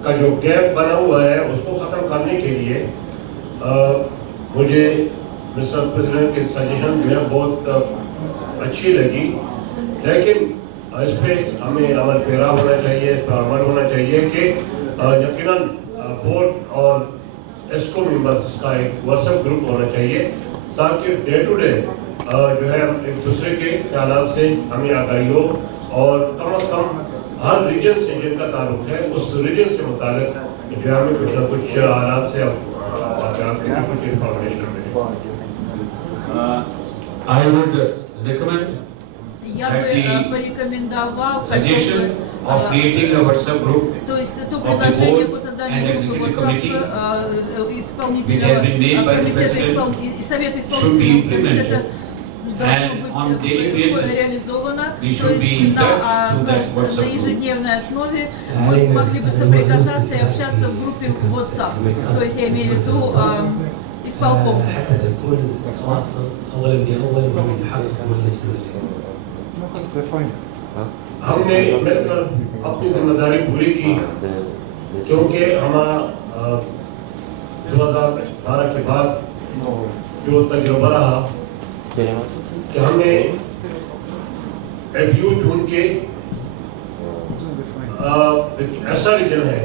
का जो gap बना हुआ है उसको ख़त्म करने के लिए मुझे मिस्टर प्रेसिडेंट की सजेशन जो है बहुत अच्छी लगी, लेकिन इस पे हमें अमल पैरा होना चाहिए, इस पर अमल होना चाहिए कि यकीनन बोर्ड और एस्को मेंबर्स का एक व्हाट्सएप ग्रुप होना चाहिए ताकि डे टू डे जो है एक दूसरे के ख्यालात से हमें आगाही हो और कम से कम हर रीजन से जिनका ताल्लुक है उस रीजन से मुतालिक जो हमें कुछ ना कुछ हालात से कुछ इंफॉर्मेशन मिले। I would recommend Я бы порекомендовал suggestion of creating a WhatsApp group то есть то of the предложение по board созданию and группы executive WhatsApp committee which исполнительного has been made by the комитета president и совета should be исполнительного комитета implemented, должно and on daily быть basis реализовано, we то should be in есть touch to that на WhatsApp group. ежедневной основе мы могли бы соприкасаться и общаться в группе WhatsApp, то есть я имею в виду исполком. حتى تكون تواصل أولا بأول ومحقق ما يسمى हमने मिलकर अपनी जिम्मेदारी पूरी की क्योंकि हमारा 2012 के बाद जो तजुर्बा रहा कि हमने ABU चुन के एक ऐसा रीजन है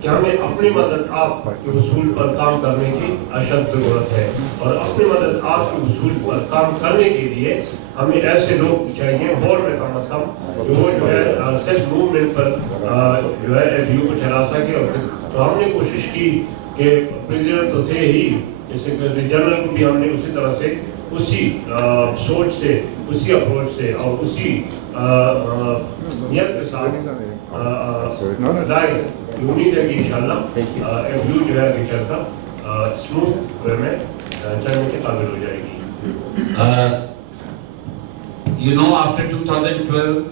कि हमें अपनी मदद आप के उसूल पर काम करने की अशद जरूरत है और अपनी मदद आप के उसूल पर काम करने के लिए हमें ऐसे लोग चाहिए बोर्ड में कम से कम कि वो जो है सेल्फ मूवमेंट पर जो है ABU को चला सके। और तो हमने कोशिश की कि प्रेसिडेंट तो थे ही, सेक्रेटरी जनरल को भी हमने उसी तरह से उसी सोच से उसी अप्रोच से और उसी नियत के साथ उम्मीद है कि इंशाल्लाह ABU जो है आगे चलकर स्मूथ वे में चलने के काबिल हो जाएगी। You know, after 2012,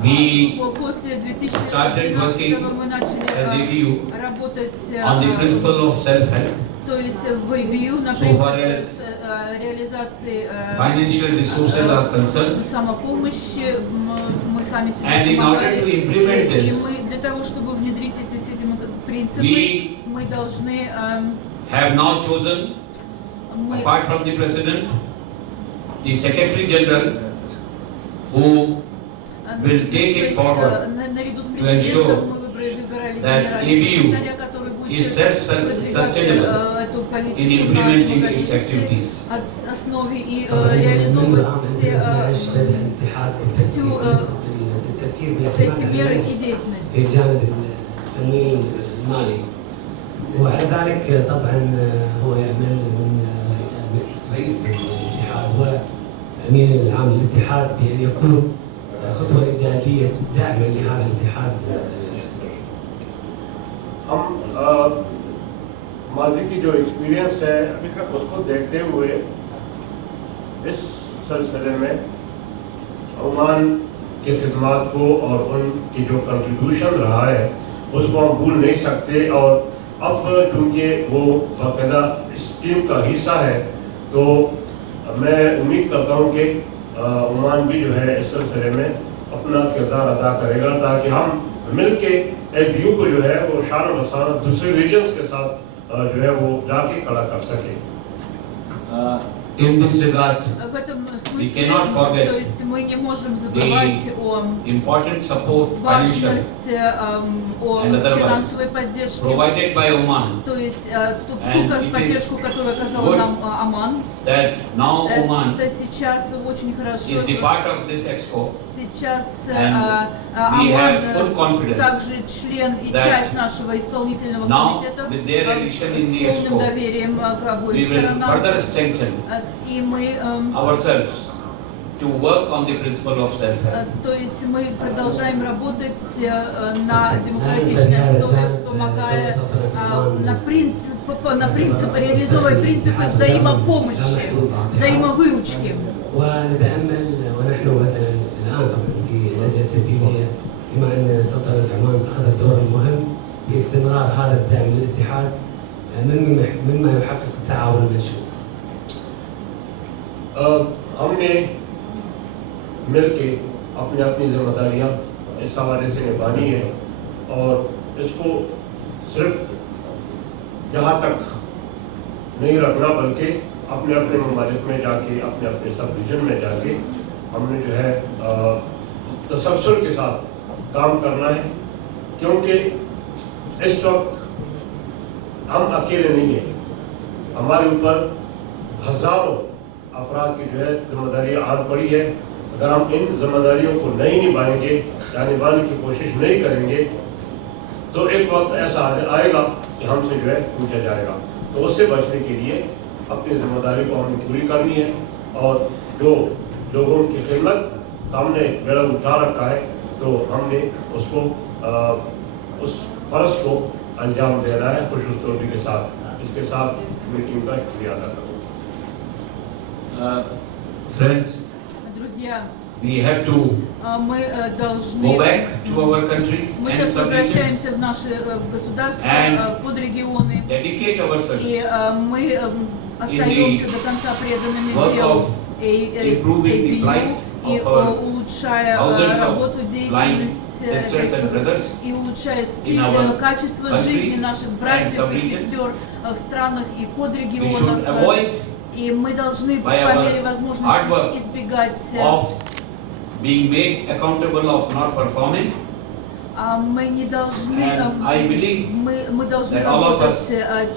We после 2013 started working мы начали as ABU работать on the principle of self-help. то есть в ABU на So far принципе as реализации financial resources are concerned, самопомощи, мы сами and себе in order to помогали. implement И this, мы для того, чтобы внедрить эти все эти принципы, we мы должны have now chosen, apart from the president, the secretary general, who will take it forward to ensure that ABU is self-sustainable in implementing its activities. основе и منذ реализовывать عام все 2012 بدأ الاتحاد بالتفكير باعتماد على меры и النفس деятельность. في جانب التمويل المالي، وعلى ذلك طبعا هو يعمل من رئيس الاتحاد وأمين العام للاتحاد بأن يكون خطوة إيجابية داعمة لهذا الاتحاد الأسبوعي. हम माजी की जो experience है उसको देखते हुए इस सिलसिले में ओमान की खिदमत को और उनकी जो कंट्रीब्यूशन रहा है उसको हम भूल नहीं सकते, और अब चूँकि वो बाकायदा इस टीम का हिस्सा है तो मैं उम्मीद करता हूँ कि ओमान भी जो है इस सिलसिले में अपना किरदार अदा करेगा, ताकि हम मिल के ABU को जो है वो शान बसाना दूसरे रीजन्स के साथ जो है वो जाके खड़ा कर सके। In this regard, В этом we смысле, cannot forget то есть мы не можем забывать о important support, financial важности, о and otherwise финансовой поддержке, provided by Oman, то есть ту and it поддержку, is которую оказал good нам Оман. that now Oman Это сейчас очень хорошо. is the part of this expo, Сейчас and we Оман have full confidence также член и that часть нашего исполнительного now, комитета with their addition in the с expo, полным доверием к обоим we will сторонам. further strengthen И мы ourselves to work on the principle of self-help. то есть мы продолжаем работать на демократичной основе, помогая на принцип, реализовывая принципы взаимопомощи, взаимовыручки. ونتأمل ونحن مثلا الآن طبعا في اللجنة التنفيذية بما أن سلطنة عمان أخذت دورا مهم في استمرار هذا الدعم للاتحاد مما يحقق التعاون المنشود. हमने मिलके अपनी अपनी जिम्मेदारियां इस हवाले से निभानी है, और इसको सिर्फ जहाँ तक नहीं रखना बल्कि अपने अपने ममालिक में जाके अपने अपने सब रीजन में जाके हमने जो है तसल्सल के साथ काम करना है, क्योंकि इस वक्त हम अकेले नहीं हैं, हमारे ऊपर हज़ारों अफराद की जो है जिम्मेदारियाँ आन पड़ी है। अगर हम इन जिम्मेदारियों को नहीं निभाएंगे या निभाने की कोशिश नहीं करेंगे तो एक वक्त ऐसा आएगा कि हमसे जो है पूछा जाएगा। तो उससे बचने के लिए अपनी जिम्मेदारी को हमें पूरी करनी है, और जो लोगों की खिदमत हमने बेड़ा उठा रखा है तो हमने उसको उस फ़र्ज को अंजाम देना है खुश उस्तोबी के साथ। इसके साथ पूरी टीम का शुक्रिया अदा करूँ। Friends, we have to мы должны go back to our countries мы and сейчас sub-regions возвращаемся в наши государства, and подрегионы, dedicate ourselves и мы остаемся до конца преданными делу improving the plight и of our улучшая thousands работу, of blind деятельность sisters and brothers и улучшая in our качество жизни наших and братьев и sub-region. сестер в странах и We should подрегионах. avoid И мы должны по by our мере hard возможности work избегать of being made accountable of not performing. мы не должны And I believe мы должны that all of работать us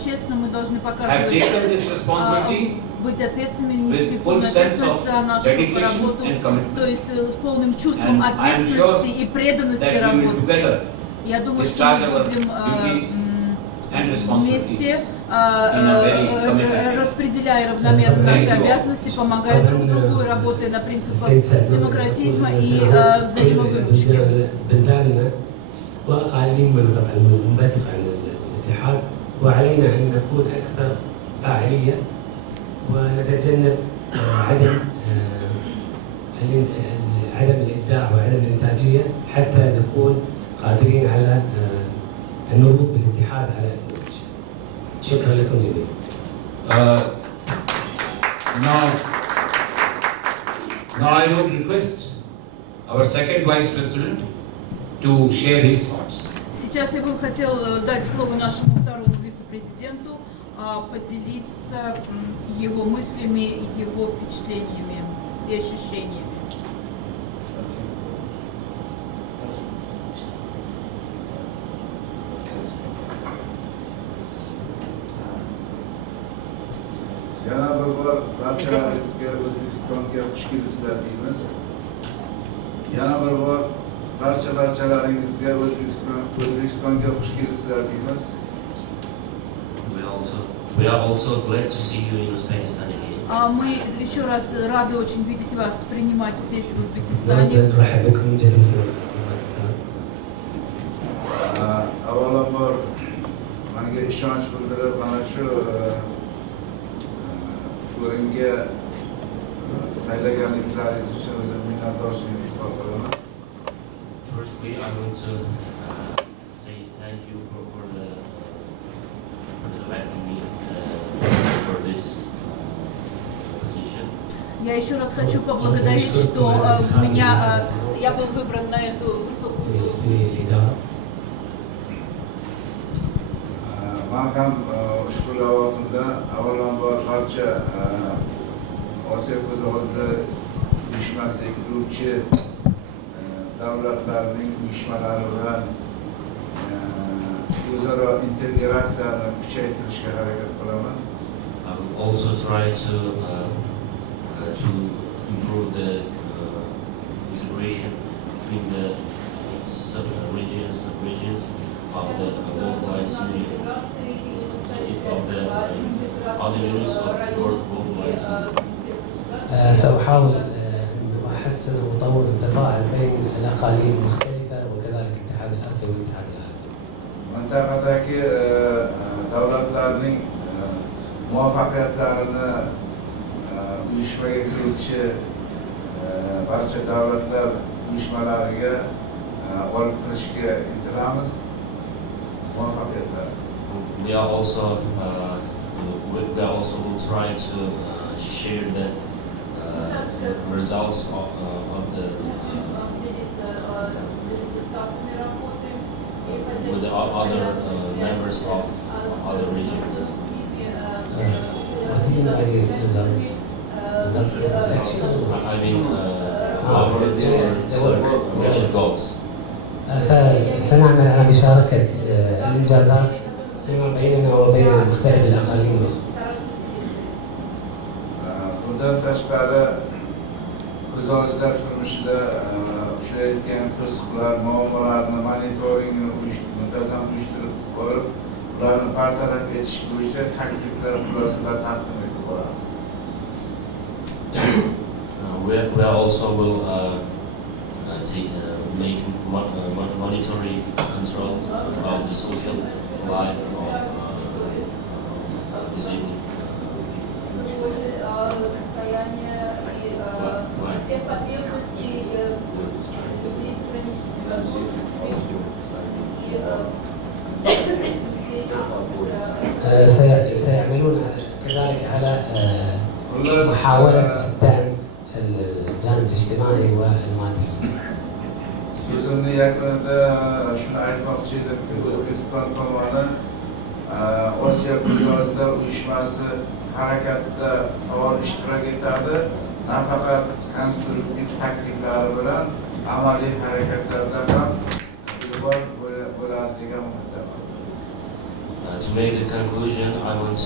честно, мы должны have показывать taken this responsibility быть ответственными, нести with full sense ответственность за of нашу dedication работу, and commitment. то есть с полным чувством And I am ответственности sure и преданности that we will работе. together Я думаю, что discharge мы our будем duties and responsibilities вместе in a very committed way. распределяя равномерно наши обязанности, помогая друг другу, работая на принципах демократизма и взаимовыручки. بلداننا وقائلين من طبعا منبثق عن الاتحاد، وعلينا ان نكون اكثر فاعليه ونتجنب عدم الابداع وعدم الانتاج منهجيا حتى نكون قادرين على النهوض بالاتحاد على أكمل وجه. شكرا لكم جميعا. Now I would request our second Vice President to share his thoughts. Сейчас я бы хотел дать слово нашему второму вице-президенту, поделиться его мыслями, его впечатлениями и ощущениями. Yana bir bor barchalaringizga O'zbekistonga xush kelibsizlar deymiz. Yana bir bor barchalaringizga O'zbekistonga xush kelibsizlar deymiz. We are also glad to see you in Uzbekistan again. Мы еще раз рады очень видеть вас, принимать здесь в Узбекистане. نرحب بكم من جديد في أوزبكستان. Avvalambor menga ishonch bildirib mana shu o'ringa saylaganliklaringiz uchun o'zim minnatdorchilik izhor qilaman. Firstly, I want to say thank you for electing me for this position. Я еще раз хочу поблагодарить, что я был выбран на эту высокую должность. Men ham ushbu lavozimda avvalambor barcha Osiyo Kozi Ojizlar Uyushmasi quruvchi davlatlarning uyushmalari bilan o'zaro integratsiyani kuchaytirishga harakat qilaman. I will also try to improve the integration between the sub-regions of the worldwide union, of the other units of the worldwide union. سأحاول أن أحسن وأطور التفاعل بين الأقاليم المختلفة وكذلك الاتحاد الآسيوي والاتحاد العالمي. Mintaqadagi davlatlarning muvaffaqiyatlarini uyushmaga kiruvchi barcha davlatlar uyushmalariga olib kirishga intilamiz. Muvaffaqiyatlar. We also will try to share the results of the with the other members of other regions. What do you mean by results? Results of elections? I mean our region goals. سنعمل على مشاركة الإنجازات فيما بيننا وبين مختلف الأقاليم الأخرى. Bundan tashqari Kozi Ojizlar turmushida uchrayotgan to'siqlar, muammolarni monitoringini muntazam uyushtirib borib, ularni bartaraf etish bo'yicha takliflar, xulosalar taqdim etib boramiz. We also will make monetary control of the social life of disabled سيعملون كذلك على محاولة دعم الجانب الاجتماعي والمادي. So'zimni yakunida shuni aytmoqchi edimki, O'zbekiston tomoni Osiyo Kozi Ojizlar Uyushmasi harakatida faol ishtirok etadi, nafaqat konstruktiv takliflari bilan amaliy harakatlarda ham ilg'or bo'ladi degan umiddaman. To make the conclusion, I want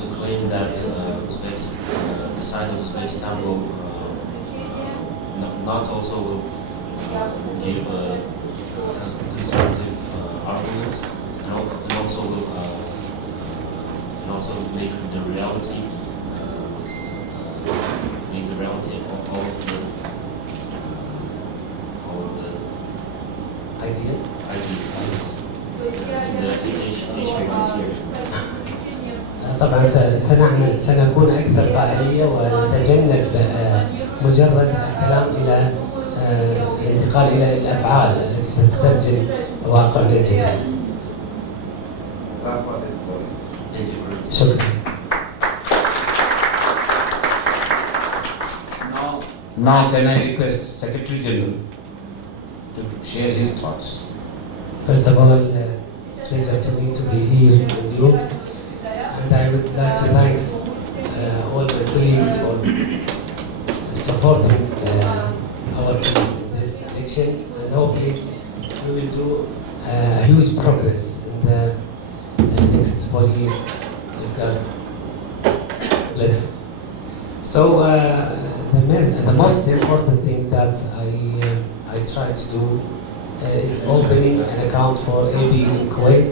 to claim that the side of Uzbekistan will not also will give constructive arguments and also will make the reality of all the ideas. طبعا سنكون أكثر فاعلية ونتجنب مجرد الكلام إلى الانتقال إلى الأفعال التي ستسجل واقعنا الجديد. شكرا. Now can I request Secretary General to share his thoughts? First of all, it's a pleasure to me to be here with you, and I would like to thank all my colleagues for supporting our team in this election, and hopefully we will do huge progress in the next 4 years if God blesses. So the most important thing that I try to do is opening an account for ABU in Kuwait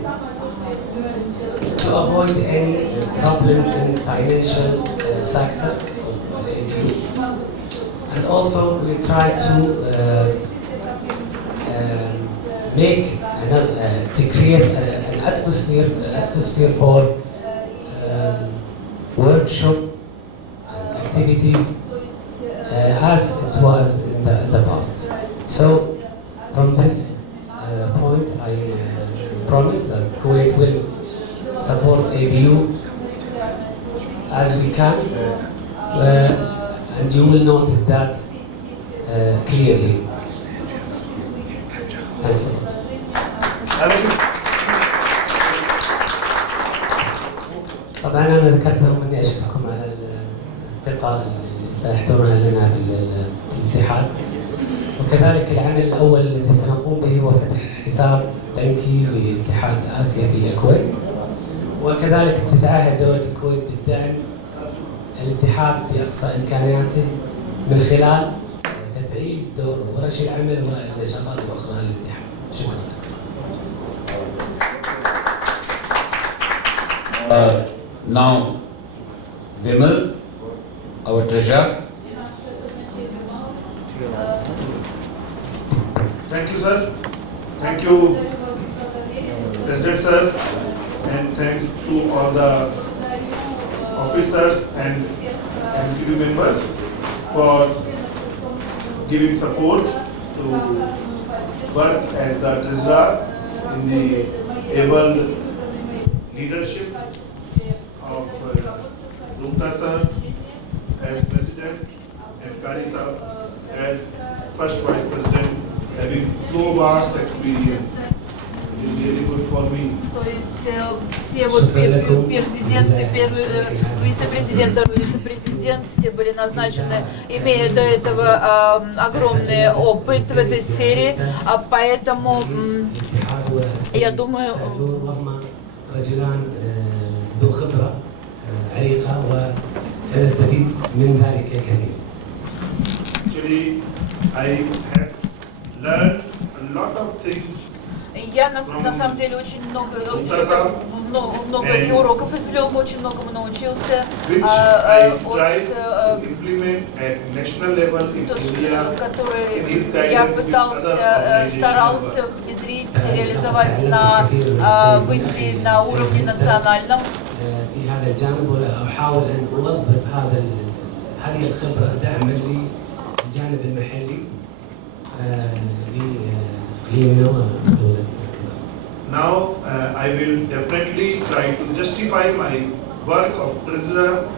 to avoid any problems in financial sector of ABU. And also we try to create an atmosphere for workshop and activities as it was in the past. So from this point, I promise that Kuwait will support ABU as we can, and you will notice that clearly. Thanks a lot. طبعا انا ذكرت لهم اني اشكركم على الثقه اللي منحتونا لنا بالاتحاد، وكذلك العمل الاول الذي سنقوم به هو فتح حساب بنكي لاتحاد اسيا في الكويت، وكذلك تتعهد دوله الكويت بالدعم الاتحاد باقصى امكانياته من خلال تفعيل دور ورش العمل والنشاطات الاخرى للاتحاد. شكرا. Now, Vimal, our treasurer. Thank you, sir. Thank you, President sir, and thanks to all the officers and executive members for giving support to work as the treasurer in the able leadership of Rumta sir as president and Kari sir as first vice president, having so vast experience. It is really good for me. То есть все вот президенты, первый вице-президент, второй вице-президент, все были назначены, имея до этого огромный опыт в этой сфере, поэтому я думаю, ذو خبرة عريقة وسنستفيد من ذلك كثير. Actually, I have learned a lot of things. Я на самом деле очень много уроков извлек, очень многому научился. Which I tried to implement at national level in India. Который я старался внедрить, реализовать в Индии на уровне национальном. في هذا الجانب وأحاول أن أوظف هذه الخبرة دعما للجانب المحلي لإقليمنا ودولتنا. Now I will definitely try to justify my work of treasurer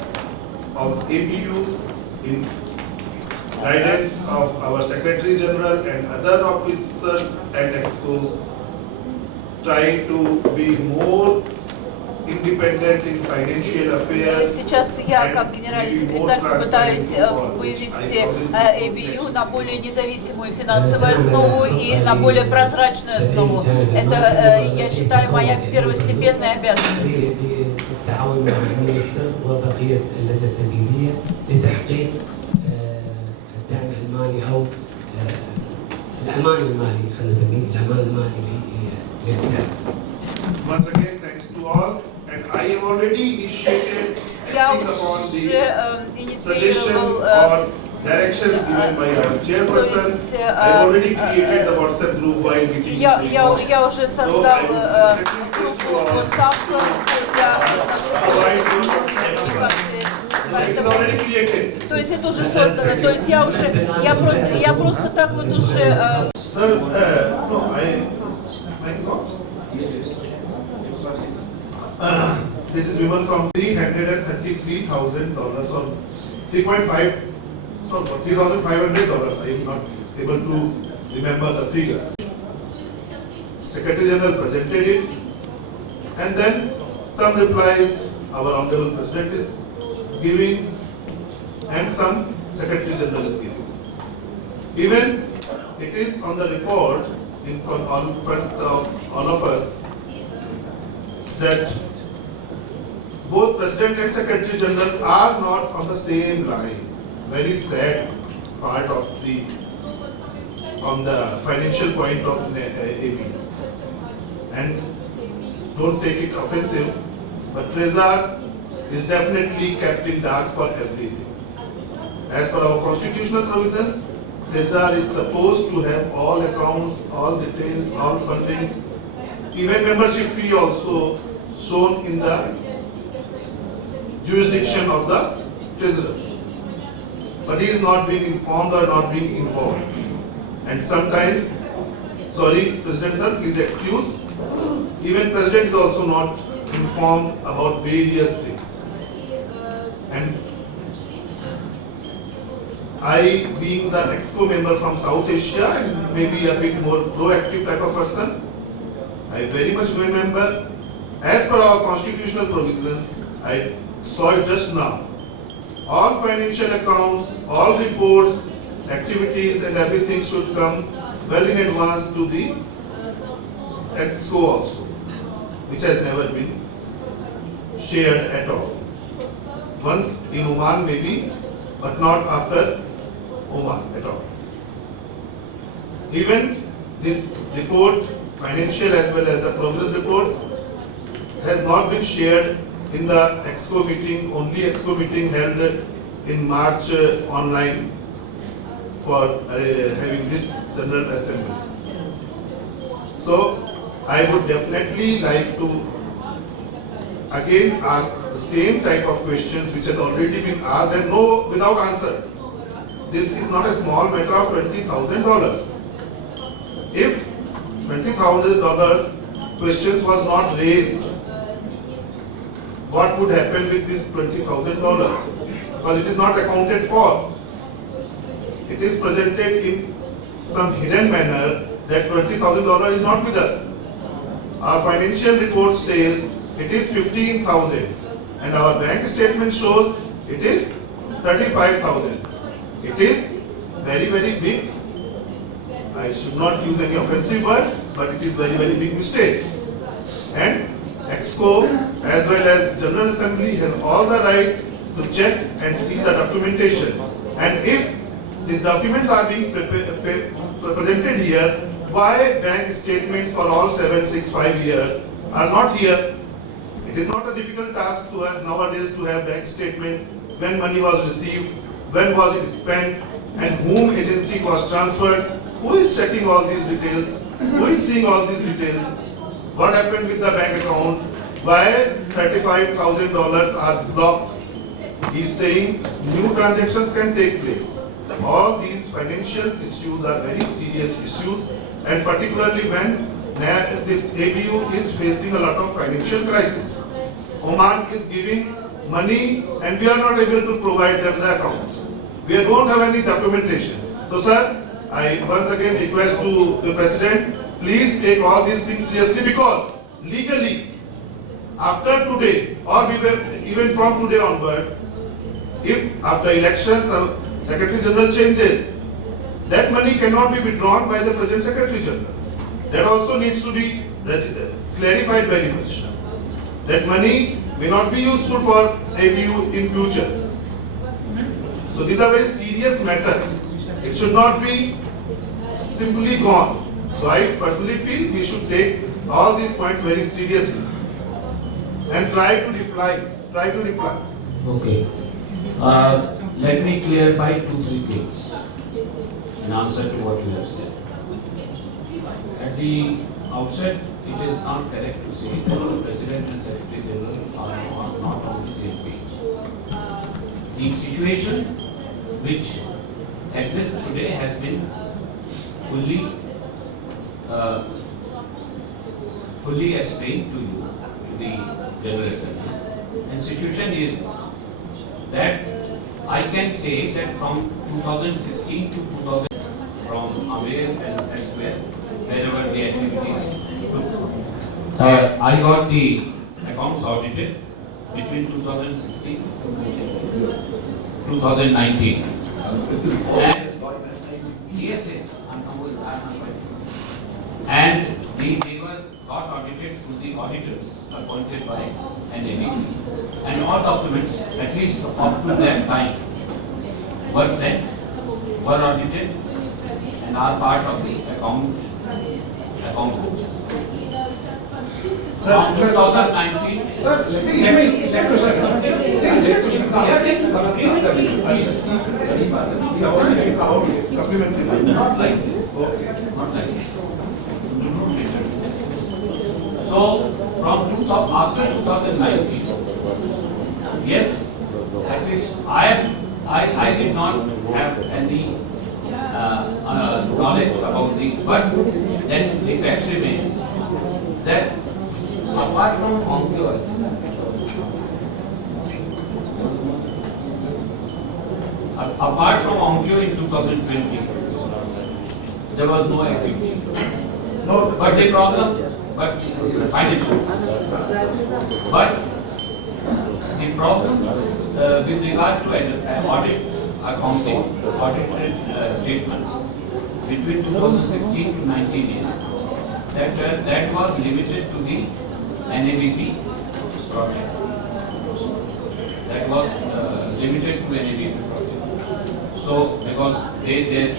of ABU in guidance of our Secretary General and other officers and EXCO. Try to be more independent in financial affairs. Сейчас я, как генеральный секретарь, попытаюсь вывести ABU на более независимую финансовую основу и на более прозрачную основу. Это, я считаю, моя первостепенная обязанность. بالتعاون مع أمين السر وبقية اللجنة التنفيذية لتحقيق الدعم المالي أو الأمان المالي، خلينا نسميه الأمان المالي للاتحاد. Once again, thanks to all, and I have already initiated acting upon the suggestion or directions given by our chairperson. I have already created the WhatsApp group while meeting. Я уже создал группу WhatsApp для коммуникации already created. То есть это уже создано. То есть я просто так вот уже... Sir, no, this is given from $333,000 or 3.5, so $3,500. I am not able to remember the figure. Secretary General presented it, and then some replies our Honorable President is giving, and some Secretary General is giving. Even it is on the report in front of all of us that both President and Secretary General are not on the same line. Very sad part of on the financial point of AB. And don't take it offensive, but Trezor is definitely kept in dark for everything. As per our constitutional provisions, Trezor is supposed to have all accounts, all details, all fundings, even membership fee also shown in the jurisdiction of the Treasurer. But he is not being informed or not being involved. And sometimes, sorry President sir, please excuse, even President is also not informed about various things. And I, being the EXCO member from South Asia and maybe a bit more proactive type of person, I very much remember, as per our constitutional provisions, I saw it just now. All financial accounts, all reports, activities and everything should come well in advance to the EXCO also, which has never been shared at all. Once in Oman maybe, but not after Oman at all. Even this report, financial as well as the progress report, has not been shared in the EXCO meeting, only EXCO meeting held in March online for having this General Assembly. So I would definitely like to again ask the same type of questions which has already been asked and no without answer. This is not a small matter of $20,000. If $20,000 questions was not raised, what would happen with this $20,000? Because it is not accounted for. It is presented in some hidden manner that $20,000 is not with us. Our financial report says it is 15,000 and our bank statement shows it is 35,000. It is very, very big. I should not use any offensive word, but it is very, very big mistake. And EXCO as well as General Assembly has all the rights to check and see the documentation. And if these documents are being presented here, why bank statements for all 7, 6, 5 years are not here? It is not a difficult task to have nowadays to have bank statements, when money was received, when was it spent, and whom agency it was transferred, who is checking all these details, who is seeing all these details, what happened with the bank account, why $35,000 are blocked. He is saying new transactions can take place. All these financial issues are very serious issues, and particularly when this ABU is facing a lot of financial crisis. Oman is giving money and we are not able to provide them the account. We don't have any documentation. So sir, I once again request to the President, please take all these things seriously, because legally, after today or even from today onwards, if after elections Secretary General changes, that money cannot be withdrawn by the President Secretary General. That also needs to be clarified very much. That money may not be useful for ABU in future. So these are very serious matters. It should not be simply gone. So I personally feel we should take all these points very seriously and try to reply. Okay. Let me clarify 2-3 things in answer to what you have said. At the outset, it is not correct to say that the President and Secretary General are not on the same page. the situation which exists today has been fully explained to you, to the General Assembly. And situation is that I can say that from 2016 to 2000, from Amir and elsewhere, wherever the activities took, I got the accounts audited between 2016 to 2019. And yes, and they were got audited through the auditors appointed by NABP, and all documents, at least up to that time, were sent, were audited, and are part of the account books. From 2019. Sir, let me question. Supplementary. Not like this. Not like this. So, from after 2019, yes, at least I did not have any knowledge about the, but then the fact remains that apart from Onkyo in 2020, there was no activity. But the problem, financial. But the problem with regard to audit accounting, audited statement between 2016 to 19 is that was limited to the NABP project. That was limited to NABP project. So because it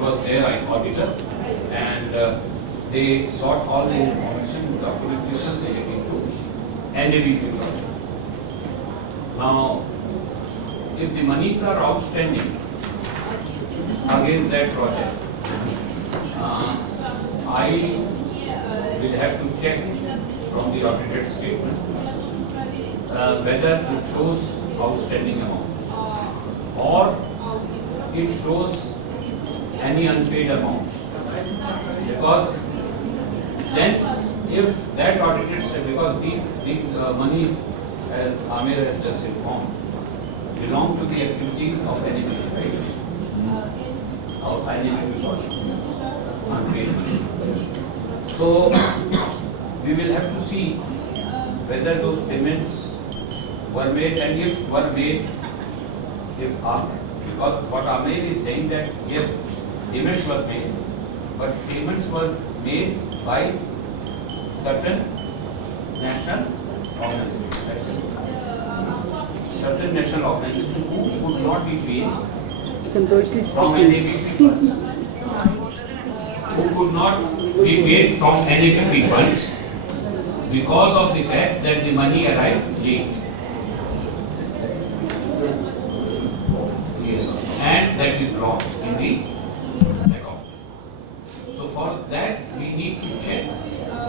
was their auditor, and they sought all the information, documentation relating to NABP project. Now, if the monies are outstanding against that project, I will have to check from the audited statement whether it shows outstanding amount or it shows any unpaid amounts. Because then, if that audited said, because these monies, as Amir has just informed, belong to the activities of NABP, right? Of NABP project, unpaid money. So we will have to see whether those payments were made, and if were made, because what Amir is saying that yes, payments were made, but payments were made by certain national organizations. Certain national organizations who could not be paid from NABP funds. Who could not be paid from NABP funds because of the fact that the money arrived late. Yes, and that is blocked in the account. So for that we need to check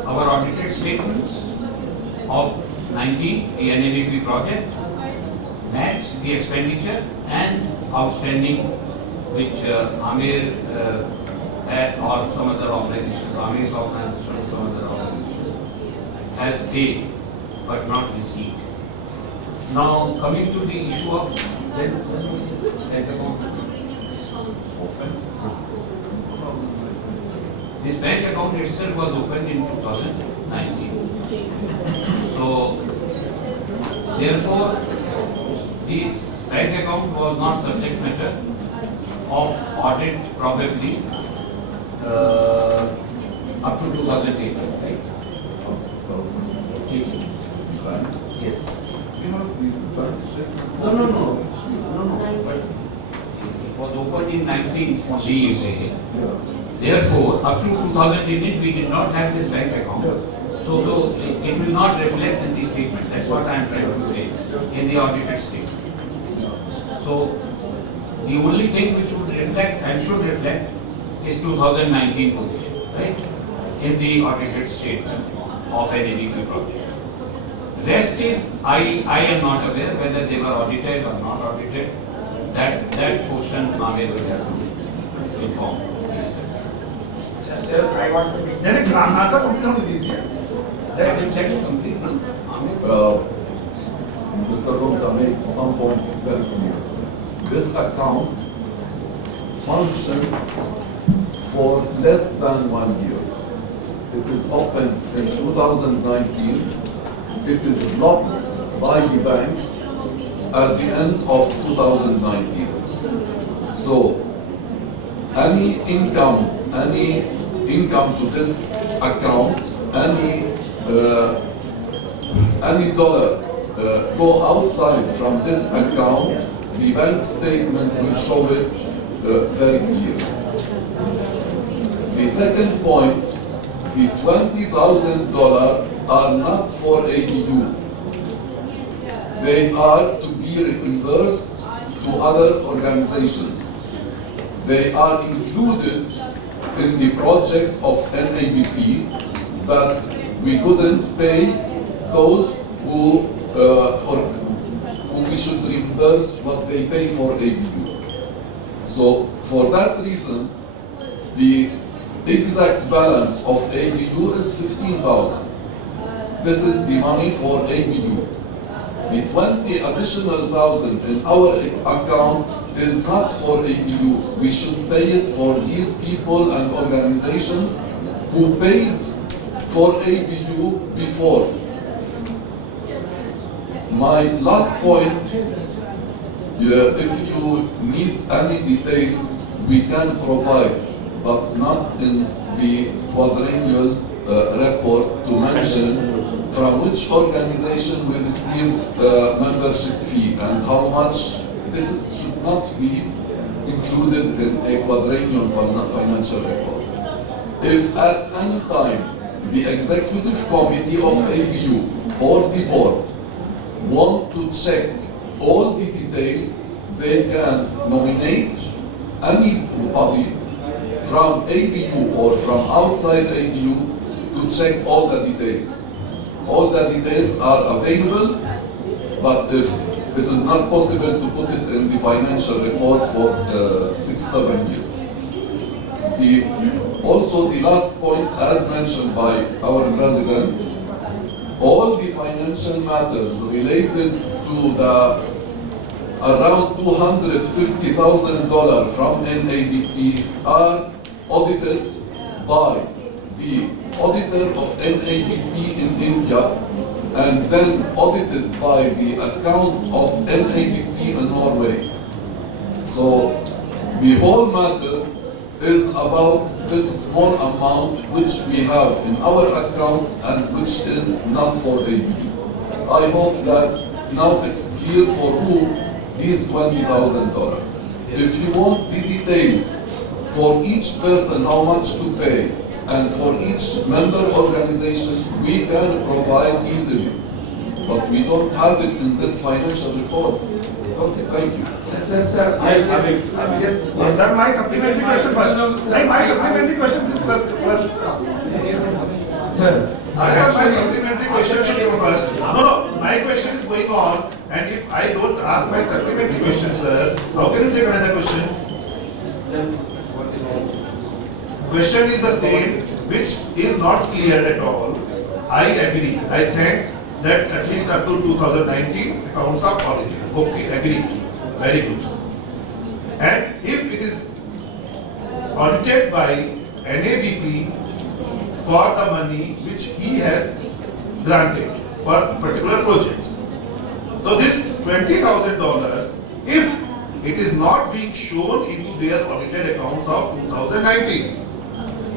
our audited statements of 19, the NABP project, match the expenditure and outstanding which Amir or some other organizations, Amir's organization or some other organization has paid but not received. Now coming to the issue of bank account open. This bank account itself was opened in 2019. So therefore this bank account was not subject matter of audit probably up to 2018, right? Yes. No. But it was opened in 19 only, you say. Therefore, up to 2018, we did not have this bank account. So it will not reflect in the statement. That's what I am trying to say in the audited statement. So the only thing which would reflect and should reflect is 2019 position, right? In the audited statement of NABP project. Rest is, I am not aware whether they were audited or not audited. That portion Nave will have to inform. Sir, I want to make answer complete on this. Let it complete. Mr. Gupta made some point very clear. This account functioned for less than 1 year. It is opened in 2019. It is blocked by the banks at the end of 2019. So, any income to this account, any dollar go outside from this account, the bank statement will show it very clearly. The second point, the $20,000 are not for ABU. They are to be reimbursed to other organizations. They are included in the project of NABP, but we couldn't pay those who we should reimburse what they pay for ABU. So for that reason, the exact balance of ABU is 15,000. This is the money for ABU. The 20 additional thousand in our account is not for ABU. We should pay it for these people and organizations who paid for ABU before. My last point, if you need any details, we can provide, but not in the quadrennial report to mention from which organization we receive membership fee and how much. This should not be included in a quadrennial financial report. If at any time the executive committee of ABU or the board want to check all the details, they can nominate anybody from ABU or from outside ABU to check all the details. All the details are available, but if it is not possible to put it in the financial report for 6-7 years. Also the last point, as mentioned by our president, all the financial matters related to the around $250,000 from NABP are audited by the auditor of NABP in India and then audited by the account of NABP in Norway. So the whole matter is about this small amount which we have in our account and which is not for ABU. I hope that now it's clear for who these $20,000. If you want the details for each person, how much to pay, and for each member organization, we can provide easily. But we don't have it in this financial report. Okay, thank you. Sir, my supplementary question first. My supplementary question is plus. Sir, my supplementary question should come first. No, my question is going on, and if I don't ask my supplementary question, sir, how can you take another question? Question is the same, which is not clear at all. I agree. I think that at least up to 2019 accounts are audited. Okay, agreed. Very good. And if it is audited by NABP for the money which he has granted for particular projects, so this $20,000, if it is not being shown into their audited accounts of 2019,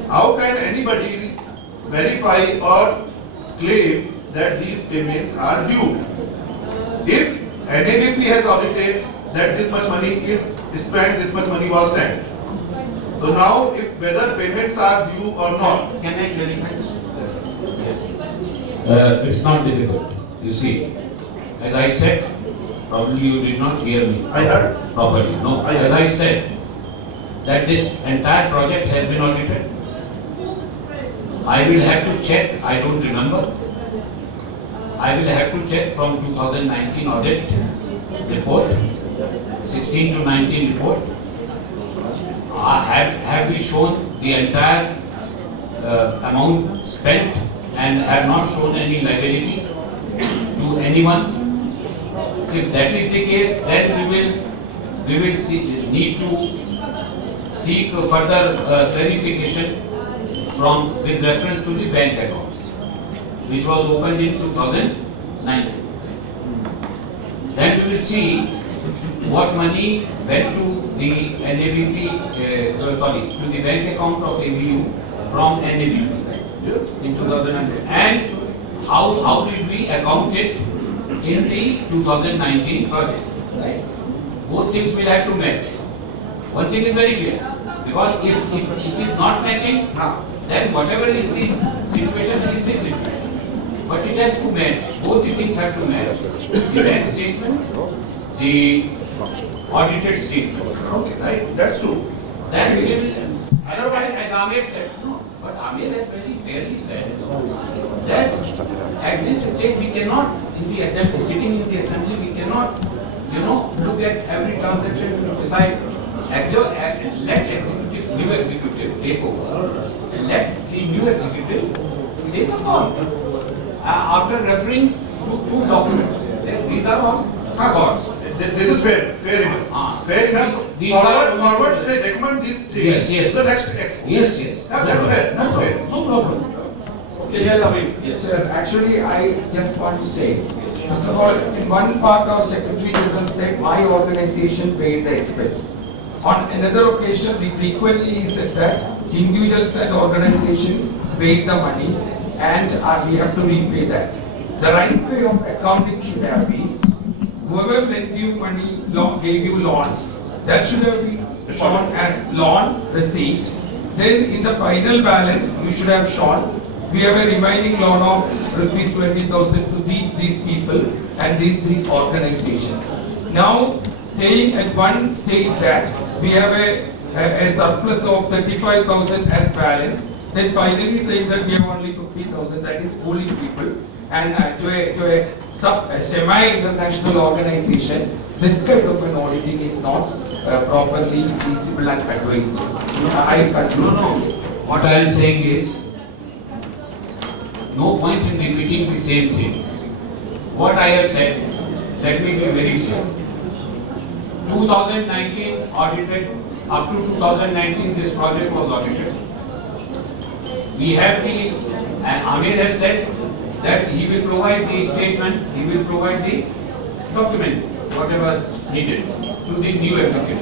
how can anybody verify or claim that these payments are due? If NABP has audited that this much money is spent, this much money was spent. So now, if whether payments are due or not. Can I clarify this? Yes. It's not difficult. You see, as I said, probably you did not hear me. I heard properly. No, as I said, that this entire project has been audited. I will have to check. I don't remember. I will have to check from 2019 audit report, 16 to 19 report. Have we shown the entire amount spent and have not shown any liability to anyone? If that is the case, then we will need to seek further clarification with reference to the bank accounts, which was opened in 2019. Then we will see what money went to the NABP, to the bank account of ABU from NABP in 2019, and how did we account it in the 2019 project. Right? Both things will have to match. One thing is very clear, because if it is not matching, then whatever is the situation is the situation. But it has to match. Both the things have to match. The bank statement, the audited statement. Okay, right? That's true. Then we will, otherwise, as Amir said, but Amir has very clearly said that at this stage we cannot, in the assembly, sitting in the assembly, we cannot, look at every transaction and decide. Let new executive take over, and let the new executive take a call. After referring to two documents, these are all calls. This is fair enough. Fair enough. Forward, they recommend these things. Yes. The next expo. Yes. That's fair. That's fair. No problem. Yes, sir. Actually, I just want to say, first of all, in one part our Secretary General said, my organization paid the expense. On another occasion, we frequently said that individuals and organizations paid the money and we have to repay that. The right way of accounting should have been, whoever lent you money, gave you loans, that should have been shown as loan receipt. Then in the final balance, you should have shown, we have a remaining loan of rupees 20,000 to these people and these organizations. Now, staying at one stage that we have a surplus of 35,000 as balance, then finally saying that we have only 50,000, that is fooling people. And to a semi-international organization, this kind of an auditing is not properly feasible and advisable. I conclude. No. What I am saying is, no point in repeating the same thing. What I have said, let me be very clear. 2019 audited, up to 2019 this project was audited. We have Amir has said that he will provide the statement, he will provide the document, whatever needed, to the new executive.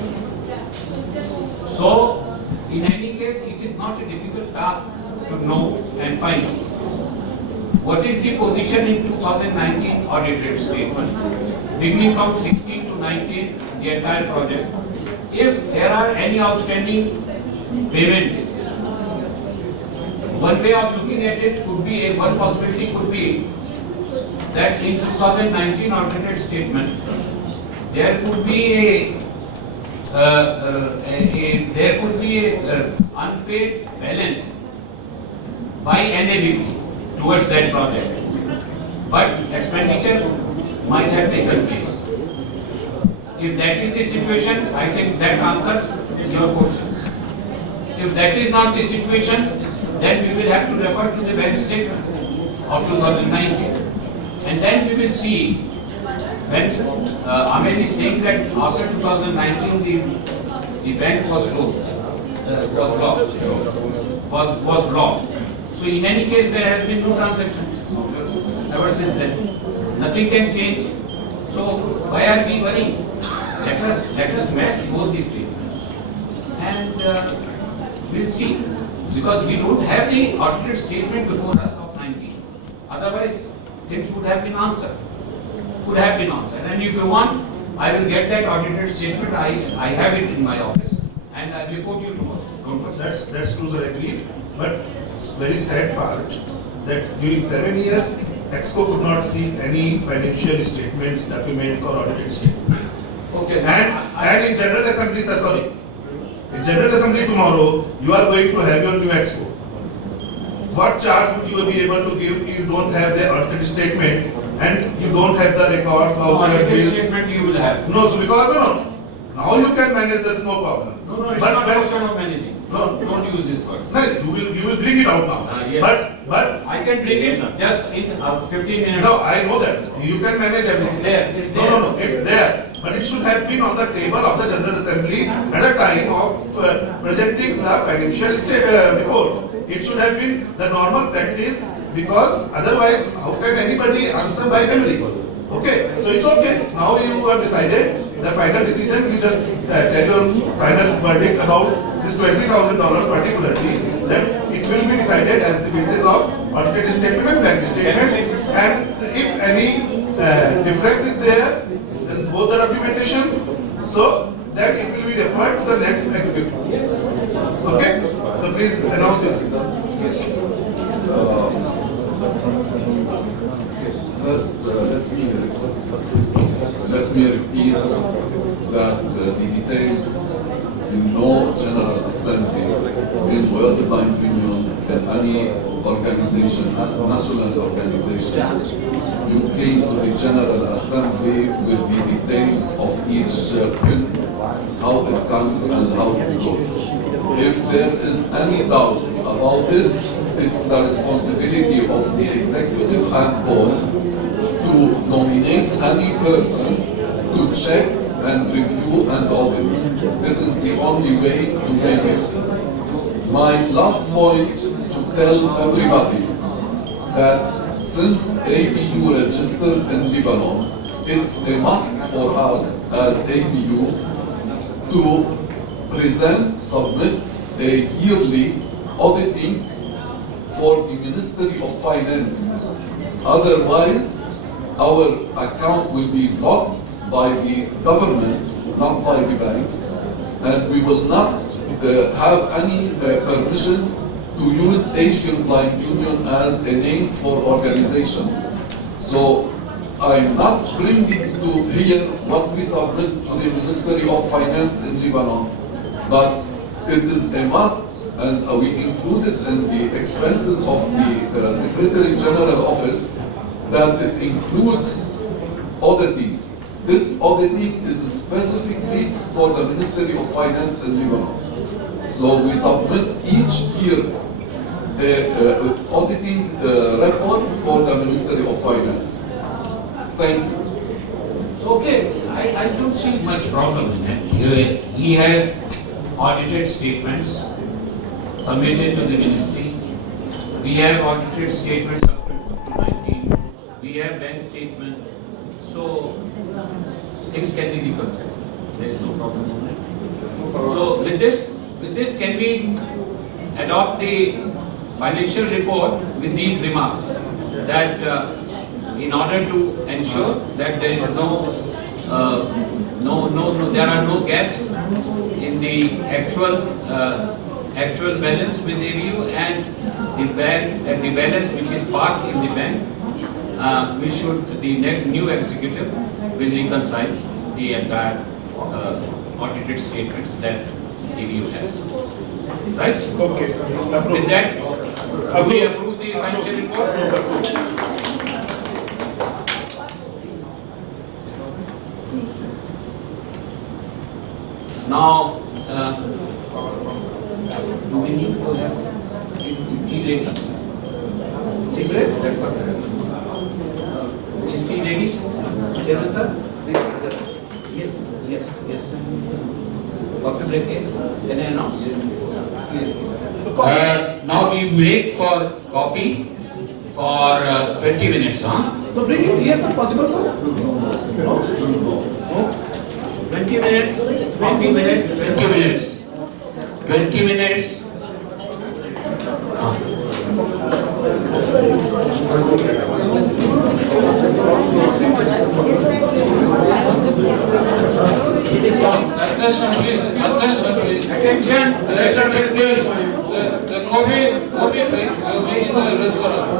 So, in any case, it is not a difficult task to know and find out. What is the position in 2019 audited statement, beginning from 16 to 19, the entire project. If there are any outstanding payments, one way of looking at it could be, one possibility could be that in 2019 audited statement, there could be a unpaid balance by NABP towards that project, but expenditure might have taken place. If that is the situation, I think that answers your questions. If that is not the situation, then we will have to refer to the bank statement of 2019. And then we will see, when Amir is saying that after 2019 the bank was closed, was blocked. So in any case there has been no transaction ever since then. Nothing can change. So why are we worrying? Let us match both these statements. And we'll see. Because we don't have the audited statement before us of 19. Otherwise, things would have been answered. Could have been answered. And if you want, I will get that audited statement. I have it in my office. And I will report you tomorrow. Don't worry. That's true, sir, agreed. But very sad part that during 7 years, Exco could not see any financial statements, documents or audited statements. Okay. And in General Assembly, sir, sorry. In General Assembly tomorrow, you are going to have your new Exco. What charge would you be able to give if you don't have the audited statements and you don't have the records, vouchers, bills. Statement you will have. No, so because no. Now you can manage. That's no problem. No, it's not a question of managing. No, don't use this word. No, you will bring it out now. Yes. But I can bring it just in 15 minutes. No, I know that you can manage everything. It's there. No, it's there. But it should have been on the table of the General Assembly at the time of presenting the financial report. It should have been the normal practice, because otherwise, how can anybody answer by memory? Okay, so it's okay. Now you have decided the final decision. You just tell your final verdict about this $20,000 particularly, that it will be decided as the basis of audited statement and bank statement, and if any difference is there in both the documentations, so then it will be referred to the next executive. Okay, so please announce this. First, let me repeat that the details in no General Assembly in World Bank Union, in any organization, national organization, you came to the General Assembly with the details of each bill, how it comes and how it goes. If there is any doubt about it, it's the responsibility of the executive and board to nominate any person to check and review and audit. This is the only way to make it. My last point to tell everybody that since ABU registered in Lebanon, it's a must for us as ABU to submit a yearly auditing for the Ministry of Finance. Otherwise, our account will be blocked by the government, not by the banks, and we will not have any permission to use Asian Blind Union as a name for organization. So I'm not bringing to here what we submit to the Ministry of Finance in Lebanon, but it is a must, and we included in the expenses of the Secretary General Office that it includes auditing. This auditing is specifically for the Ministry of Finance in Lebanon. So we submit each year an auditing report for the Ministry of Finance. Thank you. Okay, I don't see much problem in it. He has audited statements submitted to the ministry. We have audited statements up to 19. We have bank statement. So things can be reconciled. There is no problem on it. So with this, can we adopt the financial report with these remarks that in order to ensure that there is there are no gaps in the actual balance with ABU and the balance which is parked in the bank, the next new executive will reconcile the entire audited statements that ABU has. Right? Okay. With that, do we approve the financial report? Now, do we need to have tea ready? Tea ready? That's what is tea ready? There, sir? Yes. Coffee break is? Can I announce? Now we break for coffee for 20 minutes, huh? So bring it here, sir, possible? No. 20 minutes, 20 minutes, 20 minutes. 20 minutes. Attention please, attention please. The coffee break will be in the restaurant.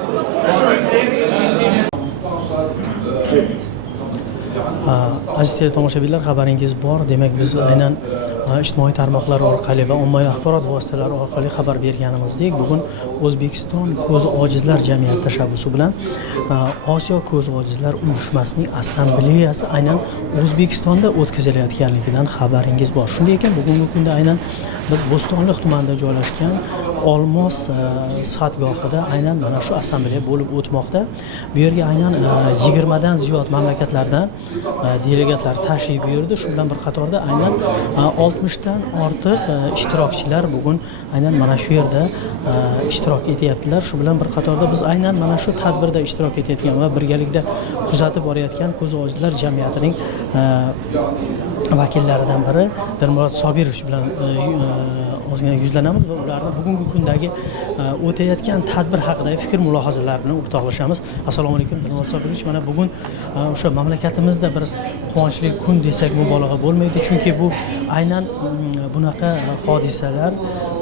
Aziz tomoshabinlar, xabaringiz bor. Demak, biz aynan ijtimoiy tarmoqlar orqali va ommaviy axborot vositalari orqali xabar berganimizdek, bugun O'zbekiston Kozi Ojizlar jamiyati tashabbusi bilan Osiyo Kozi Ojizlar Uyushmasining assambleyasi aynan O'zbekistonda o'tkazilayotganligidan xabaringiz bor. Shunday ekan, bugungi kunda aynan biz Bo'stonliq tumanida joylashgan Olmos sihatgohida aynan mana shu assambleya bo'lib o'tmoqda. Bu yerga aynan 20 dan ziyod mamlakatlardan delegatlar tashrif buyurdi. Shu bilan bir qatorda aynan 60 dan ortiq ishtirokchilar bugun aynan mana shu yerda ishtirok etyaptilar. Shu bilan bir qatorda biz aynan mana shu tadbirda ishtirok etayotgan va birgalikda kuzatib borayotgan Kozi Ojizlar jamiyatining vakillaridan biri Dilmurod Sobirovich bilan ozgina yuzlanamiz va ularni bugungi kundagi o'tayotgan tadbir haqidagi fikr mulohazalarini o'rtoqlashamiz. Assalomu alaykum Dilmurod Sobirovich, mana bugun o'sha mamlakatimizda bir quvonchli kun desak mubolag'a bo'lmaydi, chunki bu aynan bunaqa hodisalar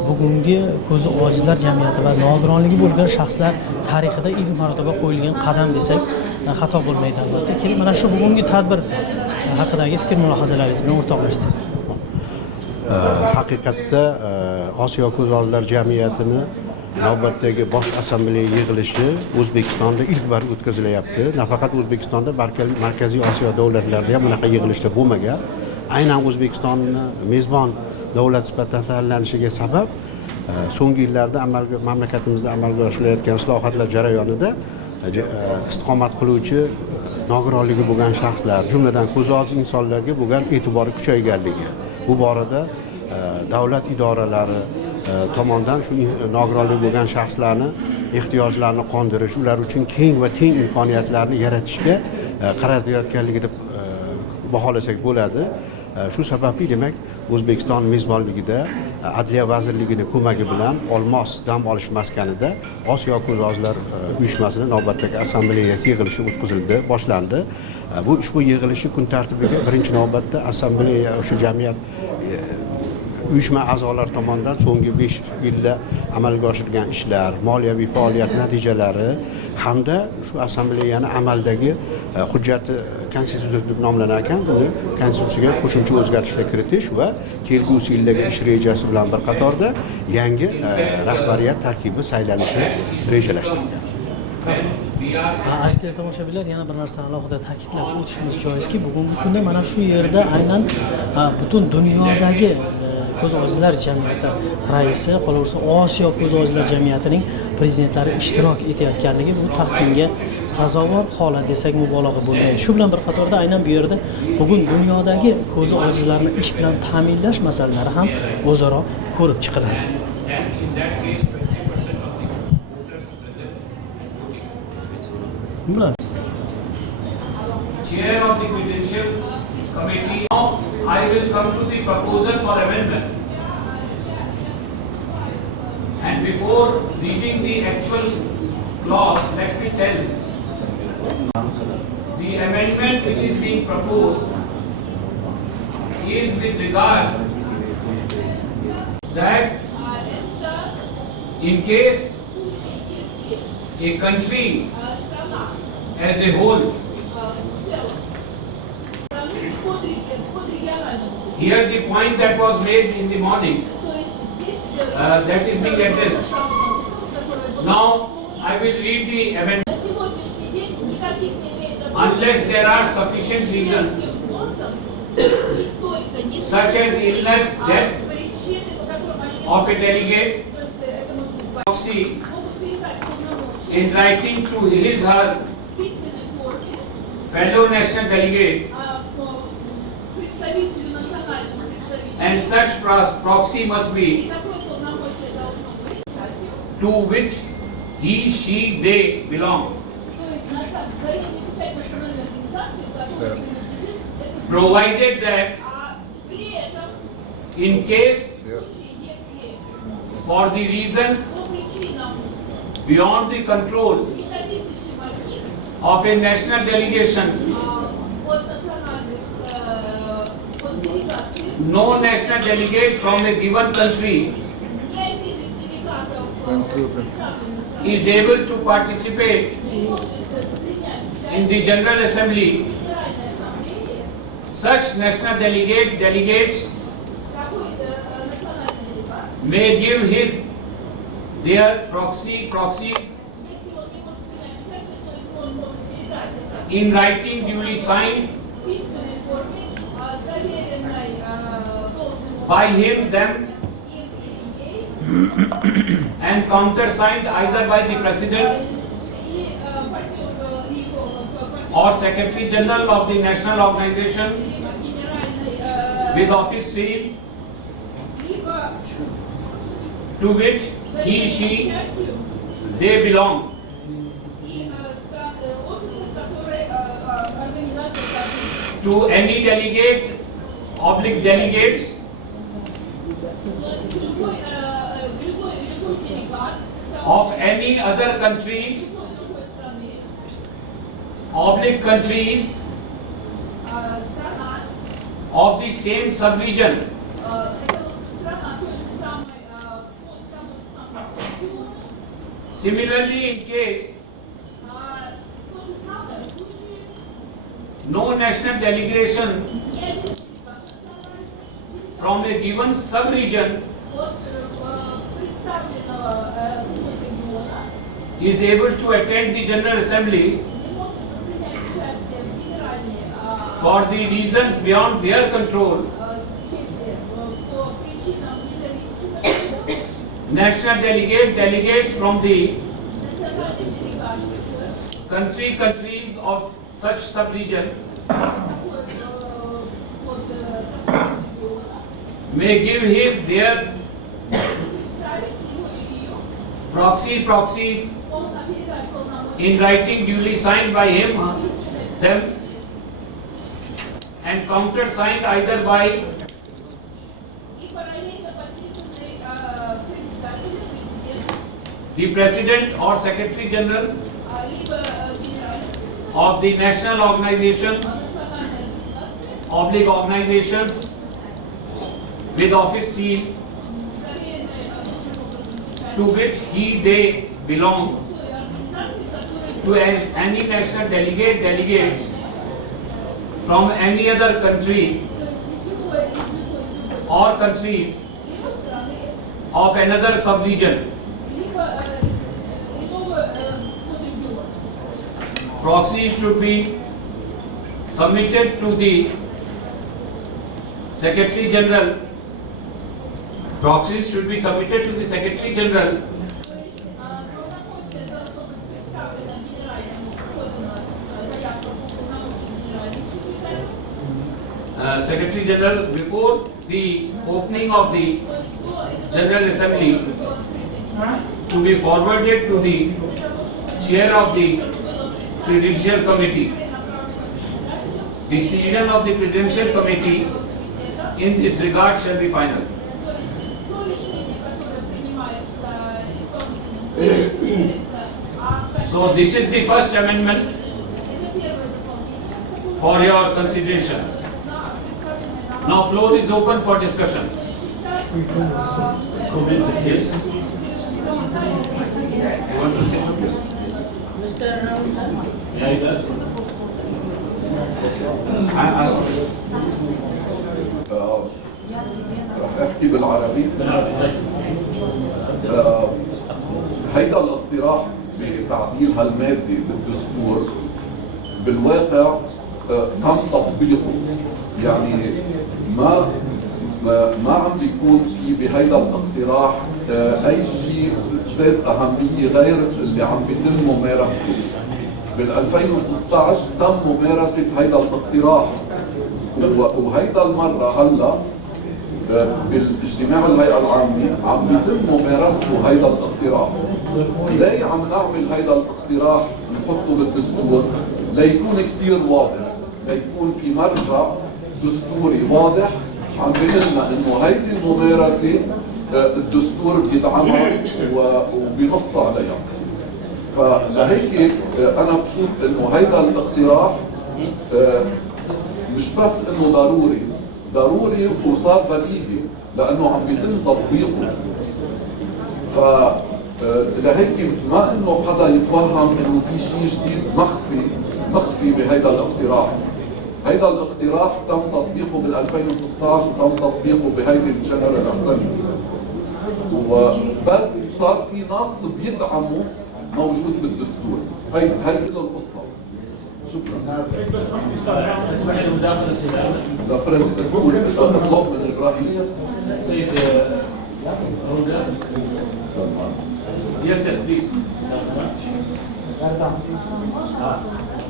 bugungi Kozi Ojizlar jamiyati va nogironligi bo'lgan shaxslar tarixida ilk marotaba qo'yilgan qadam desak xato bo'lmaydi albatta. Keling, mana shu bugungi tadbir haqidagi fikr mulohazalaringiz bilan o'rtoqlashsangiz. Haqiqatda Osiyo Kozi Ojizlar jamiyatini navbatdagi bosh assambleya yig'ilishi O'zbekistonda ilk bor o'tkazilyapti. Nafaqat O'zbekistonda, balki Markaziy Osiyo davlatlarida ham bunaqa yig'ilishlar bo'lmagan. Aynan O'zbekistonni mezbon davlat sifatida tanlanishiga sabab so'nggi yillarda mamlakatimizda amalga oshirilayotgan islohotlar jarayonida istiqomat qiluvchi nogironligi bo'lgan shaxslar, jumladan ko'zi ojiz insonlarga bo'lgan e'tibori kuchayganligi, bu borada davlat idoralari tomonidan shu nogironligi bo'lgan shaxslarni ehtiyojlarini qondirish, ular uchun keng va teng imkoniyatlarni yaratishga qaratilayotganligi deb baholasak bo'ladi. Shu sababli demak O'zbekiston mezbonligida Adliya vazirligining ko'magi bilan Olmos dam olish maskanida Osiyo Kozi Ojizlar Uyushmasining navbatdagi assambleyasi yig'ilishi o'tkazildi, boshlandi. Bu ushbu yig'ilishi kun tartibiga birinchi navbatda assambleya o'sha jamiyat uyushma a'zolari tomonidan so'nggi 5 yilda amalga oshirilgan ishlar, moliyaviy faoliyat natijalari hamda shu assambleyani amaldagi hujjati konstitutsiya deb nomlanar ekan, buni konstitutsiyaga qo'shimcha o'zgartishlar kiritish va kelgusi yildagi ish rejasi bilan bir qatorda yangi rahbariyat tarkibi saylanishi rejalashtirilgan. Aziz tomoshabinlar, yana bir narsani alohida ta'kidlab o'tishimiz joizki, bugungi kunda mana shu yerda aynan butun dunyodagi Kozi Ojizlar jamiyati raisi, qolaversa Osiyo Kozi Ojizlar jamiyatining prezidentlari ishtirok etayotganligi bu tahsinga sazovor holat desak mubolag'a bo'lmaydi. Shu bilan bir qatorda aynan bu yerda bugun dunyodagi ko'zi ojizlarni ish bilan ta'minlash masalalari ham o'zaro ko'rib chiqiladi. Chair of the Credential Committee. Now I will come to the proposal for amendment. And before reading the actual clause, let me tell the amendment which is being proposed is with regard that in case a country as a whole, here the point that was made in the morning, that is being addressed. Now I will read the amendment. Unless there are sufficient reasons, such as illness, death of a delegate, proxy, in writing to his/her fellow national delegate, and such proxy must be to which he/she/they belong. Sir. Provided that in case for the reasons beyond the control of a national delegation, no national delegate from a given country is able to participate in the General Assembly, such national delegates may give their proxies in writing duly signed by him, them, and countersigned either by the President or Secretary General of the National Organization with office seal to which he, she, they belong. To any delegate, delegates of any other country, countries of the same sub-region, similarly, in case no national delegation from a given sub-region is able to attend the General Assembly for the reasons beyond their control, national delegates from the countries of such sub-region may give their proxies in writing duly signed by him, them, and countersigned either by the President or Secretary General of the National Organization, organizations with office seal to which they belong, to any national delegates from any other country or countries of another sub-region. Proxies should be submitted to the Secretary General. Proxies should be submitted to the Secretary General Secretary General before the opening of the General Assembly, to be forwarded to the Chair of the Credential Committee. Decision of the Credential Committee in this regard shall be final. So this is the first amendment for your consideration. Now floor is open for discussion. Comment, yes. You want to say something? Yeah, that's رح احكي بالعربي. هيدا الاقتراح بتعديل هالمادة بالدستور بالواقع تم تطبيقه، يعني ما عم بيكون في بهيدا الاقتراح اي شيء ذات اهميه غير اللي عم بيتم ممارسته. بال 2016 تم ممارسه هيدا الاقتراح، وهيدا المره هلا بالاجتماع الهيئه العامه عم بيتم ممارسته هيدا الاقتراح. ليه عم نعمل هيدا الاقتراح نحطه بالدستور؟ ليكون كثير واضح، ليكون في مرجع دستوري واضح عم بيقلنا انه هيدي الممارسه الدستور بيدعمها وبينص عليها. فلهيك انا بشوف انه هيدا الاقتراح مش بس انه ضروري وصار بديهي لانه عم بيتم تطبيقه. فلهيك ما انه حدا يتوهم انه في شيء جديد مخفي بهيدا الاقتراح. هيدا الاقتراح تم تطبيقه بال 2016 وتم تطبيقه بهيدي الجنرال اسمبلي. وبس صار في نص بيدعموا موجود بالدستور. هي كل القصه. شكرا. اسمح لي مداخله سيد احمد. لا بريزيدنت مطلوب من الرئيس. سيد رودا. Yes, sir, please.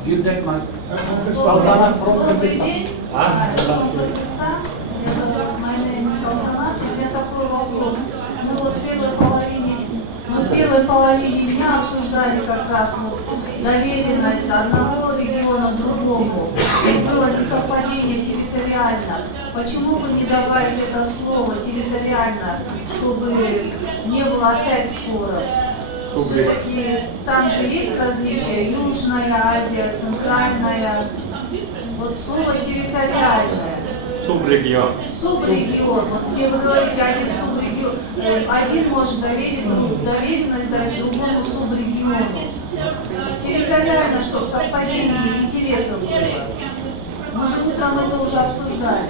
Give that mic. Добрый день. Узбекистан. My name is Салтанат. У меня такой вопрос. Мы вот в первой половине дня обсуждали как раз вот доверенность одного региона другому. Было несовпадение территориально. Почему бы не добавить это слово территориально, чтобы не было опять споров? Все-таки там же есть различия: Южная Азия, Центральная. Вот слово территориальное. Субрегион. Субрегион. Вот где вы говорите один субрегион, один может доверенность дать другому субрегиону. Территориально, чтобы совпадение интересов было. Мы же утром это уже обсуждали.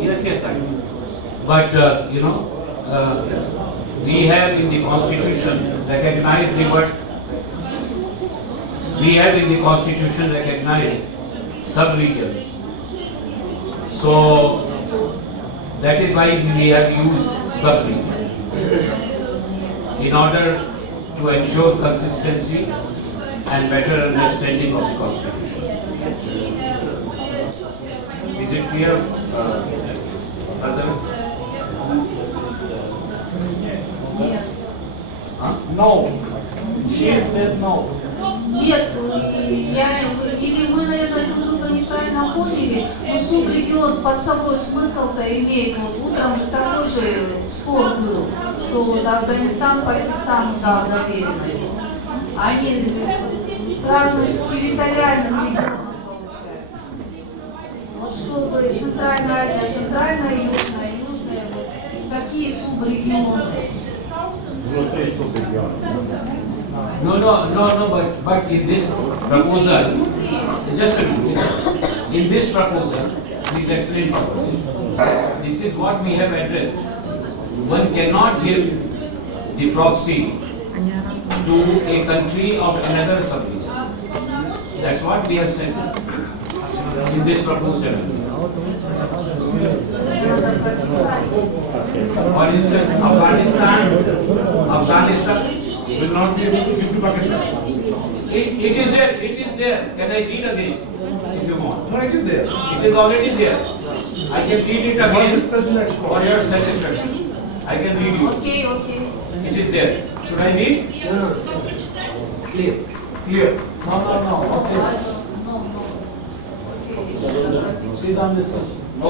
Yes, sir. But you know, we have in the Constitution recognized the word. We have in the Constitution recognized sub-regions. So that is why we have used sub-region in order to ensure consistency and better understanding of the Constitution. Is it clear, Sadar? No. She said no. Нет, или мы, наверное, друг друга неправильно поняли, но субрегион под собой смысл-то имеет. Вот утром же такой же спор был, что вот Афганистан, Пакистан дал доверенность. Они с разных территориальных регионов получают. Вот чтобы Центральная Азия, Центральная, Южная, Южная, вот такие субрегионы. Внутри субрегиона. No, but in this proposal, just a minute, in this proposal, please explain properly. This is what we have addressed. One cannot give the proxy to a country of another sub-region. That's what we have said in this proposed amendment. For instance, Afghanistan will not be able to give to Pakistan. It is there. Can I read again if you want? No, it is there. It is already there. I can read it again for your satisfaction. I can read it. Okay. It is there. Should I read? Clear. No.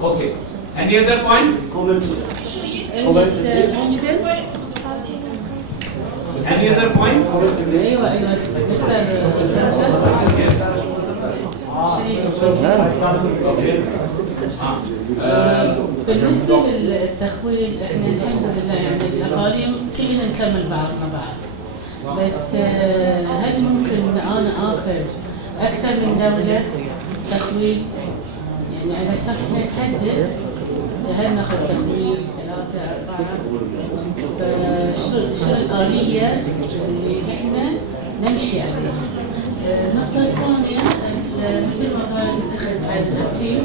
Okay. Any other point? Any other point? ايوه مستر بالنسبه للتخويل احنا الحمد لله يعني الاقاليم كلنا نكمل بعضنا بعض، بس هل ممكن انا اخذ اكثر من دوله تخويل؟ يعني على اساس نحدد هل ناخذ تخويل 3 4 شو الآلية اللي احنا نمشي عليها. النقطة الثانية مثل ما قالت الأخت على الإقليم،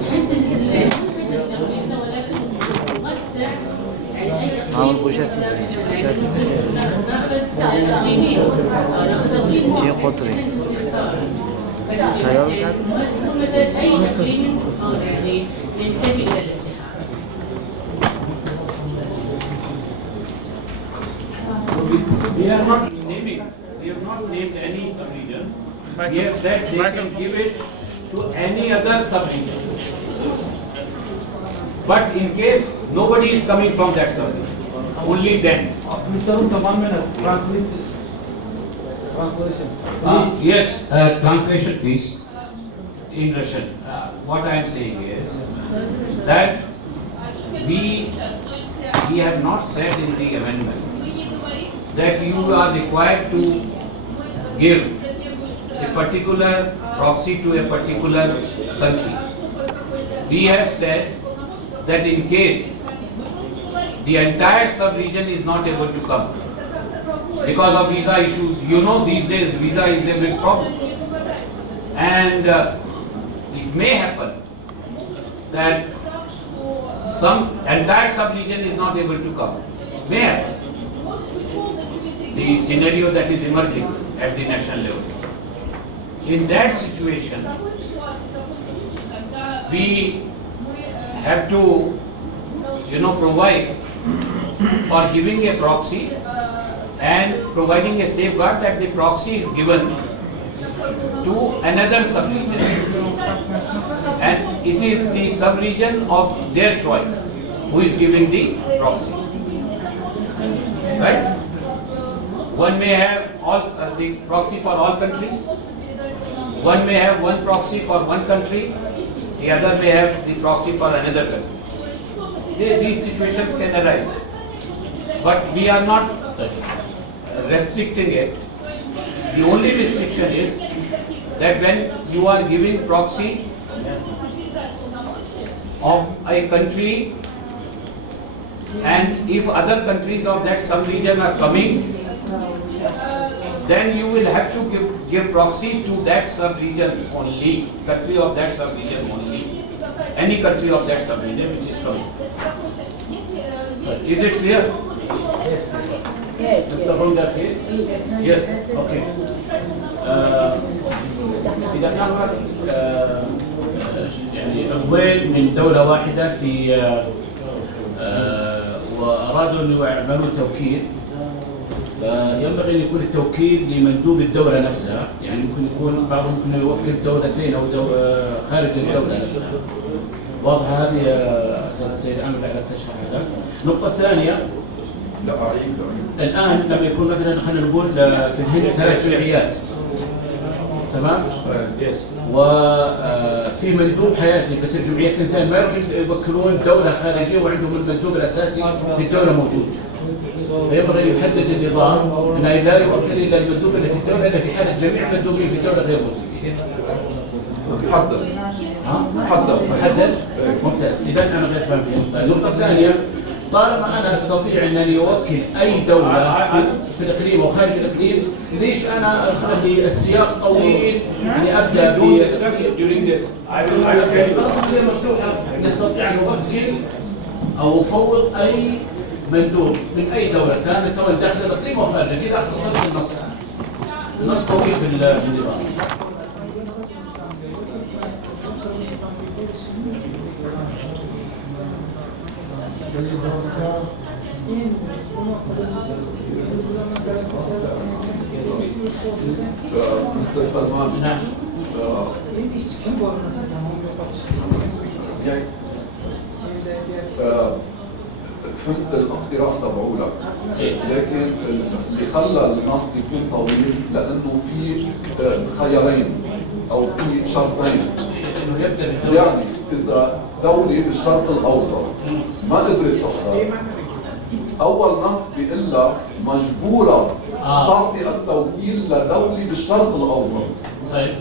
نحدد الإقليم ولكن نوسع يعني أي إقليم ناخذ إقليمين أو ناخذ إقليم نختار، بس مو مثلا أي إقليم يعني ننتمي إلى الاتحاد. We are not naming. We have not named any sub-region. We have said they can give it to any other sub-region. But in case nobody is coming from that sub-region, only then. Mr. Ruta, 1 minute. Translation. Yes, translation please. In Russian. What I am saying is that we have not said in the amendment that you are required to give a particular proxy to a particular country. We have said that in case the entire sub-region is not able to come because of visa issues, you know these days visa is a big problem, and it may happen that some entire sub-region is not able to come. May happen. The scenario that is emerging at the national level. In that situation, we have to, provide for giving a proxy and providing a safeguard that the proxy is given to another sub-region, and it is the sub-region of their choice who is giving the proxy. Right? One may have the proxy for all countries. One may have one proxy for one country. The other may have the proxy for another country. These situations can arise, but we are not restricting it. The only restriction is that when you are giving proxy of a country, and if other countries of that sub-region are coming, then you will have to give proxy to that sub-region only, country of that sub-region only, any country of that sub-region which is coming. Is it clear? Yes. Yes. Mr. Holder, please. Yes. Okay. إذا كان يعني عضوين من دولة واحدة في وأرادوا أن يعملوا توكيل، ينبغي أن يكون التوكيل لمندوب الدولة نفسها، يعني ممكن يكون بعضهم ممكن يوكل دولتين أو خارج الدولة نفسها. واضحة هذه يا أستاذ السيد عامر لعلك تشرح هذا. النقطة الثانية، الآن لما يكون مثلا خلينا نقول في الهند 3 جمعيات، تمام؟ وفي مندوب حياتي، بس الجمعيتين الثانية ما يوكلون دولة خارجية وعندهم المندوب الأساسي في الدولة موجود. فينبغي أن يحدد النظام أنه لا يوكل إلا المندوب اللي في الدولة إلا في حالة جميع المندوبين في الدولة غير موجودين. محدد. محدد؟ ممتاز. إذا أنا غير فاهم في النقطة. النقطة الثانية، طالما أنا أستطيع أنني أوكل أي دولة في الإقليم أو خارج الإقليم، ليش أنا أخلي السياق طويل؟ يعني أبدأ بالإقليم خلاص خليها مفتوحة، نستطيع أن نوكل أو أفوض أي مندوب من أي دولة كان، سواء داخل الإقليم أو خارجه. كذا اختصرت النص. النص طويل في النظام. مستر سلمان. نعم. فهمت الاقتراح تبعولك، لكن اللي خلى النص يكون طويل لانه في خيارين او في شرطين. يعني اذا دولة بالشرق الاوسط ما قدرت تحضر، اول نص بيقول لها مجبورة تعطي التوكيل لدولة بالشرق الاوسط. طيب.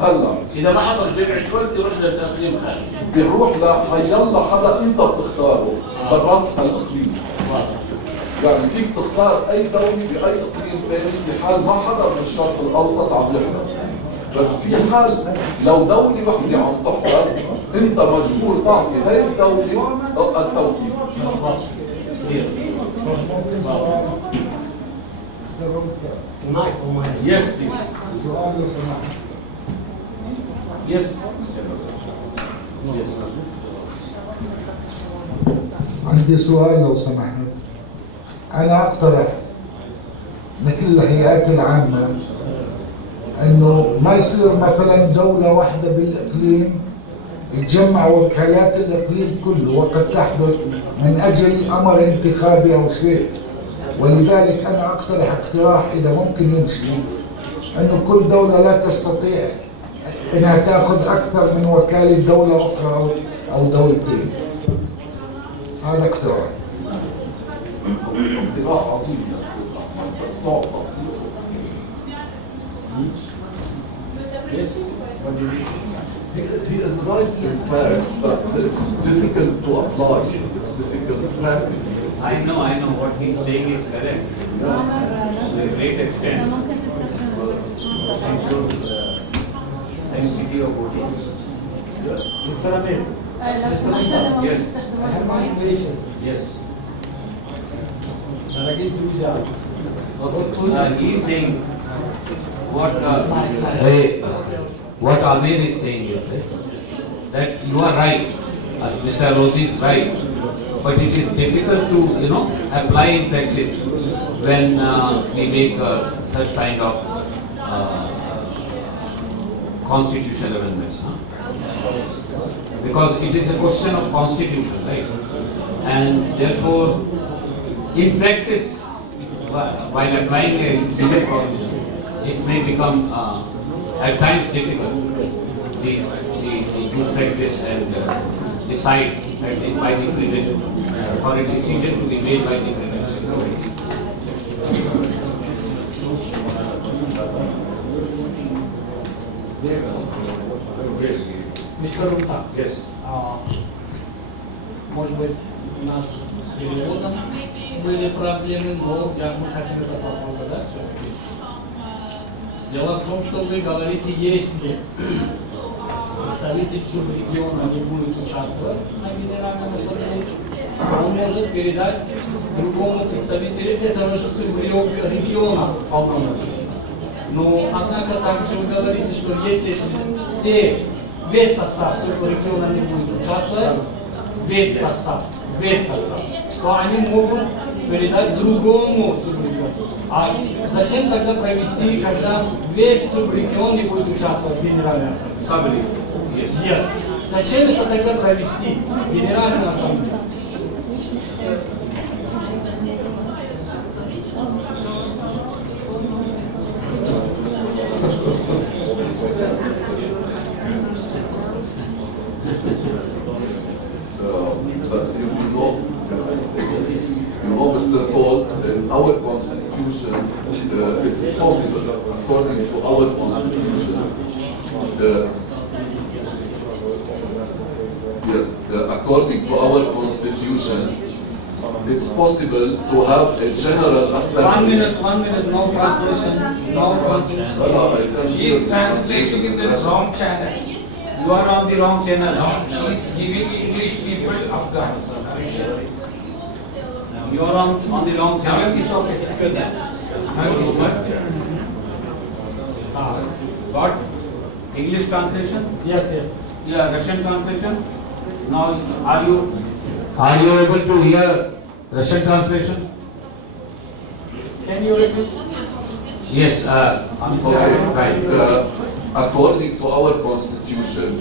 هلا إذا ما حضر جميع الدول يروح للإقليم الخارجي. بيروح لحيلا حدا أنت بتختاره برات الإقليم. يعني فيك تختار أي دولة بأي إقليم ثاني في حال ما حدا من الشرق الأوسط عم يحضر. بس في حال لو دولة وحدة عم تحضر أنت مجبور تعطي هاي الدولة التوكيل. Yes, سؤال لو سمحت. Yes. عندي سؤال لو سمحت. أنا أقترح مثل الهيئات العامة إنه ما يصير مثلا دولة واحدة بالإقليم تجمع وكالات الإقليم كله وقد تحدث من أجل أمر انتخابي أو شيء. ولذلك أنا أقترح اقتراح إذا ممكن يمشي، إنه كل دولة لا تستطيع إنها تأخذ أكثر من وكالة دولة أخرى أو دولتين. هذا اقتراح. اقتراح عظيم يا أستاذ أحمد، بس صعب. Yes. What do you mean? He is right in fact, but it's difficult to apply. It's difficult practically. I know what he's saying is correct. To a great extent. Same video about it. Mr. Amir. Yes. I have my question. Yes. He's saying what Amir is saying is this, that you are right, Mr. Rosi is right, but it is difficult to apply in practice when we make such kind of constitutional amendments, because it is a question of constitution, right? And therefore, in practice, while applying a legal provision, it may become at times difficult to practice and decide by the credit, or a decision to be made by the credential committee. Мистер Рунта, Yes. Может быть, у нас с переводом были проблемы, но мы хотим этот вопрос задать все-таки. Дело в том, что вы говорите, если представитель субрегиона не будет участвовать на генеральном ассамблее, он может передать другому представителю этого же субрегиона полномочия. Но, однако, также вы говорите, что если весь состав субрегиона не будет участвовать, весь состав, то они могут передать другому субрегиону. А зачем тогда провести, когда весь субрегион не будет участвовать в Генеральной Ассамблее? Yes. Зачем это тогда провести в Генеральную Ассамблею? But you know, Mr. Paul, in our constitution, it's possible, according to our constitution, according to our constitution, it's possible to have a general assembly. 1 minute, no translation, no translation. She is translating in the wrong channel. You are on the wrong channel. She is giving English people Afghan. You are on the wrong channel. What? English translation? Yes. Yeah, Russian translation. Now, are you able to hear Russian translation? Can you repeat? Yes. Okay. Right. According to our constitution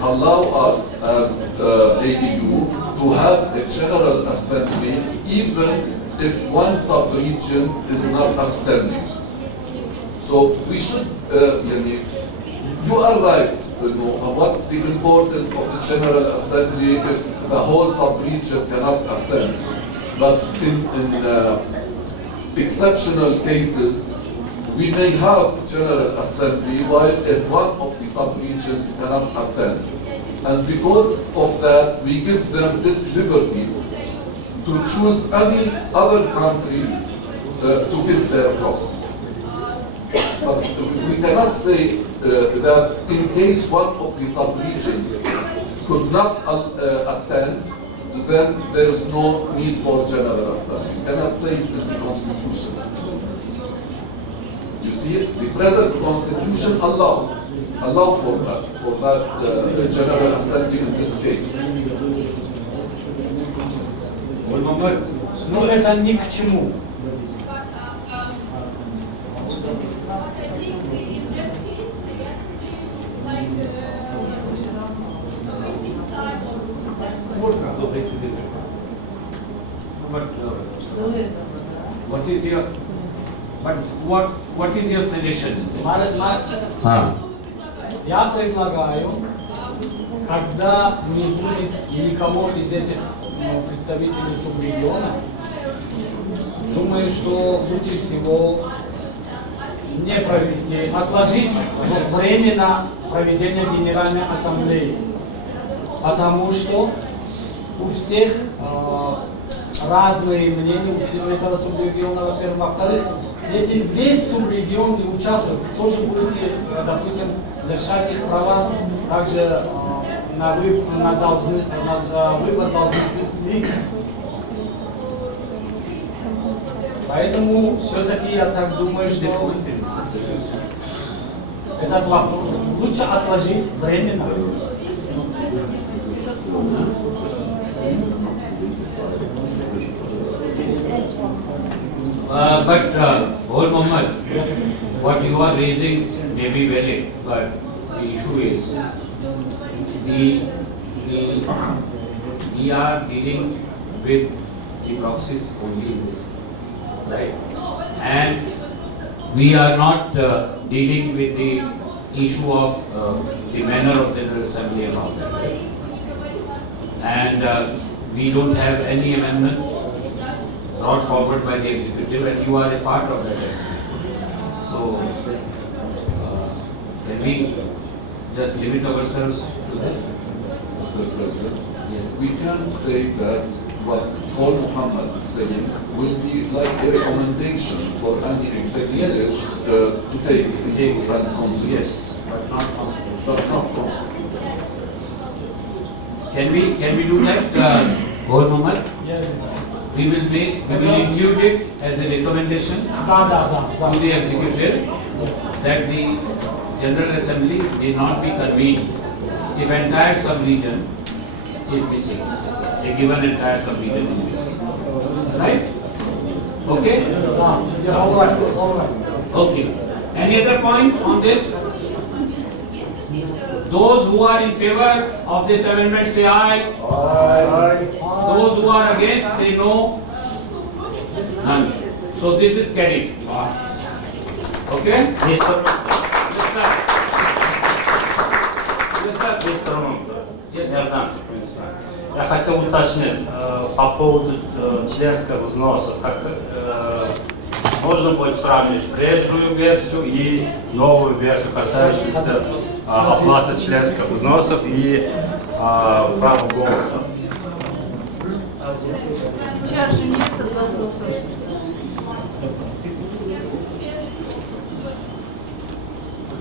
allow us as ABU to have a general assembly even if one sub-region is not attending. So we should, you are right, what's the importance of the general assembly if the whole sub-region cannot attend. But in exceptional cases, we may have general assembly while one of the sub-regions cannot attend. And because of that, we give them this liberty to choose any other country to give their proxies. But we cannot say that in case one of the sub-regions could not attend, then there is no need for general assembly. We cannot say it in the constitution. You see, the present constitution allow for that general assembly in this case. Но это ни к чему. What is your suggestion? Я предлагаю, когда не будет никого из этих представителей субрегиона, думаю, что лучше всего не провести, отложить временно проведение Генеральной Ассамблеи. Потому что у всех разные мнения, у всего этого субрегиона, во-первых. Во-вторых, если весь субрегион не участвует, кто же будет, допустим, защищать их права, также на выбор должностных лиц. Поэтому все-таки я так думаю, что этот вопрос лучше отложить временно. Old Muhammad, what you are raising may be valid, but the issue is we are dealing with the proxies only in this, right? And we are not dealing with the issue of the manner of General Assembly and all that, right? And we don't have any amendment brought forward by the executive, and you are a part of that executive. So, can we just limit ourselves to this? Mr. President, yes. We can say that what Paul Muhammad is saying will be like a recommendation for any executive to take into and consider. Yes, but not constitutional. But not constitutional. Can we do that, Paul Muhammad? Yes. We will include it as a recommendation to the executive that the General Assembly will not be convened if entire sub-region is missing. A given entire sub-region is missing. Right? Okay? All right. Okay. Any other point on this? Those who are in favor of this amendment say aye. Aye. Those who are against say no. None. So this is carried. Okay? Yes, sir. Yes, sir. Yes, sir. Yes, sir. Я хотел уточнить по поводу членского взноса. Как можно будет сравнить прежнюю версию и новую версию, касающуюся оплаты членских взносов и права голоса? Сейчас же нет вопросов.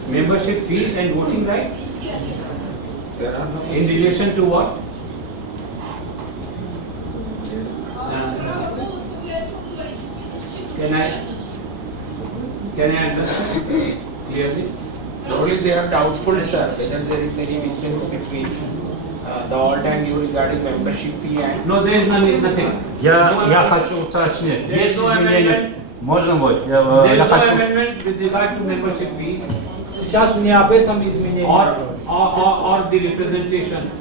Membership fees and voting right? In relation to what? Can I understand clearly? Only they are doubtful, sir, whether there is any difference between the old and new regarding membership fee and... No, there is nothing. Я хочу уточнить. Есть изменения? Можно вот? There is no amendment with regard to membership fees. Сейчас не об этом изменении. Or the representation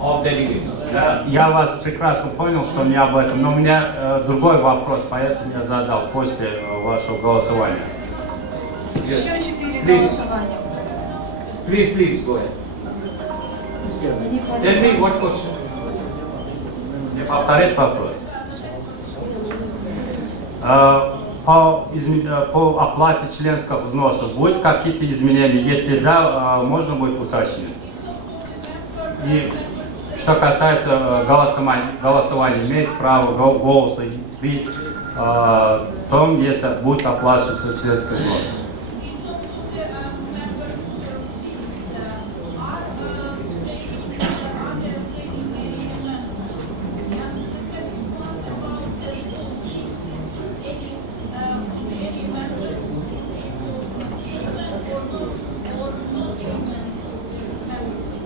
of delegates. Я вас прекрасно понял, что не об этом, но у меня другой вопрос, поэтому я задал после вашего голосования. Еще 4 Please. голосования. Please, go ahead. Tell me what question. Мне повторить вопрос. По оплате членских взносов будут какие-то изменения? Если да, можно будет уточнить. И что касается голосования, имеет право голоса при том, если будет оплачиваться членский взнос.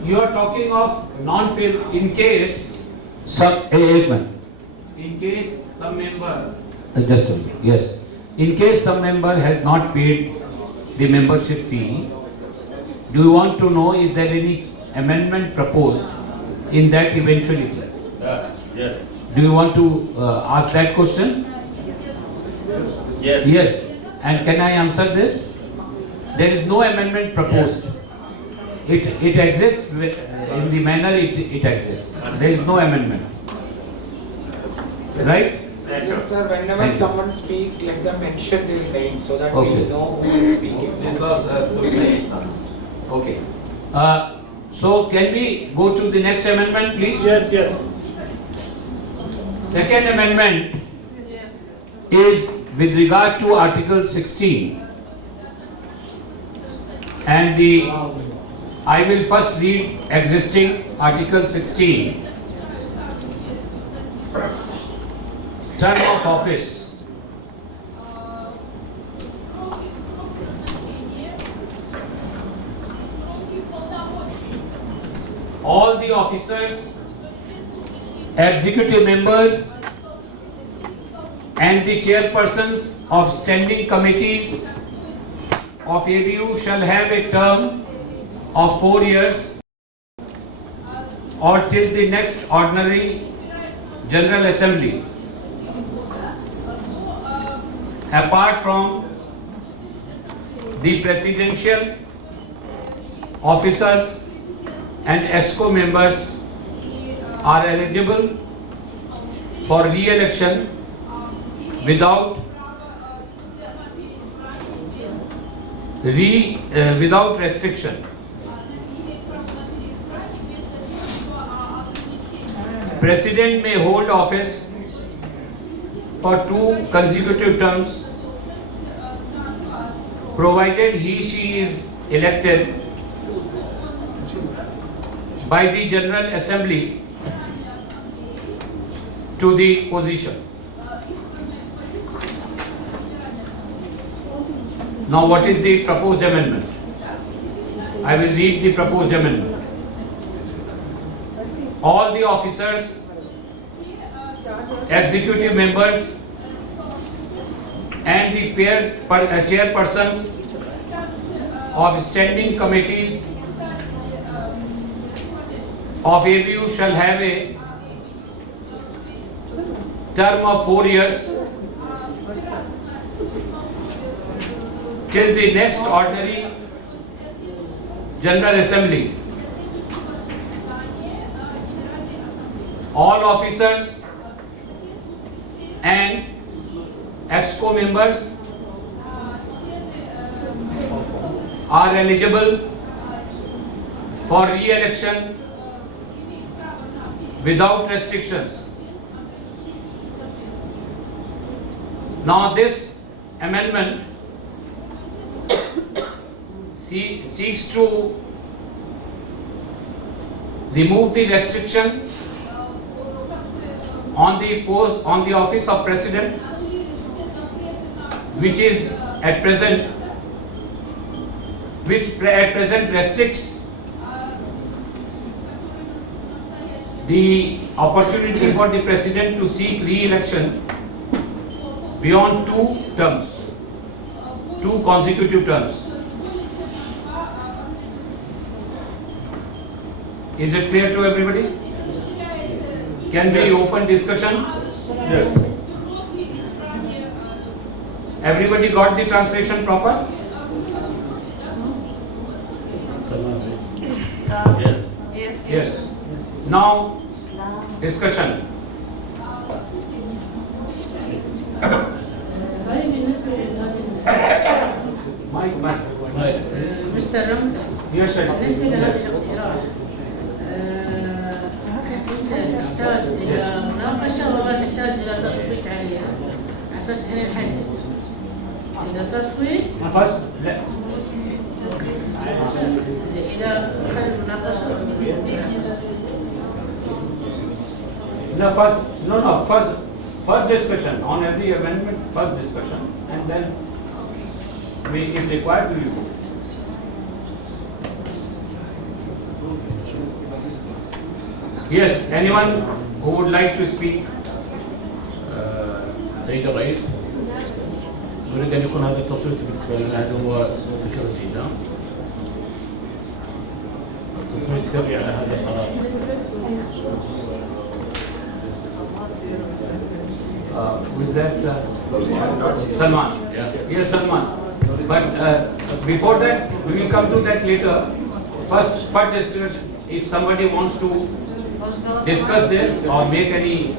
You are talking of non-payment in case some member. Just a minute. Yes. In case some member has not paid the membership fee, do you want to know is there any amendment proposed in that eventuality? Yes. Do you want to ask that question? Yes. Yes. And can I answer this? There is no amendment proposed. It exists in the manner it exists. There is no amendment. Right? Sir, whenever someone speaks, let them mention their name so that Okay. we know who is speaking. Okay. So can we go to the next amendment, please? Yes, yes. Second amendment is with regard to Article 16. And I will first read existing Article 16. Term of office. All the officers, executive members and the chairpersons of standing committees of ABU shall have a term of 4 years or till the next ordinary General Assembly. Apart from the presidential officers and EXCO members are eligible for re-election without restriction. President may hold office for 2 consecutive terms, provided he/she is elected by the General Assembly to the position. Now, what is the proposed amendment? I will read the proposed amendment. All the officers, executive members and the chairpersons of standing committees of ABU shall have a term of 4 years till the next ordinary General Assembly. All officers and EXCO members are eligible for re-election without restrictions. Now, this amendment seeks to remove the restriction on the office of President, which at present restricts the opportunity for the President to seek re-election beyond 2 terms, 2 consecutive terms. Is it clear to everybody? Can we open discussion? Yes. Everybody got the translation proper? Yes. Yes. Now, discussion. مستر رمزي Yes, sir. بالنسبة لهذا الاقتراح تحتاج إلى مناقشة ولا تحتاج إلى تصويت عليها على أساس إحنا نحدد إذا تصويت لا. إذا خلت مناقشة No, first discussion on every amendment, first discussion, and then we, if required, we will vote. Yes, anyone who would like to speak? سيد الرئيس، نريد أن يكون هذا التصويت بالنسبة لنا هذا هو سكيورتي ده. التصويت سري على هذا القرار. Who is that? Salman. Yes, Salman. But before that, we will come to that later. First discussion. If somebody wants to discuss this or make any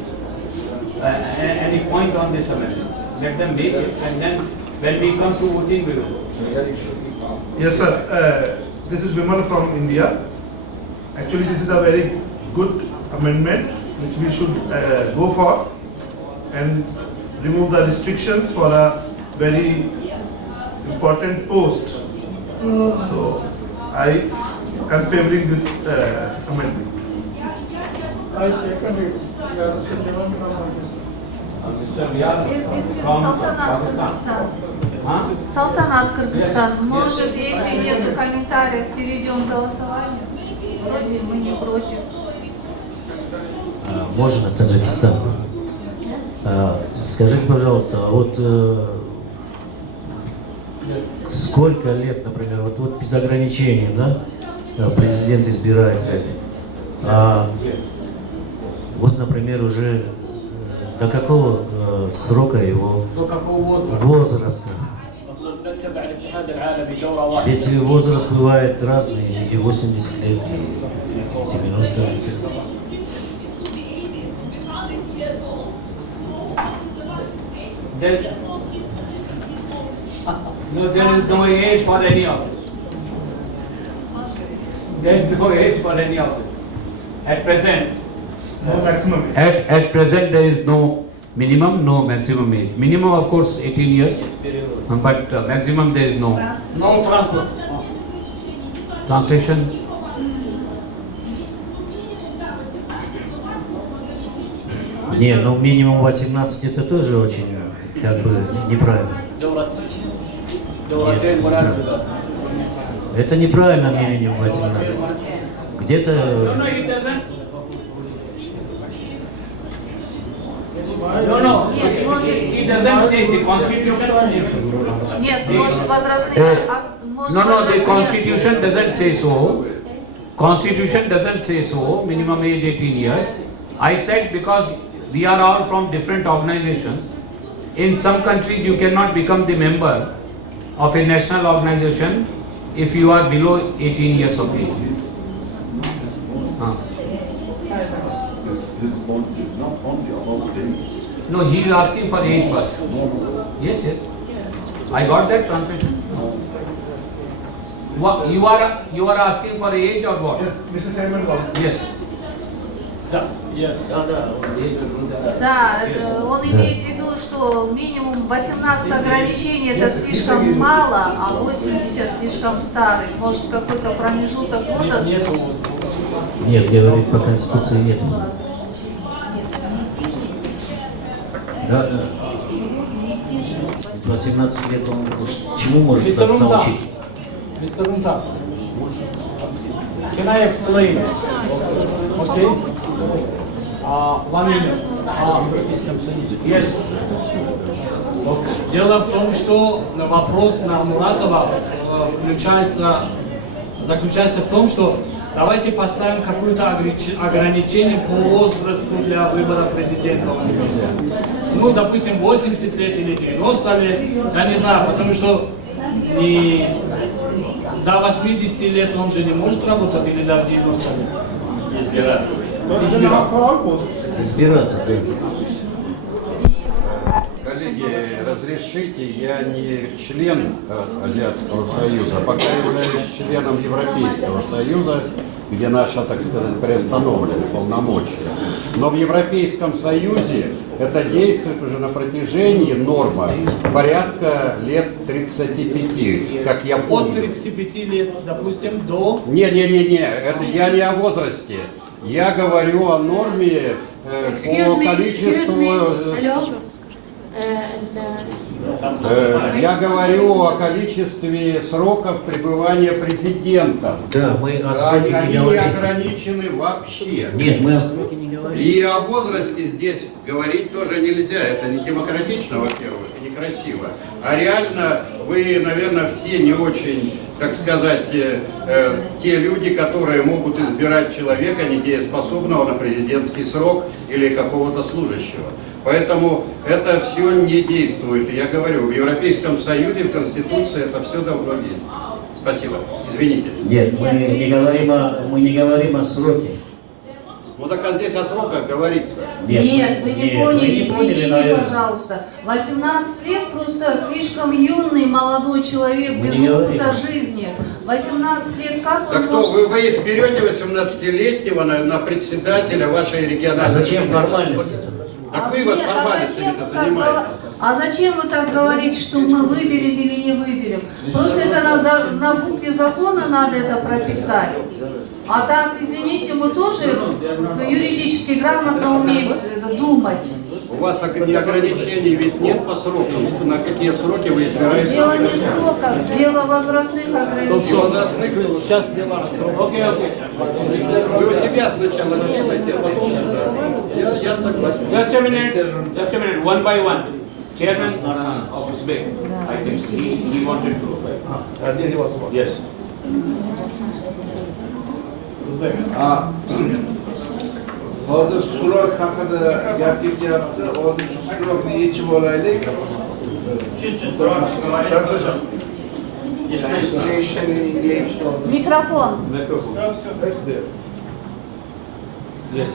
any point on this amendment. Let them make it, and then when we come to voting, we will. Yes, sir. This is Vimal from India. Actually, this is a very good amendment which we should go for and remove the restrictions for a very important post. So, I am favoring this amendment. I second it. Салтанат, Кыргызстан. Может, если нет комментариев, перейдем к голосованию? Вроде мы не против. Можно, Таджикистан. Скажите, пожалуйста, вот сколько лет, например, вот без ограничений, да, президент избирается, вот, например, уже до какого срока его возраста? Ведь возраст бывает разный, и 80 лет, и 90 лет. No, there is no age for any of this. There is no age for any of this. At present, no maximum age. At present, there is no minimum, no maximum age. Minimum, of course, 18 years, but maximum there is no. No transfer. Translation. Не, ну минимум 18 это тоже очень как бы неправильно. Это неправильно минимум 18. Где-то... No, it doesn't say the constitution. Нет, может возрастные... No, the constitution doesn't say so. Constitution doesn't say so, minimum age 18 years. I said because we are all from different organizations. In some countries you cannot become the member of a national organization if you are below 18 years of age. This point is not only about age. No, he is asking for age first. Yes, yes. I got that translation. What, you are asking for age or what? Yes, Mr. Chairman. Yes. Yes. Да, он имеет в виду, что минимум 18 ограничений это слишком мало, а 80 слишком старый. Может, какой-то промежуток возраста? Нет, говорит, по Конституции нет. Да. 18 лет он чему может нас научить? Mr. Runta, can I explain? Okay? 1 minute. Yes. Дело в том, что вопрос на Муратова заключается в том, что давайте поставим какое-то ограничение по возрасту для выбора президента. Ну, допустим, 80 лет или 90 лет, я не знаю, потому что и до 80 лет он же не может работать или до 90 лет. Избираться, да. Коллеги, разрешите, я не член Азиатского союза, пока являюсь членом Европейского союза, где наши, так сказать, приостановлены полномочия. Но в Европейском союзе это действует уже на протяжении норма порядка лет 35, как я помню. От 35 лет, допустим, до... Не, это я не о возрасте. Я говорю о норме по количеству... Я говорю о количестве сроков пребывания президента. Да, мы о сроке Они не говорим. не ограничены вообще. Нет, мы о сроке не говорим. И о возрасте здесь говорить тоже нельзя. Это не демократично, во-первых, некрасиво. А реально вы, наверное, все не очень, так сказать, те люди, которые могут избирать человека недееспособного на президентский срок или какого-то служащего. Поэтому это все не действует. И я говорю, в Европейском Союзе, в Конституции это все давно есть. Спасибо. Извините. Нет, мы не говорим о сроке. Ну так а здесь о сроках говорится. Нет, вы не поняли, извините, пожалуйста. 18 лет просто слишком юный молодой человек, без опыта жизни. 18 лет, как он Так может... кто, вы изберете 18-летнего на председателя вашей региональной... А зачем формальности? Так вы вот формальностями-то занимаетесь. А зачем вы так говорите, что мы выберем или не выберем? Просто это на букве закона надо это прописать. А так, извините, мы тоже юридически грамотно умеем думать. У вас ограничений ведь нет по срокам. На какие сроки вы избираете? Дело не в сроках, дело возрастных ограничений. Сейчас дело Окей. Вы у себя сначала сделайте, а потом сюда. Я согласен. Just a minute, one by one. Chairman of Uzbek, I think he wanted to. Yes. Hozir surok haqida gap ketyapti. Oldin shu surokni yechib olaylik. Микрофон. Yes.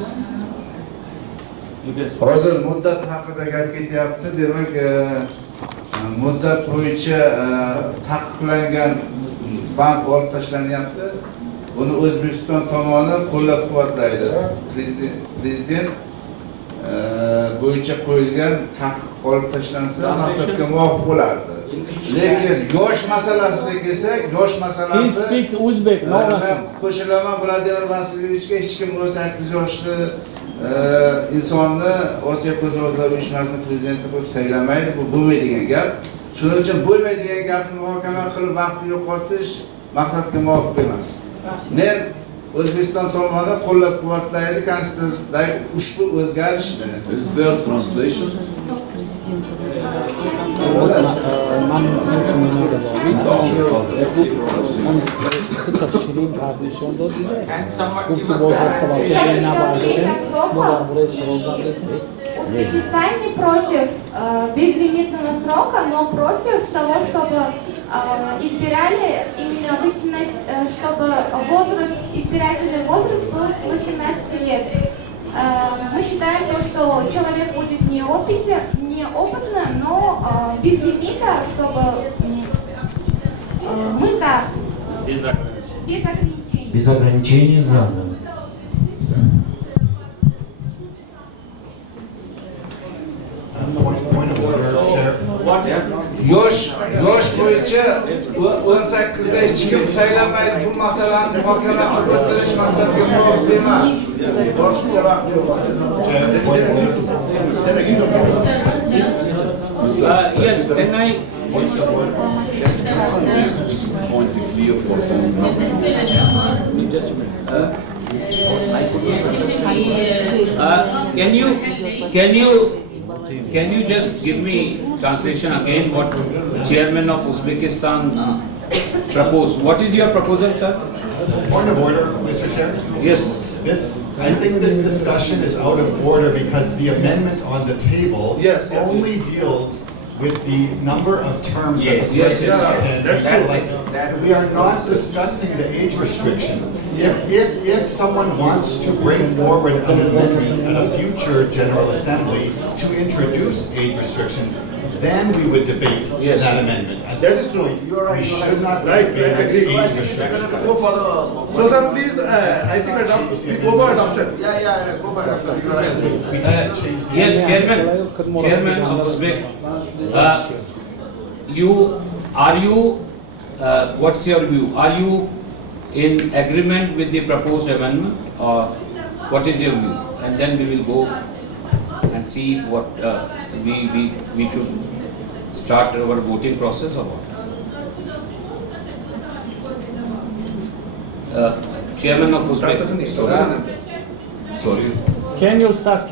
Hozir muddat haqida gap ketyapti. Demak, muddat bo'yicha taqiqlangan bank olib tashlanyapti. Buni O'zbekiston tomoni qo'llab-quvvatlaydi. Prezident bo'yicha qo'yilgan taqiq olib tashlansa, maqsadga muvofiq bo'lardi. Lekin yosh masalasiga kelsak, yosh masalasi qo'shilaman Vladimir Vasilyevichga hech kim 18 yoshli insonni Osiyo Kozi Ojizlar Uyushmasining prezidenti qilib saylamaydi. Bu bo'lmaydigan gap. Shuning uchun bo'lmaydigan gapni muhokama qilib vaqtni yo'qotish maqsadga muvofiq emas. Men O'zbekiston tomonidan qo'llab-quvvatlaydi konstitutsiyadagi ushbu o'zgarishni. Is there translation? Узбекистан не против безлимитного срока, но против того, чтобы избирали именно 18, чтобы избирательный возраст был с 18 лет. Мы считаем, что человек будет неопытным, но без лимита, чтобы мы за... Без ограничений. Без ограничений за. Yosh bo'yicha 18 da hech kim saylamaydi. Bu masalani muhokama qilib o'tirish maqsadga muvofiq emas. Boshqa vaqt yo'q. Yes, can I? Can you just give me translation again what Chairman of Uzbekistan proposed? What is your proposal, sir? Point of order, Mr. Chair. Yes. I think this discussion is out of order because the amendment on the table only deals with the number of terms that the president can elect. We are not discussing the age restrictions. If someone wants to bring forward an amendment at a future General Assembly to introduce age restrictions, then we would debate that amendment. At this point, we should not debate age restrictions. So sir, please, I think go for adoption. Go for adoption. Yes, Chairman of Uzbek, what's your view? Are you in agreement with the proposed amendment, or what is your view? And then we will go and see what we should start our voting process or what. Chairman of Uzbek. Sorry. Can you start?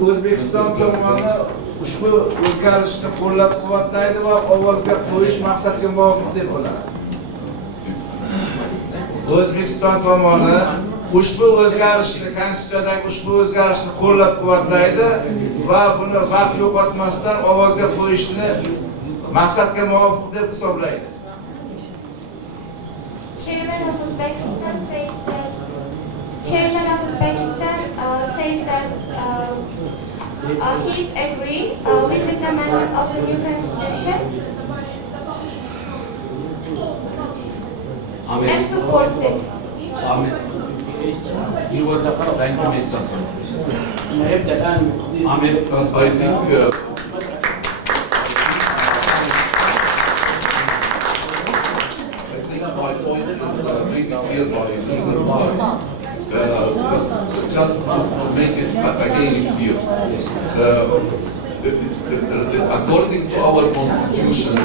O'zbekiston tomoni ushbu o'zgarishni qo'llab-quvvatlaydi va ovozga qo'yish maqsadga muvofiq deb bo'ladi. O'zbekiston tomoni ushbu o'zgarishni, konstitutsiyadagi ushbu o'zgarishni qo'llab-quvvatlaydi va buni vaqt yo'qotmasdan ovozga qo'yishni maqsadga muvofiq deb hisoblaydi. Chairman of Uzbekistan says that he is agree with this amendment of the new constitution and supports it. You were the first line to make something. I think my point is made clear by Mr. Mark. Just to make it again clear, according to our constitution,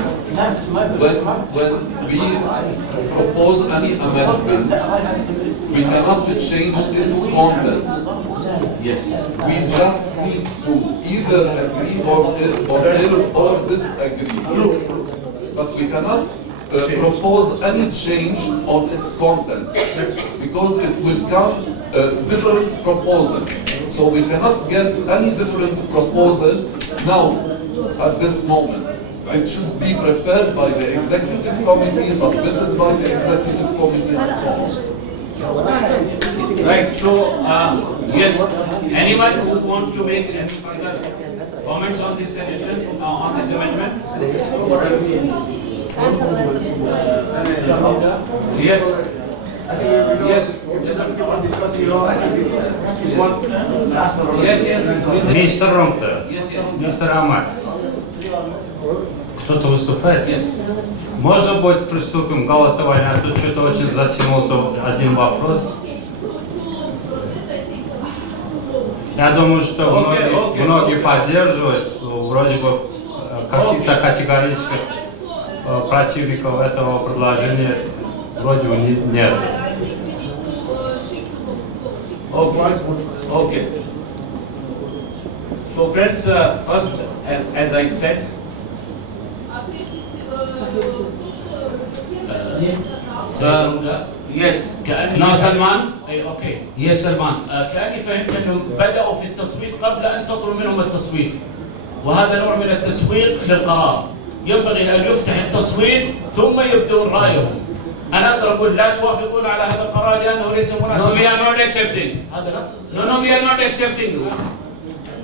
when we propose any amendment, we cannot change its contents. Yes. We just need to either agree or disagree. But we cannot propose any change on its content because it will come different proposal. So we cannot get any different proposal now at this moment. It should be prepared by the executive committee, submitted by the executive committee, and so on. Right. So yes, anyone who wants to make any further comments on this suggestion, on this amendment? Yes. Yes. Yes. Мистер Ромта, мистер Амар, кто-то выступает? Нет. Может быть, приступим к голосованию, а тут что-то очень затянулся один вопрос. Я думаю, что многие поддерживают, вроде бы каких-то категорических противников этого предложения вроде бы нет. Okay. So friends, first, as I said, yes. No, Salman. اوكي. Yes, Salman. كأني فهمت انهم بدأوا في التصويت قبل ان تطلب منهم التصويت. وهذا نوع من التسويق للقرار. ينبغي ان يفتح التصويت ثم يبدون رأيهم. أنا أقدر أقول لا توافقون على هذا القرار لأنه ليس مناسب. No, we are not accepting. No, we are not accepting.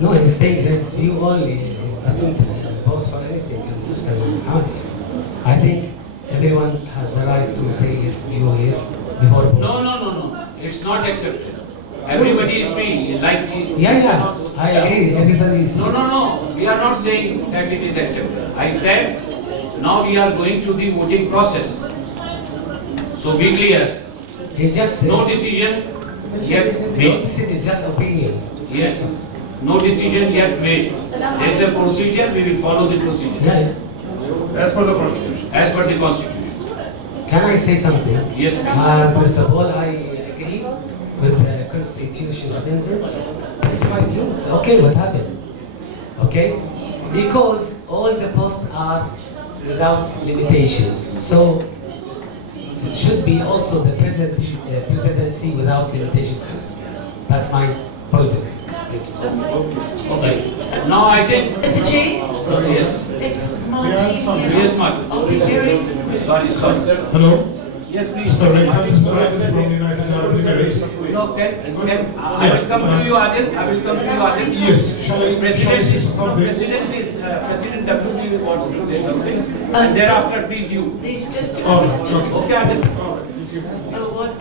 No, he's saying his view only. He's not vote for anything. I think everyone has the right to say his view here before voting. No. It's not accepted. Everybody is free. Like Yeah. I agree. Everybody is. No. We are not saying that it is accepted. I said now we are going to the voting process. So be clear. It's just no decision yet made. No decision, just opinions. Yes. No decision yet made. There is a procedure. We will follow the procedure. Yeah. As per the constitution. As per the constitution. Can I say something? Yes, please. First of all, I agree with the constitutional amendment. It's my view. It's okay what happened. Okay? Because all the posts are without limitations. So it should be also the presidency without limitations. That's my point of view. Okay. Now I think. Mr. G? Yes. It's Martin here. Yes, Martin. I'll be very quick. Sorry. Hello. Yes, please. Mr. Rehan from United Arab Emirates. No, I will come to you, Adil. Yes, shall I President say something? President WD wants to say something. And thereafter, please you. It's just a Oh, question. Okay, Adil.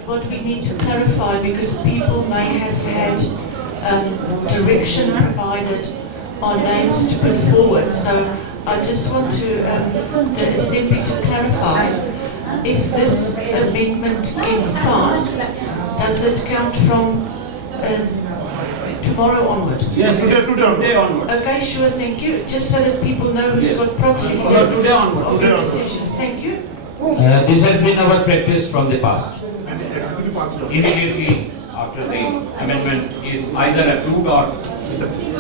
What we need to clarify, because people may have had direction provided on names to put forward. So I just want to the Assembly to clarify, if this amendment gets passed, does it count from tomorrow onward? Yes, today onward. Okay, sure, thank you. Just so that people know who's got proxies No, today onward. for the decisions. Thank you. This has been our practice from the past. Immediately after the amendment is either approved or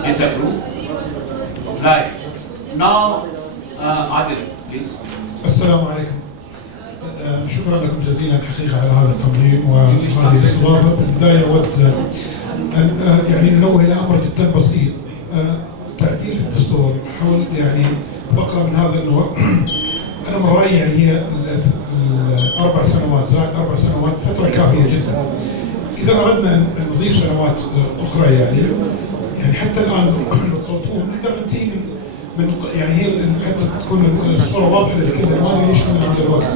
disapproved. Right. Now, Adil, please. السلام عليكم. شكرا لكم جزيلا حقيقة على هذا التنظيم وهذه الاستضافة. في البداية أود أن يعني ننوه إلى أمر جدا بسيط. تعديل في الدستور حول يعني فقرة من هذا النوع. أنا من رأيي يعني هي 4 سنوات زائد 4 سنوات فترة كافية جدا. إذا أردنا أن نضيف سنوات أخرى يعني حتى الآن لو تصوتون نقدر ننتهي من يعني هي حتى تكون الصورة واضحة للكل ما ادري ليش كنا هذا الوقت.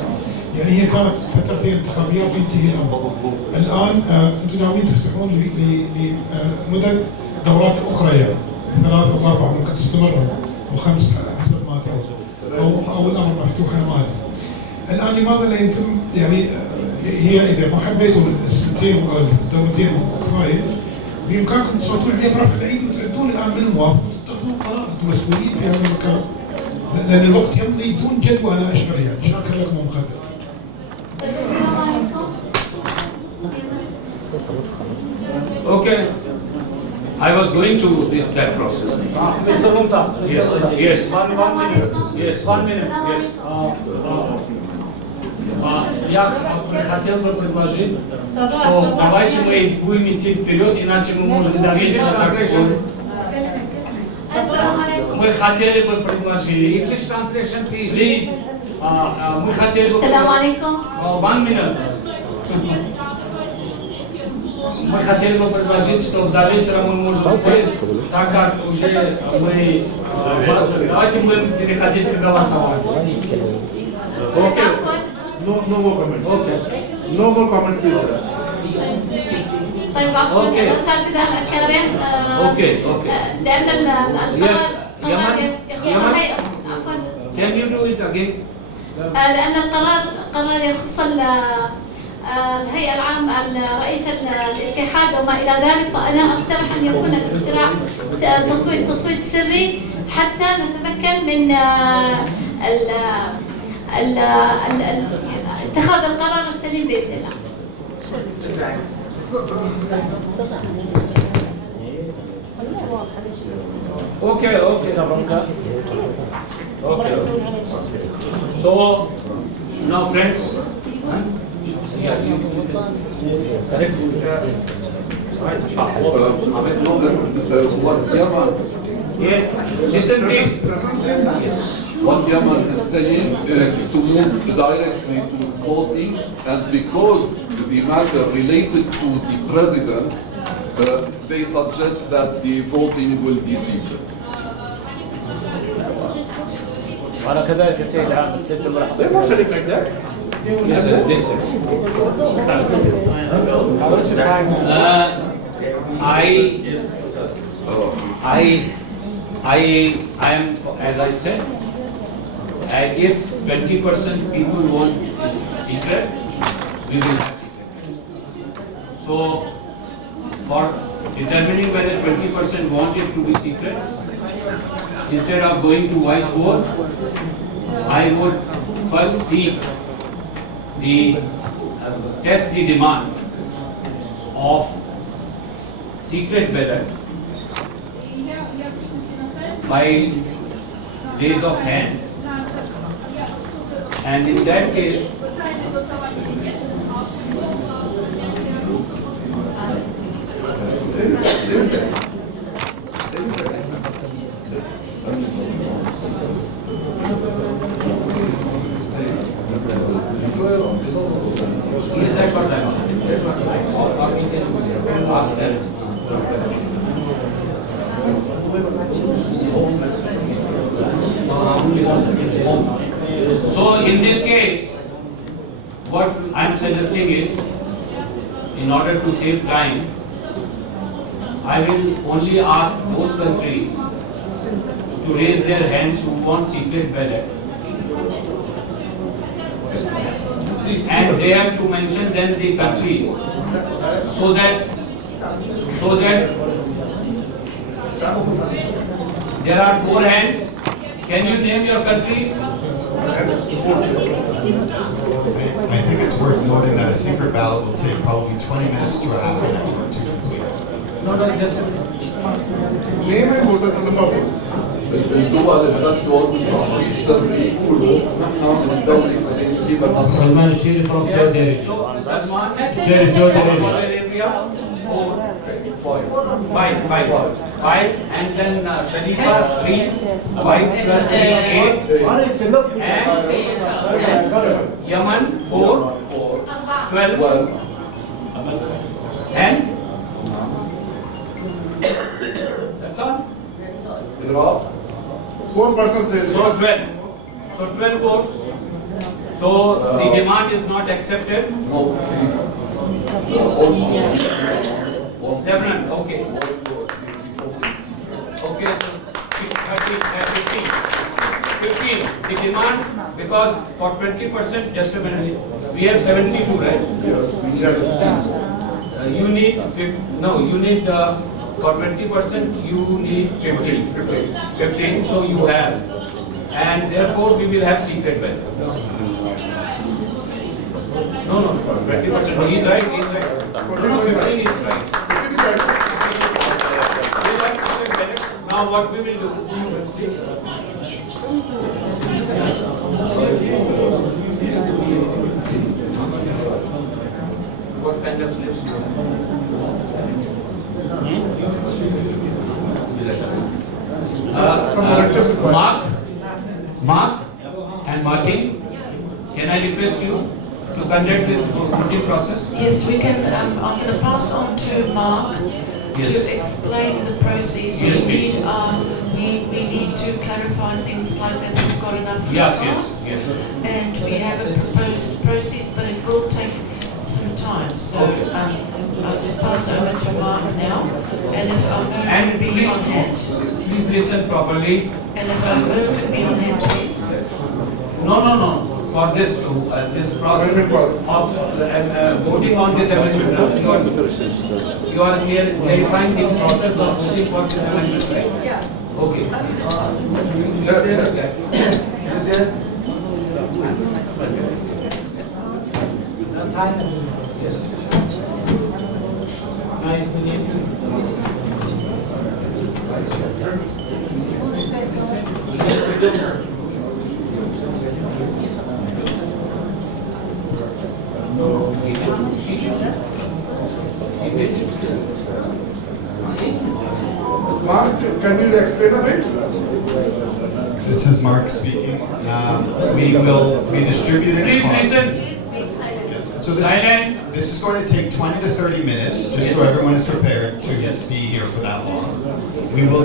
يعني هي كانت فترتين انتخابيات وينتهي الأمر. الآن أنتم ناويين تفتحون لمدد دورات أخرى يعني 3 أو 4 ممكن تستمر أو 5 حسب ما ترون أو الأمر مفتوح أنا ما أدري. الآن لماذا لا يتم يعني هي إذا ما حبيتوا السنتين أو الدورتين كفاية بإمكانكم تصوتون عليها برفع الأيدي وتردون الآن من الموافق وتتخذون قرار أنتم مسؤولين في هذا المكان. لأن الوقت يمضي بدون جدوى أنا أشعر يعني. شاكر لكم ومقدر. السلام عليكم. Okay. I was going to that process. Mr. Mumta. Yes. Yes. One minute. Yes. 1 minute. Yes. Я хотел бы предложить, что давайте мы будем идти вперед, иначе мы можем довериться так скоро. Мы хотели бы предложить. English translation, please. Please. Мы хотели бы. السلام عليكم. 1 minute. Мы хотели бы предложить, что до вечера мы можем успеть, так как уже мы давайте будем переходить к голосованию. Okay. No more comments. Okay. No more comments, please, sir. طيب عفوا لو سألت ده الكلام لأن القرار يخص هيئة عفوا. Can you do it again? لأن القرار يخص الهيئة العامة رئيس الاتحاد وما إلى ذلك، فأنا أقترح أن يكون الاقتراع تصويت سري حتى نتمكن من اتخاذ القرار السليم بإذن الله. Okay. So now, friends. Listen, please. What Yaman is saying is to move directly to voting, and because the matter related to the president, they suggest that the voting will be secret. وأنا كذلك السيد العام السيد مرحبا. They won't say it like that. I am, as I said, if 20% people want secret, we will have secret. So, for determining whether 20% want it to be secret, instead of going to voice vote, I would first seek test the demand of secret ballot by raise of hands, and in that case so in this case, what I am suggesting is, in order to save time, I will only ask those countries to raise their hands who want secret ballot, and they have to mention then the countries, so that there are 4 hands. Can you name your countries? I think it's worth noting that a secret ballot will take probably 20 minutes to a half an hour to complete. Name and vote on the purpose. الدول البلدهم السويسر بيقولوا نحن من الدولة الفلانية سلمان شيري from Saudi Arabia. Saudi Arabia. 5, and then Sharifa 3, 5 plus 3, 8, and Yaman 4, 12, and that's all. 4 persons say so 12. So 12 votes. So the demand is not accepted. No, please. Definitely. Okay. Okay. 15. The demand, because for 20%, just a minute, we have 72, right? Yes. You need you need for 20%, you need 15. 15, so you have, and therefore we will have secret ballot. No, for 20%. He's right. No, 15 is right. Now what we will do? What kind of slips do you have? Mark and Martin, can I request you to conduct this voting process? Yes, we can. I'm going to pass on to Mark to explain the process. Yes, we need to clarify things like that we've got enough cards. Yes. And we have a proposed process, but it will take some time. So I'll just pass over to Mark now. And if our member could be on hand. Please listen properly. And if our member could be on hand, please. No. For this process of voting on this amendment, you are clarifying the process of voting for this amendment, right? Yeah. Okay. Yes. Mark, can you explain a bit? This is Mark speaking. We will be distributing. Please listen. So this is going to take 20 to 30 minutes, just so everyone is prepared to be here for that long. We will